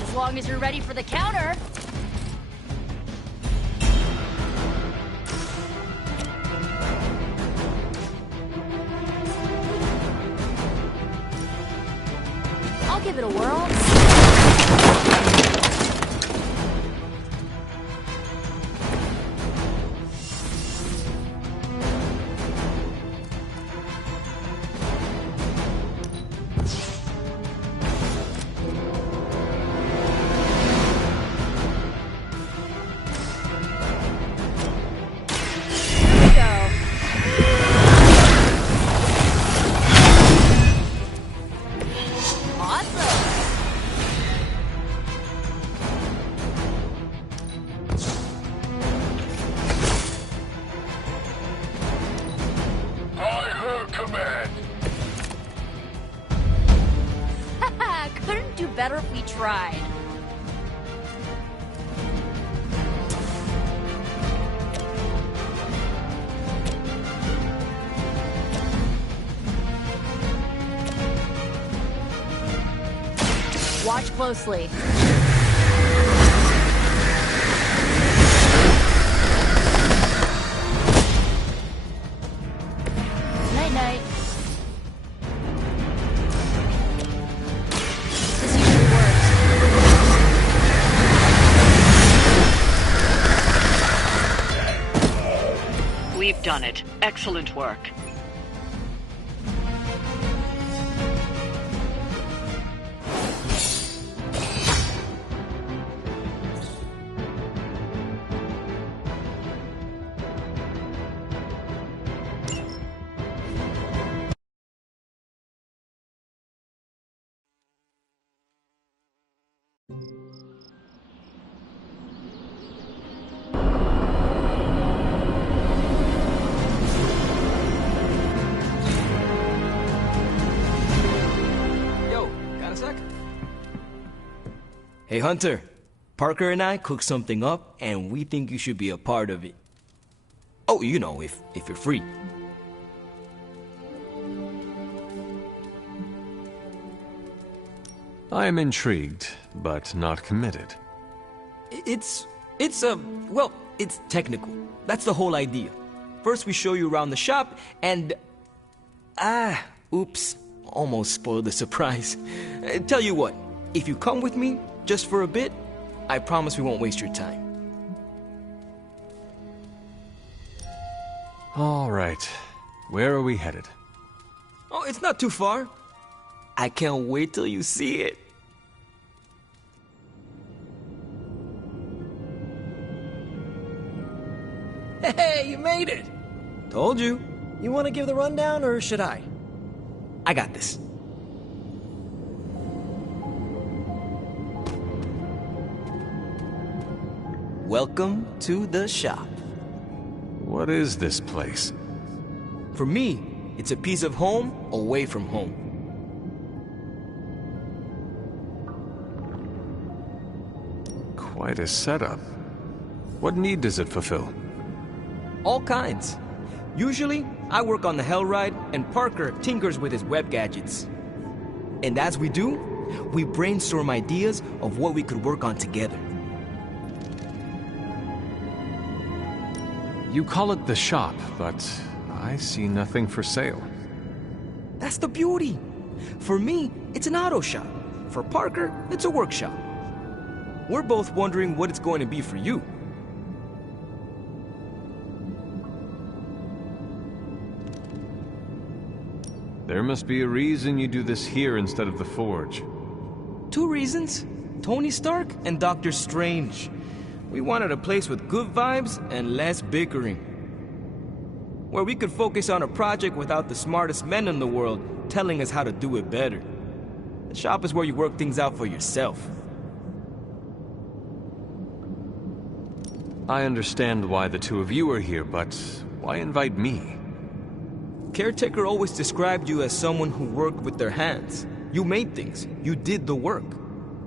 As long as you're ready for the counter. I'll give it a whirl. better if we tried. Watch closely. Night-night. This usually works. We've done it. Excellent work. Hey Hunter, Parker and I cooked something up and we think you should be a part of it. Oh, you know, if you're free. I am intrigued, but not committed. It's technical. That's the whole idea. First we show you around the shop and... oops, almost spoiled the surprise. Tell you what, if you come with me, just for a bit, I promise we won't waste your time. All right. Where are we headed? Oh, it's not too far. I can't wait till you see it. Hey, you made it! Told you. You want to give the rundown, or should I? I got this. Welcome to the shop. What is this place? For me, it's a piece of home away from home. Quite a setup. What need does it fulfill? All kinds. Usually, I work on the Hellride, and Parker tinkers with his web gadgets. And as we do, we brainstorm ideas of what we could work on together. You call it the shop, but I see nothing for sale. That's the beauty. For me, it's an auto shop. For Parker, it's a workshop. We're both wondering what it's going to be for you. There must be a reason you do this here instead of the Forge. 2 reasons. Tony Stark and Doctor Strange. We wanted a place with good vibes and less bickering. Where we could focus on a project without the smartest men in the world telling us how to do it better. The shop is where you work things out for yourself. I understand why the two of you are here, but why invite me? Caretaker always described you as someone who worked with their hands. You made things. You did the work.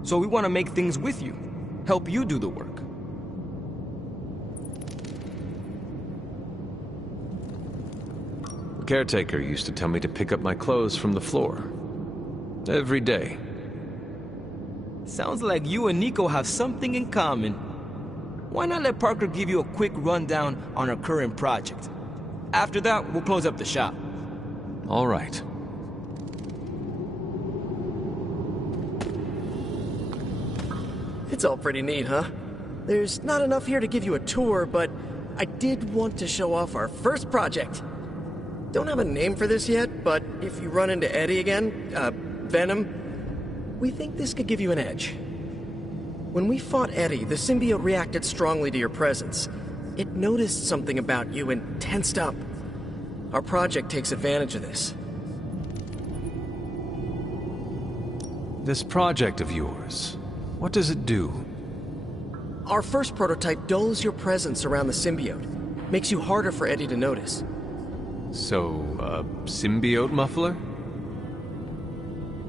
So we want to make things with you. Help you do the work. The caretaker used to tell me to pick up my clothes from the floor. Every day. Sounds like you and Nico have something in common. Why not let Parker give you a quick rundown on our current project? After that, we'll close up the shop. All right. It's all pretty neat, huh? There's not enough here to give you a tour, but I did want to show off our first project. Don't have a name for this yet, but if you run into Eddie again, Venom, we think this could give you an edge. When we fought Eddie, the symbiote reacted strongly to your presence. It noticed something about you and tensed up. Our project takes advantage of this. This project of yours, what does it do? Our first prototype dulls your presence around the symbiote. Makes you harder for Eddie to notice. So, a symbiote muffler?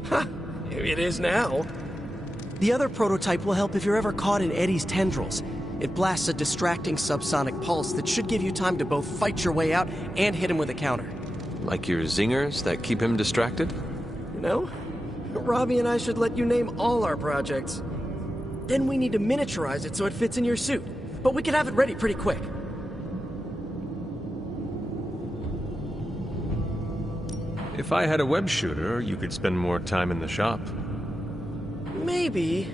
Ha! It is now. The other prototype will help if you're ever caught in Eddie's tendrils. It blasts a distracting subsonic pulse that should give you time to both fight your way out and hit him with a counter. Like your zingers that keep him distracted? You know, Robbie and I should let you name all our projects. Then we need to miniaturize it so it fits in your suit. But we can have it ready pretty quick. If I had a web shooter, you could spend more time in the shop. Maybe,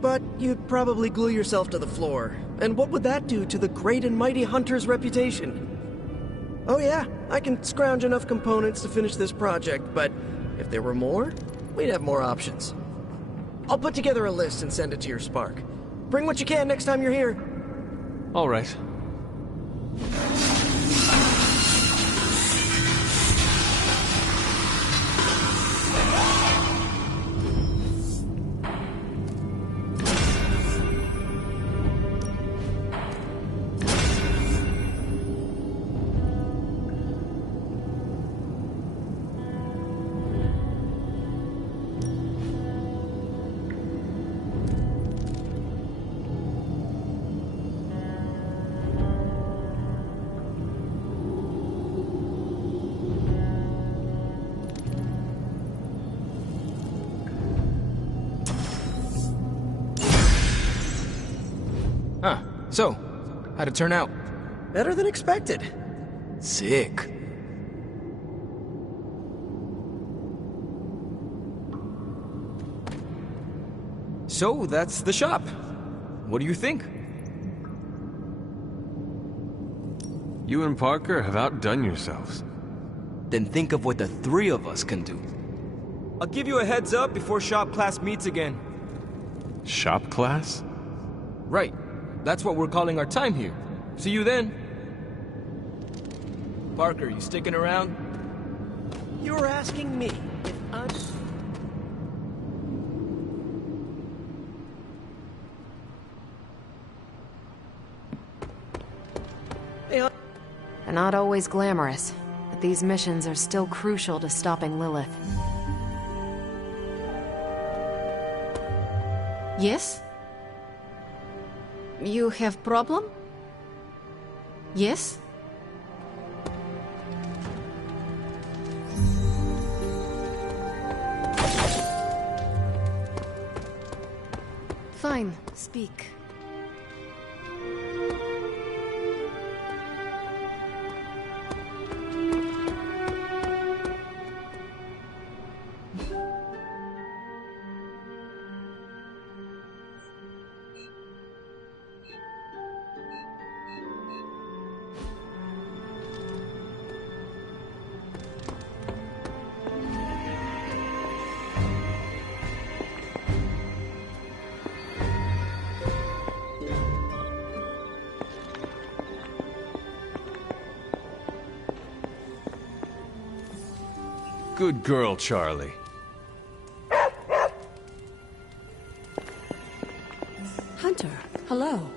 but you'd probably glue yourself to the floor. And what would that do to the great and mighty Hunter's reputation? Oh yeah, I can scrounge enough components to finish this project, but if there were more, we'd have more options. I'll put together a list and send it to your Spark. Bring what you can next time you're here. All right. So, how'd it turn out? Better than expected. Sick. So, that's the shop. What do you think? You and Parker have outdone yourselves. Then think of what the three of us can do. I'll give you a heads up before shop class meets again. Shop class? Right. That's what we're calling our time here. See you then. Parker, you sticking around? You're asking me if I'm... They're not always glamorous, but these missions are still crucial to stopping Lilith. Yes? You have problem? Yes? Fine, speak. Good girl, Charlie. Hunter, hello.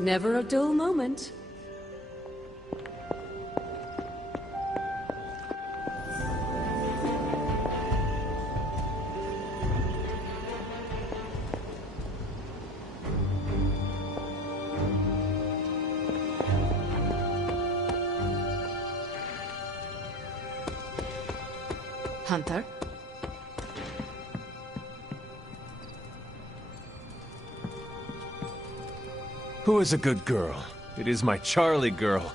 Never a dull moment. Hunter? Who is a good girl? It is my Charlie girl.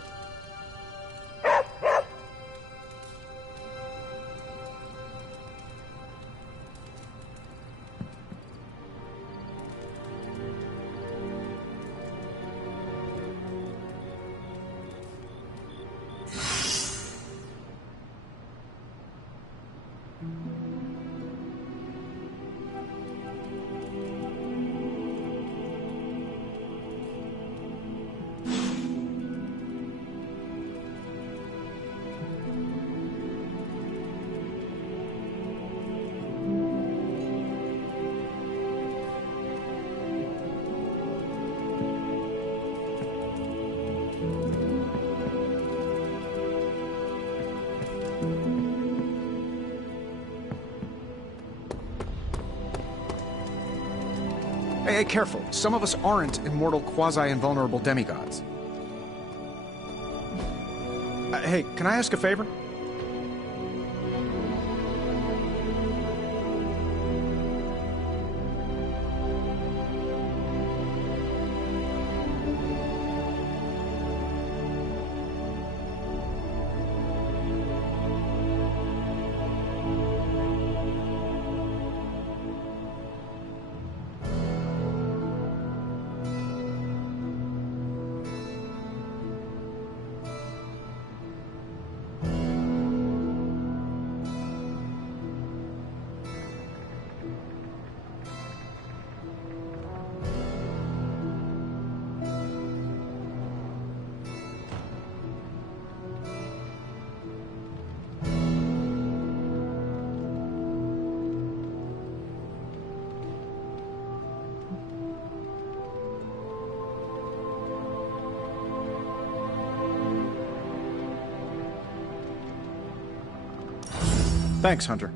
Hey, careful. Some of us aren't immortal, quasi-invulnerable demigods. Hey, can I ask a favor? Thanks, Hunter.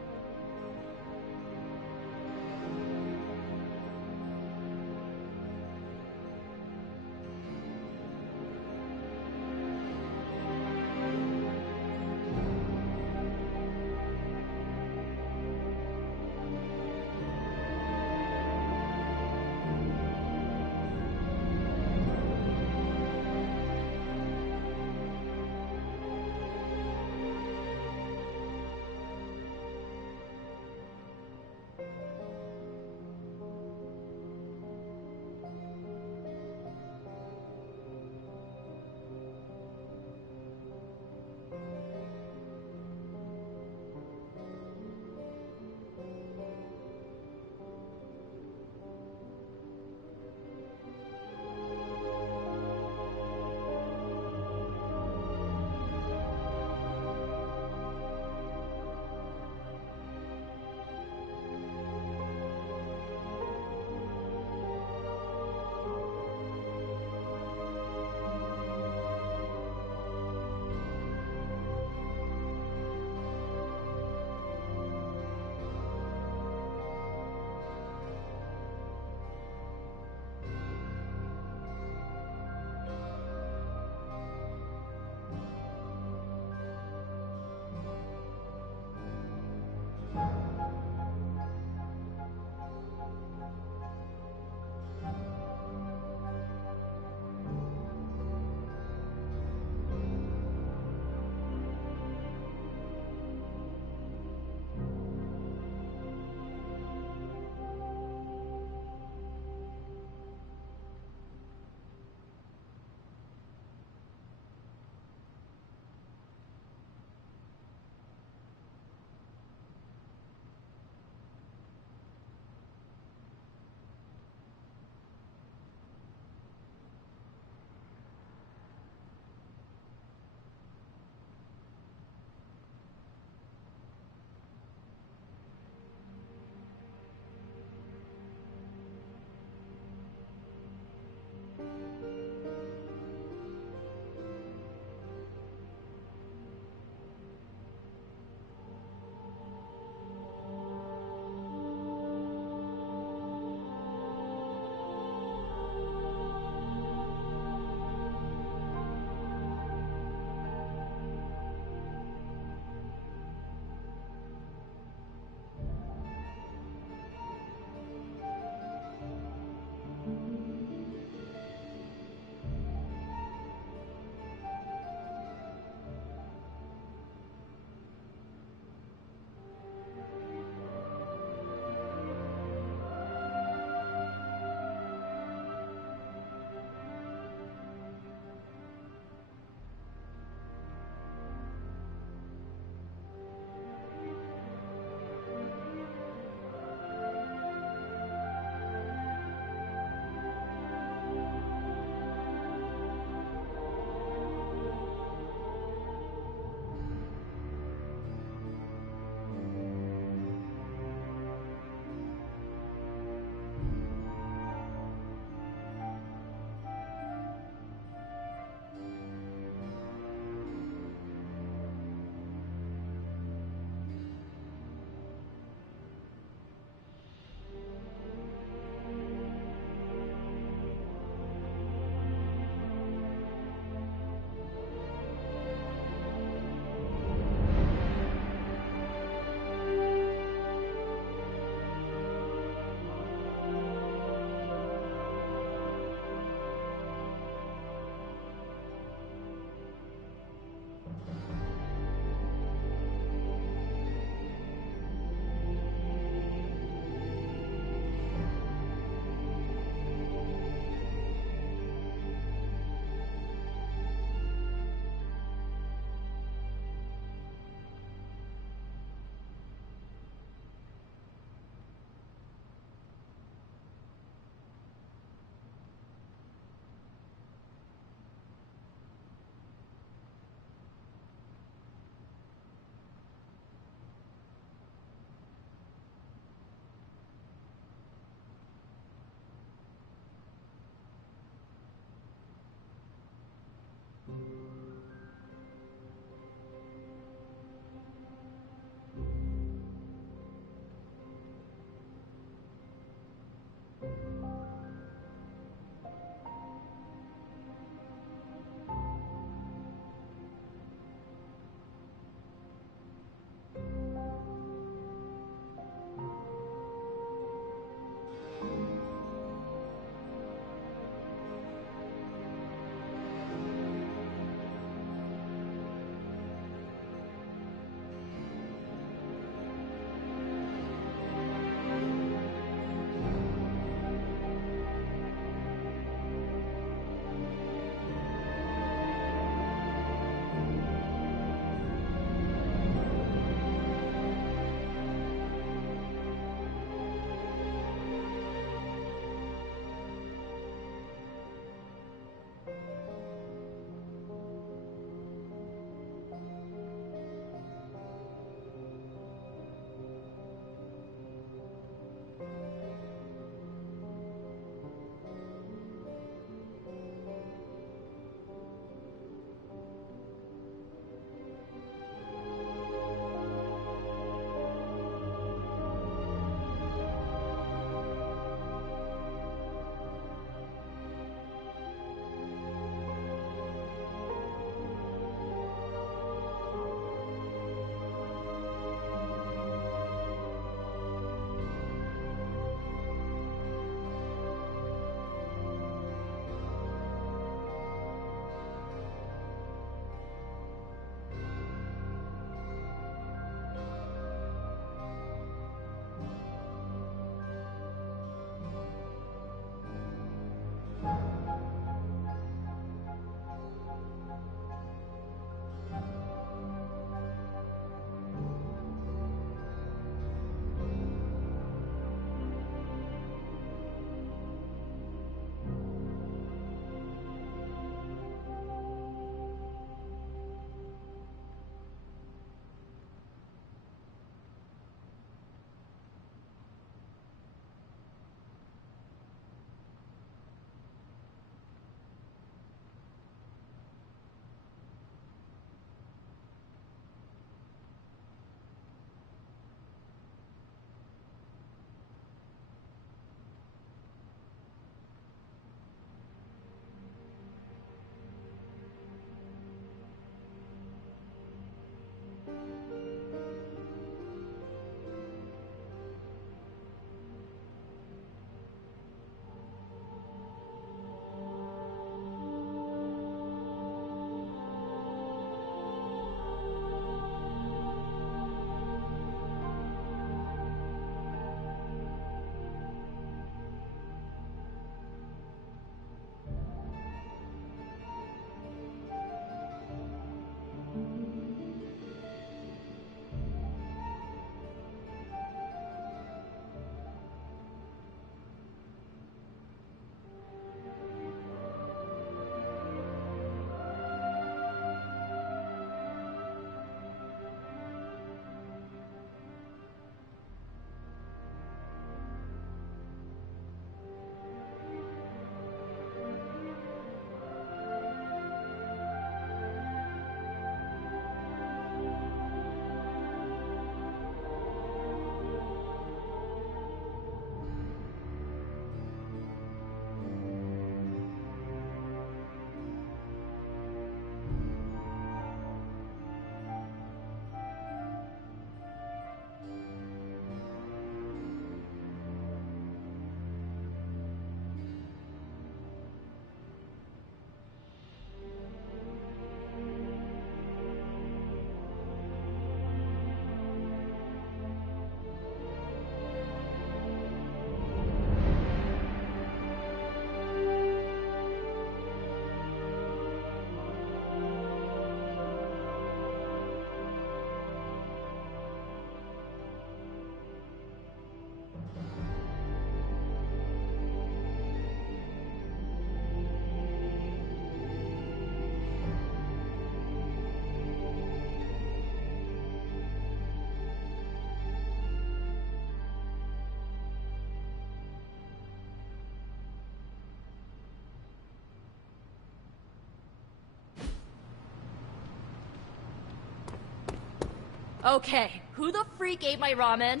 Okay, who the freak ate my ramen?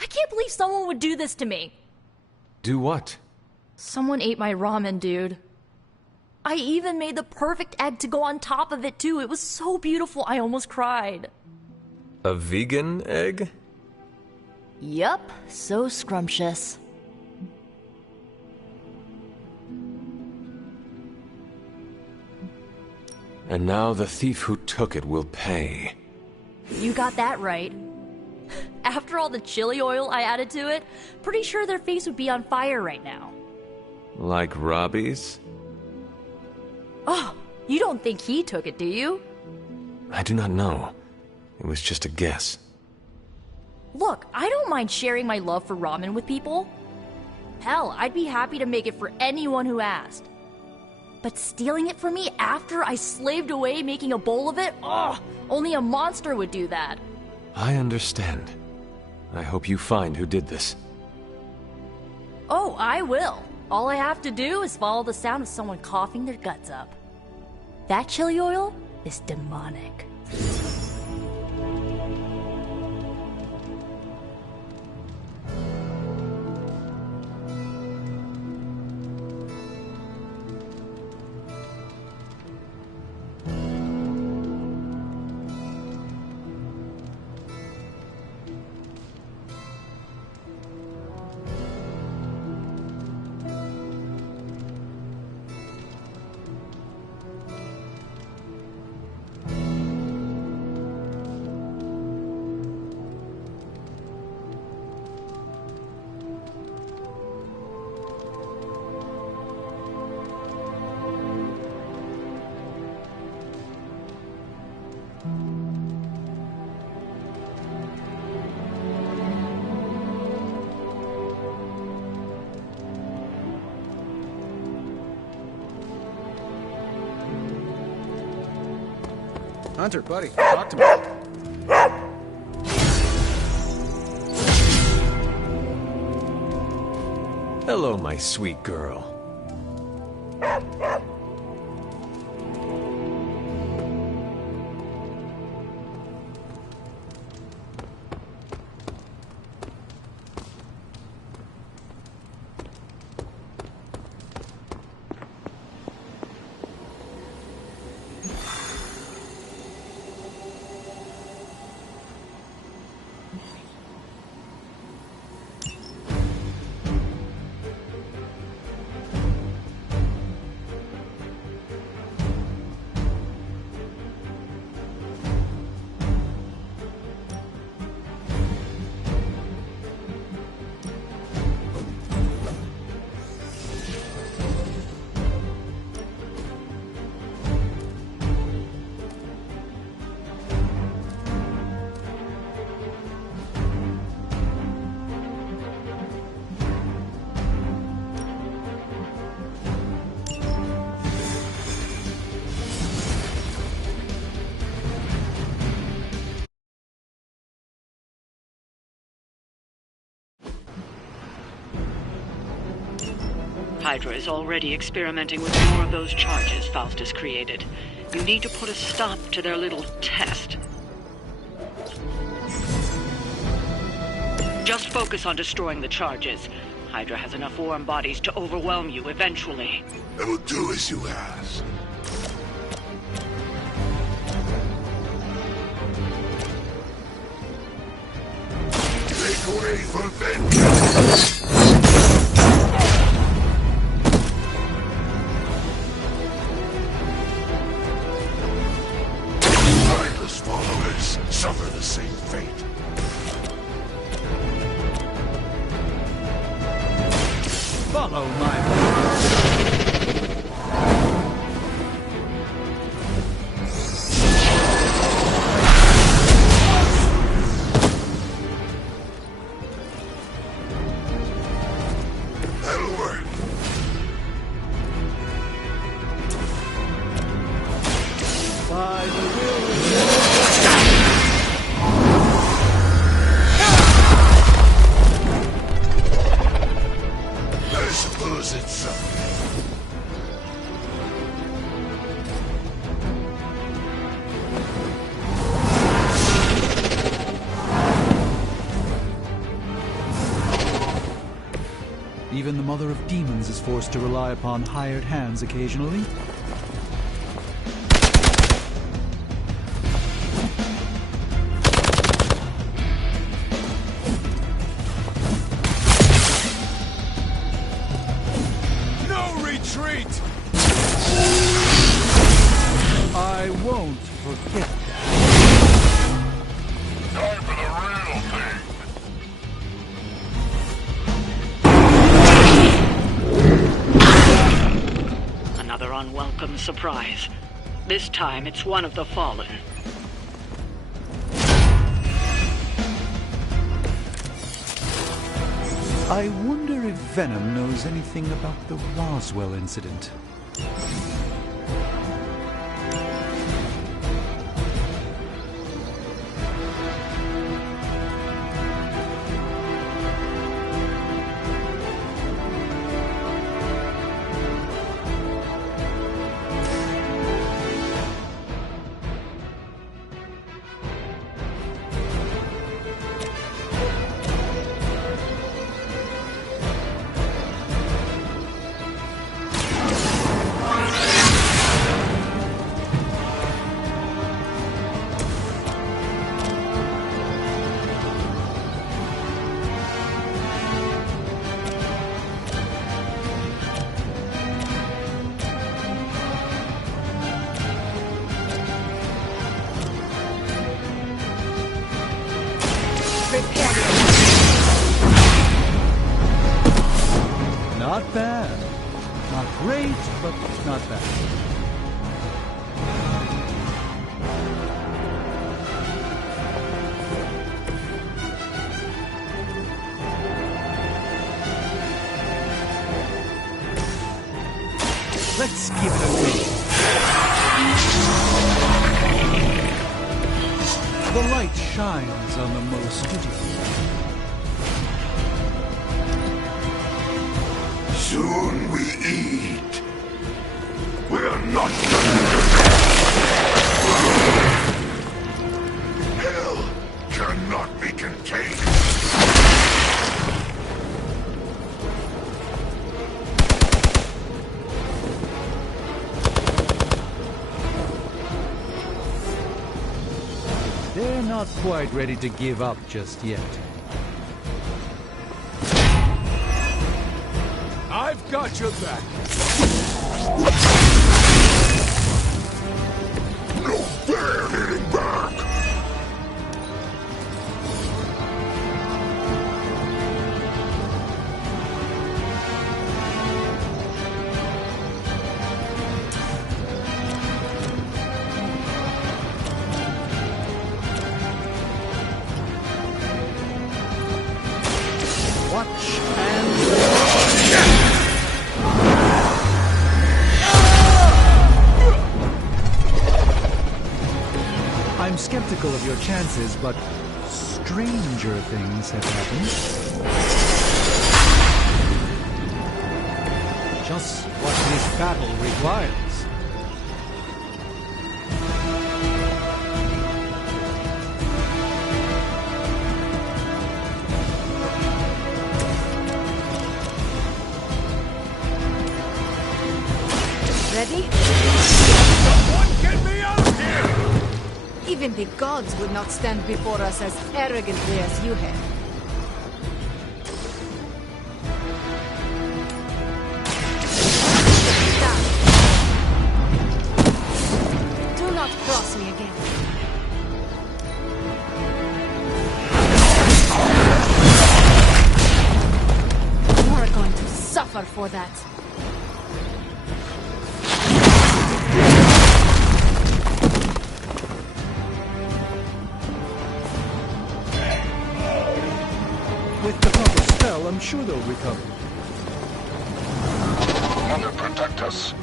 I can't believe someone would do this to me. Do what? Someone ate my ramen, dude. I even made the perfect egg to go on top of it, too. It was so beautiful, I almost cried. A vegan egg? Yup, so scrumptious. And now the thief who took it will pay. You got that right. After all the chili oil I added to it, pretty sure their face would be on fire right now. Like Robbie's? Oh, you don't think he took it, do you? I do not know. It was just a guess. Look, I don't mind sharing my love for ramen with people. Hell, I'd be happy to make it for anyone who asked. But stealing it from me after I slaved away making a bowl of it? Ugh, only a monster would do that. I understand. I hope you find who did this. Oh, I will. All I have to do is follow the sound of someone coughing their guts up. That chili oil is demonic. Hunter, buddy, talk to me. Hello, my sweet girl. Hydra is already experimenting with more of those charges Faustus created. You need to put a stop to their little test. Just focus on destroying the charges. Hydra has enough warm bodies to overwhelm you eventually. I will do as you ask. Make way for vengeance! Mindless followers suffer the same fate. Follow my orders. That'll work. By the will I suppose it's something. Even the Mother of Demons is forced to rely upon hired hands occasionally. No retreat! I won't forget that. Time for the real thing. Another unwelcome surprise. This time it's one of the Fallen. I wonder if Venom knows anything about the Roswell incident. Not bad. Not great, but not bad. Let's give it a go. The light shines on the most beautiful. Soon we eat. We're not done. Hell cannot be contained. They're not quite ready to give up just yet. I've got your back. No fair hitting back. Watch and I'm skeptical of your chances, but stranger things have happened. Just what this battle requires. Ready? Someone get me out of here! Even the gods would not stand before us as arrogantly as you have. Stop. Do not cross me again. You are going to suffer for that. With the proper spell, I'm sure they'll recover. Mother, protect us.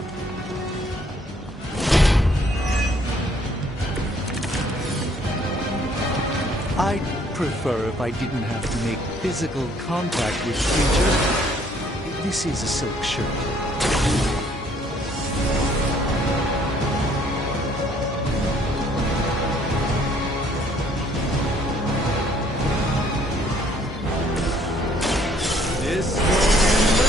I'd prefer if I didn't have to make physical contact with creatures. This is a silk shirt. This will end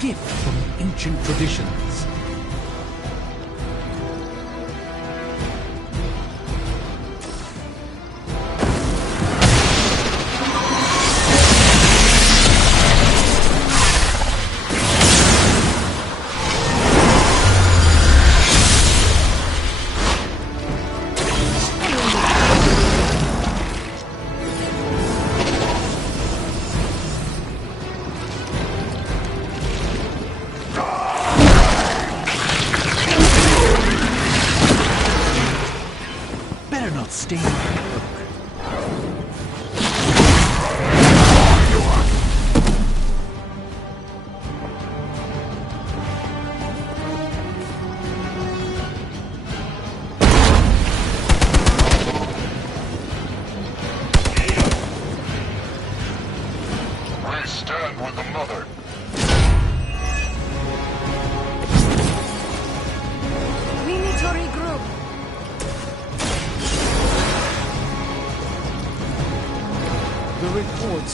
gift from ancient traditions.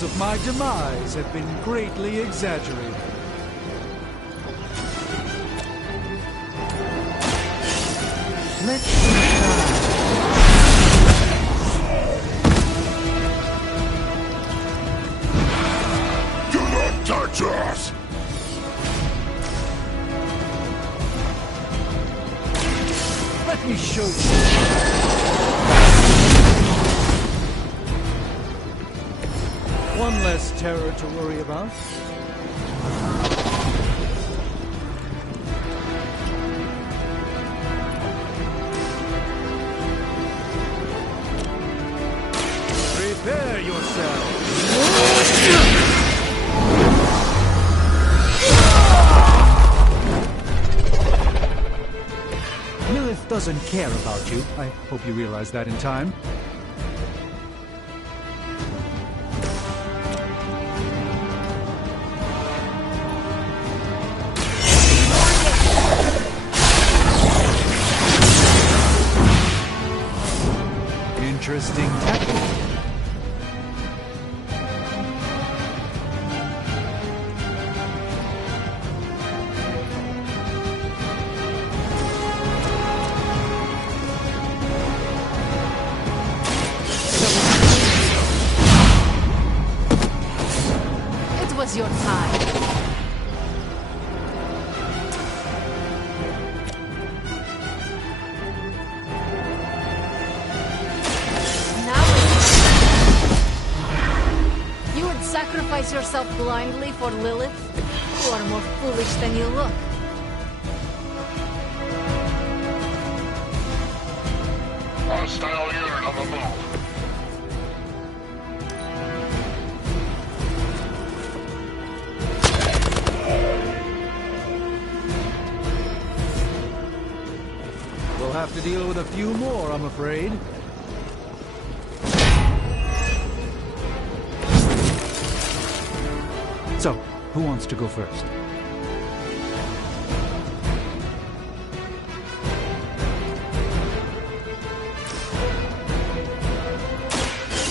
Of my demise have been greatly exaggerated. Let's do not touch us! Let me show you. One less terror to worry about. Prepare yourself. Lilith doesn't care about you. I hope you realize that in time. Interesting tactic. It was your time. Sacrifice yourself blindly for Lilith? You are more foolish than you look. Hostile unit on the move. We'll have to deal with a few more, I'm afraid. So, who wants to go first?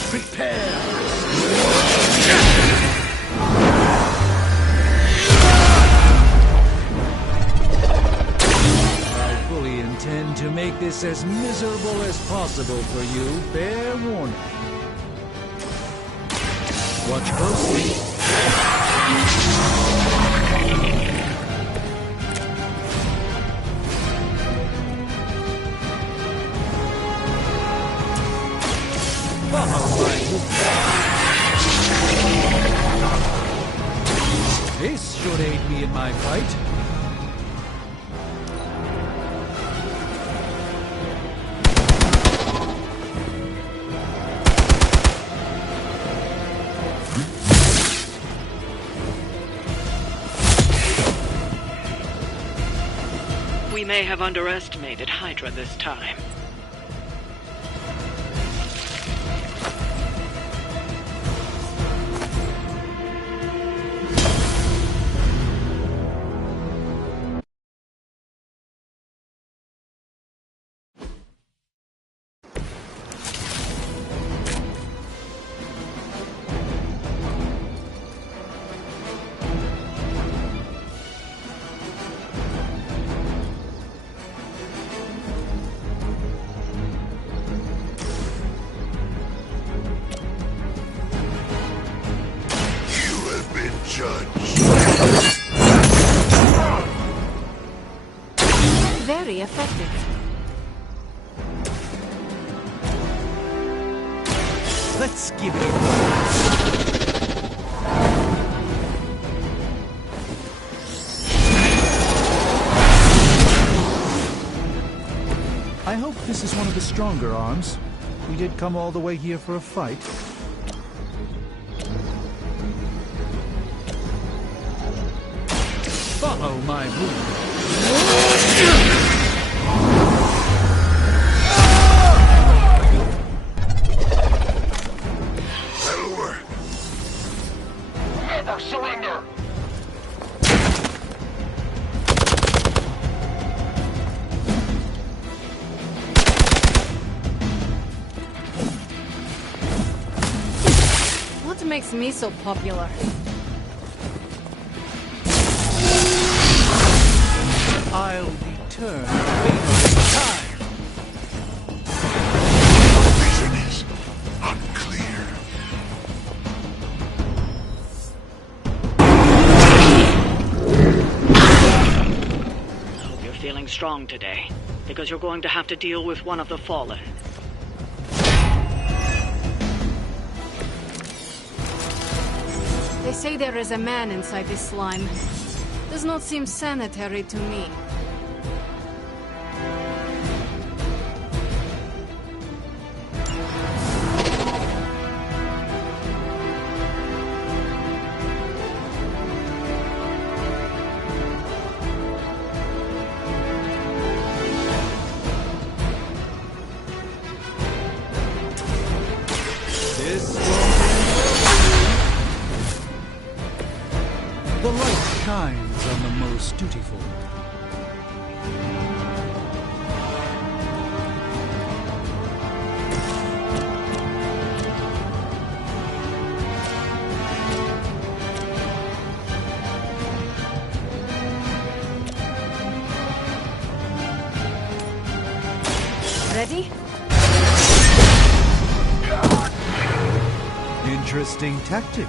Prepare! I fully intend to make this as miserable as possible for you. Fair warning. Watch closely. This should aid me in my fight. We may have underestimated Hydra this time. judge. Very effective. Let's give it. I hope this is one of the stronger arms. We did come all the way here for a fight. Follow my move. That'll work. Never surrender. What makes me so popular? I'll return time. Vision is unclear. I hope you're feeling strong today, because you're going to have to deal with one of the Fallen. They say there is a man inside this slime. Does not seem sanitary to me. The light shines on the most dutiful. Ready? Interesting tactic.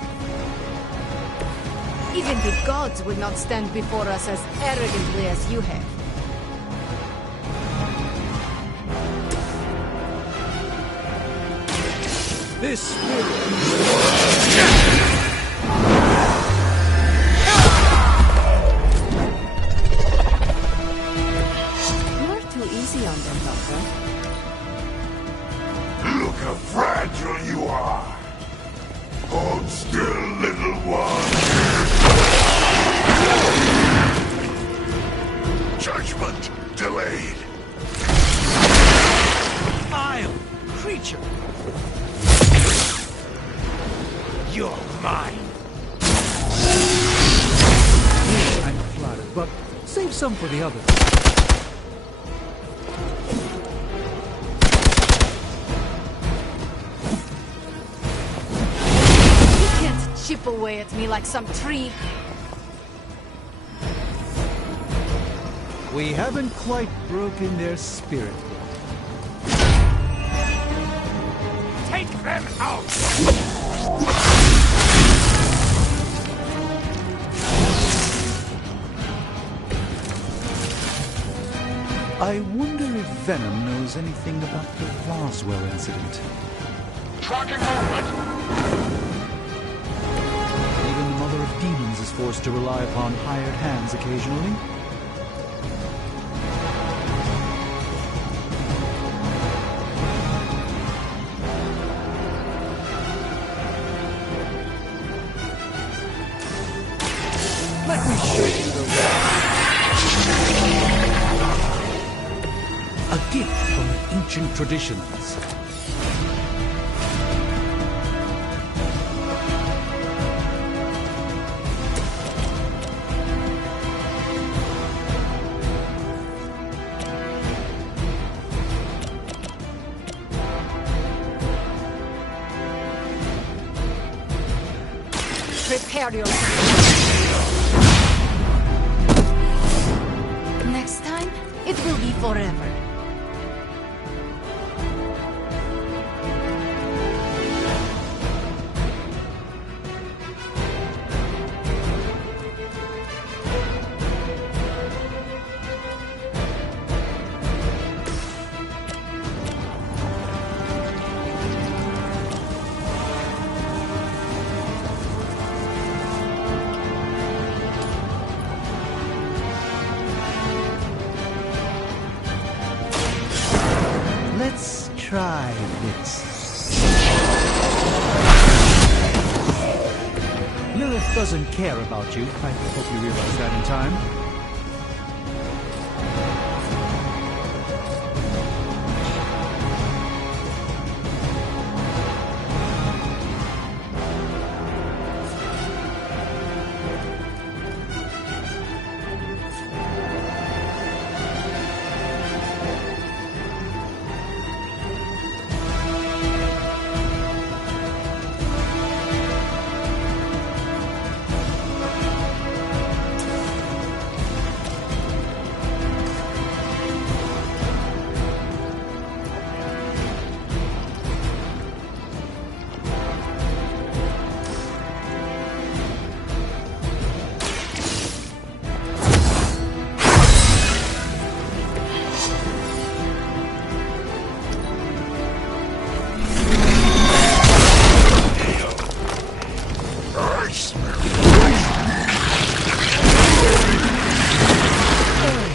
Even the gods would not stand before us as arrogantly as you have. This You are too easy on them, Doctor. Look how fragile you are. Hold still, little one. Judgment delayed. vile creature. You're mine. I'm flattered, but save some for the others. Chip away at me like some tree. We haven't quite broken their spirit yet. Take them out! I wonder if Venom knows anything about the Roswell incident. Tracking movement! Even the Mother of Demons is forced to rely upon hired hands occasionally. Let me show you the way. A gift from ancient traditions. Prepare yourself. Next time, it will be forever. try this. Lilith doesn't care about you. I hope you realize that in time.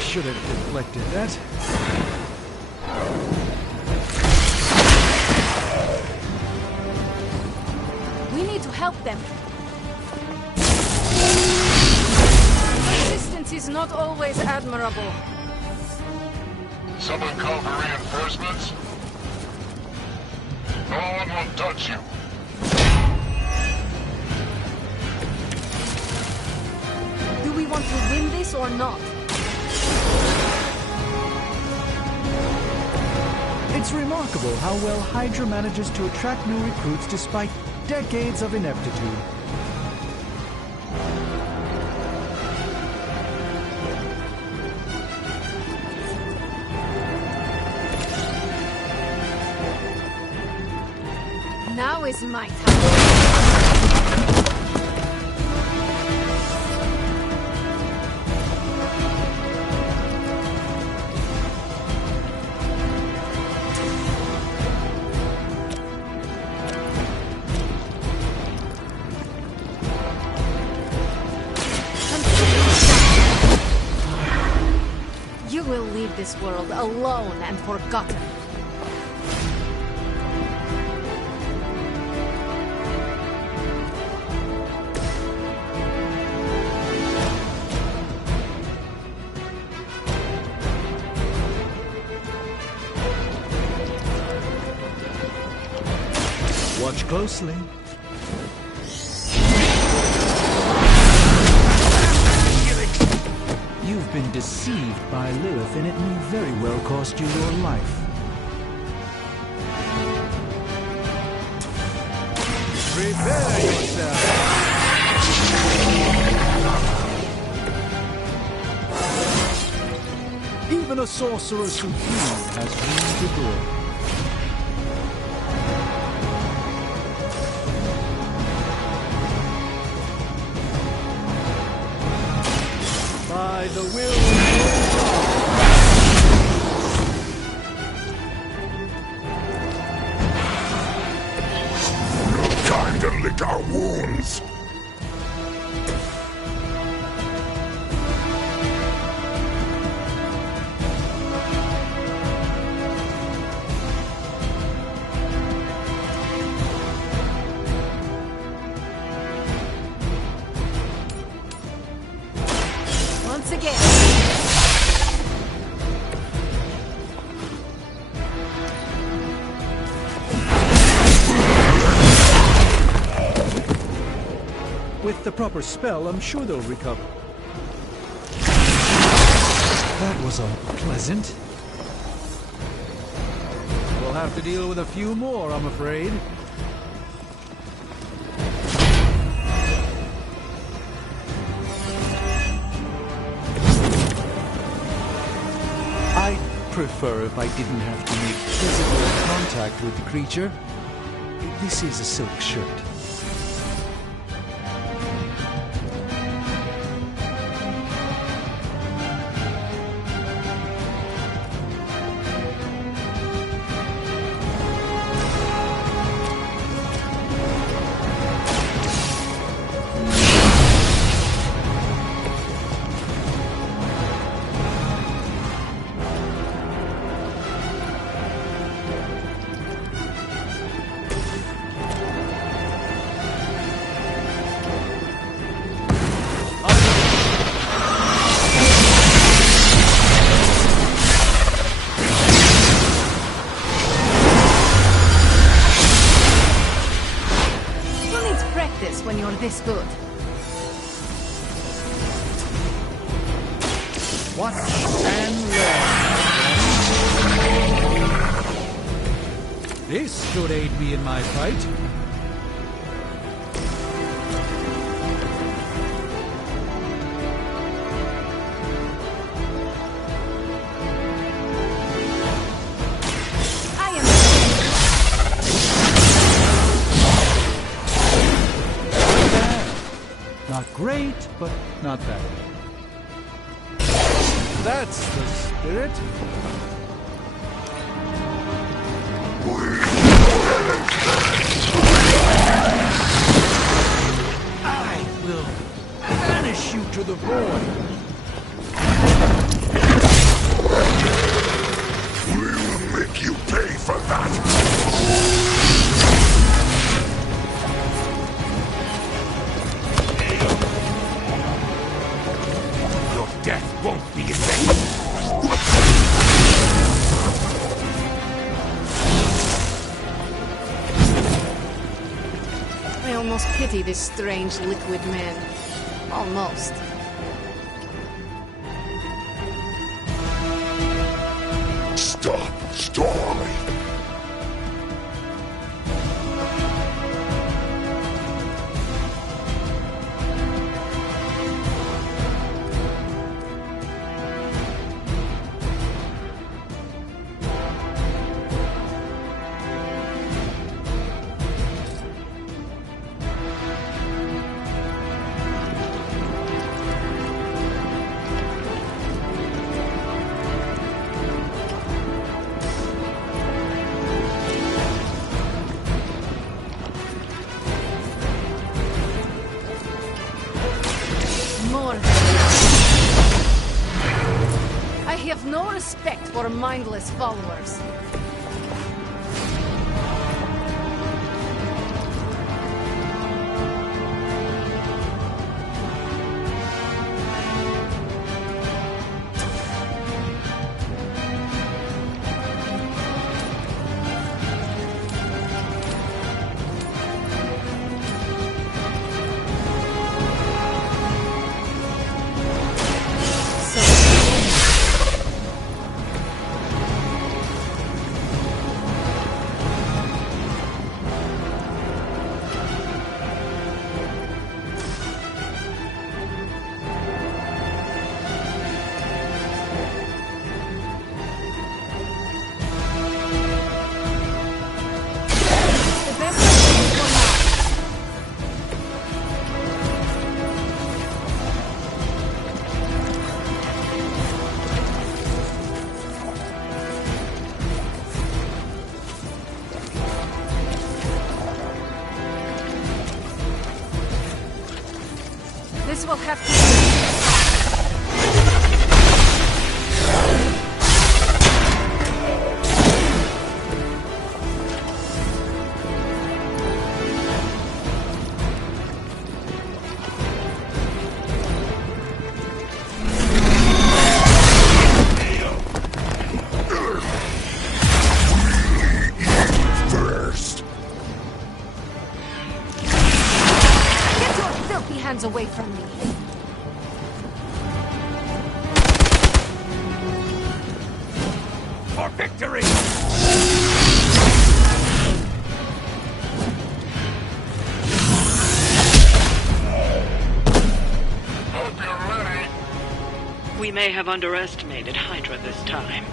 Should have deflected that. We need to help them. Resistance is not always admirable. Someone call for reinforcements? No one will touch you. Do we want to win this or not? It's remarkable how well Hydra manages to attract new recruits despite decades of ineptitude. Now is my time. You will leave this world alone and forgotten. Watch closely. You've been deceived by Lilith, and it may very well cost you your life. Prepare yourself! Even a sorcerer supreme has room to grow. By the will of No time to lick our wounds. Once again. With the proper spell, I'm sure they'll recover. That was unpleasant. We'll have to deal with a few more, I'm afraid. I'd prefer if I didn't have to make physical contact with the creature. This is a silk shirt. this when you're this good. Watch and learn. This should aid me in my fight. Not great, but not bad. That's the spirit. I will banish you to the void. We will make you pay for that. Death won't be in vain. I almost pity this strange liquid man. Almost. Stop stalling. I have no respect for mindless followers. This will have to First. Get your filthy hands away from me. For victory! We may have underestimated Hydra this time.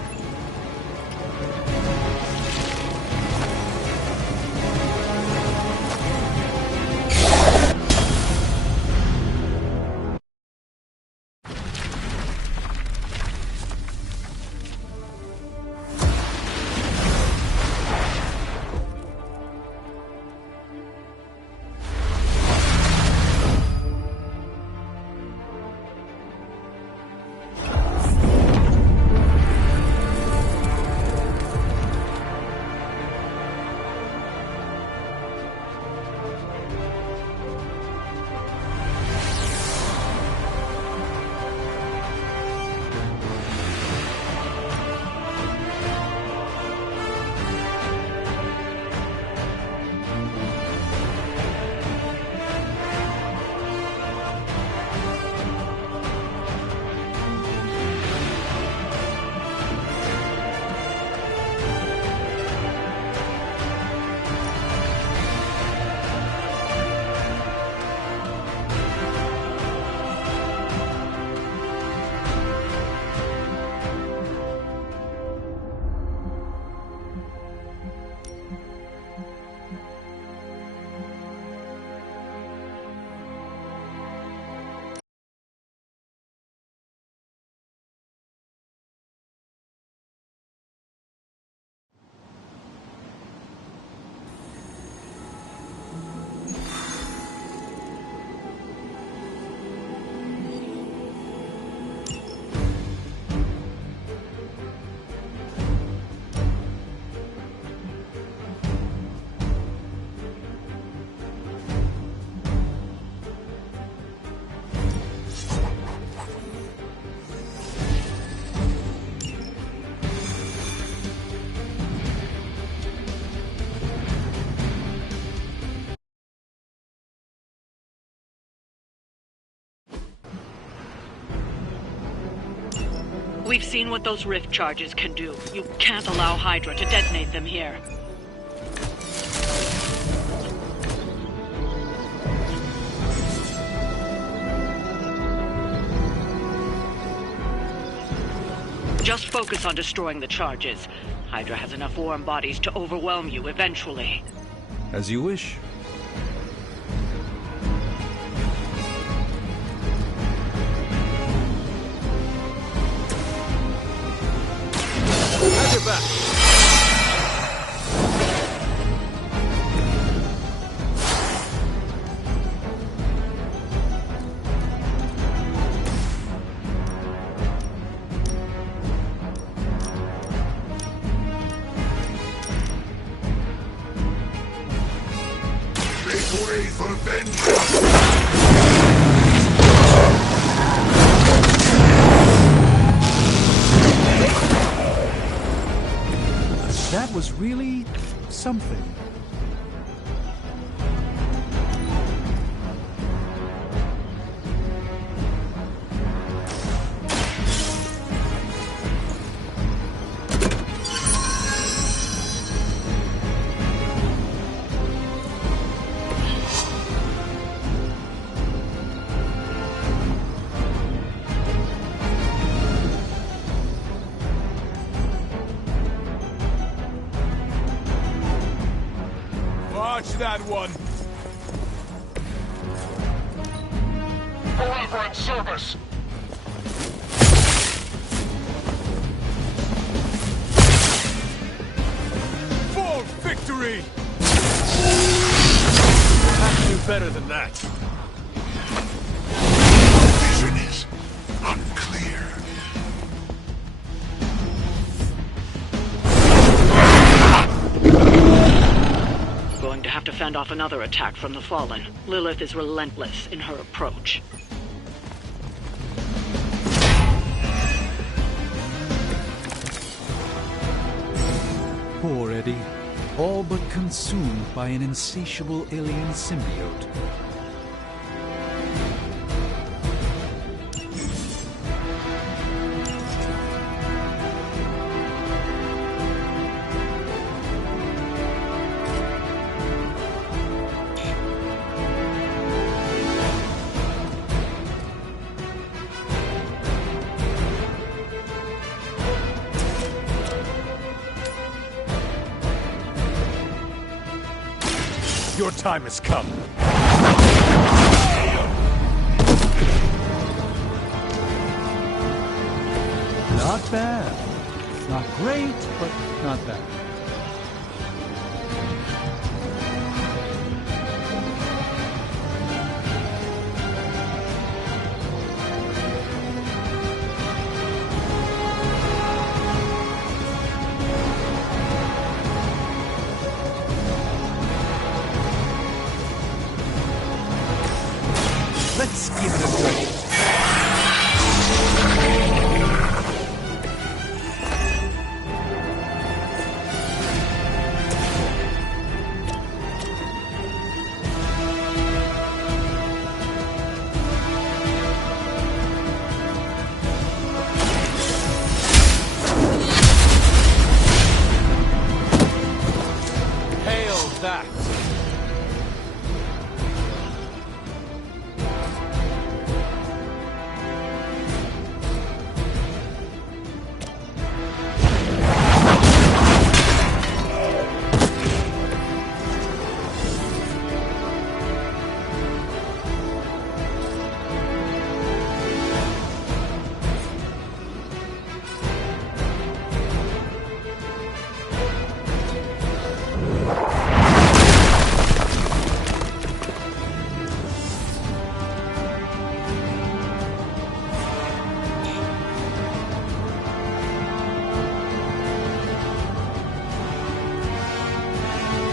We've seen what those rift charges can do. You can't allow Hydra to detonate them here. Just focus on destroying the charges. Hydra has enough warm bodies to overwhelm you eventually. As you wish. Have your back. Make way for vengeance! That was really something. Watch that one. Forever in service! For victory! Have to do better than that. Vision is unclear. Going to have to fend off another attack from the Fallen. Lilith is relentless in her approach. Poor Eddie. All but consumed by an insatiable alien symbiote. Your time has come. Not bad. Not great, but not bad. Let's give it a go. Hail that!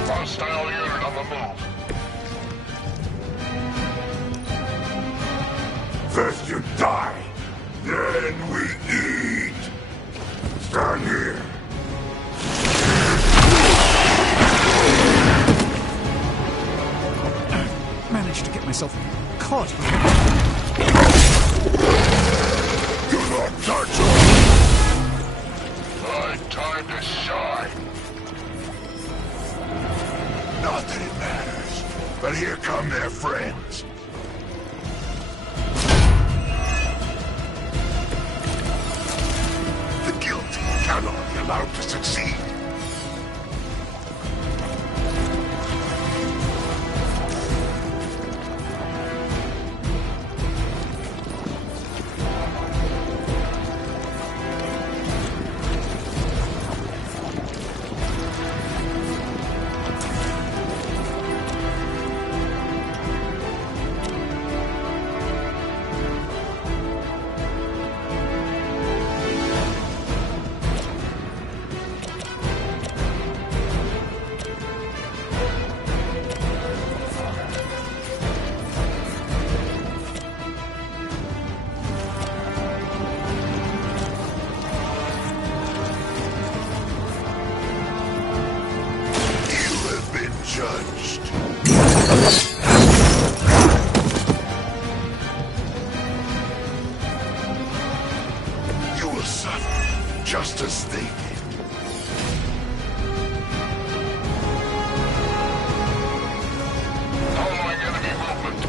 Hostile unit on the move. First you die, then we eat. Stand here. Managed to get myself caught. Do not touch us! my time to shine. Not that it matters, but here come their friends. The guilty cannot be allowed to succeed. Just as they did. Following enemy movement.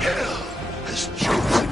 Hell has chosen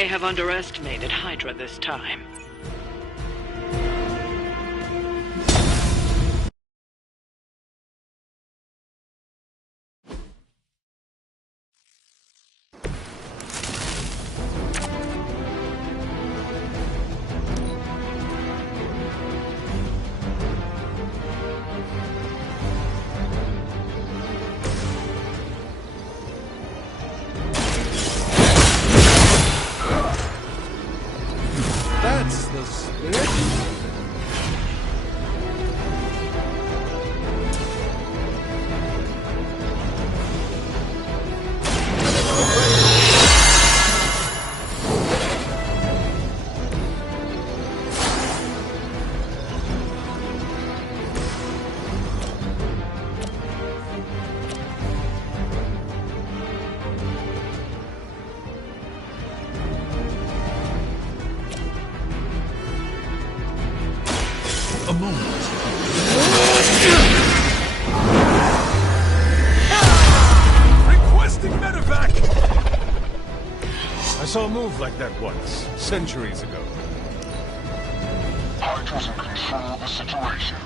may have underestimated Hydra this time. That's the spirit. A moment. Requesting medevac! I saw a move like that once, centuries ago. Hydra's in control of the situation.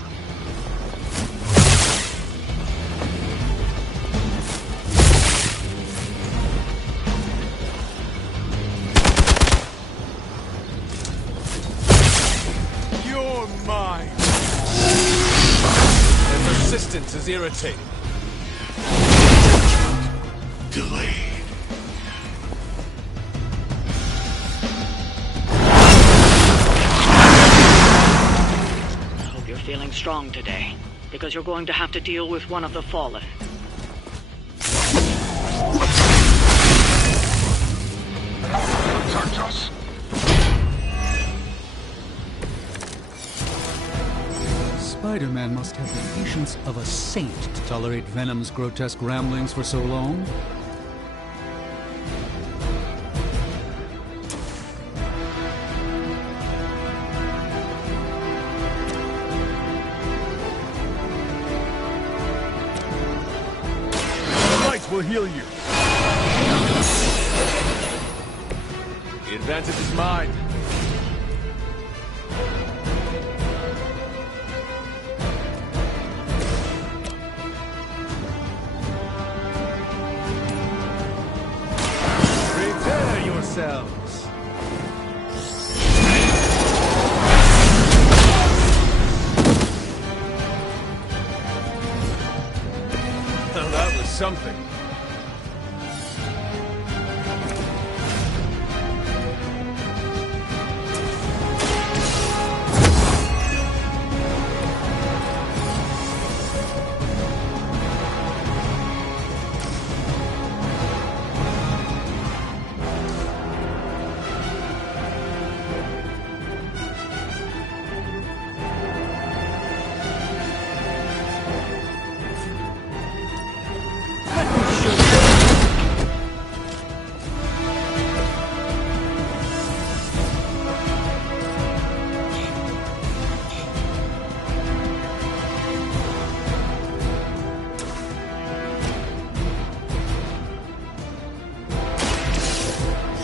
You're mine! Their persistence is irritating. Delayed. I hope you're feeling strong today, because you're going to have to deal with one of the Fallen. Protect us. Spider-Man must have the patience of a saint to tolerate Venom's grotesque ramblings for so long. The light will heal you. The advantage is mine. Prepare yourselves. Well, that was something.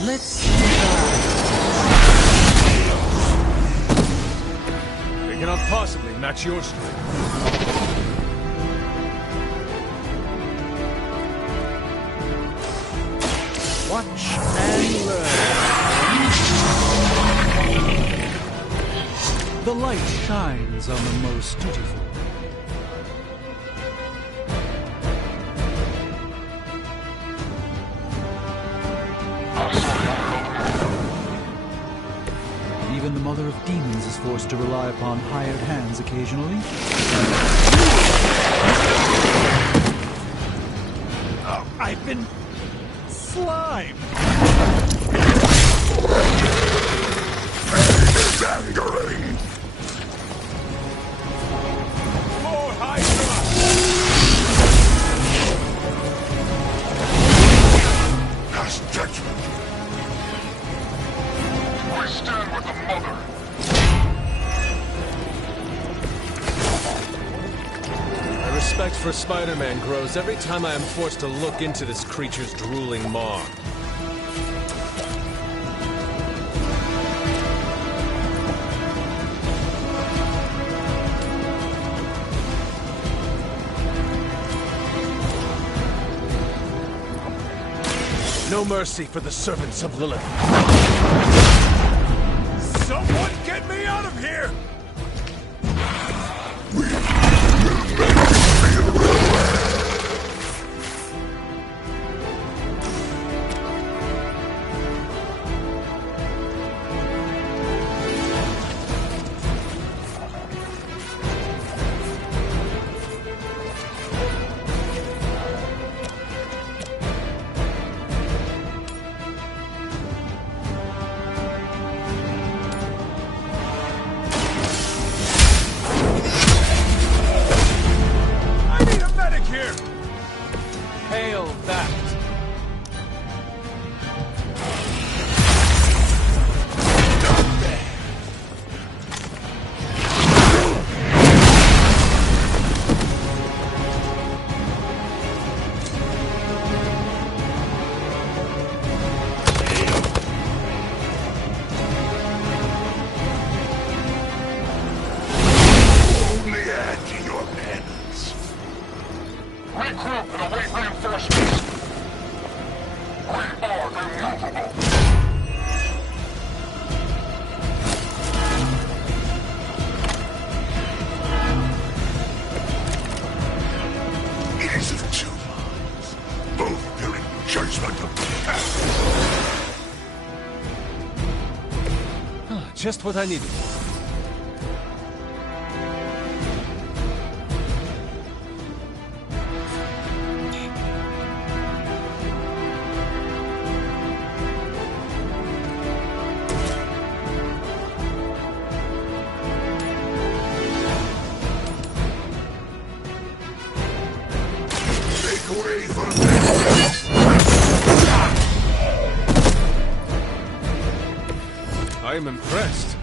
Let's They cannot possibly match your strength. watch and learn. The light shines on the most dutiful. Even the Mother of Demons is forced to rely upon hired hands occasionally. Oh, I've been slimed. It's angering. More Hydra! Past judgment. I stand with the Mother. My respect for Spider-Man grows every time I am forced to look into this creature's drooling maw. No mercy for the servants of Lilith. Someone get me out of here! Hail that! Only add to your penance. Regroup and await reinforcements. We are immovable. It is of two minds, both fearing judgment of the past. Just what I needed. Make way for vengeance. I am impressed.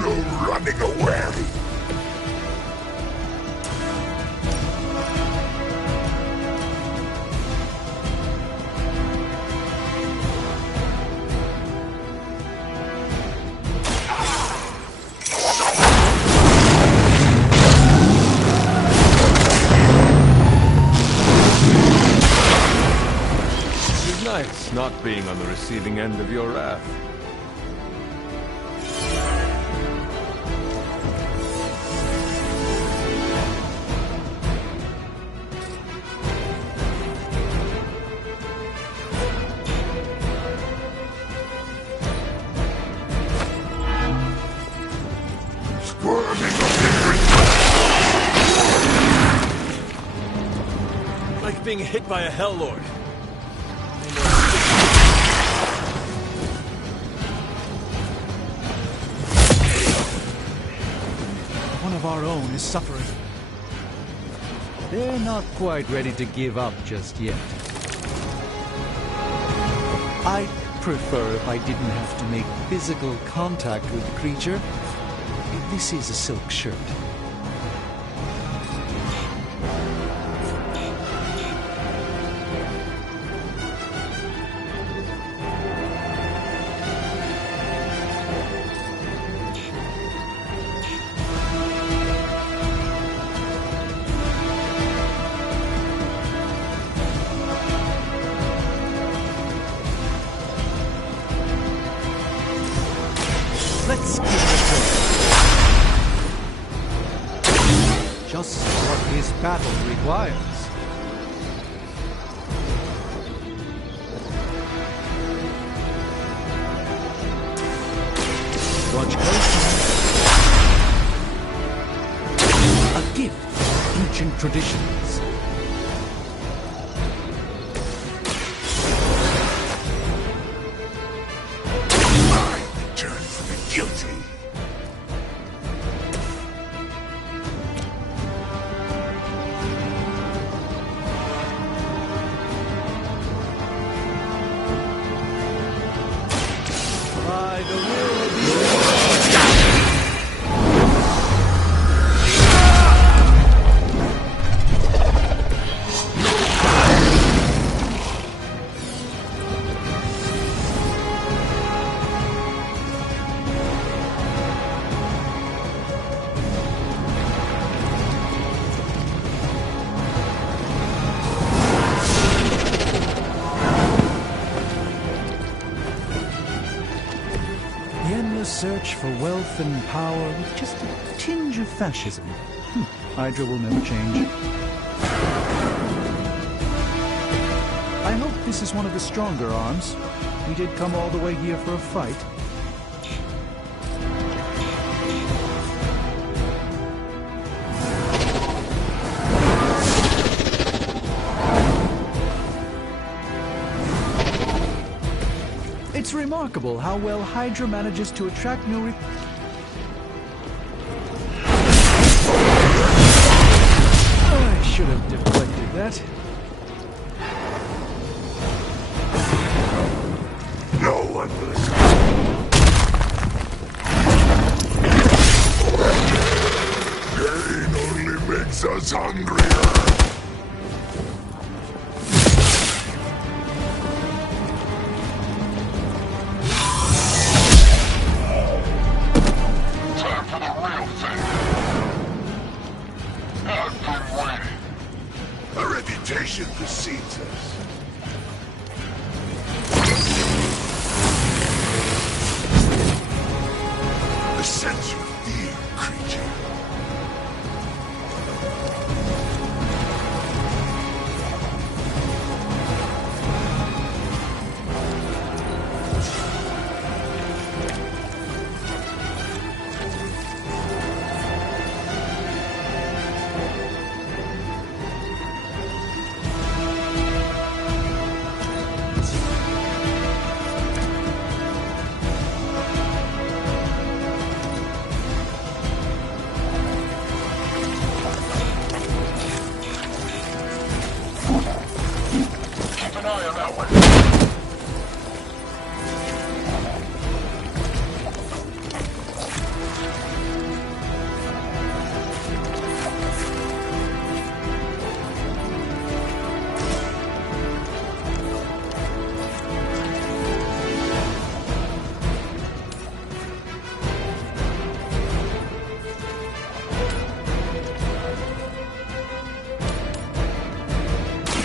No running away. It is nice not being on the receiving end of your wrath. Like being hit by a Hell Lord. One of our own is suffering. They're not quite ready to give up just yet. I'd prefer if I didn't have to make physical contact with the creature. This is a silk shirt. Let's give it a try. Just what this battle requires. Watch closely. A gift of ancient traditions. search for wealth and power with just a tinge of fascism. Hydra will never change. I hope this is one of the stronger arms. We did come all the way here for a fight. It's remarkable how well Hydra manages to attract new I should have deflected that. No one will escape. Gain only makes us hungrier. Time for the real thing. I've been waiting. A reputation precedes us. The sense of fear, creature. Keep an eye on that one.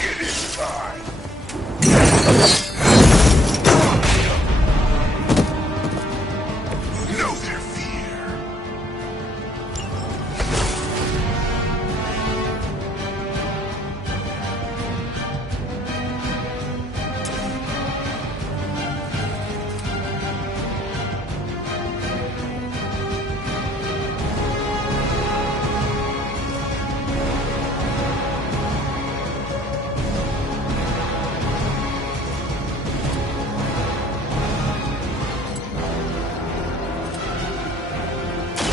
It is time. Know their fear.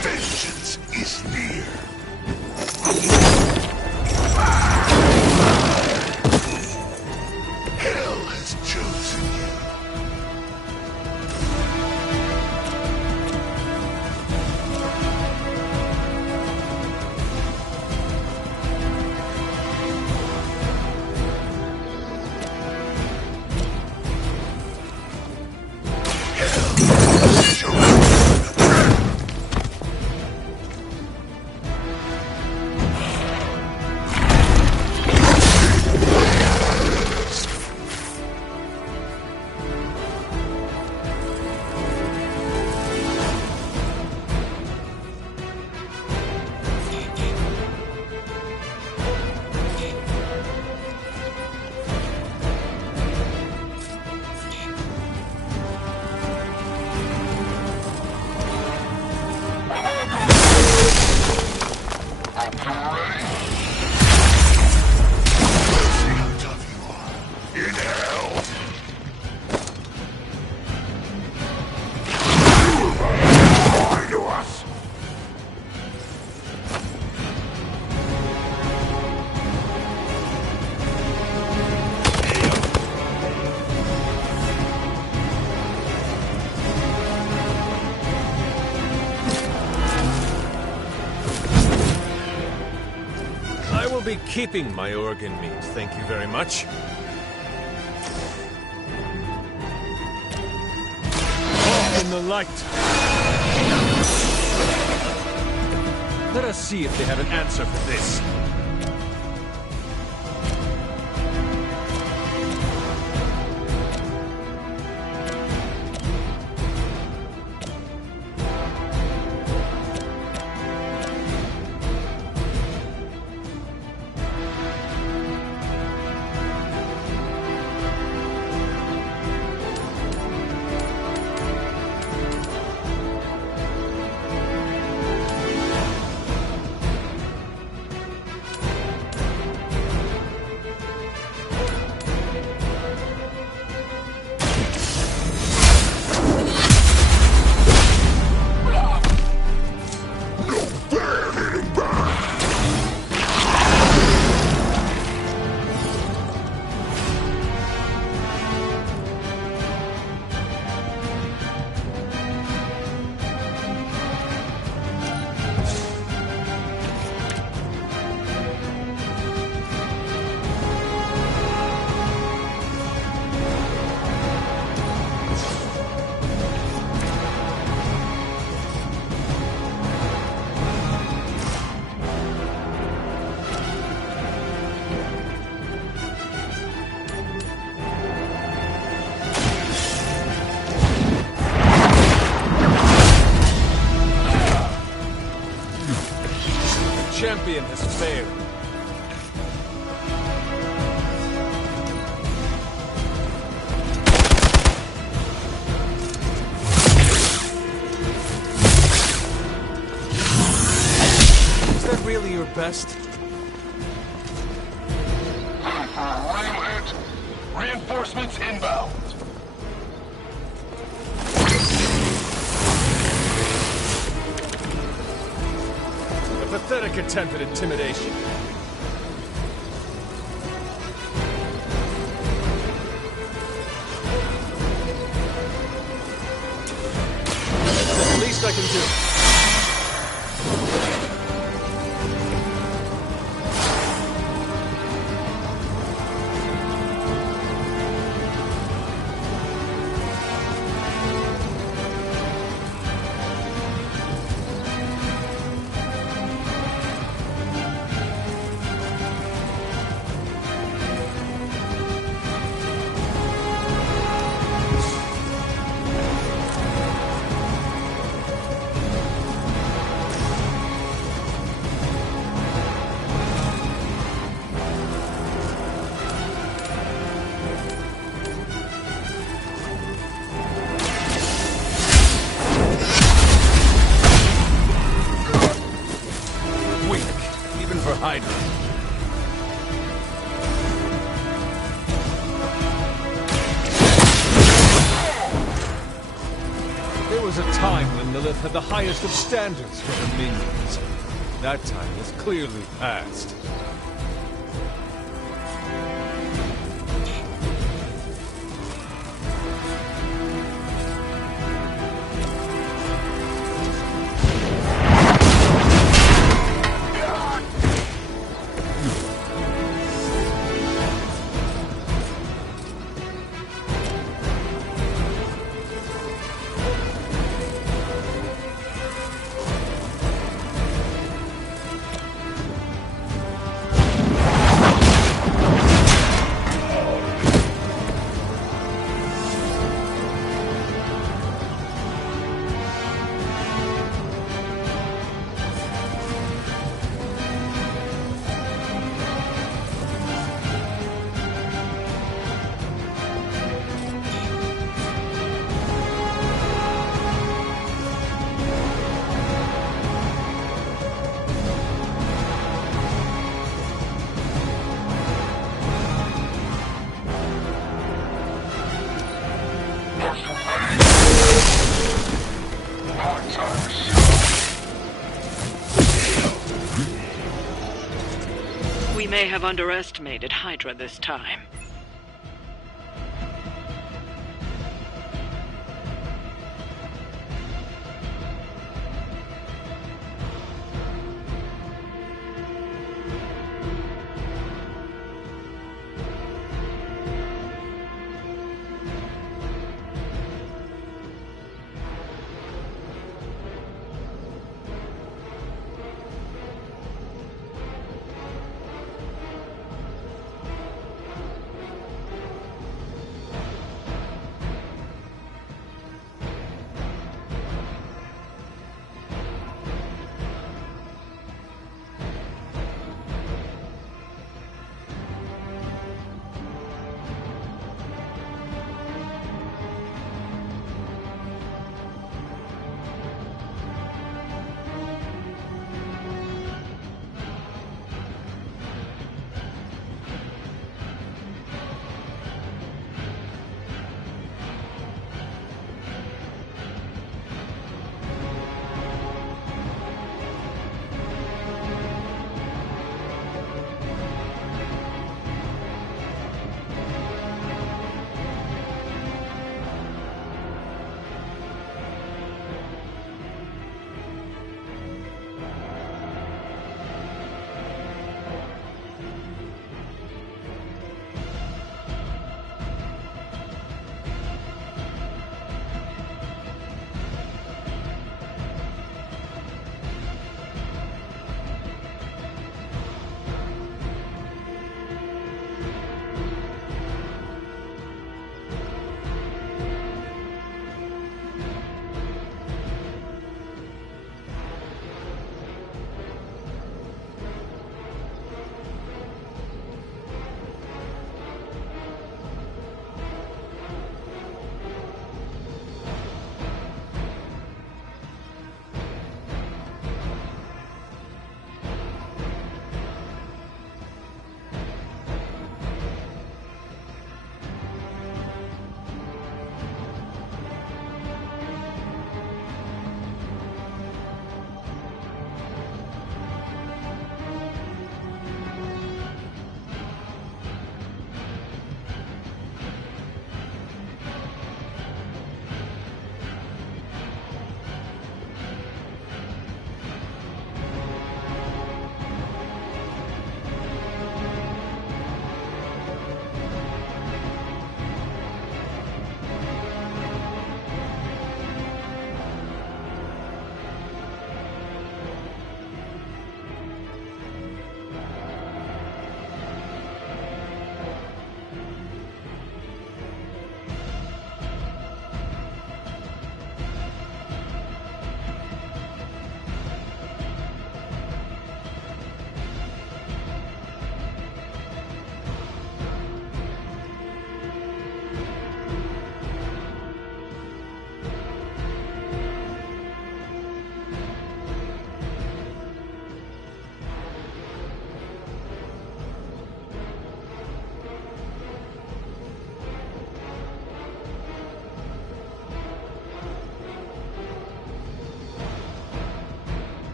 Vengeance is near. Hell has chosen you. Hell has chosen you. In hell. Lie to us. I will be keeping my organ meat, thank you very much. Walk in the light. Let us see if they have an answer for this. champion has failed. Is that really your best? Looking for a real hit? Reinforcements inbound. A pathetic attempt at intimidation. That's the least I can do. Hydra. There was a time when Lilith had the highest of standards for her minions. That time is clearly past. We may have underestimated Hydra this time.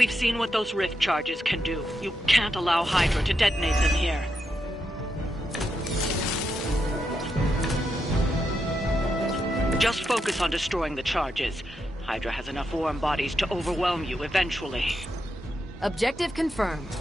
We've seen what those rift charges can do. You can't allow Hydra to detonate them here. Just focus on destroying the charges. Hydra has enough warm bodies to overwhelm you eventually. Objective confirmed.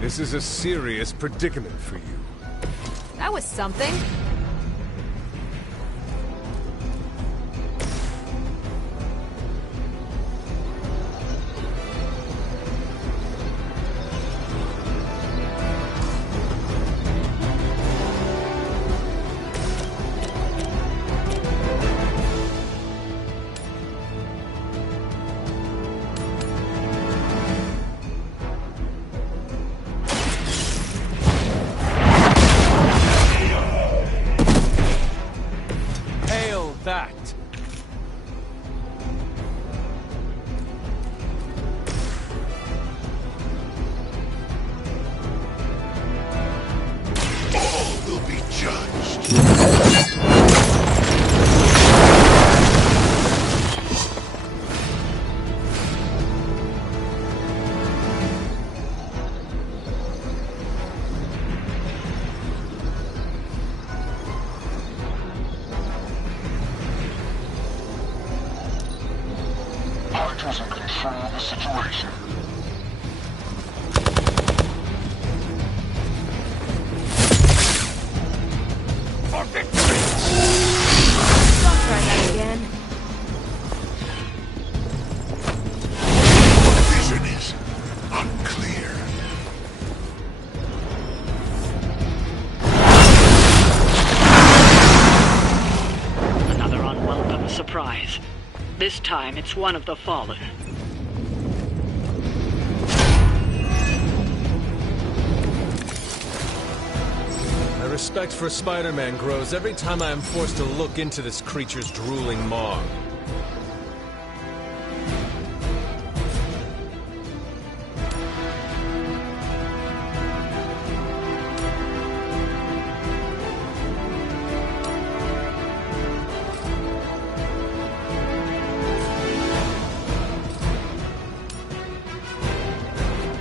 This is a serious predicament for you. That was something. That. All will be judged. Hydra's in control of the situation. For victory! Don't try that again. Vision is unclear. Another unwelcome surprise. This time, it's one of the Fallen. My respect for Spider-Man grows every time I am forced to look into this creature's drooling maw.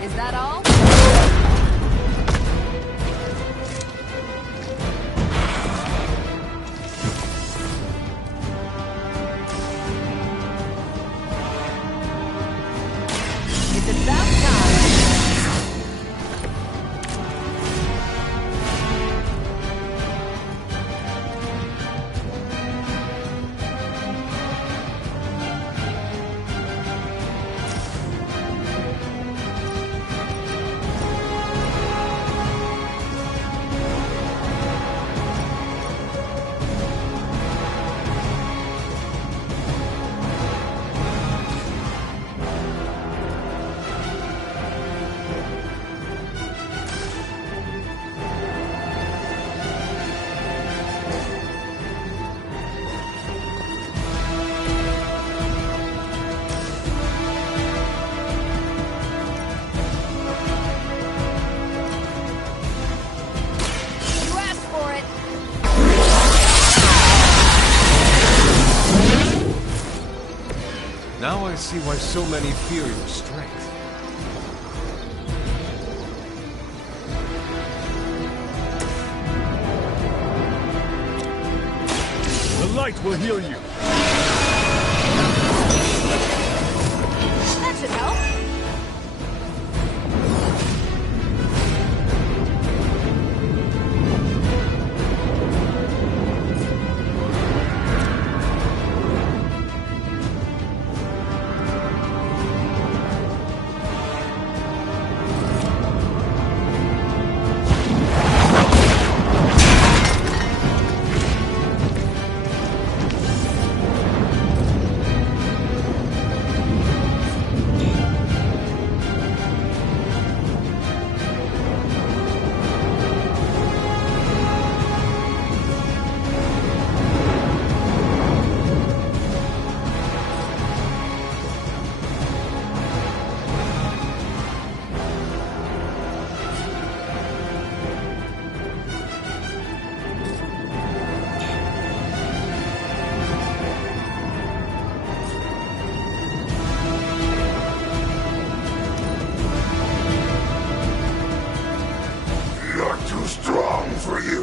Is that all? It's about time. You asked for it. Now I see why so many fear your strength. The light will heal you. That should help. too strong for you.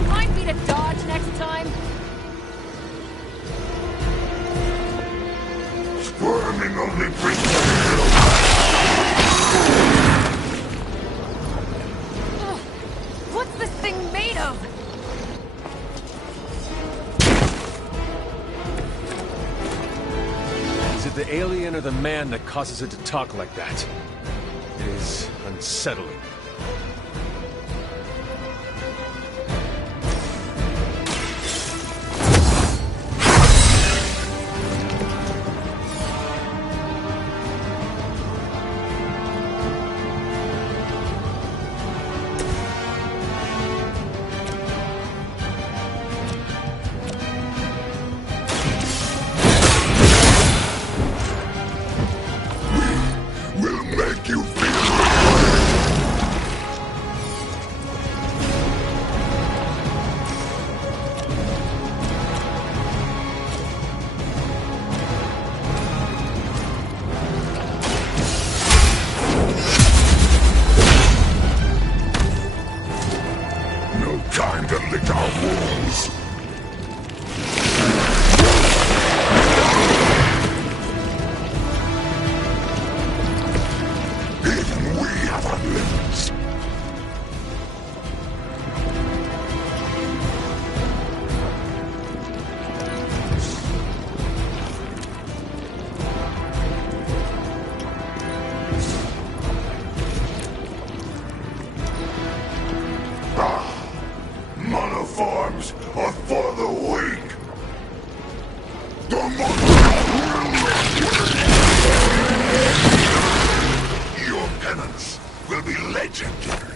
Remind me to dodge next time. Squirming only brings What's this thing made of? Is it the alien or the man that causes it to talk like that? It is unsettling. will make you feel no time to lick our wounds. Even we have our limits. Monoforms are for the weak. Your penance will be legendary.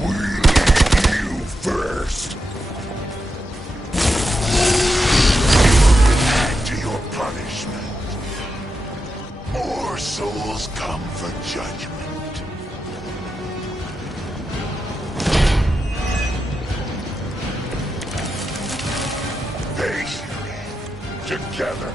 We need you first. Add to your punishment. More souls come for judgment. Patiently, together.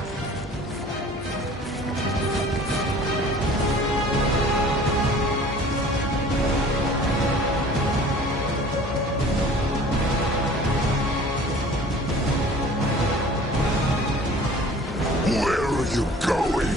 Where are you going?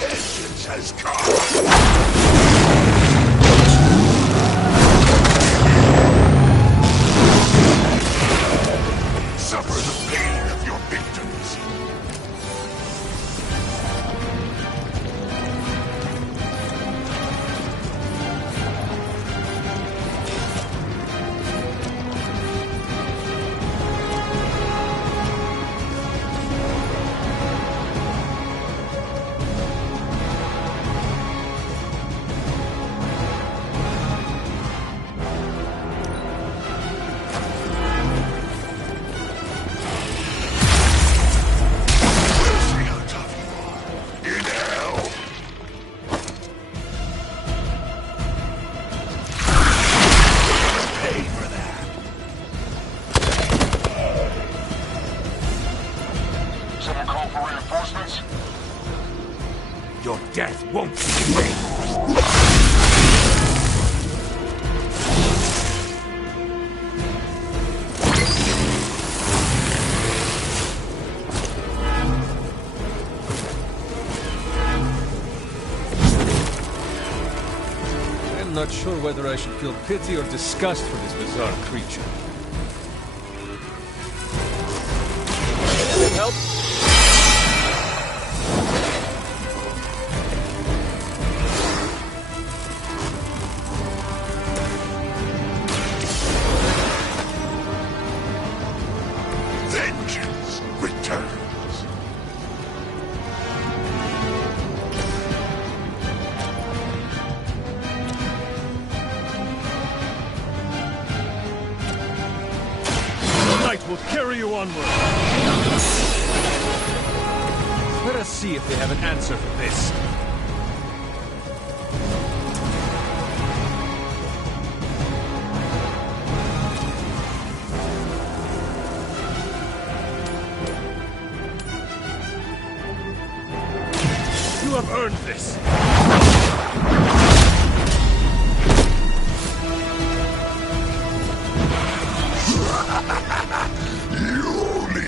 Vengeance has come. Suffer the pain of your victims. Someone call for reinforcements? Your death won't be in vain. I'm not sure whether I should feel pity or disgust for this bizarre creature. Anything help? Vengeance returns. Will carry you onward. Let us see if they have an answer for this. You have earned this.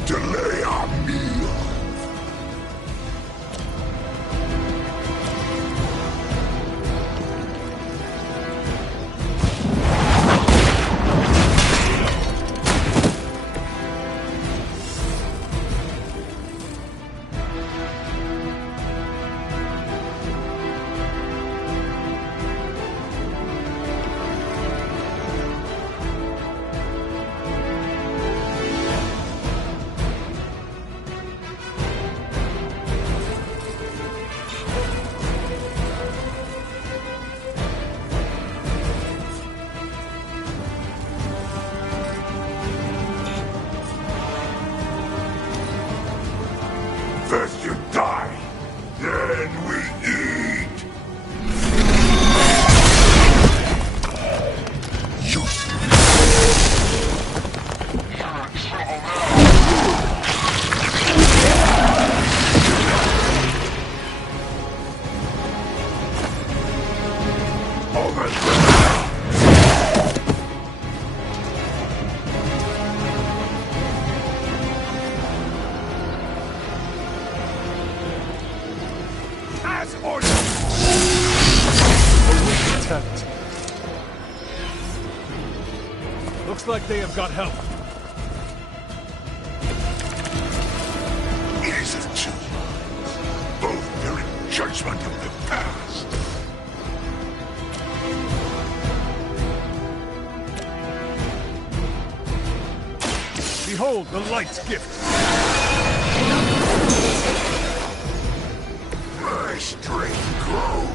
Delay our meal. First you die, then we eat. As ordered. A weak attempt. Looks like they have got help. It is a two. Both bearing judgment of the past. Behold the light gift. My strength grows.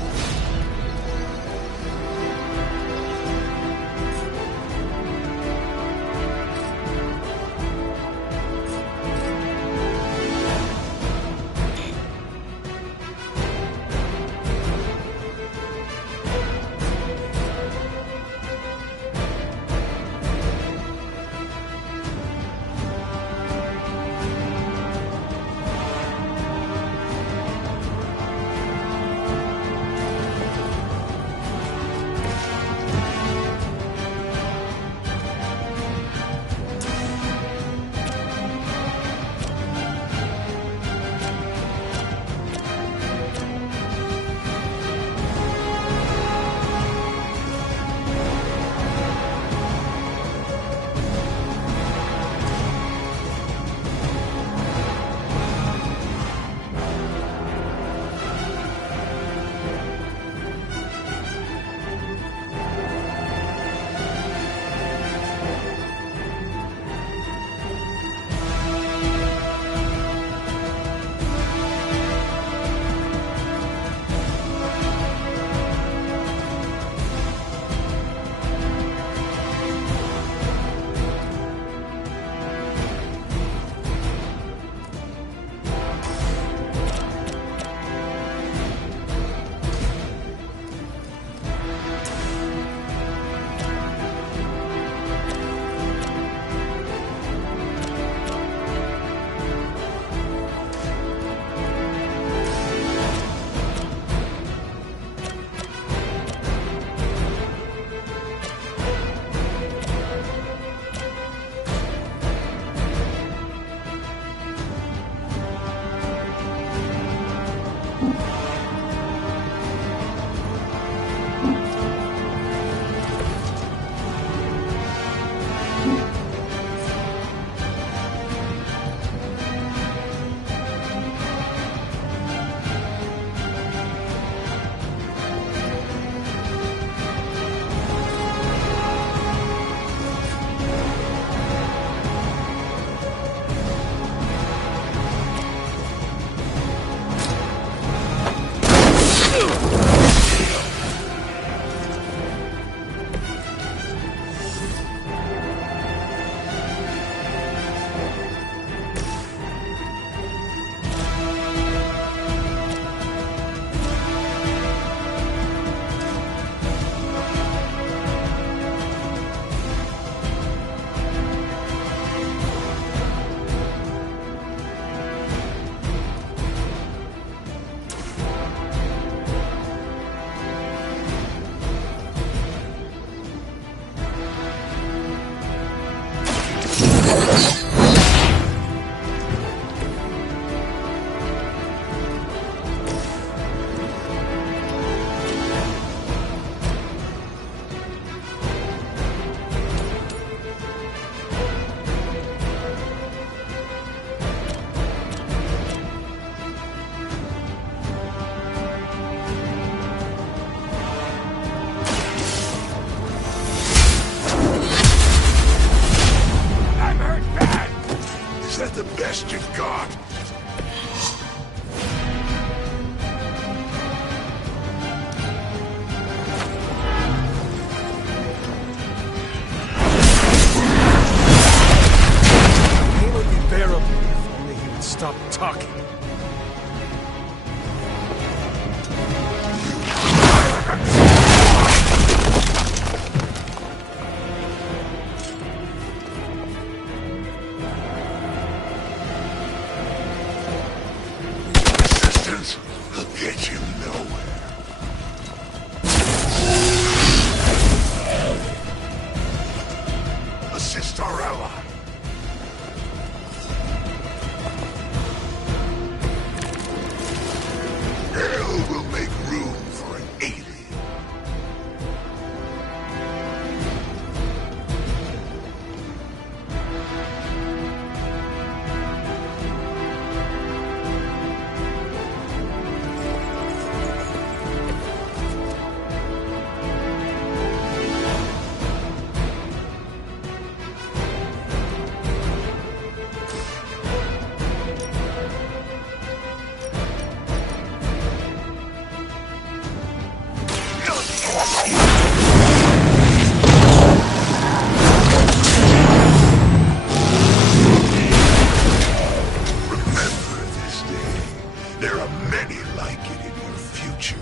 suit you.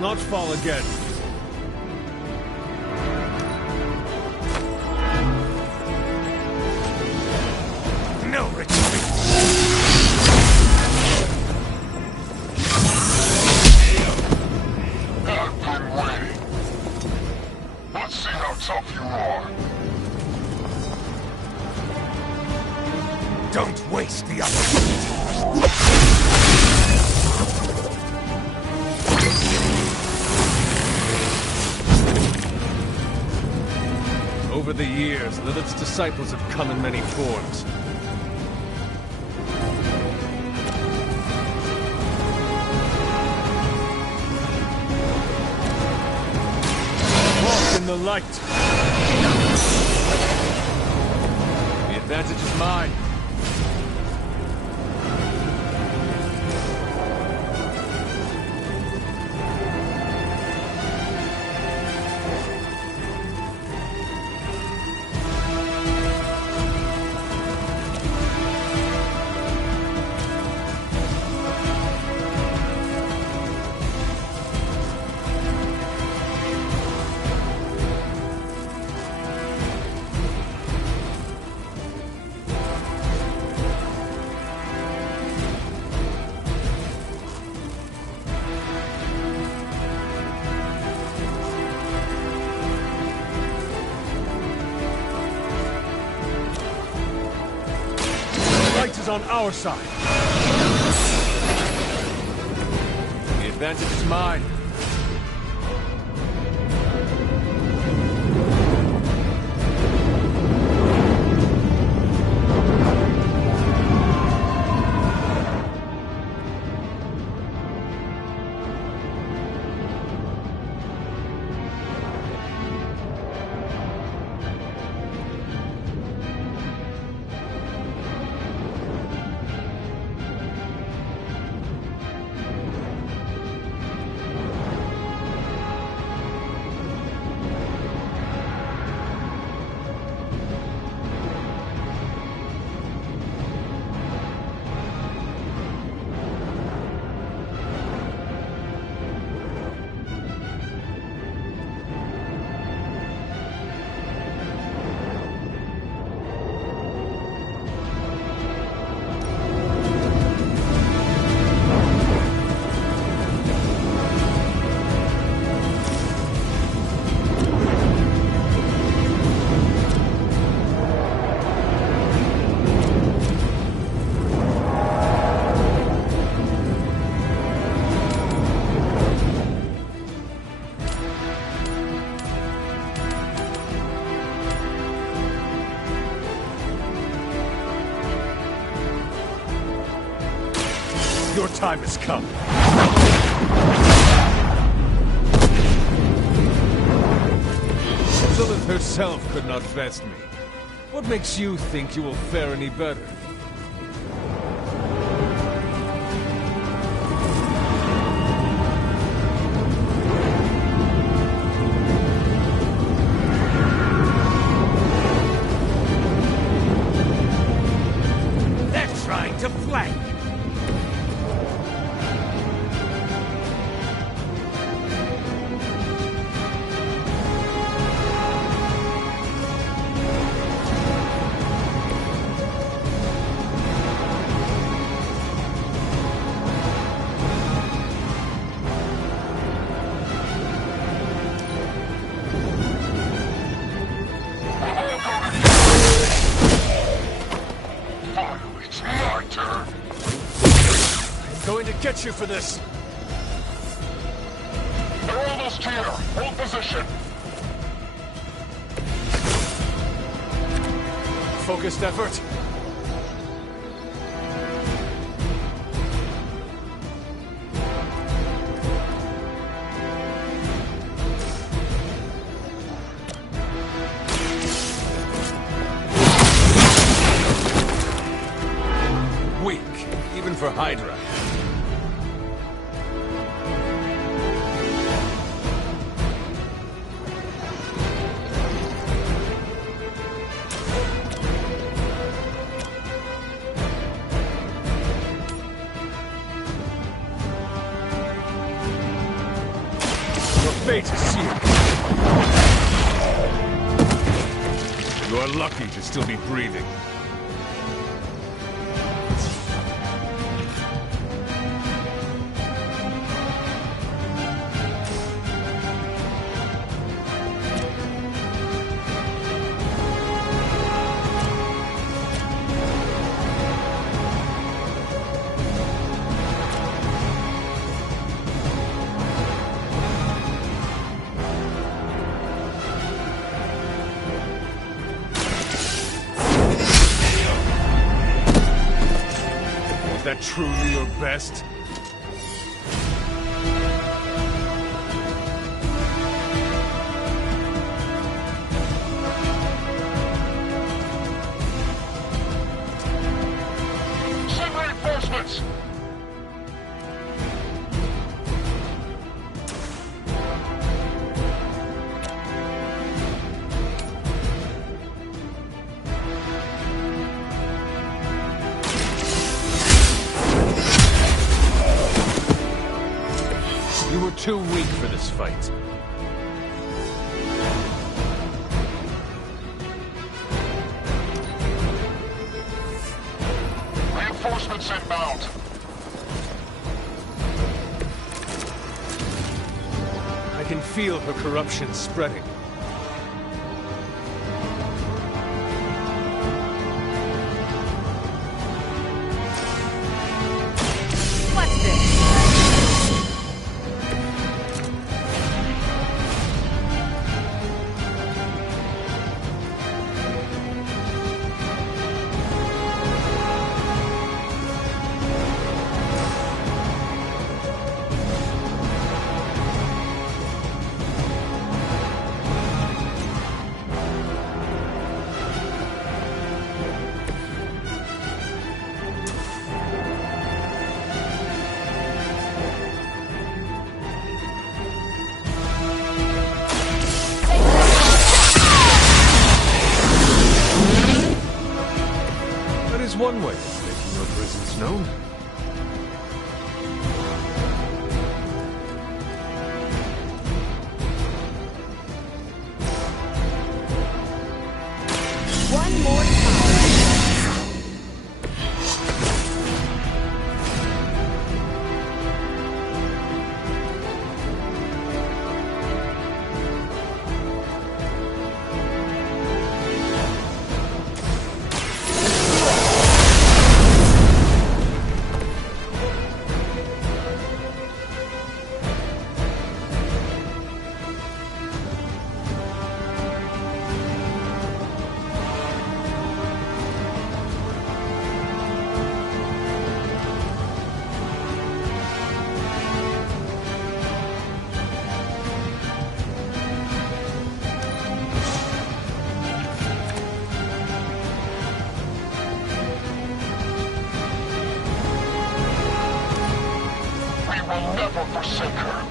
Not fall again. No retreat. I've been waiting. Let's see how tough you are. Don't waste the opportunity. Over the years, Lilith's disciples have come in many forms. Walk in the light. The advantage is mine. Is on our side. The advantage is mine. Your time has come. Lilith herself could not vest me. What makes you think you will fare any better? They're trying to flank. get you for this! They're almost here! Hold position! Focused effort. Weak, even for Hydra. Fate is sealed. You are lucky to still be breathing. Is that truly your best? Send reinforcements! You were too weak for this fight. Reinforcements inbound! I can feel her corruption spreading. What's this? That is one way of making your presence known. One more time. We will never forsake her!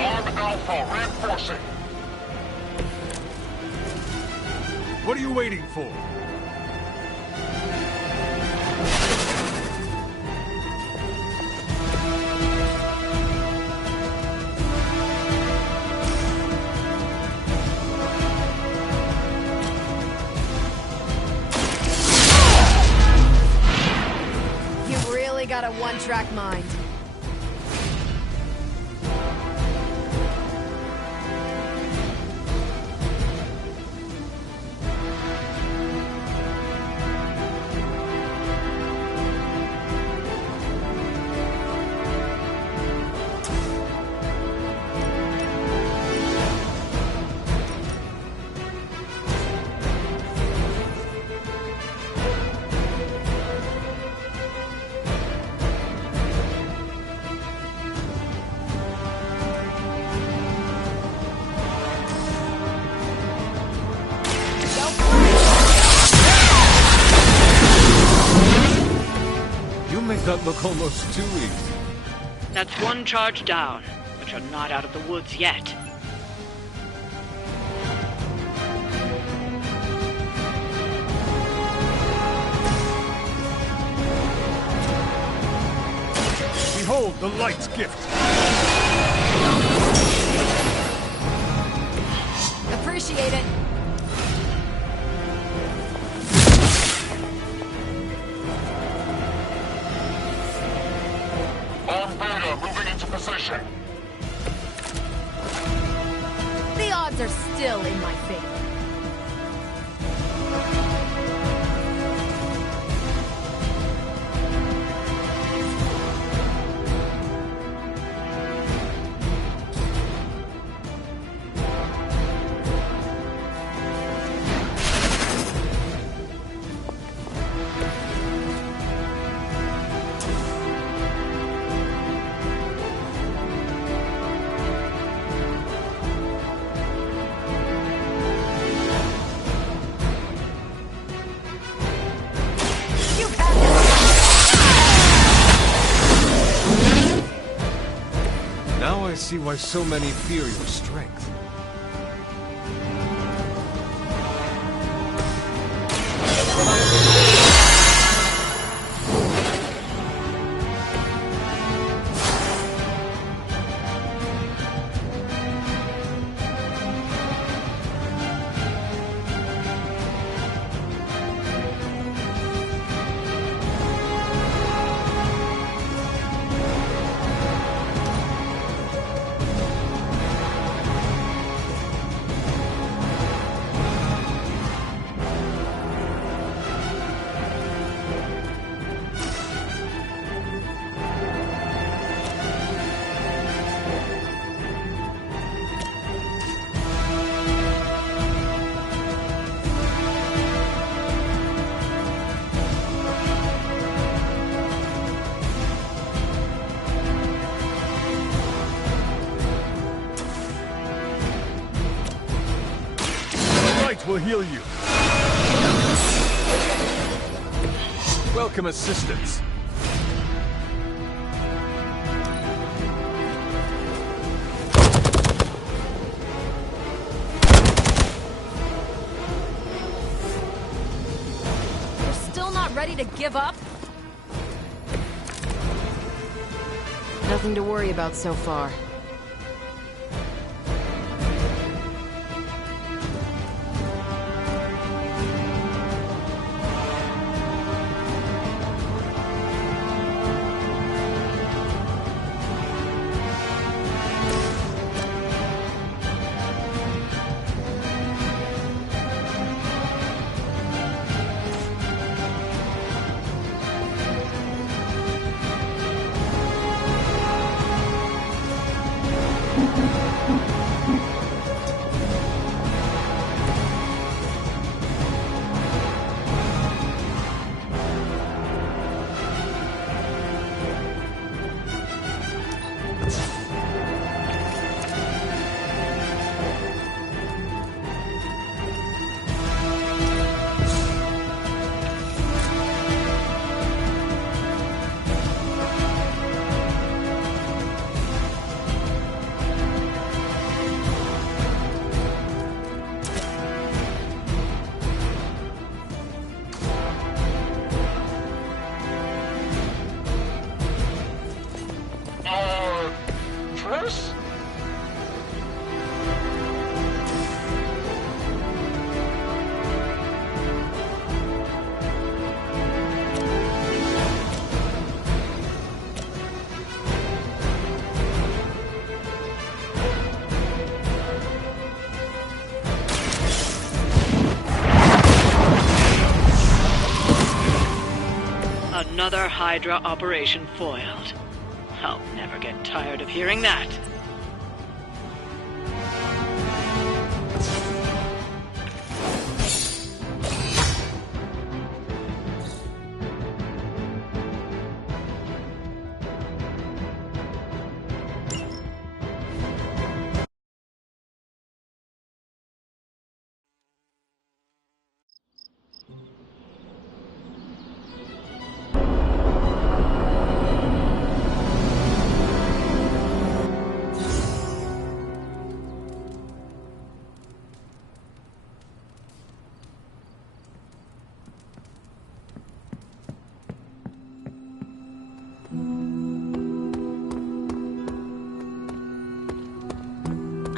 Arm Alpha reinforcing! What are you waiting for? You've really got a one-track mind. that look almost too easy. That's one charge down, but you're not out of the woods yet. Behold the light's gift! Appreciate it. On Beta, moving into position. The odds are still in my favor. Now I see why so many fear your strength. Will heal you. Welcome assistance. You're still not ready to give up? Nothing to worry about so far. Triss? Another Hydra operation foiled. I'll never get tired of hearing that.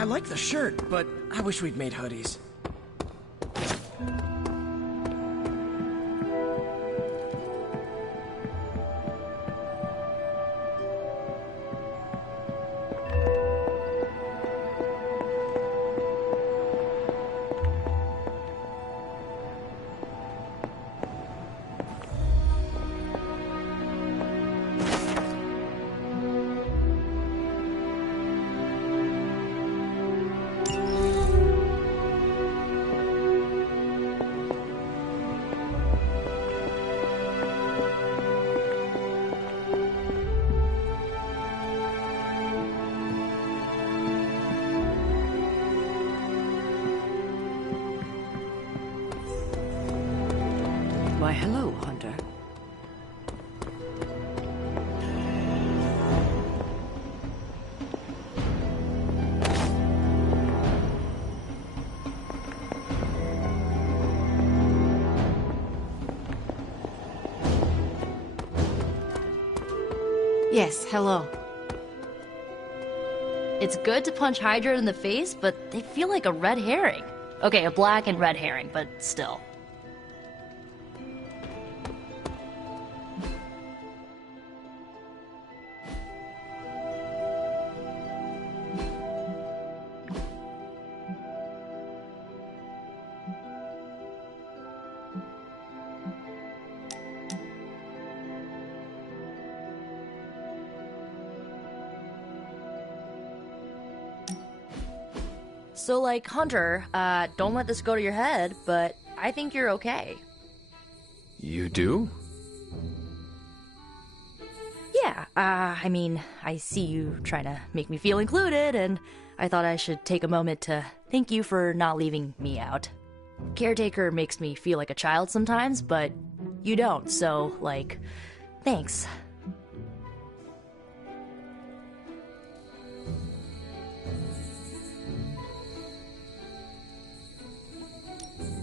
I like the shirt, but I wish we'd made hoodies. Why, hello, Hunter. Yes, hello. It's good to punch Hydra in the face, but they feel like a red herring. Okay, a black and red herring, but still. So, like, Hunter, don't let this go to your head, but I think you're okay. You do? Yeah, I mean, I see you trying to make me feel included, and I thought I should take a moment to thank you for not leaving me out. Caretaker makes me feel like a child sometimes, but you don't, so, like, thanks.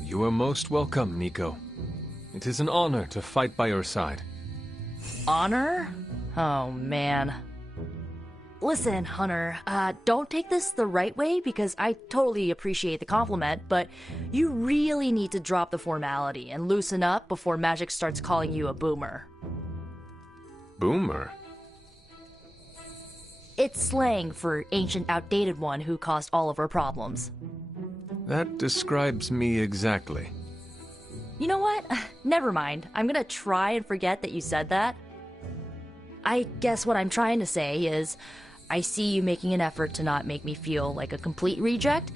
You are most welcome, Nico. It is an honor to fight by your side. Honor? Oh, man. Listen, Hunter, don't take this the right way because I totally appreciate the compliment, but you really need to drop the formality and loosen up before Magic starts calling you a boomer. Boomer? It's slang for ancient, outdated one who caused all of our problems. That describes me exactly. You know what? Never mind. I'm gonna try and forget that you said that. I guess what I'm trying to say is, I see you making an effort to not make me feel like a complete reject,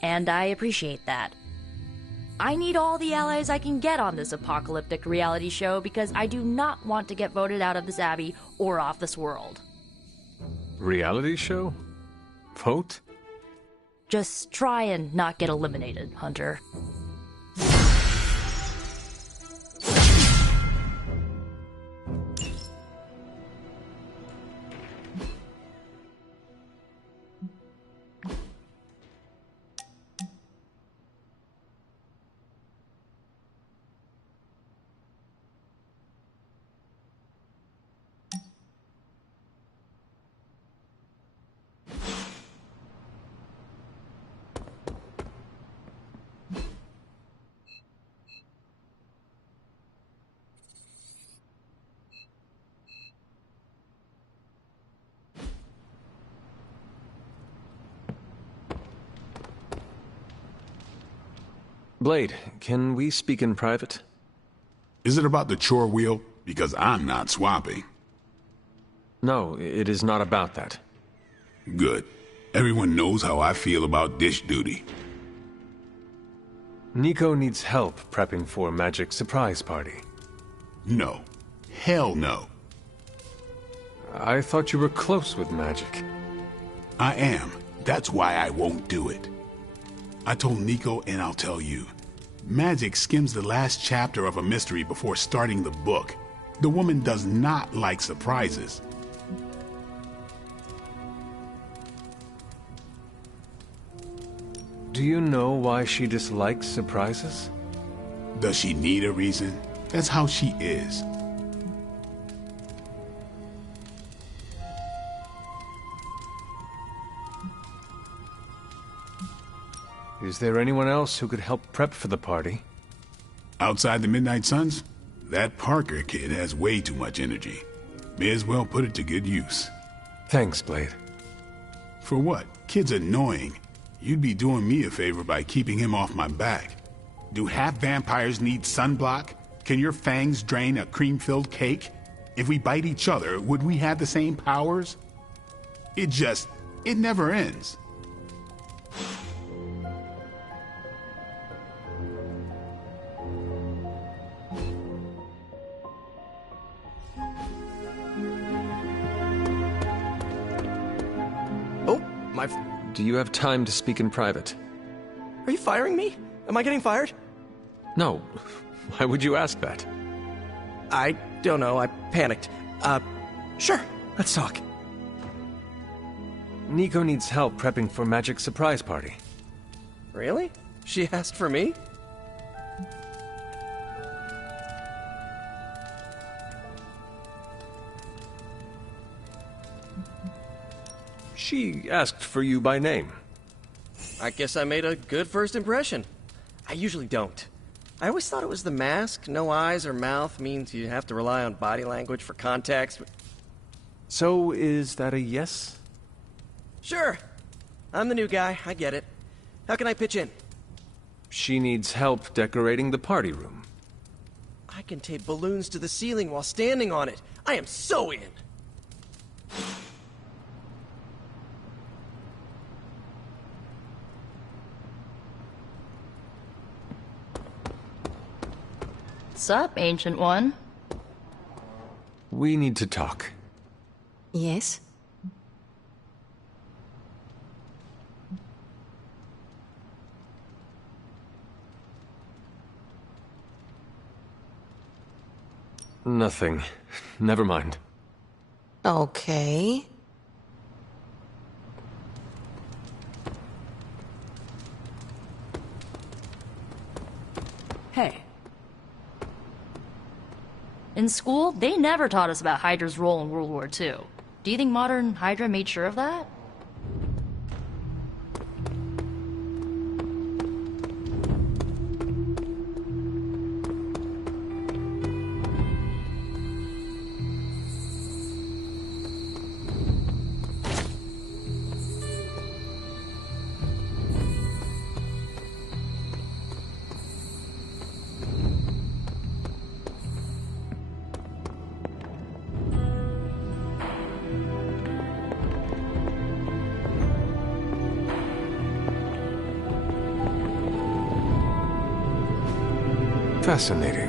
and I appreciate that. I need all the allies I can get on this apocalyptic reality show because I do not want to get voted out of this abbey or off this world. Reality show? Vote? Just try and not get eliminated, Hunter. Blade, can we speak in private? Is it about the chore wheel? Because I'm not swapping. No, it is not about that. Good. Everyone knows how I feel about dish duty. Nico needs help prepping for Magic's surprise party. No. Hell no. I thought you were close with Magic. I am. That's why I won't do it. I told Nico, and I'll tell you. Magic skims the last chapter of a mystery before starting the book. The woman does not like surprises. Do you know why she dislikes surprises? Does she need a reason? That's how she is. Is there anyone else who could help prep for the party? Outside the Midnight Suns, that Parker kid has way too much energy. May as well put it to good use. Thanks, Blade. For what? Kid's annoying. You'd be doing me a favor by keeping him off my back. Do half vampires need sunblock? Can your fangs drain a cream-filled cake? If we bite each other, would we have the same powers? It never ends. Do you have time to speak in private? Are you firing me? Am I getting fired? No. Why would you ask that? I don't know. I panicked. Sure. Let's talk. Nico needs help prepping for Magic's surprise party. Really? She asked for me? She asked for you by name. I guess I made a good first impression. I usually don't. I always thought it was the mask. No eyes or mouth means you have to rely on body language for context. So, is that a yes? Sure. I'm the new guy. I get it. How can I pitch in? She needs help decorating the party room. I can tape balloons to the ceiling while standing on it. I am so in. What's up, Ancient One? We need to talk. Yes? Nothing. Never mind. Okay. Hey. In school, they never taught us about Hydra's role in World War II. Do you think modern Hydra made sure of that? Fascinating.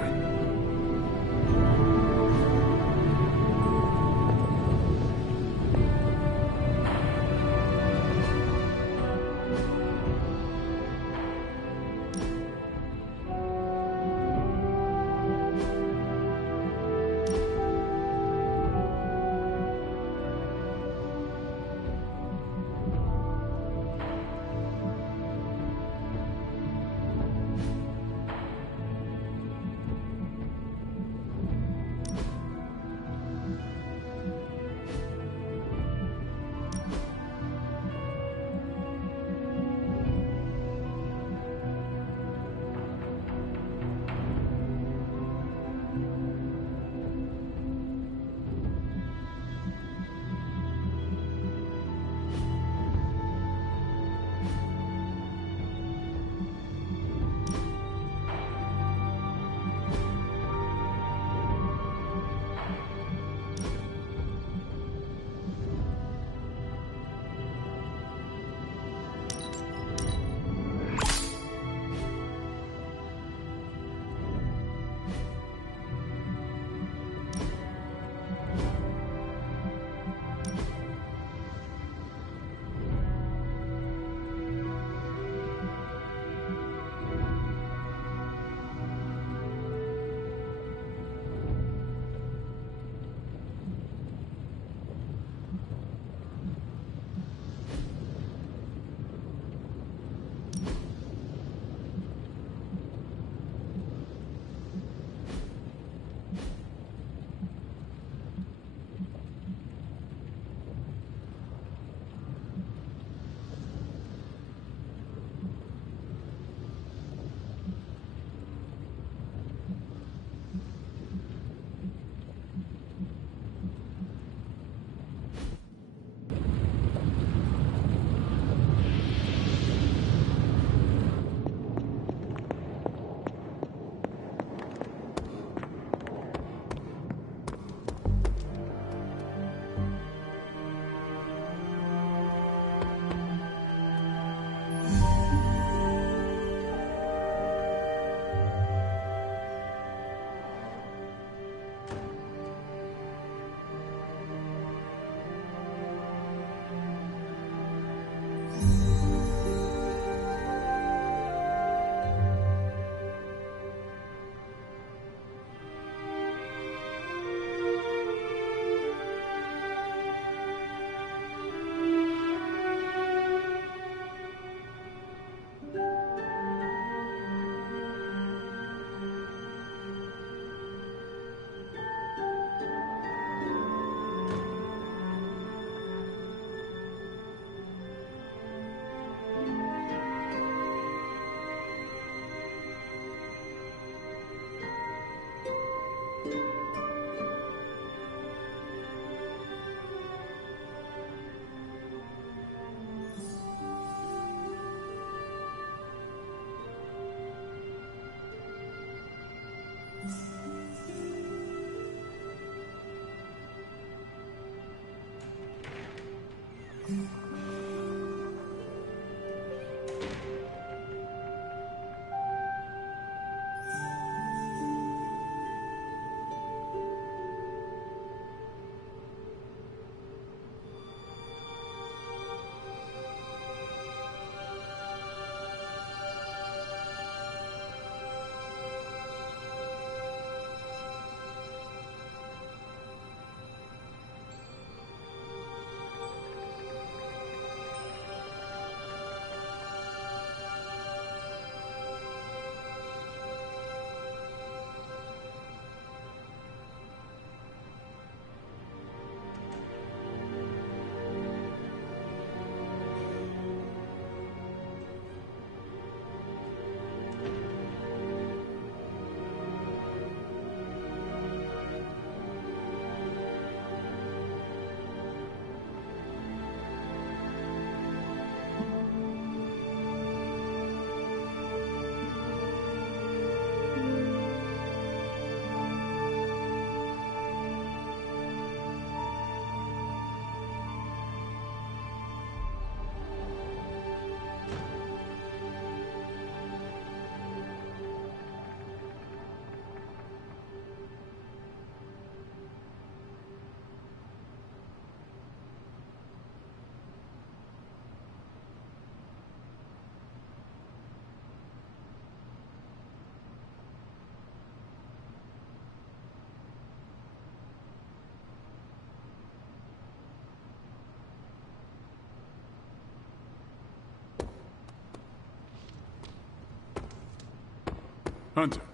Hunter.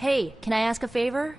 Hey, can I ask a favor?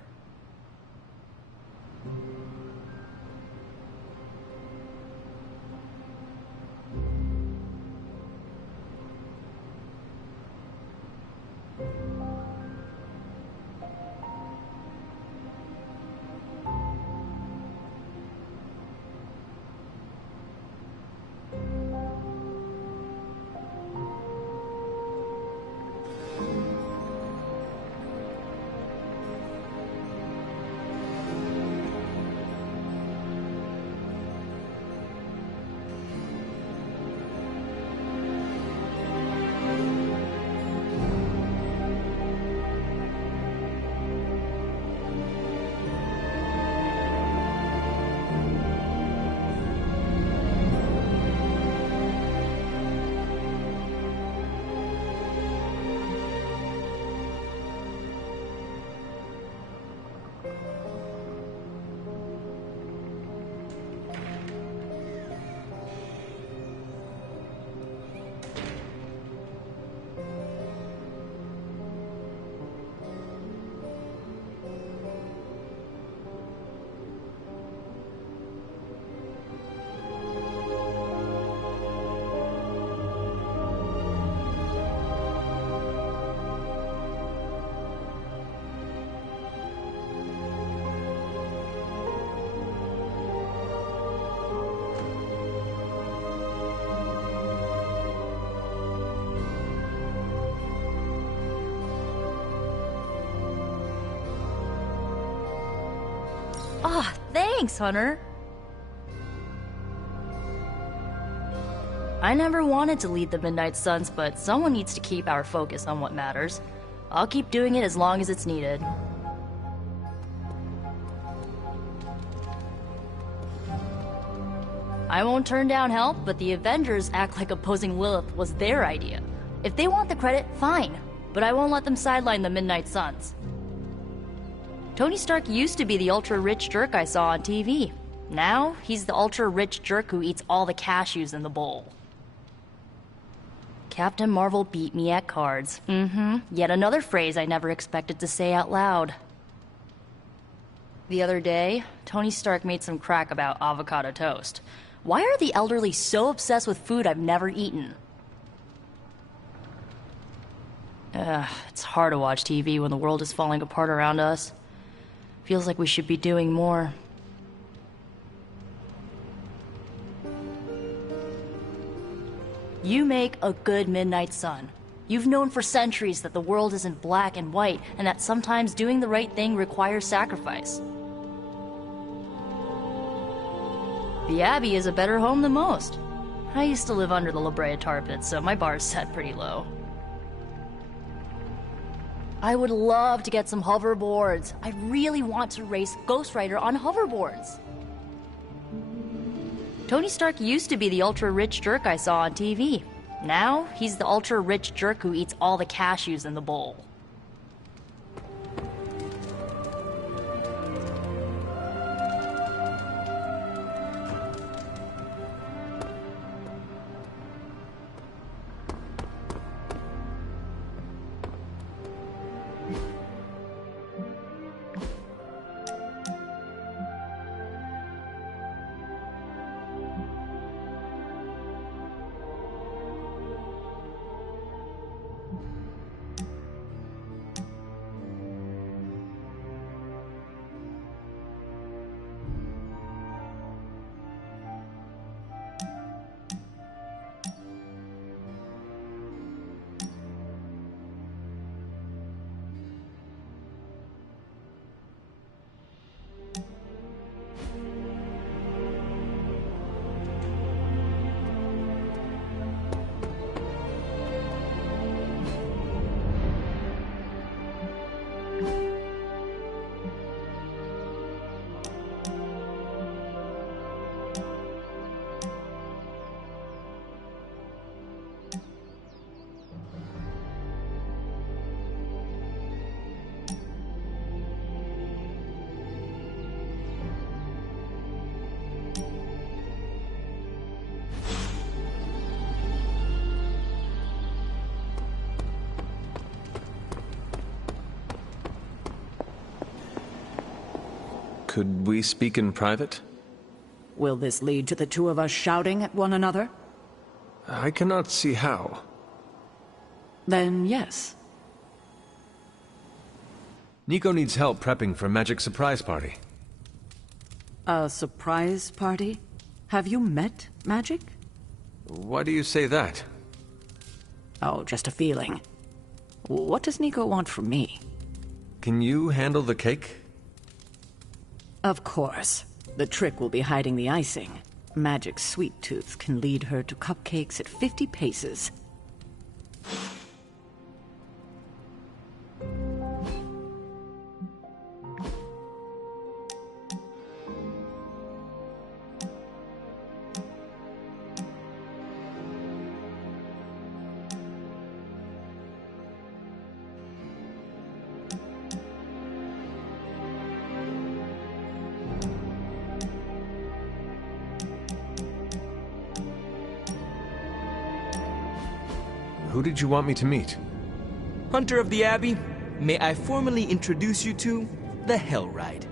Ah, thanks, Hunter. I never wanted to lead the Midnight Suns, but someone needs to keep our focus on what matters. I'll keep doing it as long as it's needed. I won't turn down help, but the Avengers act like opposing Lilith was their idea. If they want the credit, fine, but I won't let them sideline the Midnight Suns. Tony Stark used to be the ultra-rich jerk I saw on TV. Now, he's the ultra-rich jerk who eats all the cashews in the bowl. Captain Marvel beat me at cards. Yet another phrase I never expected to say out loud. The other day, Tony Stark made some crack about avocado toast. Why are the elderly so obsessed with food I've never eaten? It's hard to watch TV when the world is falling apart around us. Feels like we should be doing more. You make a good Midnight Sun. You've known for centuries that the world isn't black and white, and that sometimes doing the right thing requires sacrifice. The Abbey is a better home than most. I used to live under the La Brea tar pit, so my bar's set pretty low. I would love to get some hoverboards. I really want to race Ghost Rider on hoverboards. Tony Stark used to be the ultra-rich jerk I saw on TV. Now, he's the ultra-rich jerk who eats all the cashews in the bowl. Could we speak in private? Will this lead to the two of us shouting at one another? I cannot see how. Then yes. Nico needs help prepping for Magic's surprise party. A surprise party? Have you met Magic? Why do you say that? Oh, just a feeling. What does Nico want from me? Can you handle the cake? Of course. The trick will be hiding the icing. Magic's sweet tooth can lead her to cupcakes at 50 paces. Who did you want me to meet? Hunter of the Abbey, may I formally introduce you to the Hell Ride.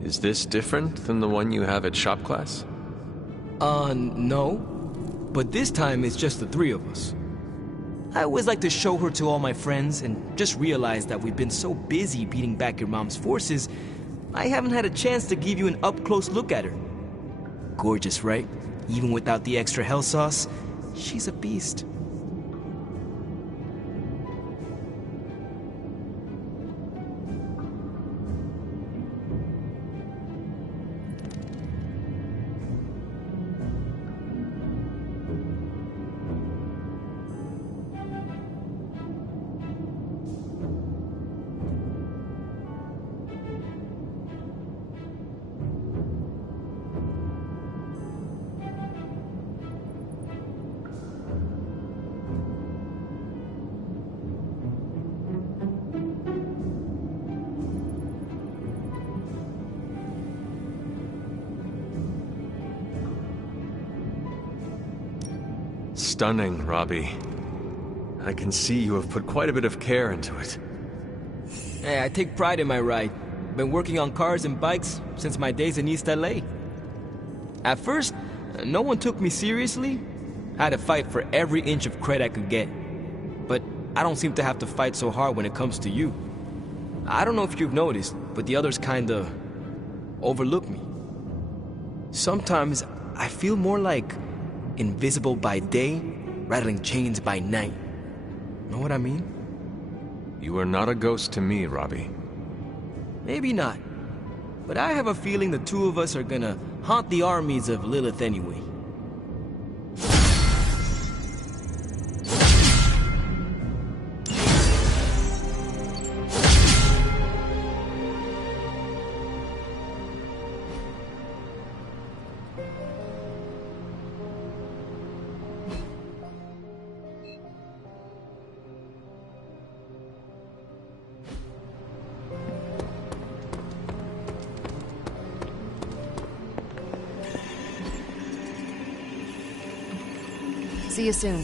Is this different than the one you have at shop class? No. But this time it's just the three of us. I always like to show her to all my friends and just realize that we've been so busy beating back your mom's forces, I haven't had a chance to give you an up-close look at her. Gorgeous, right? Even without the extra hell sauce, she's a beast. stunning, Robbie. I can see you have put quite a bit of care into it. Hey, I take pride in my ride. Been working on cars and bikes since my days in East LA. At first, no one took me seriously. I had to fight for every inch of credit I could get. But I don't seem to have to fight so hard when it comes to you. I don't know if you've noticed, but the others kinda overlook me. Sometimes I feel more like invisible by day, rattling chains by night. Know what I mean? You are not a ghost to me, Robbie. Maybe not. But I have a feeling the two of us are gonna haunt the armies of Lilith anyway. See you soon.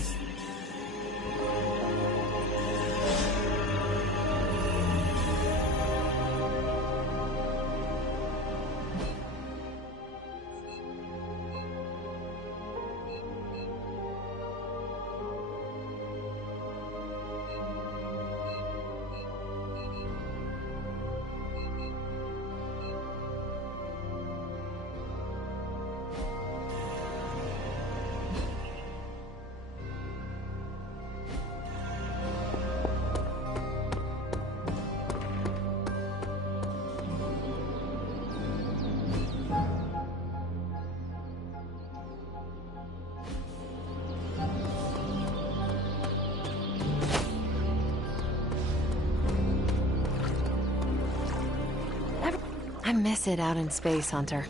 I miss it out in space, Hunter.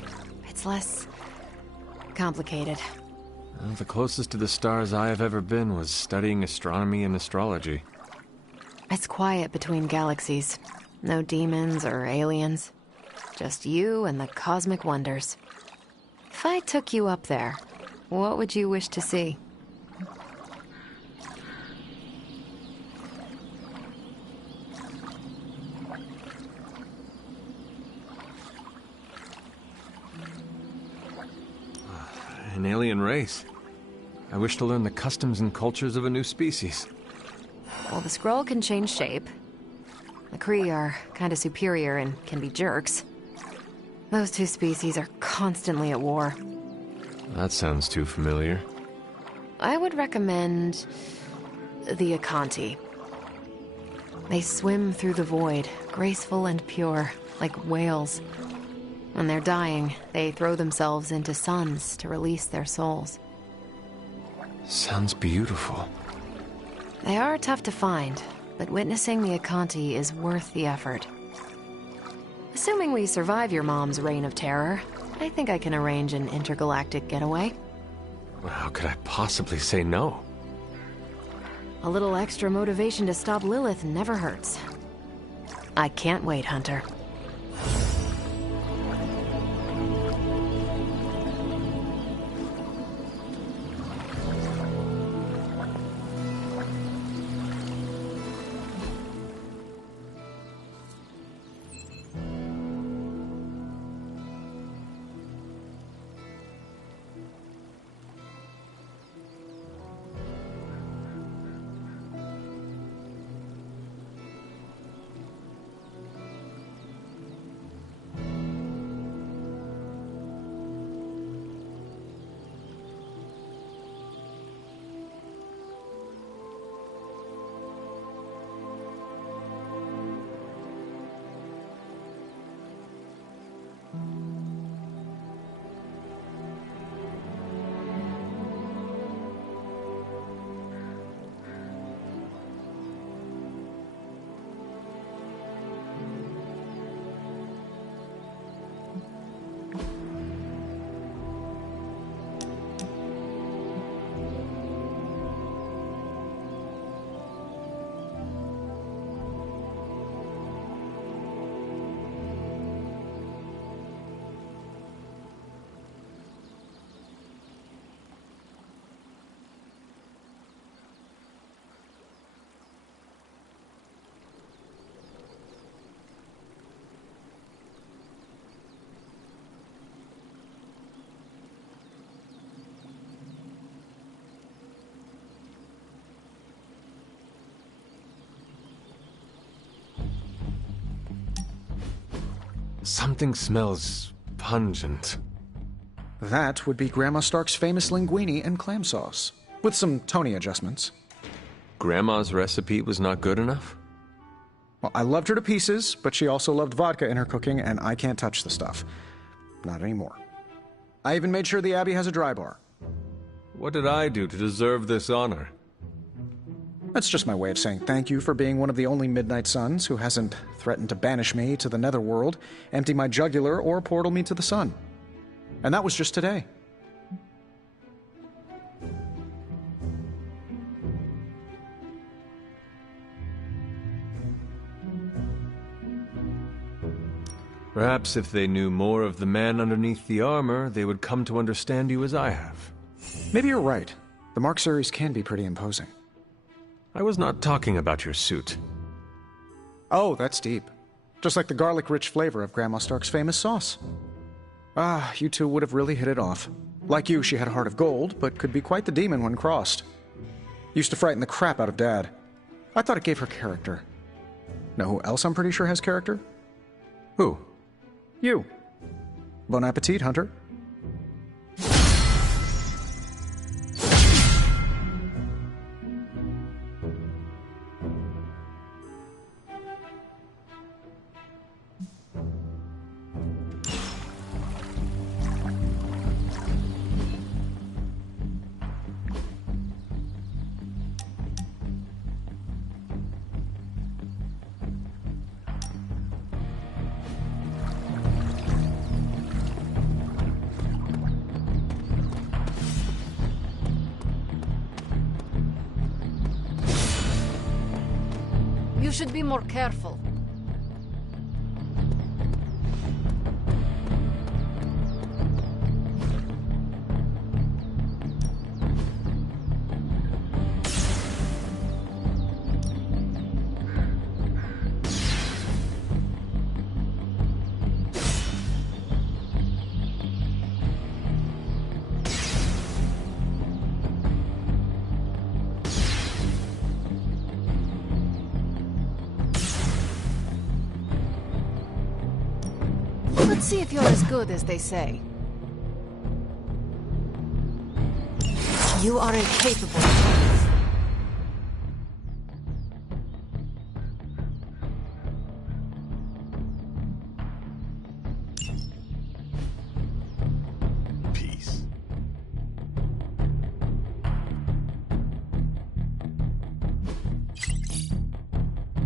It's less complicated. Well, the closest to the stars I have ever been was studying astronomy and astrology. It's quiet between galaxies. No demons or aliens. Just you and the cosmic wonders. If I took you up there, what would you wish to see? An alien race. I wish to learn the customs and cultures of a new species. Well, the Skrull can change shape. The Kree are kinda superior and can be jerks. Those two species are constantly at war. That sounds too familiar. I would recommend the Akanti. They swim through the void, graceful and pure, like whales. When they're dying, they throw themselves into suns to release their souls. Sounds beautiful. They are tough to find, but witnessing the Akanti is worth the effort. Assuming we survive your mom's reign of terror, I think I can arrange an intergalactic getaway. How could I possibly say no? A little extra motivation to stop Lilith never hurts. I can't wait, Hunter. Something smells pungent. That would be Grandma Stark's famous linguine and clam sauce, with some Tony adjustments. Grandma's recipe was not good enough? Well, I loved her to pieces, but she also loved vodka in her cooking, and I can't touch the stuff. Not anymore. I even made sure the Abbey has a dry bar. What did I do to deserve this honor? That's just my way of saying thank you for being one of the only Midnight Suns who hasn't threatened to banish me to the Netherworld, empty my jugular, or portal me to the sun. And that was just today. Perhaps if they knew more of the man underneath the armor, they would come to understand you as I have. Maybe you're right. The Mark series can be pretty imposing. I was not talking about your suit. Oh, that's deep. Just like the garlic-rich flavor of Grandma Stark's famous sauce. Ah, you two would have really hit it off. Like you, she had a heart of gold, but could be quite the demon when crossed. Used to frighten the crap out of Dad. I thought it gave her character. Know who else I'm pretty sure has character? Who? You. Bon appetit, Hunter. You should be more careful. Let's see if you're as good as they say. You are incapable. Peace.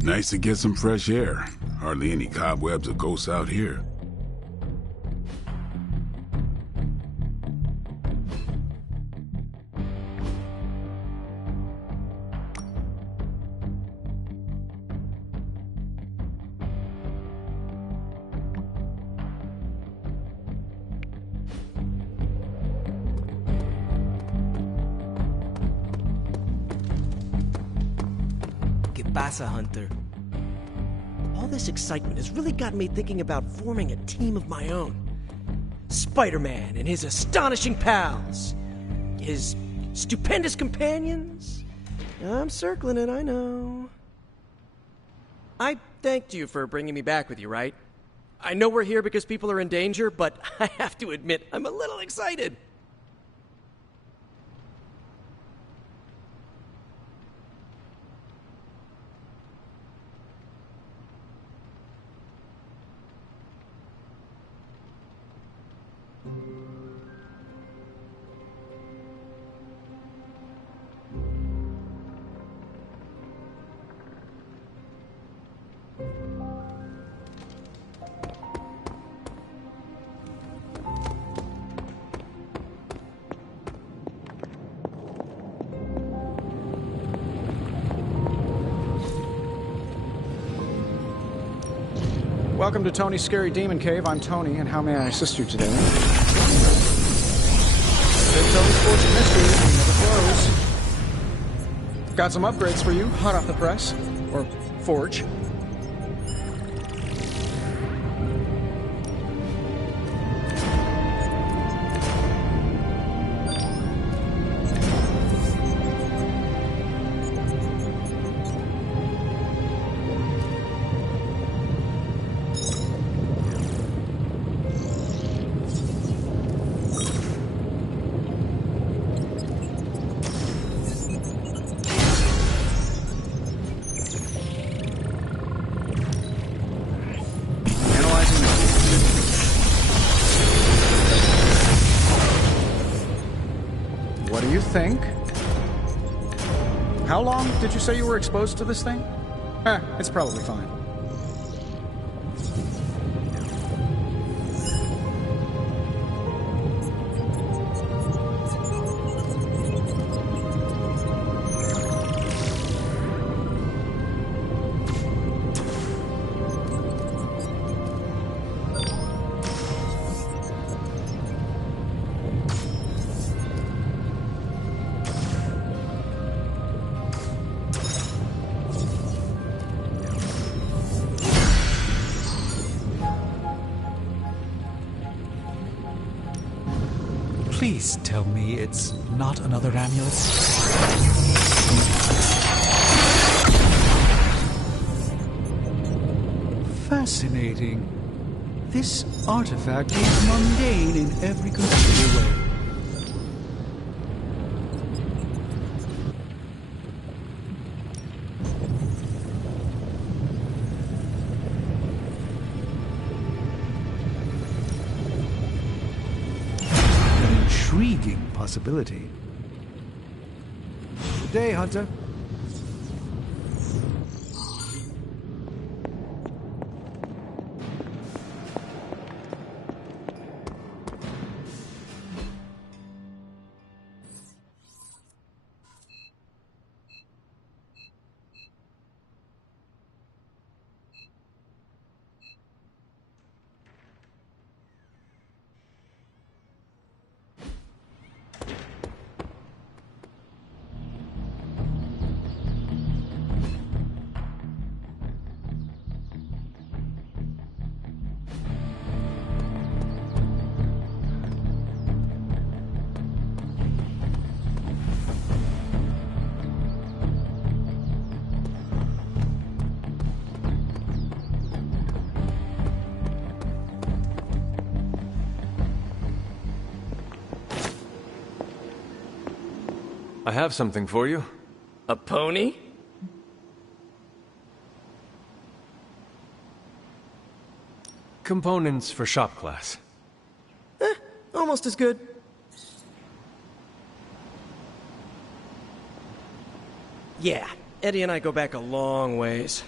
Nice to get some fresh air. Hardly any cobwebs or ghosts out here. ¿Qué pasa, Hunter? All this excitement has really got me thinking about forming a team of my own. Spider-Man and his astonishing pals. His stupendous companions. I'm circling it, I know. I thanked you for bringing me back with you, right? I know we're here because people are in danger, but I have to admit, I'm a little excited. Welcome to Tony's Scary Demon Cave. I'm Tony, and how may I assist you today? Big Tony's Fortune Mysteries never close. Got some upgrades for you, hot off the press. Or forge. think. How long did you say you were exposed to this thing? It's probably fine. Please tell me it's not another amulet. Fascinating. This artifact is mundane in every conceivable way. Intriguing possibility. Good day, Hunter. I have something for you. A pony? Components for shop class. Almost as good. Yeah, Eddie and I go back a long ways.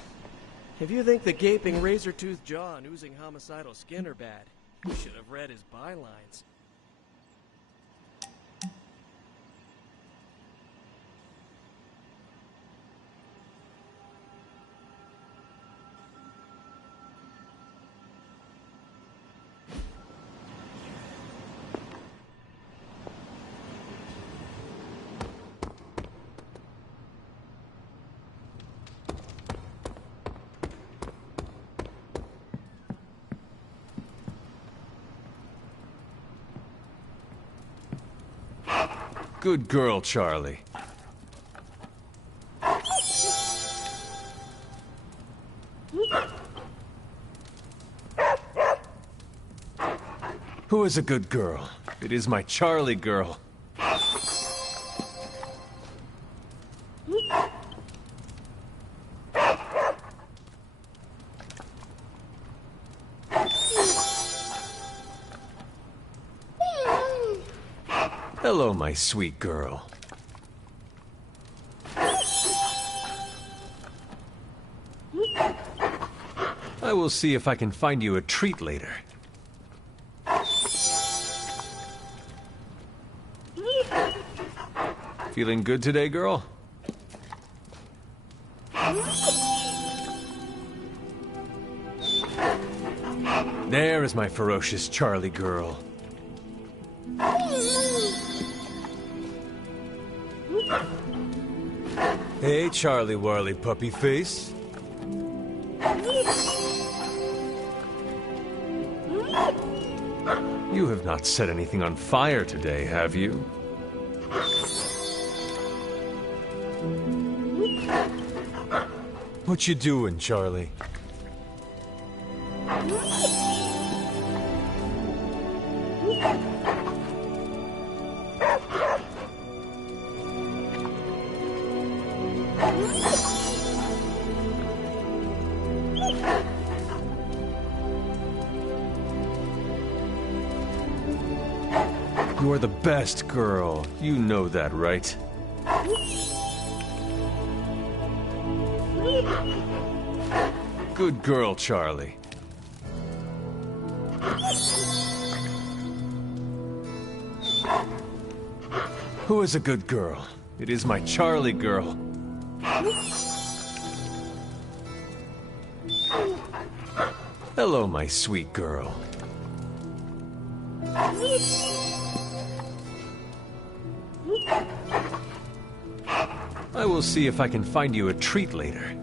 If you think the gaping razor-toothed jaw and oozing homicidal skin are bad, you should have read his bylines. Good girl, Charlie. Who is a good girl? It is my Charlie girl. Hello, my sweet girl. I will see if I can find you a treat later. Feeling good today, girl? There is my ferocious Charlie girl. Hey, Charlie Warley puppy face. You have not set anything on fire today, have you? What you doing, Charlie? You're the best girl. You know that, right? Good girl, Charlie. Who is a good girl? It is my Charlie girl. Hello, my sweet girl. I will see if I can find you a treat later.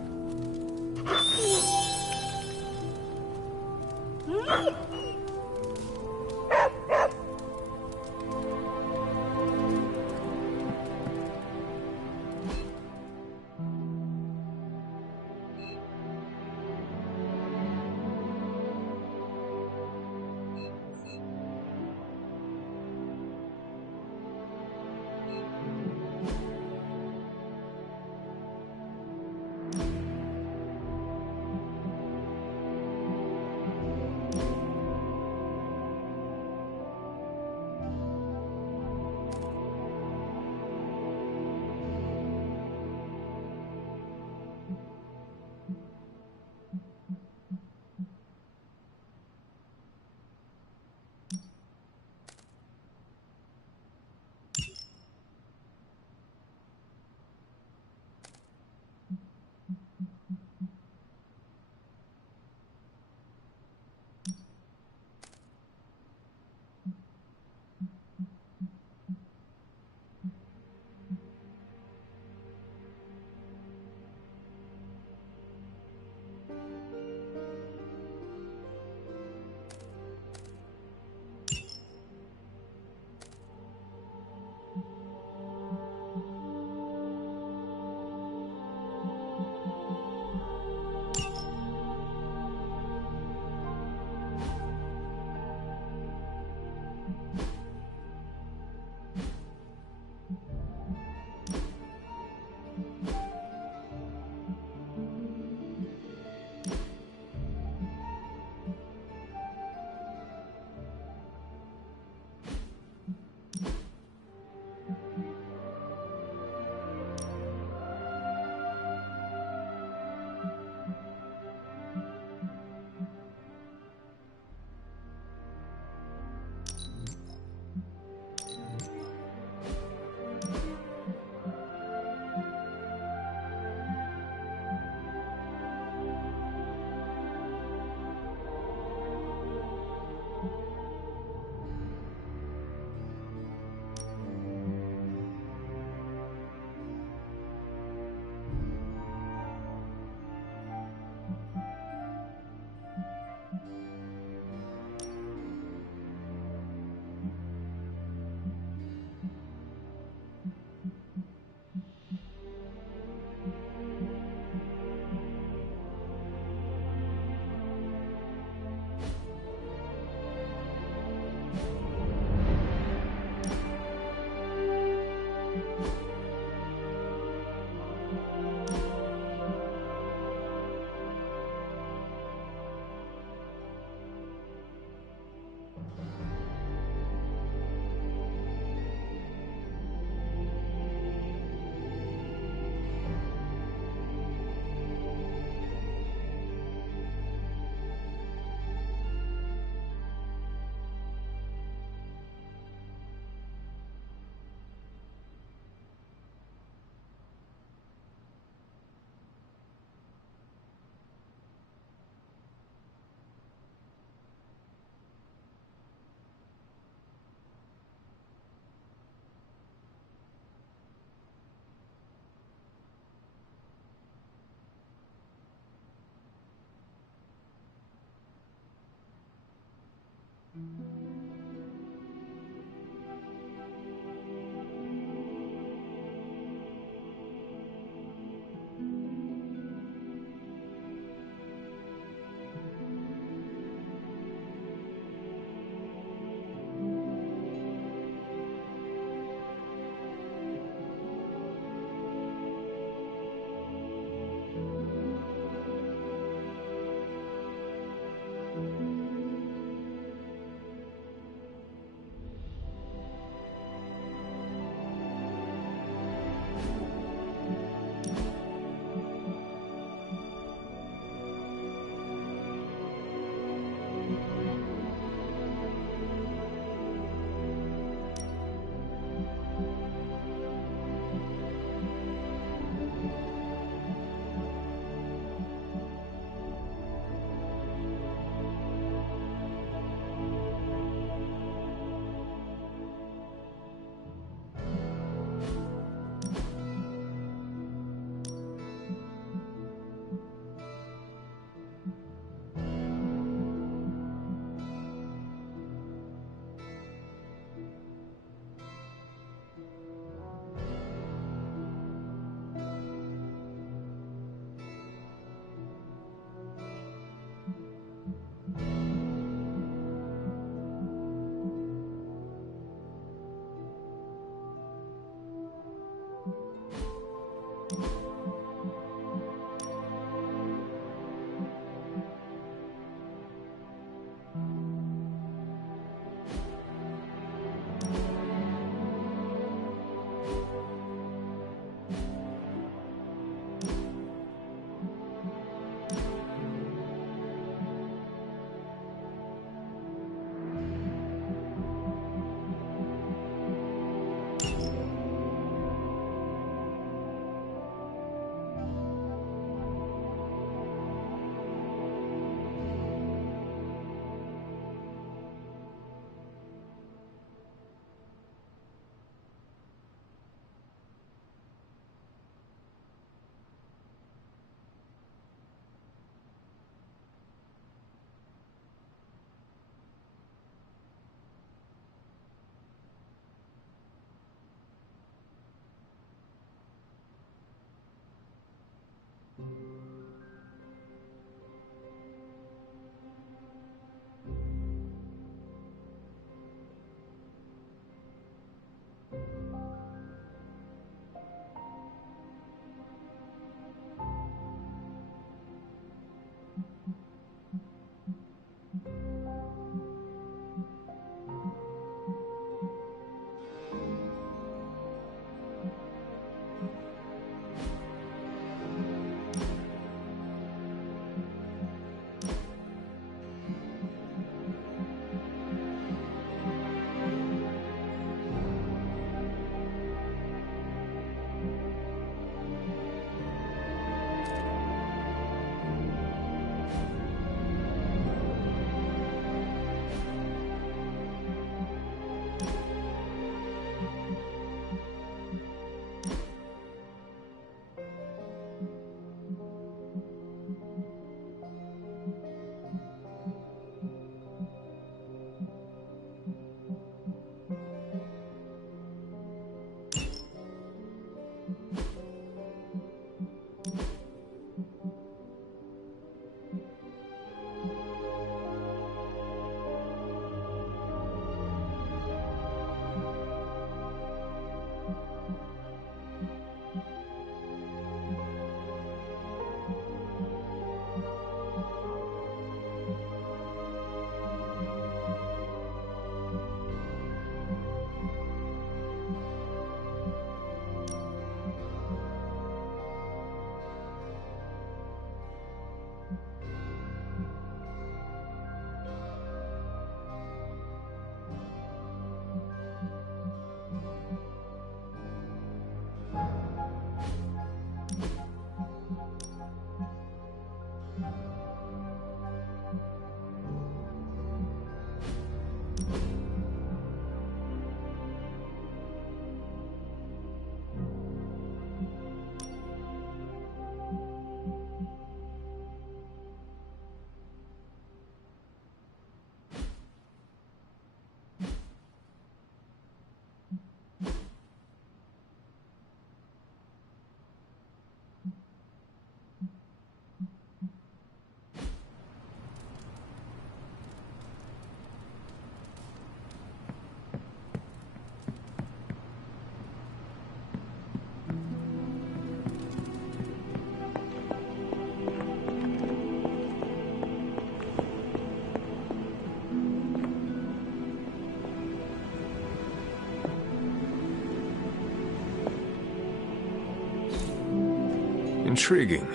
Intriguing.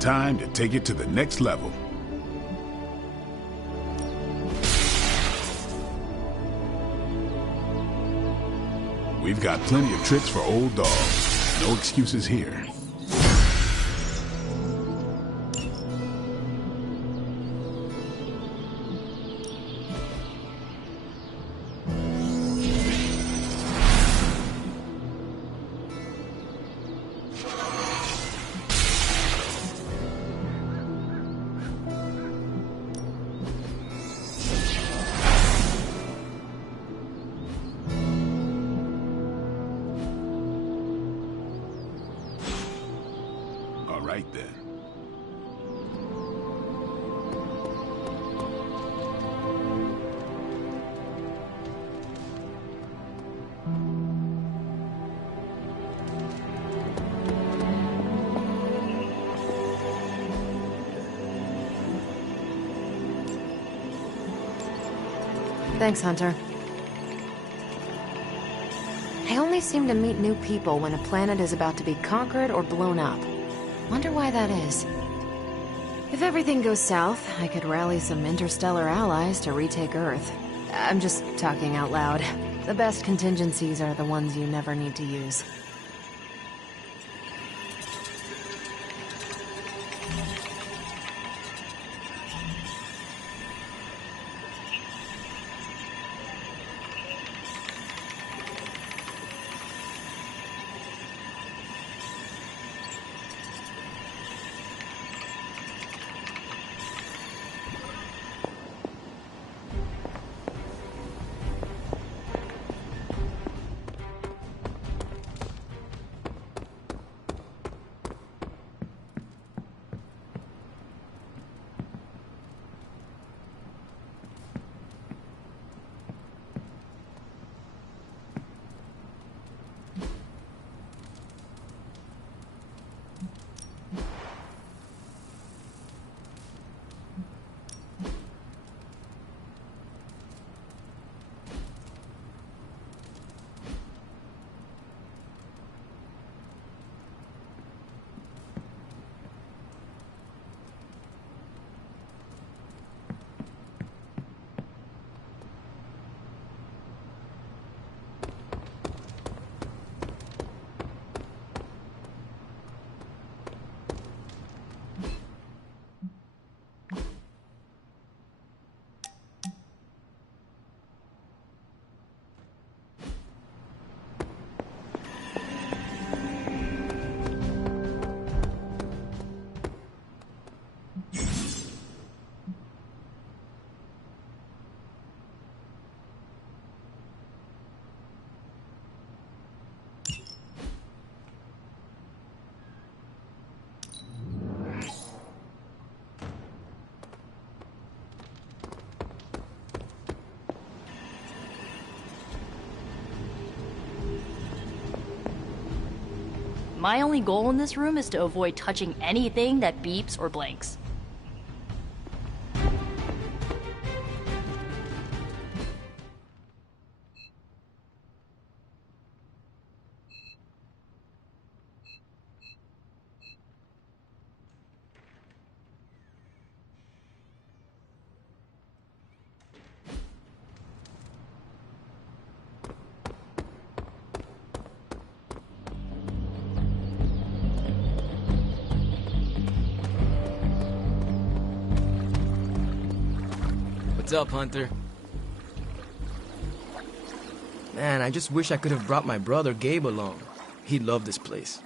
Time to take it to the next level. We've got plenty of tricks for old dogs. No excuses here. Right then. Thanks, Hunter. I only seem to meet new people when a planet is about to be conquered or blown up. Wonder why that is. If everything goes south, I could rally some interstellar allies to retake Earth. I'm just talking out loud. The best contingencies are the ones you never need to use. My only goal in this room is to avoid touching anything that beeps or blinks. What's up, Hunter? Man, I just wish I could have brought my brother Gabe along. He'd love this place.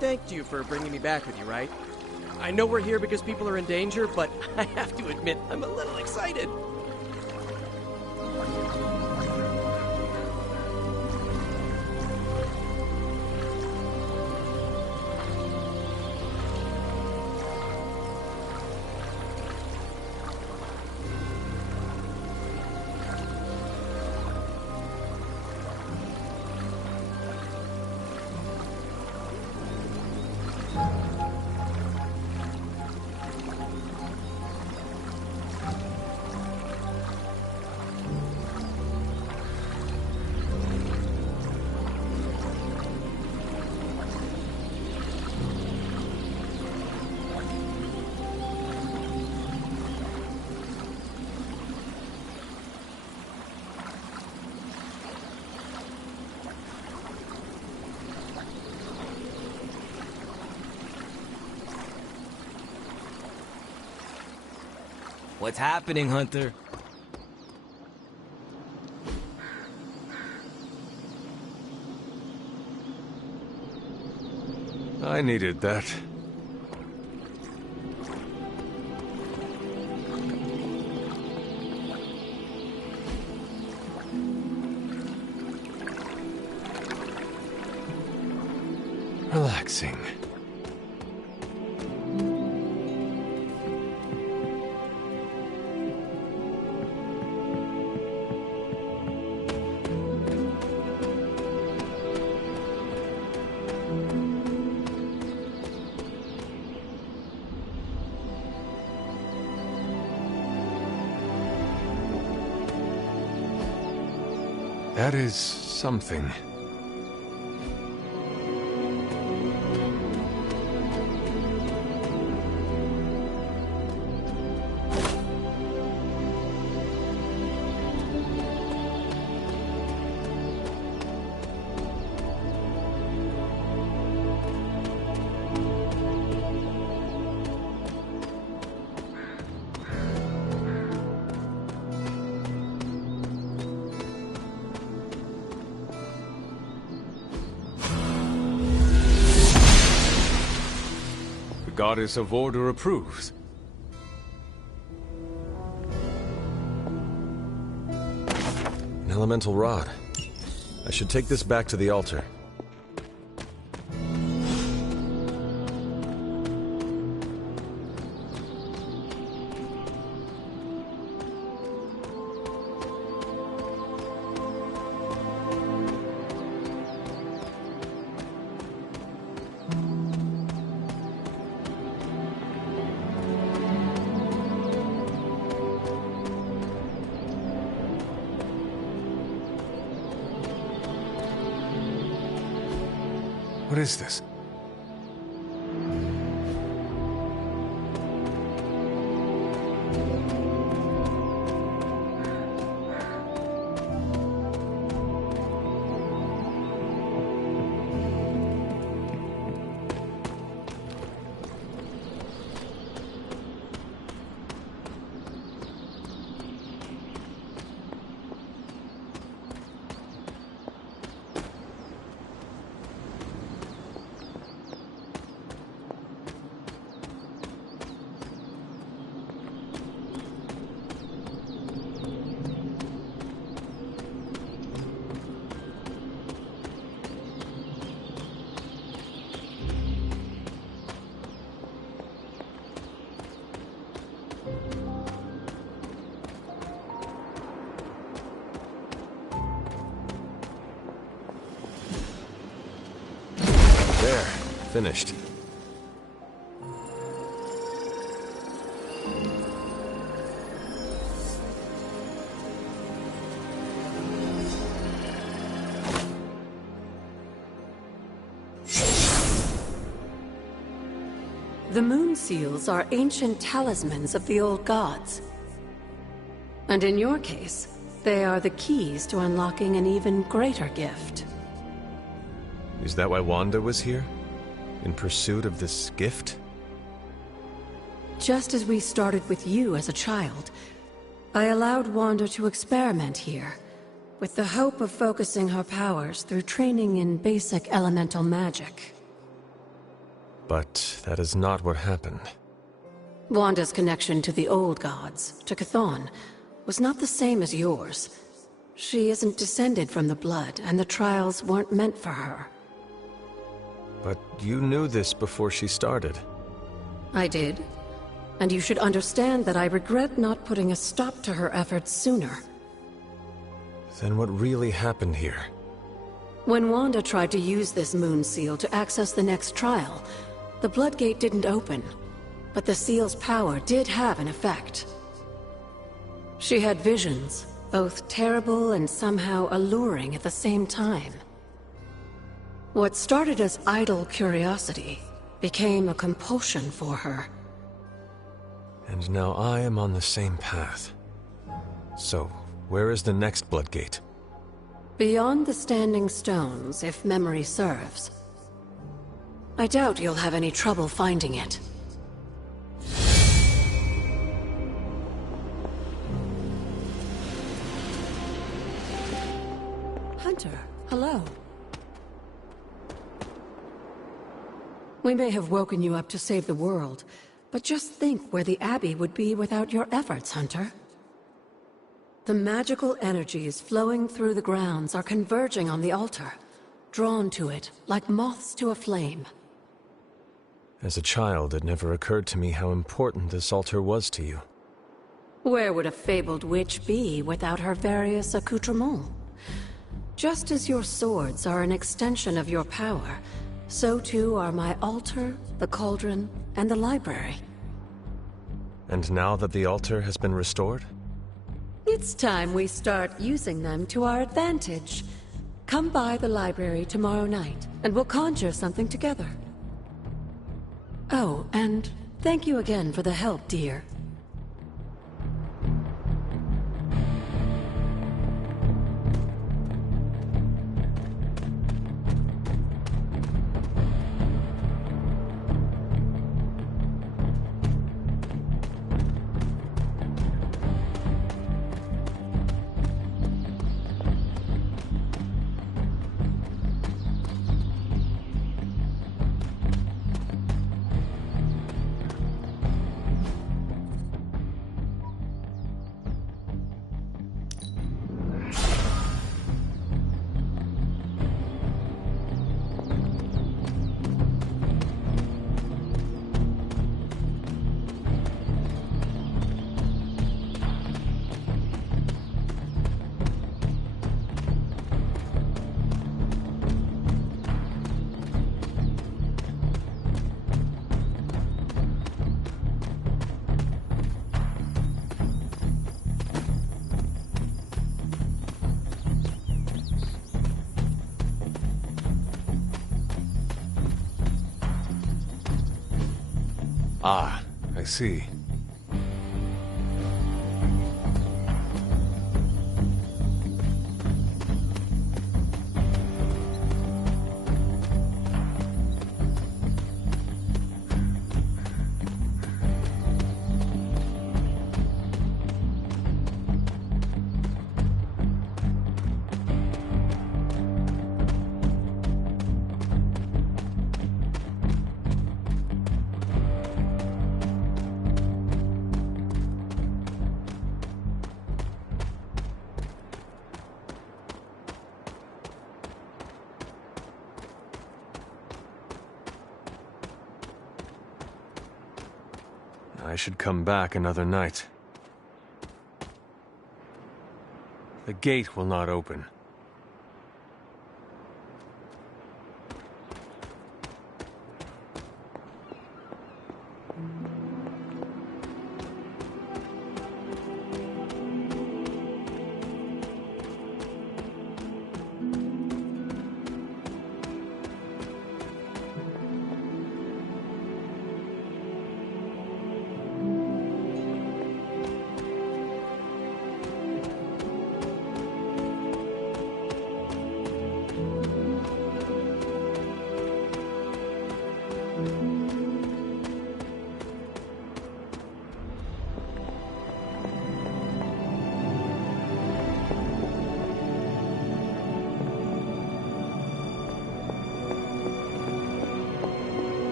thanked you for bringing me back with you, right? I know we're here because people are in danger, but I have to admit, I'm a little excited. What's happening, Hunter? I needed that. Relaxing. That is something. Goddess of Order approves. An elemental rod. I should take this back to the altar. What is this? There, finished. The moon seals are ancient talismans of the old gods. And in your case, they are the keys to unlocking an even greater gift. Is that why Wanda was here? In pursuit of this gift? Just as we started with you as a child, I allowed Wanda to experiment here, with the hope of focusing her powers through training in basic elemental magic. But that is not what happened. Wanda's connection to the old gods, to Chthon, was not the same as yours. She isn't descended from the blood, and the trials weren't meant for her. But you knew this before she started. I did. And you should understand that I regret not putting a stop to her efforts sooner. Then what really happened here? When Wanda tried to use this moon seal to access the next trial, the Bloodgate didn't open. But the seal's power did have an effect. She had visions, both terrible and somehow alluring at the same time. What started as idle curiosity became a compulsion for her. And now I am on the same path. So, where is the next Bloodgate? Beyond the Standing Stones, if memory serves. I doubt you'll have any trouble finding it. Hunter, hello. We may have woken you up to save the world, but just think where the Abbey would be without your efforts, Hunter. The magical energies flowing through the grounds are converging on the altar, drawn to it like moths to a flame. As a child, it never occurred to me how important this altar was to you. Where would a fabled witch be without her various accoutrements? Just as your swords are an extension of your power, so too are my altar, the cauldron, and the library. And now that the altar has been restored? It's time we start using them to our advantage. Come by the library tomorrow night, and we'll conjure something together. Oh, and thank you again for the help, dear. Ah, I see. I should come back another night. The gate will not open.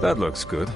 That looks good.